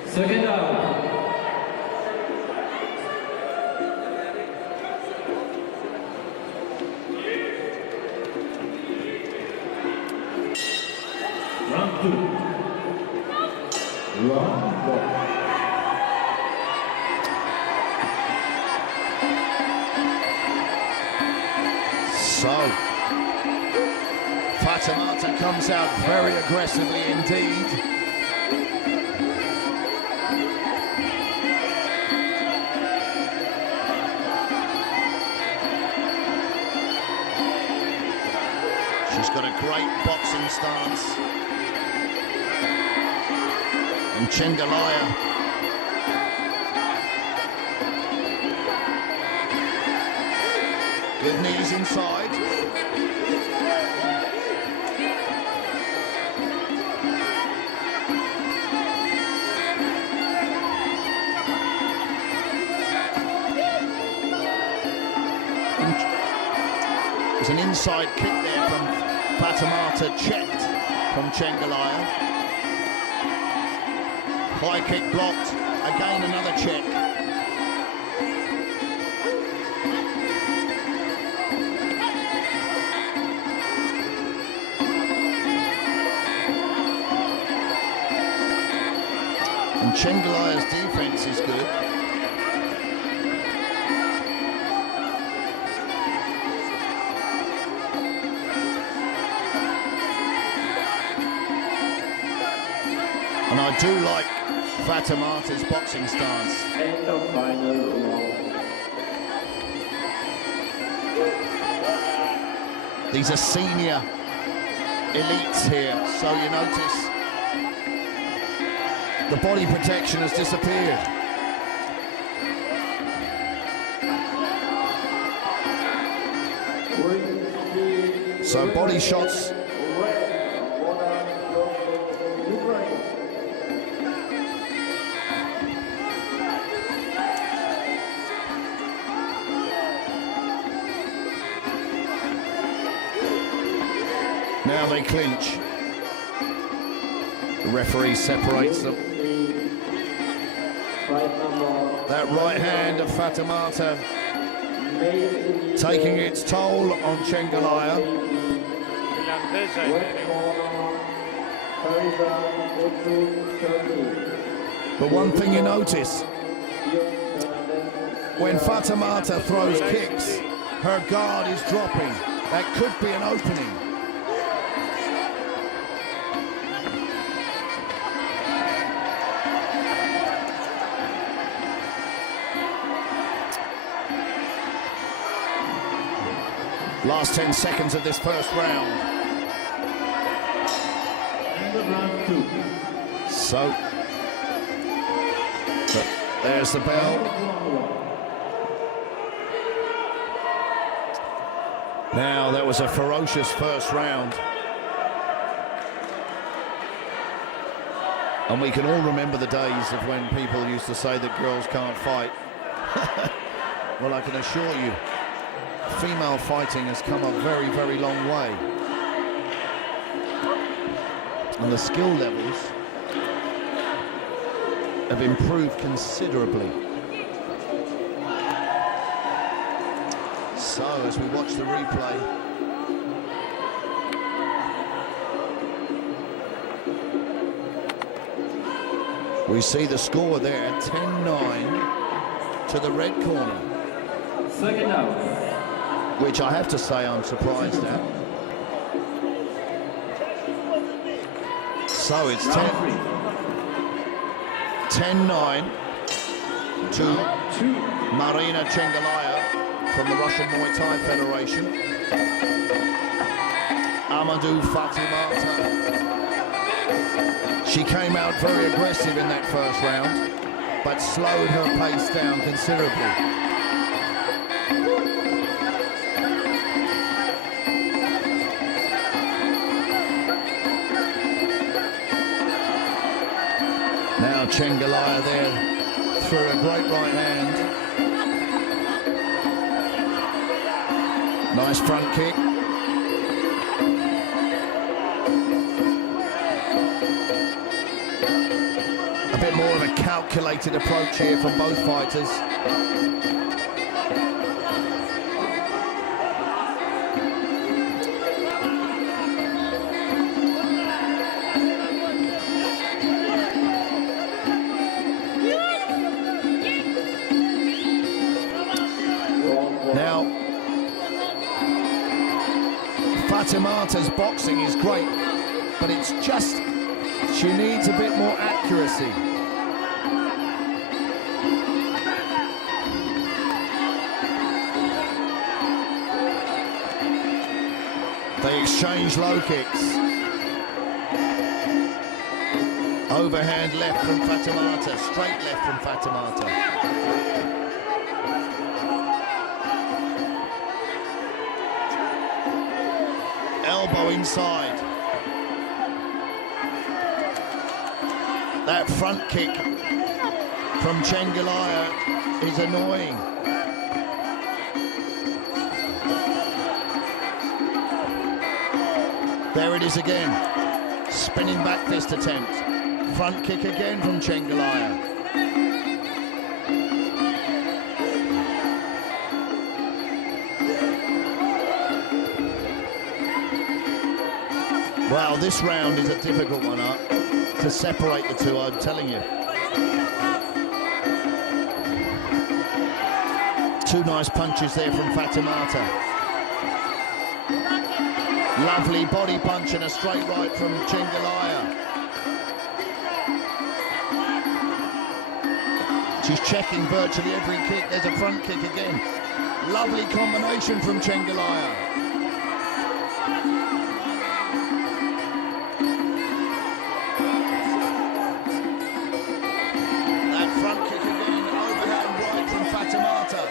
Second out. Round 2. Round 1. So, Fatimata comes out very aggressively indeed. She's got a great boxing stance. And Changalaya with knees inside. There's an inside kick there from Fatimata, checked from Changalaya. High kick blocked, again another check. And Changalaya's defense is good. And I do like Fatimata's boxing stance. End of final round. These are senior elites here, so you notice the body protection has disappeared. So body shots. Now they clinch. The referee separates them. That right hand of Fatimata taking its toll on Changalaya. But one thing you notice, when Fatimata throws kicks, her guard is dropping. That could be an opening. Last 10 seconds of this first round. End of round 2. So, there's the bell. Now, that was a ferocious first round. And we can all remember the days of when people used to say that girls can't fight. Well, I can assure you, female fighting has come a very, very long way. and the skill levels have improved considerably. So as we watch the replay, we see the score there, 10-9 to the red corner. Second out. Which I have to say I'm surprised at. So it's 10-9 to Marina Chengalaya from the Russian Muay Thai Federation. Amadou Fatimata. She came out very aggressive in that first round, but slowed her pace down considerably. Now Chengalaya there through a great right hand. Nice front kick. A bit more of a calculated approach here from both fighters. Now, Fatimata's boxing is great, but it's just she needs a bit more accuracy. They exchange low kicks. Overhand left from Fatimata, straight left from Fatimata. Elbow inside. That front kick from Chengalaya is annoying. There it is again. Spinning back fist attempt. Front kick again from Chengalaya. Wow, this round is a difficult one to separate the two, I'm telling you. Two nice punches there from Fatimata. Lovely body punch and a straight right from Chengalaya. She's checking virtually every kick. There's a front kick again. Lovely combination from Chengalaya. That front kick again, overhand right from Fatimata.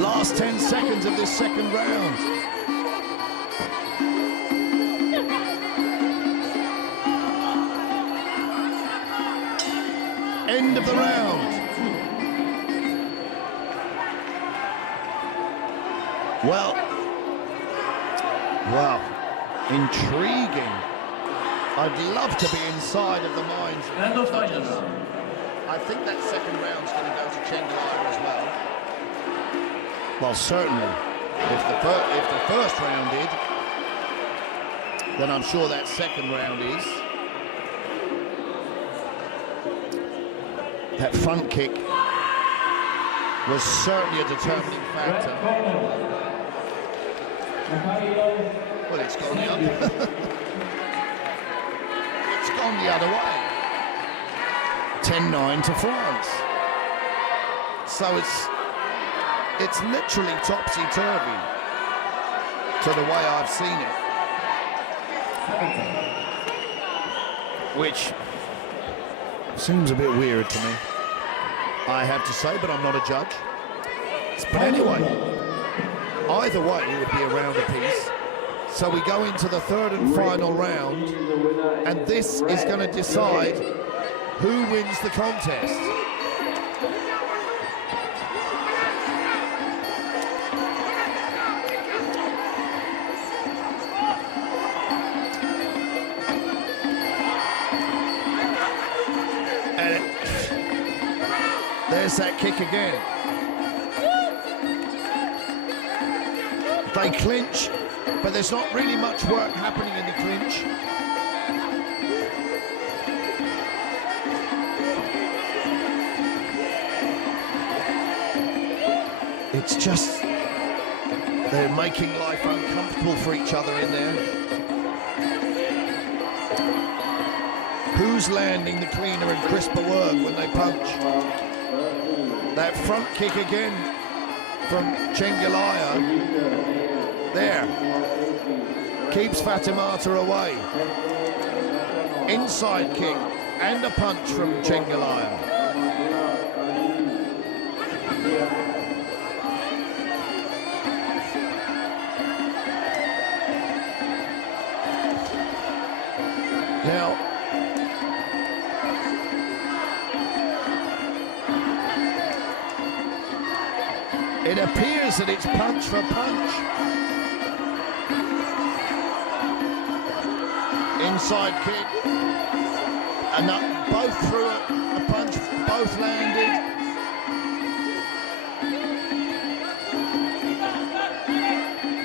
Last 10 seconds of this second round. End of the round. Well, wow, intriguing. I'd love to be inside of the minds of the judges. I think that second round's going to go to Chengalaya as well. Well, certainly, if the first round did, then I'm sure that second round is. That front kick was certainly a determining factor. Well, it's gone the other. It's gone the other way. 10-9 to France. So it's literally topsy-turvy to the way I've seen it. Which seems a bit weird to me, I have to say, but I'm not a judge. But anyway, either way it would be a round apiece. So we go into the third and final round, and this is going to decide who wins the contest. There's that kick again. They clinch, but there's not really much work happening in the clinch. It's just they're making life uncomfortable for each other in there. Who's landing the cleaner and crisper work when they punch? That front kick again from Cengilaya. There. Keeps Fatimata away. Inside kick and a punch from Cengilaya. Now, it appears that it's punch for punch. Inside kick, and both threw a punch, both landed.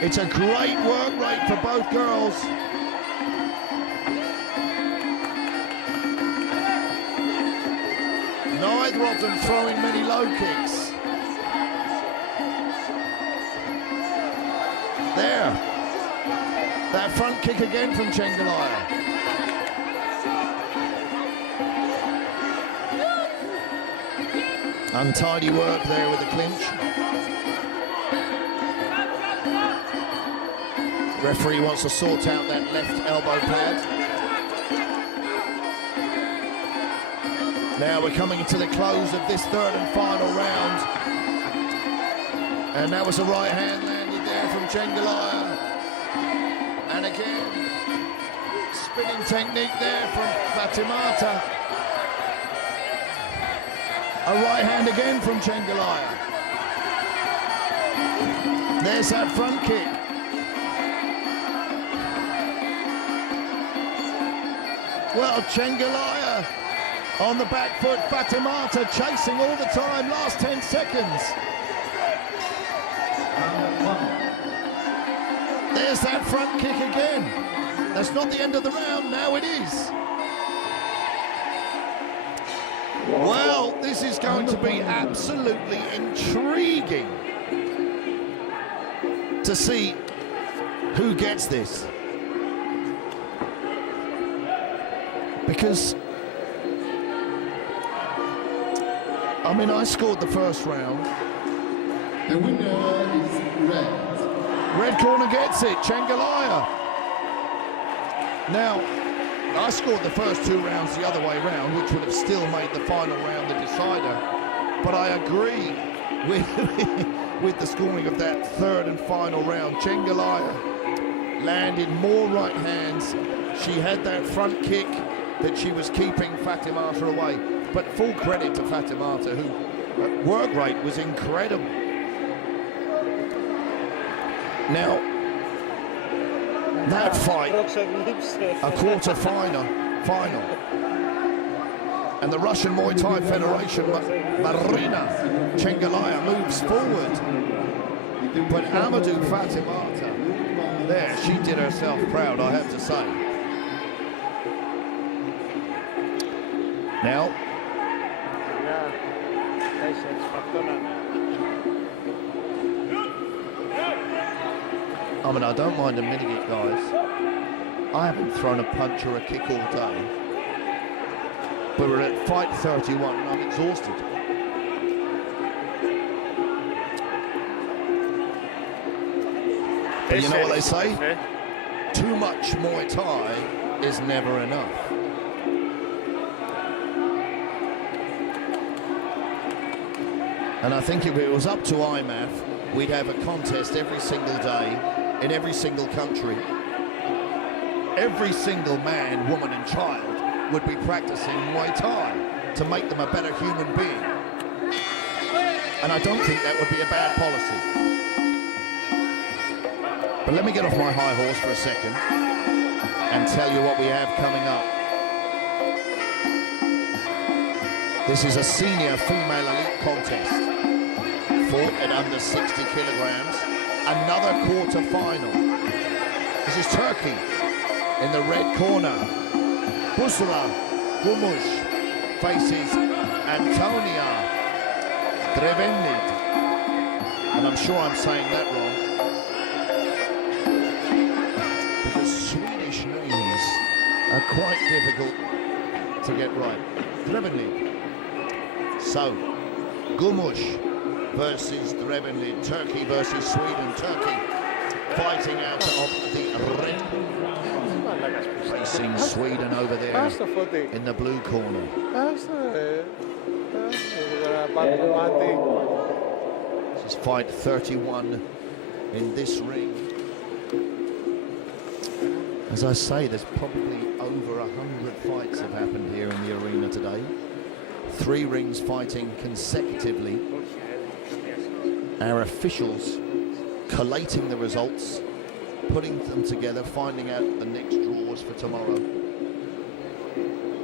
It's a great work rate for both girls. Neither of them throwing many low kicks. There. That front kick again from Cengilaya. Untidy work there with the clinch. Referee wants to sort out that left elbow pad. Now we're coming into the close of this third and final round. And that was a right hand landed there from Cengilaya. And again, spinning technique there from Fatimata. A right hand again from Cengilaya. There's that front kick. Well, Cengilaya on the back foot, Fatimata chasing all the time, last 10 seconds. There's that front kick again. That's not the end of the round, now it is. Well, this is going to be absolutely intriguing to see who gets this. Because, I mean, I scored the first round. The winner is red. Red corner gets it, Cengilaya. Now, I scored the first two rounds the other way round, which would have still made the final round the decider. But I agree with the scoring of that third and final round. Cengilaya landed more right hands. She had that front kick that she was keeping Fatimata away. But full credit to Fatimata, who work rate was incredible. Now, that fight, a quarter-final, and the Russian Muay Thai Federation, Marina Cengilaya, moves forward. But Amadou Fatimata, there, she did herself proud, I have to say. Now, I mean, I don't mind admitting it, guys. I haven't thrown a punch or a kick all day. But we're at fight 31 and I'm exhausted. But you know what they say? Too much Muay Thai is never enough. And I think if it was up to IMAF, we'd have a contest every single day in every single country. Every single man, woman and child would be practicing Muay Thai to make them a better human being. And I don't think that would be a bad policy. But let me get off my high horse for a second and tell you what we have coming up. This is a senior female elite contest, fought at under 60 kilograms. Another quarter-final. This is Turkey in the red corner. Busra Gumush faces Antonia Drevenlid. And I'm sure I'm saying that wrong, because Swedish names are quite difficult to get right. Drevenlid. So, Gumush versus Drevenlid. Turkey versus Sweden. Turkey fighting out of the red. Facing Sweden over there in the blue corner. This is fight 31 in this ring. As I say, there's probably over 100 fights have happened here in the arena today. 3 rings fighting consecutively. Our officials collating the results, putting them together, finding out the next draws for tomorrow.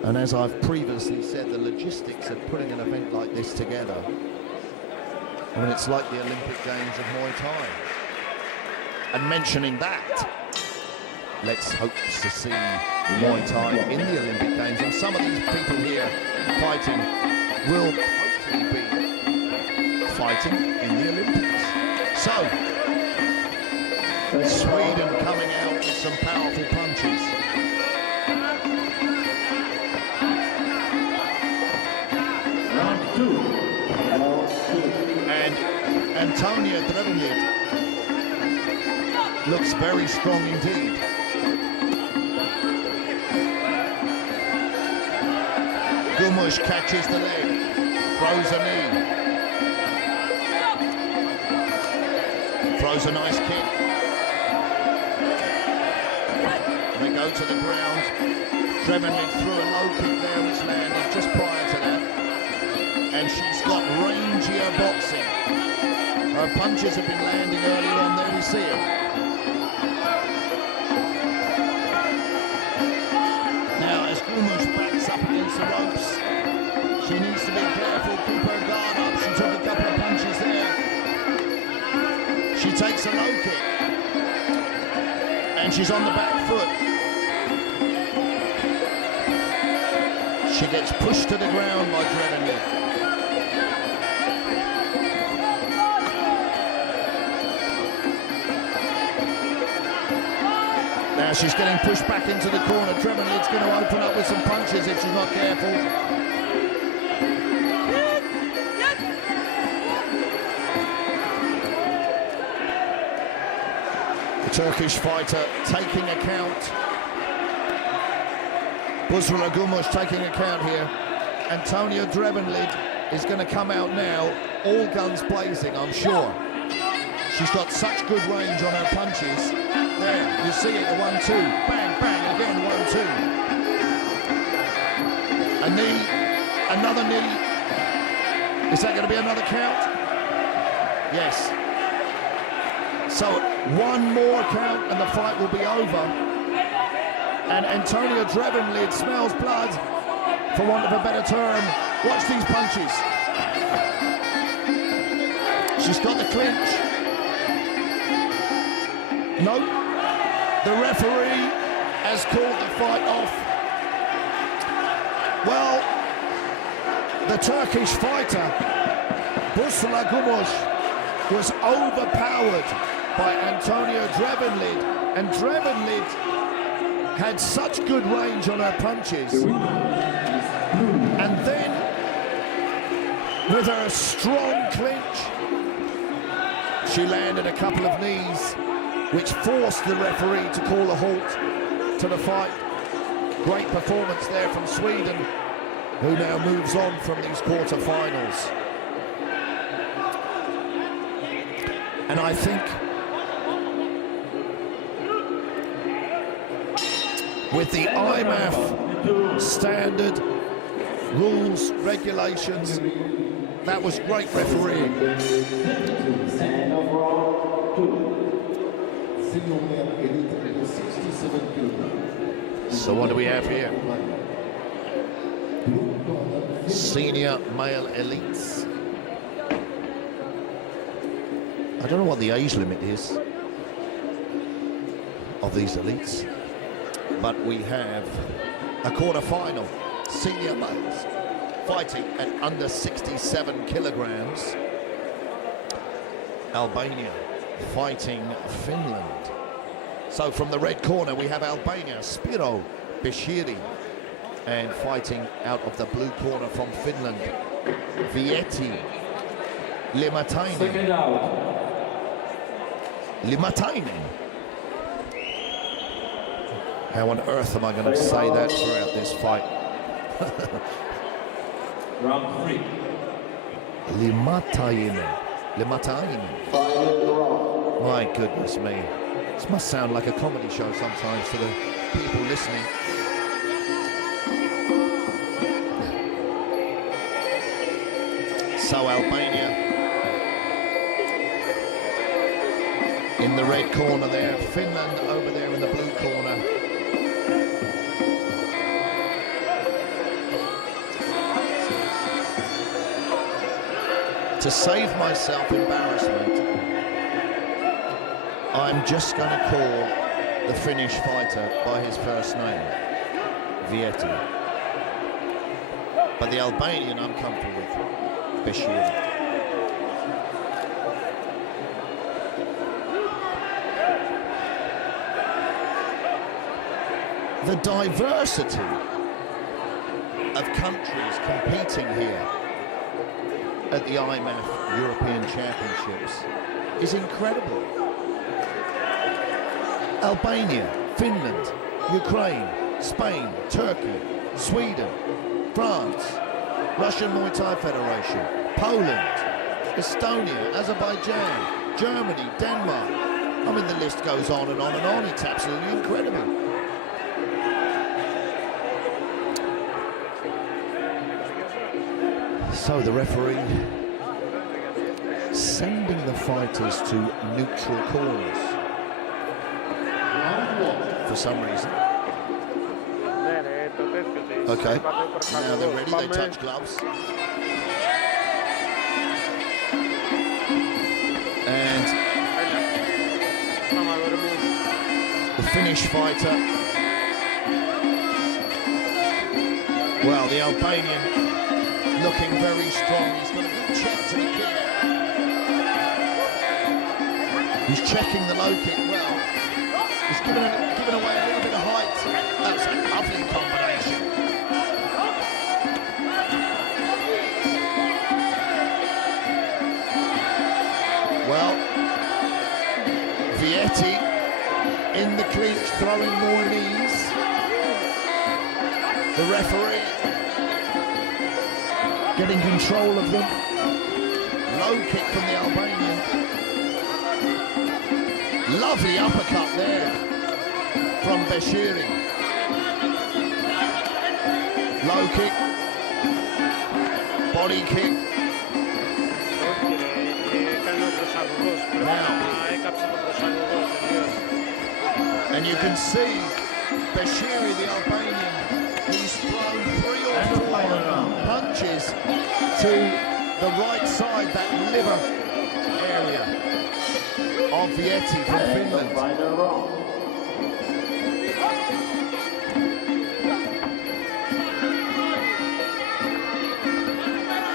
And as I've previously said, the logistics of putting an event like this together, I mean, it's like the Olympic Games of Muay Thai. And mentioning that, let's hope to see Muay Thai in the Olympic Games. And some of these people here fighting will hopefully be fighting in the Olympics. So, Sweden coming out with some powerful punches. Round 2. And Antonia Drevenlid looks very strong indeed. Gumush catches the leg, throws a knee, throws a nice kick. They go to the ground. Drevenlid threw a low kick there which landed just prior to that. And she's got rangier boxing. Her punches have been landing earlier on, there we see it. Now as Gumush backs up against the ropes, she needs to be careful, keep her guard up. She took a couple of punches there. She takes a low kick. And she's on the back foot. She gets pushed to the ground by Drevenlid. Now she's getting pushed back into the corner. Drevenlid's going to open up with some punches if she's not careful. The Turkish fighter taking account. Busra Gumush taking account here. Antonia Drevenlid is going to come out now, all guns blazing, I'm sure. She's got such good range on her punches. There, you see it, the 1-2. Bang, bang, again, 1-2. A knee, another knee. Is that going to be another count? Yes. So, one more count and the fight will be over. And Antonia Drevenlid smells blood, for want of a better term. Watch these punches. She's got the clinch. Nope. The referee has called the fight off. Well, the Turkish fighter, Busra Gumush, was overpowered by Antonia Drevenlid, and Drevenlid had such good range on her punches. And then, with her strong clinch, she landed a couple of knees, which forced the referee to call a halt to the fight. Great performance there from Sweden, who now moves on from these quarterfinals. And I think with the IMAF standard rules, regulations, that was great refereeing. And overall 2. So what do we have here? senior male elites. I don't know what the age limit is of these elites, but we have a quarter-final, senior males fighting at under 67 kilograms. Albania fighting Finland. So from the red corner we have Albania, Spiro Beshiri, and fighting out of the blue corner from Finland, Vieti Limatainen. Second out. Limatainen. How on earth am I going to say that throughout this fight? Round 3. Limatainen. Limatainen. My goodness me. This must sound like a comedy show sometimes to the people listening. So Albania in the red corner there, Finland over there in the blue corner. To save myself embarrassment, I'm just going to call the Finnish fighter by his first name, Vieti. But the Albanian I'm comfortable with, Beshiri. The diversity of countries competing here at the IFMA European Championships is incredible. Albania, Finland, Ukraine, Spain, Turkey, Sweden, France, Russian Muay Thai Federation, Poland, Estonia, Azerbaijan, Germany, Denmark. I mean, the list goes on and on and on. It's absolutely incredible. So the referee sending the fighters to neutral corners for some reason. Okay, now they're ready, they touch gloves. And the Finnish fighter, well, the Albanian looking very strong. He's got a good check to the kick. He's checking the low kick well. He's giving away a little bit of height. That's a lovely combination. Well, Vieti in the clinch, throwing more knees. The referee getting control of them. Low kick from the Albanian. Lovely uppercut there from Beshiri. Low kick. Body kick. Now. And you can see Beshiri, the Albanian, he's thrown 3 or 4 punches to the right side, that liver area of Vieti from Finland.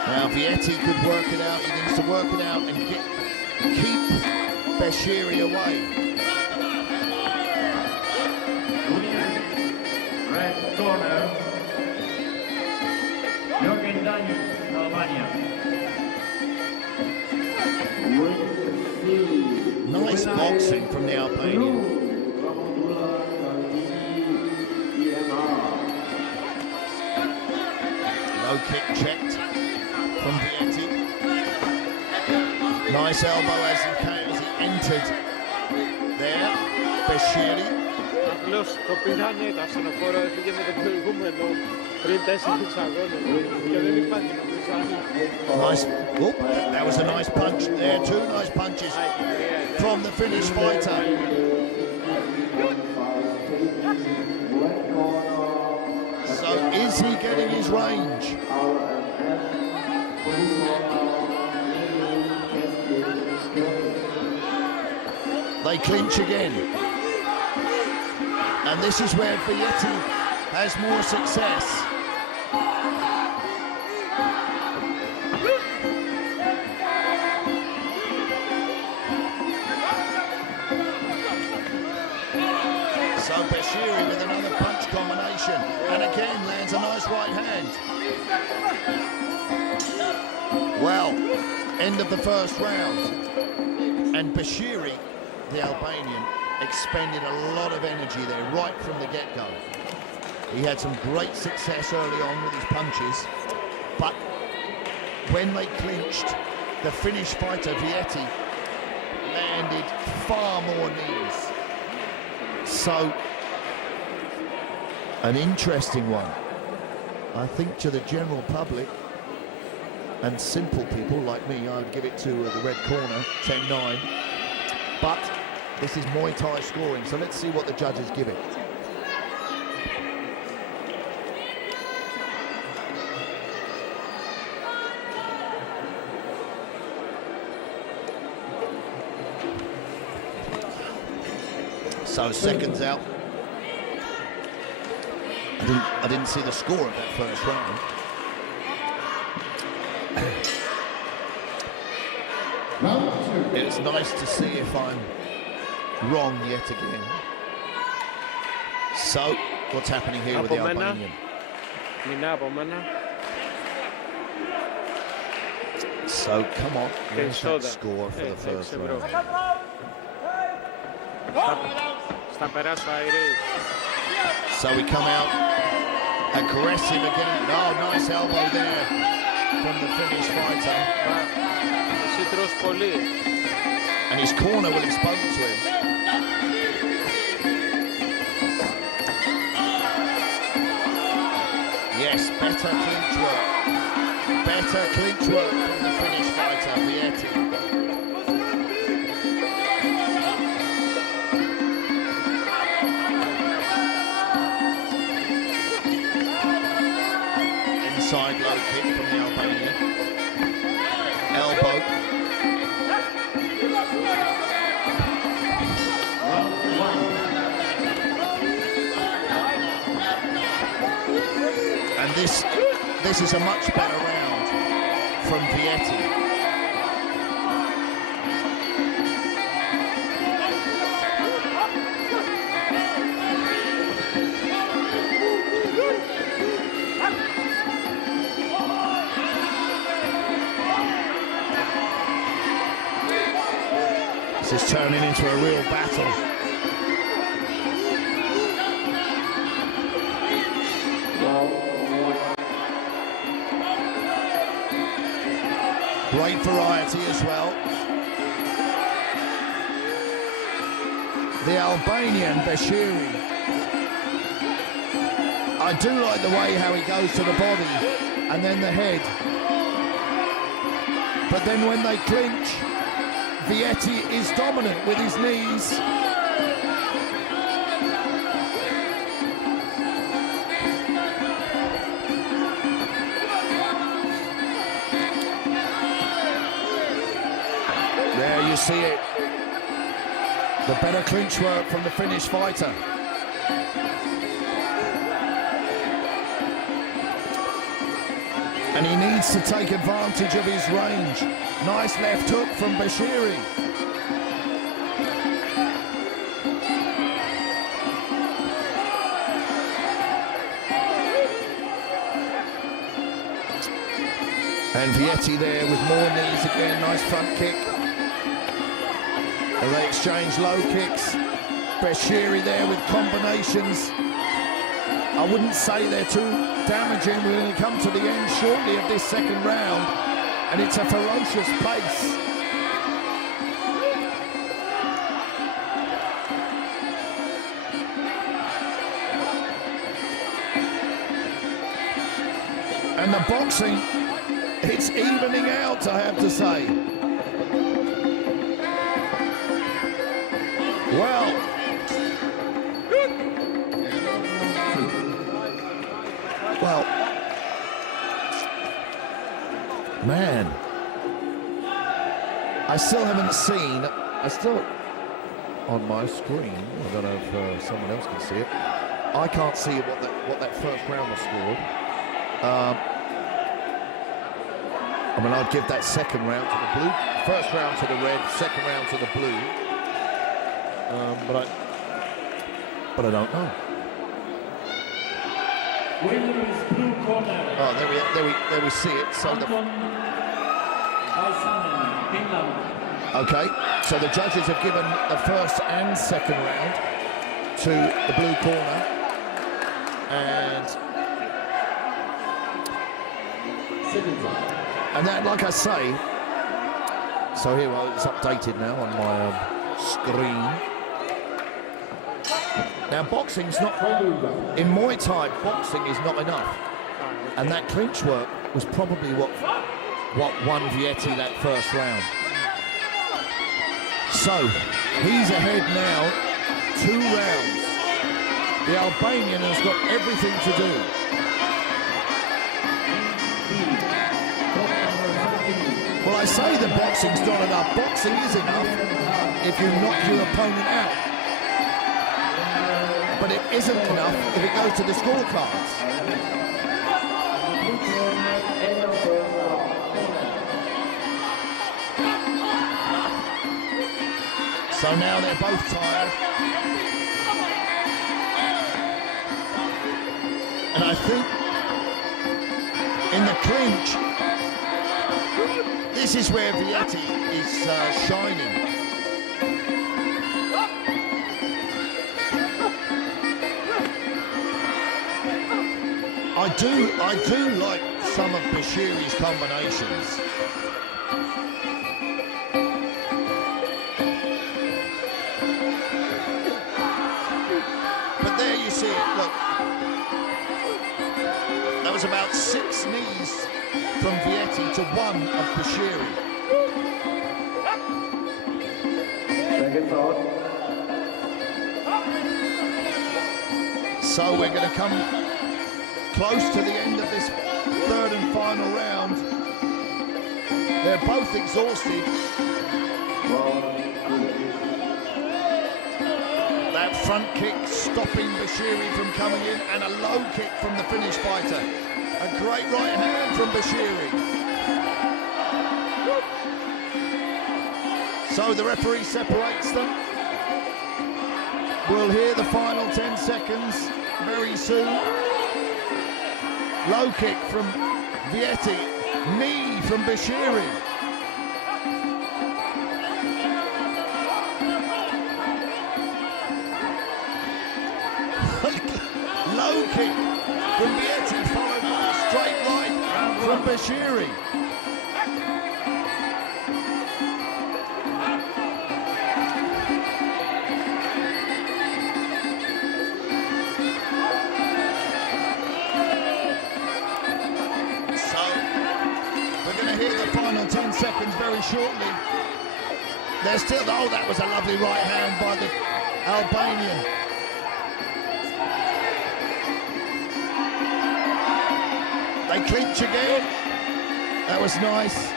Now Vieti could work it out. He needs to work it out and keep Beshiri away. Red corner, Albania. Nice boxing from the Albanian. Low kick checked from Vieti. Nice elbow as he entered there. Beshiri. Απλώς το πήρανε, τα ασθενοφόρο έφυγε με το προηγούμενο πριν 4 αγώνες και δεν υπάρχει Nice. Oh, that was a nice punch there. 2 nice punches from the Finnish fighter. So is he getting his range? They clinch again. And this is where Vietti has more success. So Bashiri with another punch combination, and again lands a nice right hand. Well, end of the first round, and Bashiri, the Albanian, expended a lot of energy there right from the get-go. He had some great success early on with his punches, but when they clinched, the Finnish fighter Vietti landed far more knees. So, an interesting one. I think to the general public and simple people like me, I would give it to the red corner, 10-9. But this is Muay Thai scoring, so let's see what the judges give it. So seconds out. I didn't see the score of that first round. It's nice to see if I'm wrong yet again. So, what's happening here with the Albanian? So, come on, where's that score for the first round? So we come out aggressive again. Oh, nice elbow there from the Finnish fighter. And his corner will have spoken to him. Yes, better clinch work. Better clinch work from the Finnish fighter, Vietti. Inside low kick from the Albanian. Elbow. And this is a much better round from Vietti. This is turning into a real battle. Great variety as well. The Albanian Bashiri. I do like the way how he goes to the body and then the head. But then when they clinch, Vietti is dominant with his knees. There you see it. The better clinch work from the Finnish fighter. And he needs to take advantage of his range. Nice left hook from Bashiri. And Vietti there with more knees again. Nice front kick. And they exchange low kicks. Bashiri there with combinations. I wouldn't say they're too damaging. We're going to come to the end shortly of this second round, and it's a ferocious pace. And the boxing, it's evening out, I have to say. Well, Man, I still haven't seen, on my screen, I don't know if someone else can see it, I can't see what that first round was scored. I mean, I'd give that second round to the blue, first round to the red, second round to the blue, but I don't know. Winners blue corner. Oh, there we see it. So Finland. okay, so the judges have given the first and second round to the blue corner, and that, like I say, so here, well, it's updated now on my screen. Now, boxing's not, in Muay Thai, boxing is not enough, and that clinch work was probably what won Vietti that first round. So, he's ahead now, 2 rounds. The Albanian has got everything to do. Well, I say the boxing's not enough. Boxing is enough if you knock your opponent out. But it isn't enough if it goes to the scorecards. So now they're both tired. And I think in the clinch, this is where Vietti is shining. I do like some of Bashiri's combinations. But there you see it, look. That was about 6 knees from Vietti to 1 of Bashiri. Second thought. So we're going to come close to the end of this third and final round. They're both exhausted. That front kick stopping Bashiri from coming in, and a low kick from the Finnish fighter. A great right hand from Bashiri. So the referee separates them. We'll hear the final 10 seconds very soon. Low kick from Vietti, knee from Bashiri. Low kick from Vietti, followed by a straight right from Bashiri. Hear the final 10 seconds very shortly. They're still, oh, that was a lovely right hand by the Albanian. They clinch again. That was nice.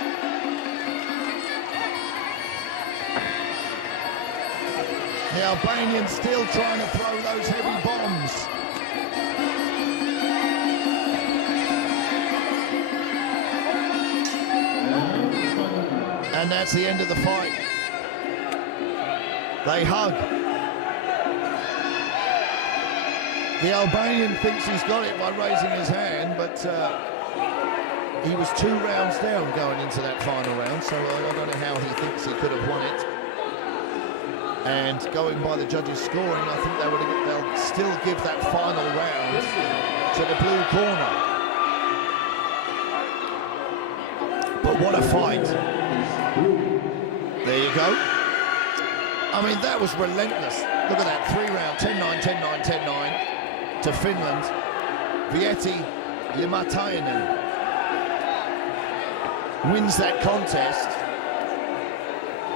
The Albanian still trying to throw those heavy bombs. And that's the end of the fight. They hug. The Albanian thinks he's got it by raising his hand, but he was 2 rounds down going into that final round, so I don't know how he thinks he could have won it. And going by the judges' scoring, I think they'll still give that final round to the blue corner. But what a fight. There you go. I mean, that was relentless. Look at that, 3-round, 10-9, 10-9, 10-9 to Finland. Vietti Limatinen wins that contest.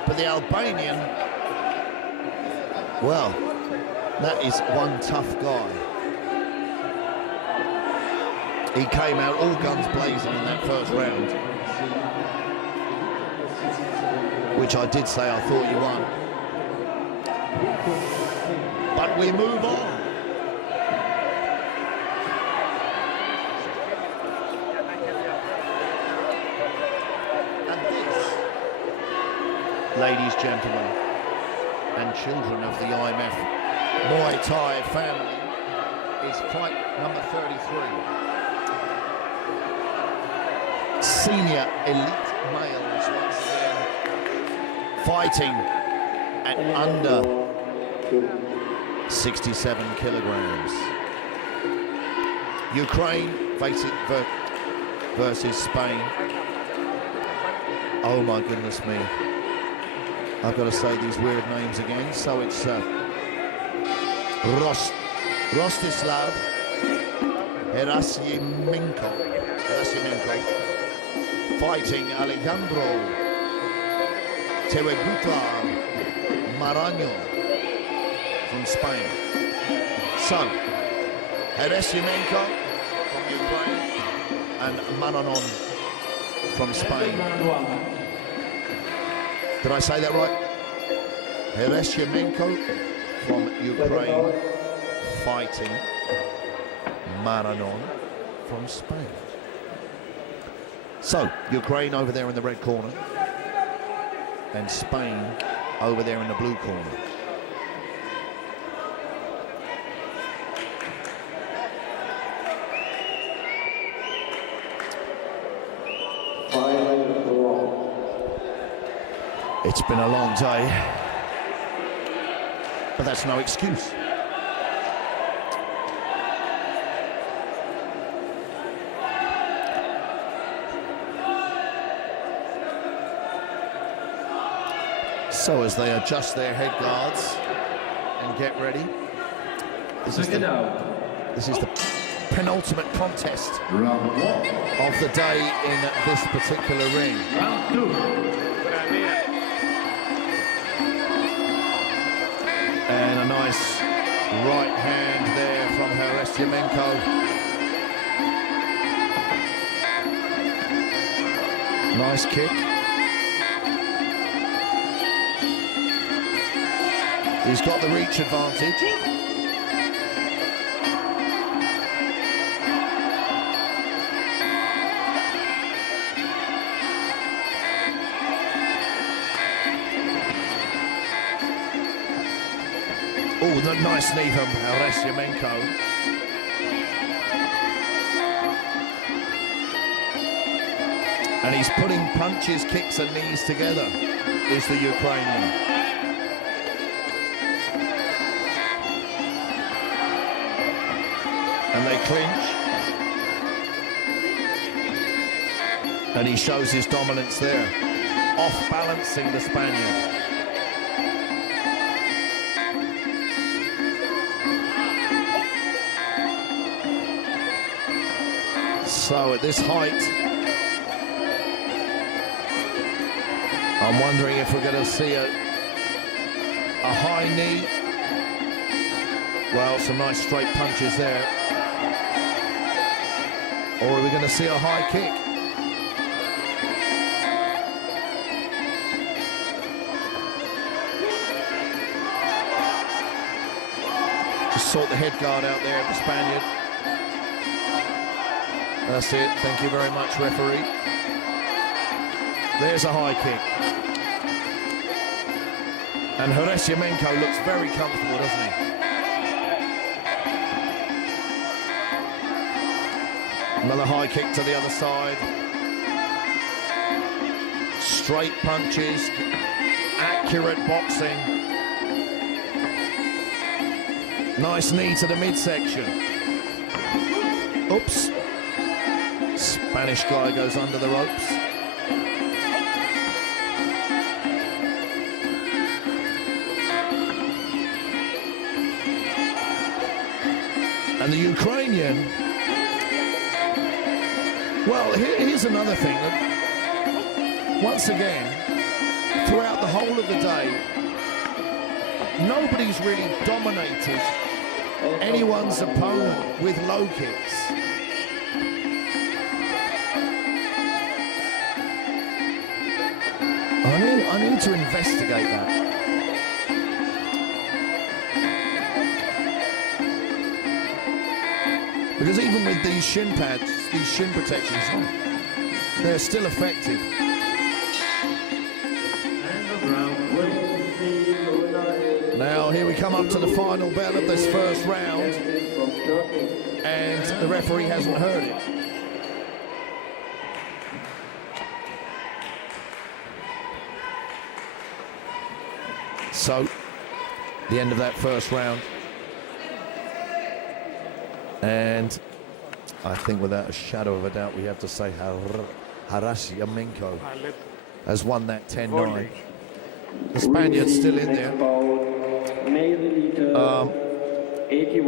But the Albanian, well, that is one tough guy. He came out all guns blazing in that first round, which I did say I thought you won. But we move on. And this, ladies, gentlemen, and children of the IFMA Muay Thai family, is fight number 33. Senior elite males once again fighting at under 67 kilograms. Ukraine versus Spain. Oh my goodness me. I've got to say these weird names again. So it's Rostislav Herasimenko fighting Alejandro Teweguta Maraño from Spain. So, Herasimenko from Ukraine and Marañon from Spain. Did I say that right? Herasimenko from Ukraine fighting Marañon from Spain. So, Ukraine over there in the red corner and Spain over there in the blue corner. It's been a long day, but that's no excuse. So as they adjust their head guards and get ready, this is the penultimate contest of the day in this particular ring. Round 2. And a nice right hand there from Herasimenko. Nice kick. He's got the reach advantage. Oh, the nice knee from Herasimenko. And he's putting punches, kicks and knees together, is the Ukrainian. And they clinch. And he shows his dominance there, off-balancing the Spaniard. So at this height, I'm wondering if we're going to see a high knee. Well, some nice straight punches there. Or are we going to see a high kick? Just sort the head guard out there of the Spaniard. That's it. Thank you very much, referee. There's a high kick. And Herasimenko looks very comfortable, doesn't he? Another high kick to the other side. Straight punches. Accurate boxing. Nice knee to the midsection. Oops. Spanish guy goes under the ropes. And the Ukrainian, well, here's another thing. Once again, throughout the whole of the day, nobody's really dominated anyone's opponent with low kicks. I need to investigate that. Because even with these shin pads, these shin protections on, they're still effective. Now here we come up to the final bell of this first round, and the referee hasn't heard it. So, the end of that first round. And I think without a shadow of a doubt we have to say Harasiamenko has won that 10-9. The Spaniard's still in there.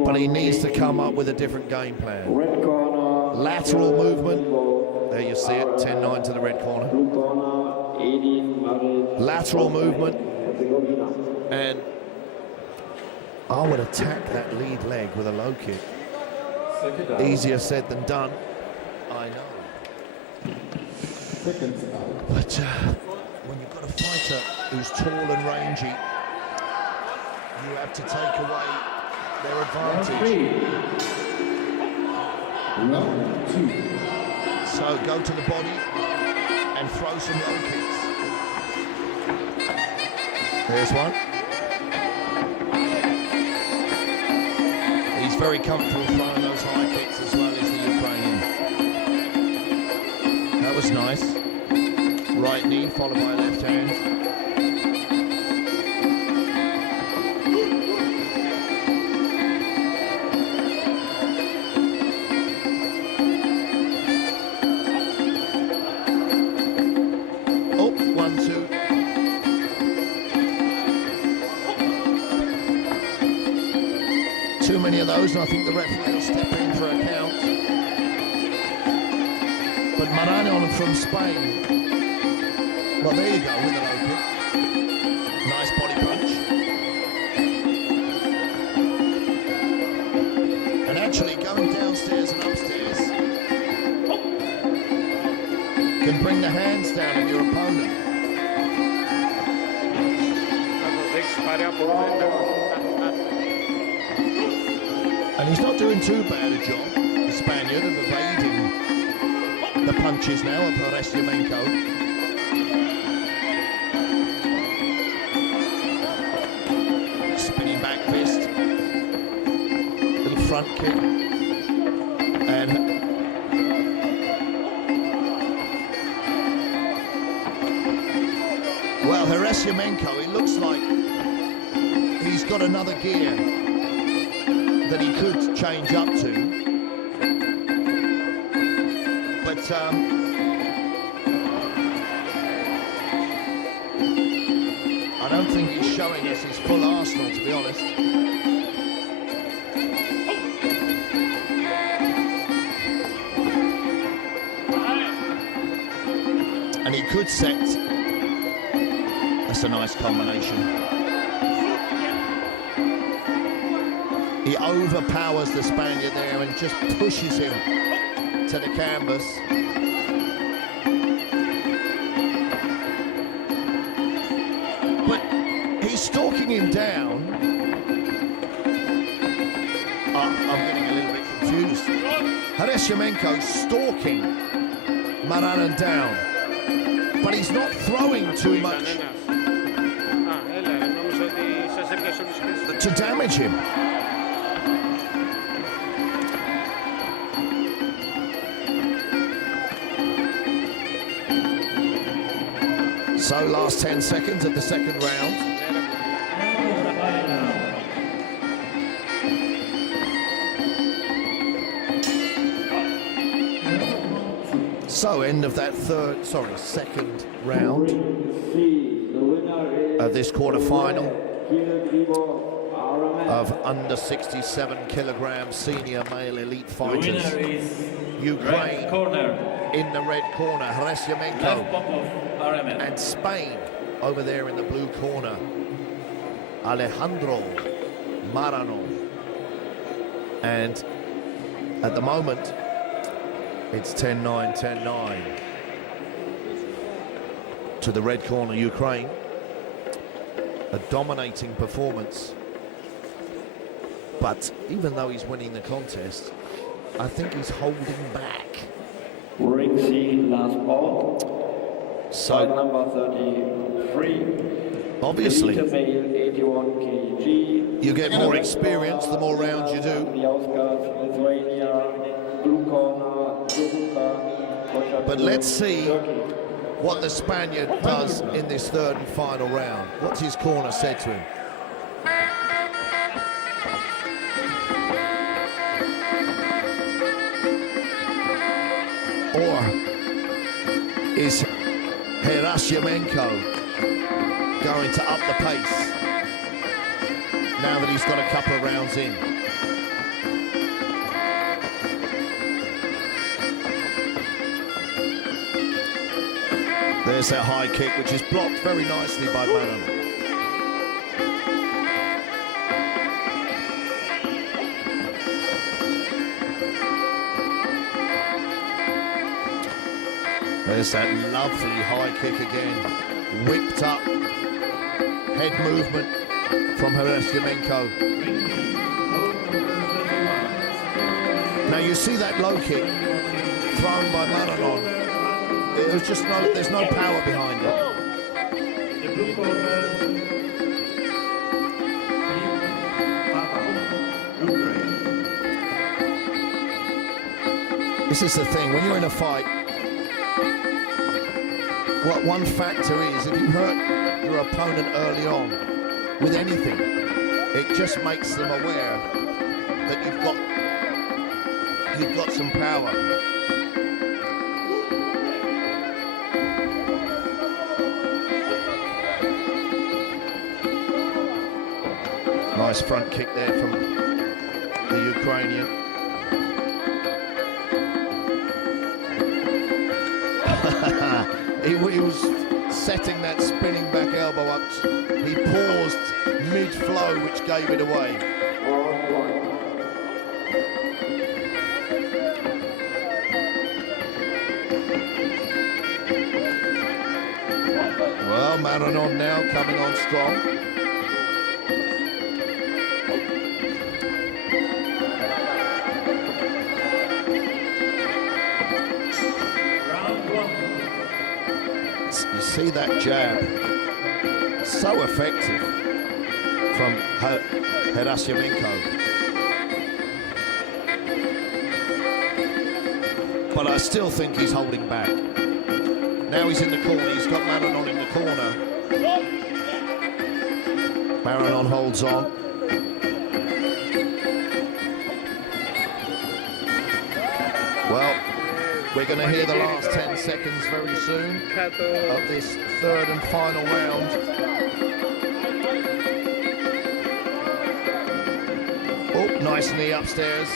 But he needs to come up with a different game plan. Lateral movement. There you see it, 10-9 to the red corner. Lateral movement. And I would attack that lead leg with a low kick. Easier said than done, I know. But when you've got a fighter who's tall and rangy, you have to take away their advantage. So go to the body and throw some low kicks. There's one. He's very comfortable throwing those high kicks as well as the Ukrainian. That was nice. Right knee followed by left hand. Oh, 1-2. Too many of those, and I think the referee will step in for a count. But Maranon from Spain. Well, there you go with a low kick. Nice body punch. And actually going downstairs and upstairs can bring the hands down of your opponent. And he's not doing too bad a job, the Spaniard, of evading the punches now of Harasiamenko. Spinning back fist, little front kick, and well, Harasiamenko, it looks like he's got another gear that he could change up to, but I don't think he's showing us his full arsenal, to be honest. And he could set. That's a nice combination. He overpowers the Spaniard there and just pushes him to the canvas. But he's stalking him down. I'm getting a little bit confused. Harasiamenko's stalking Maranon down, but he's not throwing too much to damage him. So last 10 seconds of the second round. So end of that second round of this quarter-final of under 67 kilogram senior male elite fighters. Ukraine in the red corner, Harasiamenko, and Spain over there in the blue corner, Alejandro Maranon. And at the moment, it's 10-9, 10-9. to the red corner, Ukraine. A dominating performance. But even though he's winning the contest, I think he's holding back. Ring C, last ball. Fight So number 33. obviously, Elite male, 81 kg. you get more experience the more rounds you do. The outskirts, Lithuania, blue corner, Slovakia. But let's see Turkey. what the Spaniard does in this third and final round. What's his corner said to him? Or is Gerasimenko going to up the pace now that he's got a couple of rounds in? There's that high kick, which is blocked very nicely by Manon. There's that lovely high kick again. Whipped up head movement from Gerasimenko. Now you see that low kick thrown by Maranon. It was just there's no power behind it. The blue corner, Ukraine. This is the thing, when you're in a fight, what one factor is, if you hurt your opponent early on with anything, it just makes them aware that you've got some power. Nice front kick there from the Ukrainian. He was setting that spinning back elbow up. He paused mid-flow, which gave it away. Well, Maranon now coming on strong. You see that jab, so effective from Gerasimenko. But I still think he's holding back. Now he's in the corner, he's got Maranon in the corner. Maranon holds on. Well, we're going to hear the last 10 seconds very soon of this third and final round. Oh, nice knee upstairs.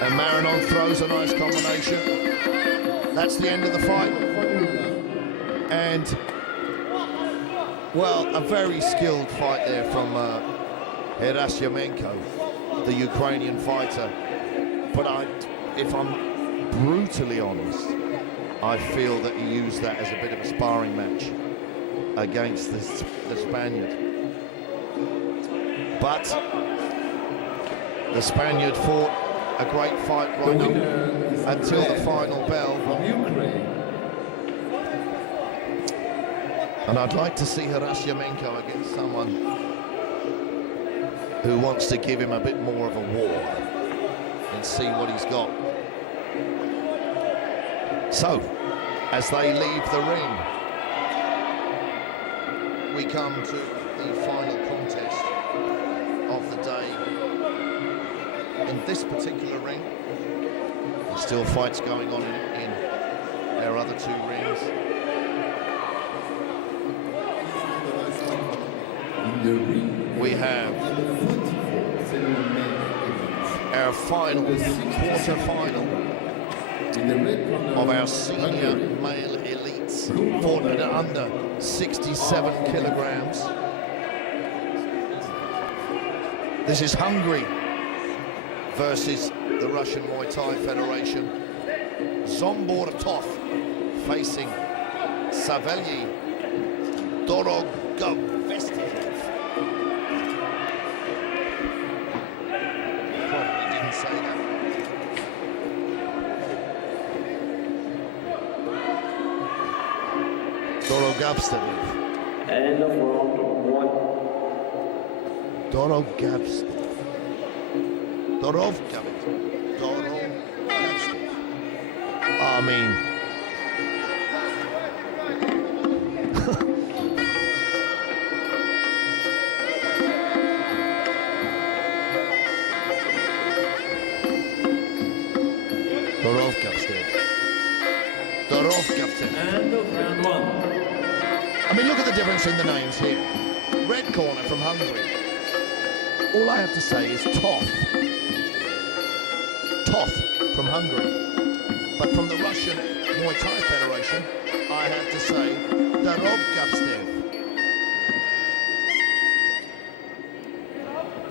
And Maranon throws a nice combination. That's the end of the fight. And, well, a very skilled fight there from Gerasimenko, the Ukrainian fighter. But if I'm brutally honest, I feel that he used that as a bit of a sparring match against the Spaniard. But the Spaniard fought a great fight right up until the final bell. And I'd like to see Gerasimenko against someone who wants to give him a bit more of a war and see what he's got. So, as they leave the ring, we come to the final contest of the day. In this particular ring, there's still fights going on in our other two rings. We have our final quarter-final of our senior male elites, fought at under 67 kilograms. This is Hungary versus the Russian Muay Thai Federation. Zombortov facing Savelyi Dorogovestev. Probably didn't say that. Dorogovstev. End of round 1. Dorogovstev. Dorogovstev. I mean, Dorogovstev. End of round 1. I mean, look at the difference in the names here. Red corner from Hungary. All I have to say is Toth. Toth from Hungary. But from the Russian Muay Thai Federation, I have to say Dorogovstev.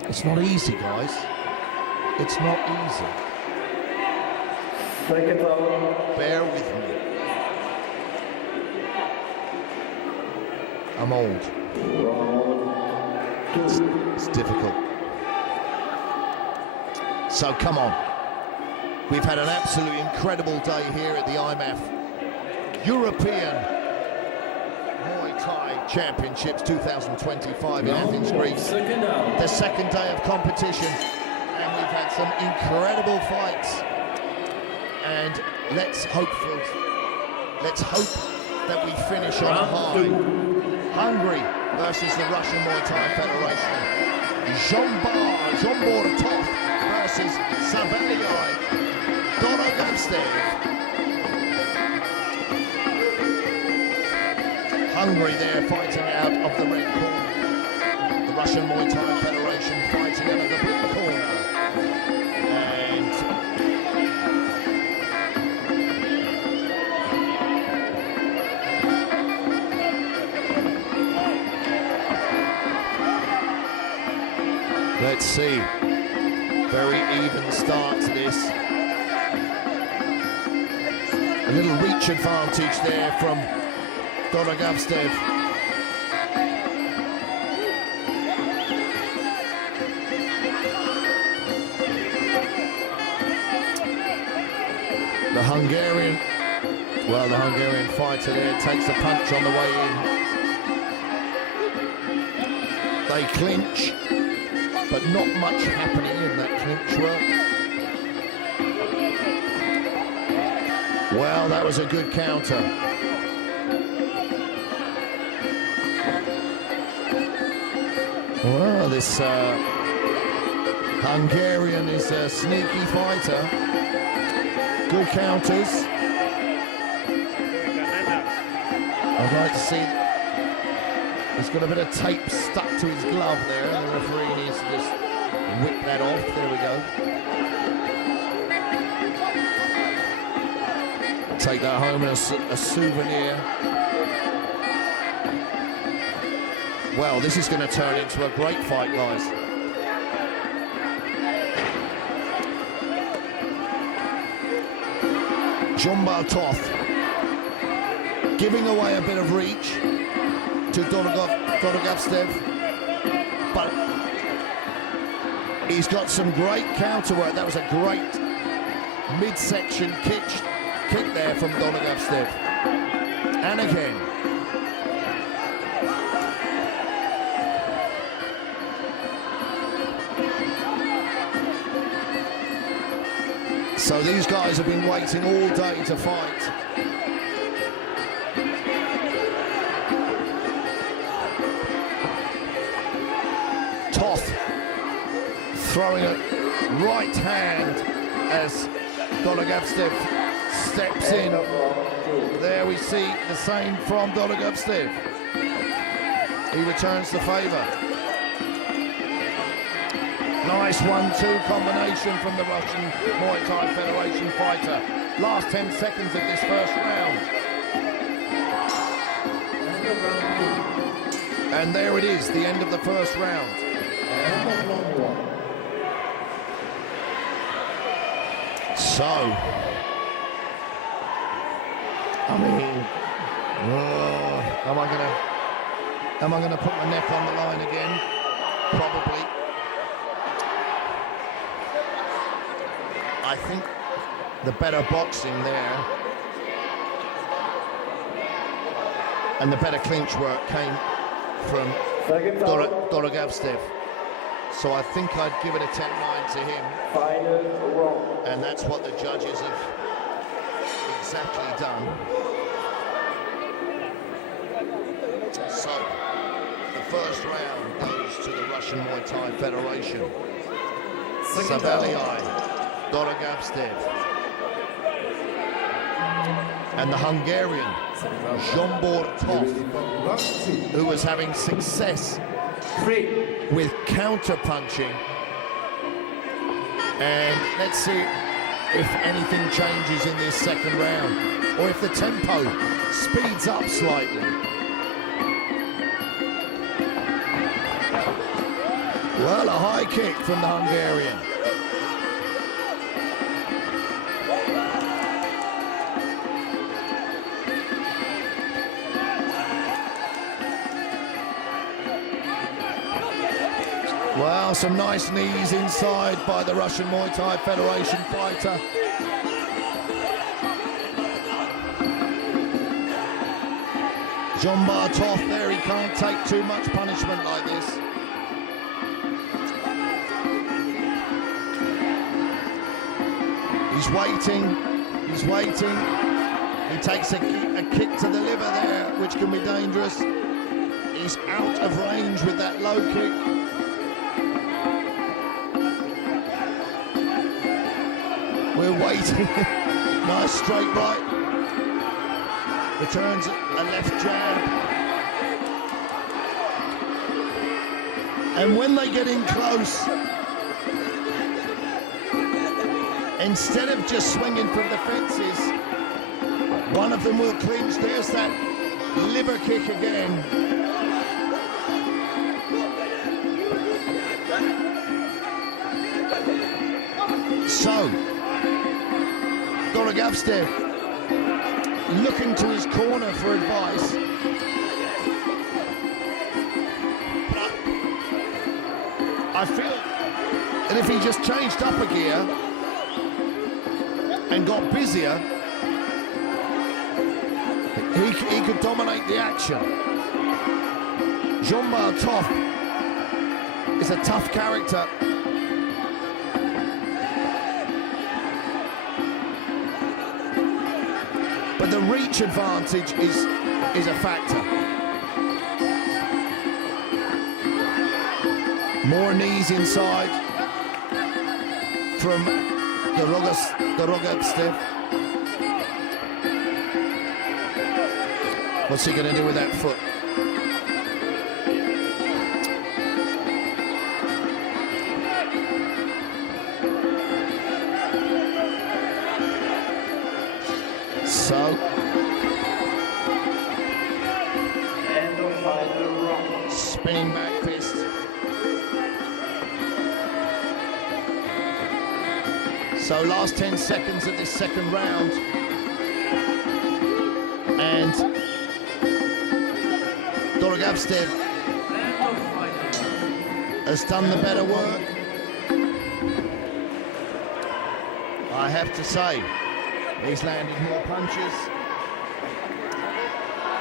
It's not easy, guys. It's not easy. Second round. Bear with me. I'm old. It's difficult. So come on. We've had an absolutely incredible day here at the IFMA European Muay Thai Championships 2025 in Athens, Greece. The second day of competition, and we've had some incredible fights. And let's hope that we finish on a high. Hungary versus the Russian Muay Thai Federation. Zombortov versus Savelyi Dorogovstev. Hungary there fighting out of the red corner. The Russian Muay Thai Federation fighting out of the blue corner. And let's see. Very even start to this. A little reach advantage there from Dorogovstev. The Hungarian fighter there takes a punch on the way in. They clinch, but not much happening in that clinch work. Well, that was a good counter. Well, this Hungarian is a sneaky fighter. Good counters. I'd like to see. He's got a bit of tape stuck to his glove there, and the referee needs to just whip that off. There we go. Take that home as a souvenir. Well, this is going to turn into a great fight, guys. Zombortov giving away a bit of reach to Dorogovstev, but he's got some great counter work. That was a great midsection kick there from Dorogovstev. And again. So these guys have been waiting all day to fight. Toth throwing a right hand as Dorogovstev steps in. There we see the same from Dorogovstev. He returns the favour. Nice 1-2 combination from the Russian Muay Thai Federation fighter. Last 10 seconds of this first round. And there it is, the end of the first round. So, I mean, am I gonna put my neck on the line again? Probably. I think the better boxing there and the better clinch work came from Dorogavstev. So I think I'd give it a 10-9 to him. Final round. And that's what the judges have exactly done. So, the first round goes to the Russian Muay Thai Federation. Savalii, Dorogavstev. And the Hungarian, Zsombor Toth, who was having success with counter-punching. And let's see if anything changes in this second round, or if the tempo speeds up slightly. Well, a high kick from the Hungarian. Well, some nice knees inside by the Russian Muay Thai Federation fighter. Zsombor Toth there, he can't take too much punishment like this. He's waiting. He takes a kick to the liver there, which can be dangerous. He's out of range with that low kick. We're waiting. Nice straight right. Returns a left jab. And when they get in close, instead of just swinging from the fences, one of them will clinch. There's that liver kick again. So, Dorogavstev looking to his corner for advice. But I feel that if he just changed up a gear and got busier, he could dominate the action. Zsombor Toth is a tough character. But the reach advantage is a factor. More knees inside from Dorogavstev. What's he going to do with that foot? So, End of final round. spinning back fist. So last 10 seconds of this second round. And Dorogavstev has done the better work. I have to say, he's landed more punches,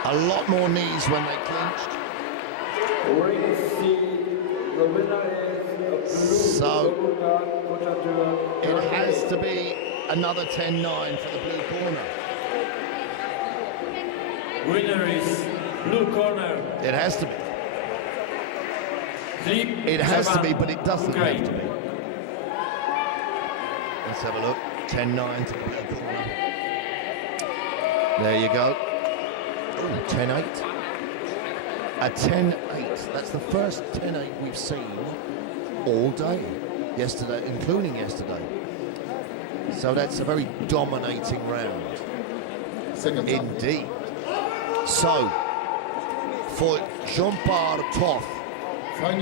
a lot more knees when they clinched. Ring C, the winner is So it has to be another 10-9 for the blue corner. Winner is blue corner. It has to be. It has to be, but it doesn't have to be. Let's have a look. 10-9 to the blue corner. There you go. Ooh, 10-8. A 10-8. That's the first 10-8 we've seen all day. Yesterday, including yesterday. So that's a very dominating round. Indeed. So, for Zsombor Toth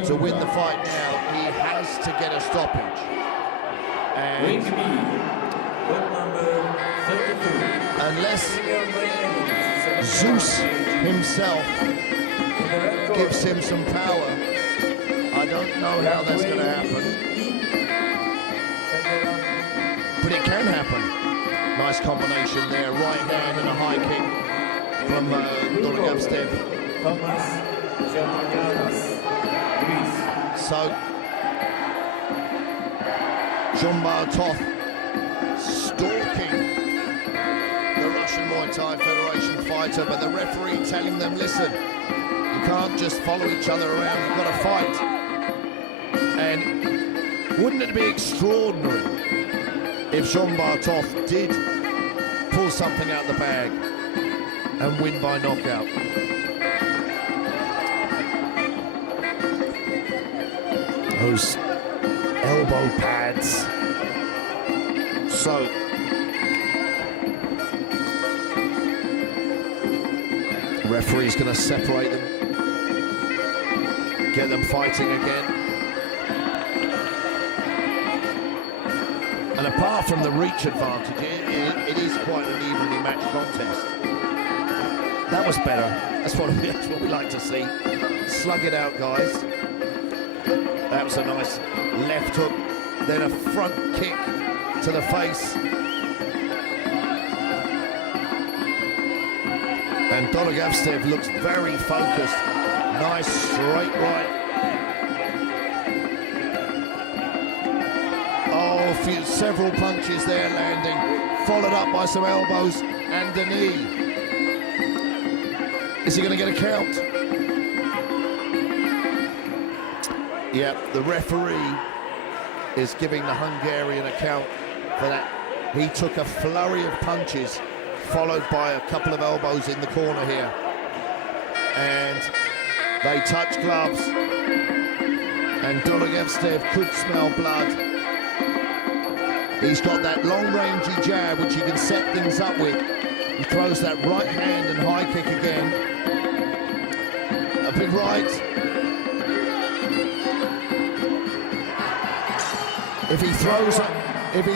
to win the fight now, he has to get a stoppage. And bout number 32. Unless Senior male Zeus semifinal himself in the red corner. gives him some power, I don't know how that's going to happen, but it can happen. Nice combination there, right hand and a high kick from Dorogavstev. Thomas Zermanianas, Greece. So, Zhumbartov stalking the Russian Muay Thai Federation fighter, but the referee telling them, listen, you can't just follow each other around, you've got to fight. And wouldn't it be extraordinary if Zhumbartov did pull something out the bag and win by knockout? Those elbow pads. So, referee's going to separate them, get them fighting again. And apart from the reach advantage, it is quite an evenly matched contest. That was better. That's what we like to see. Slug it out, guys. That was a nice left hook, then a front kick to the face. And Dorogavstev looks very focused. Nice straight right. Oh, several punches there landing, followed up by some elbows and a knee. Is he going to get a count? Yep, the referee is giving the Hungarian a count for that. He took a flurry of punches, followed by a couple of elbows in the corner here. And they touch gloves. And Dorogavstev could smell blood. He's got that long-rangey jab, which he can set things up with. He throws that right hand and high kick again. A big right. If he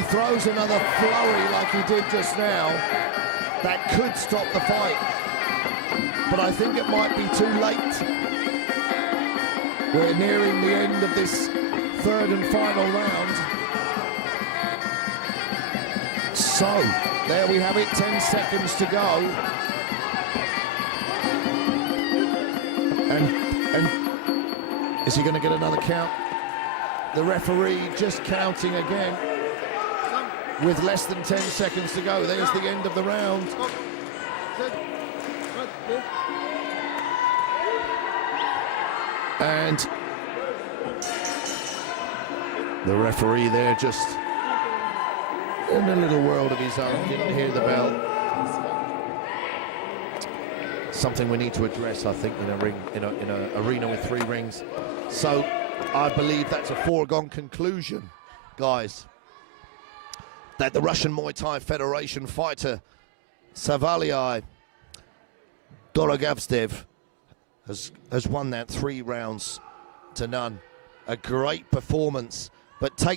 throws another flurry like he did just now, that could stop the fight. But I think it might be too late. We're nearing the end of this third and final round. So, there we have it, 10 seconds to go. And is he going to get another count? The referee just counting again with less than 10 seconds to go. There's the end of the round. And the referee there just in a little world of his own, didn't hear the bell. Something we need to address, I think, in a ring, in an arena with 3 rings. So I believe that's a foregone conclusion, guys, that the Russian Muay Thai Federation fighter Savaliai Dorogavstev has won that 3 rounds to none. A great performance, but take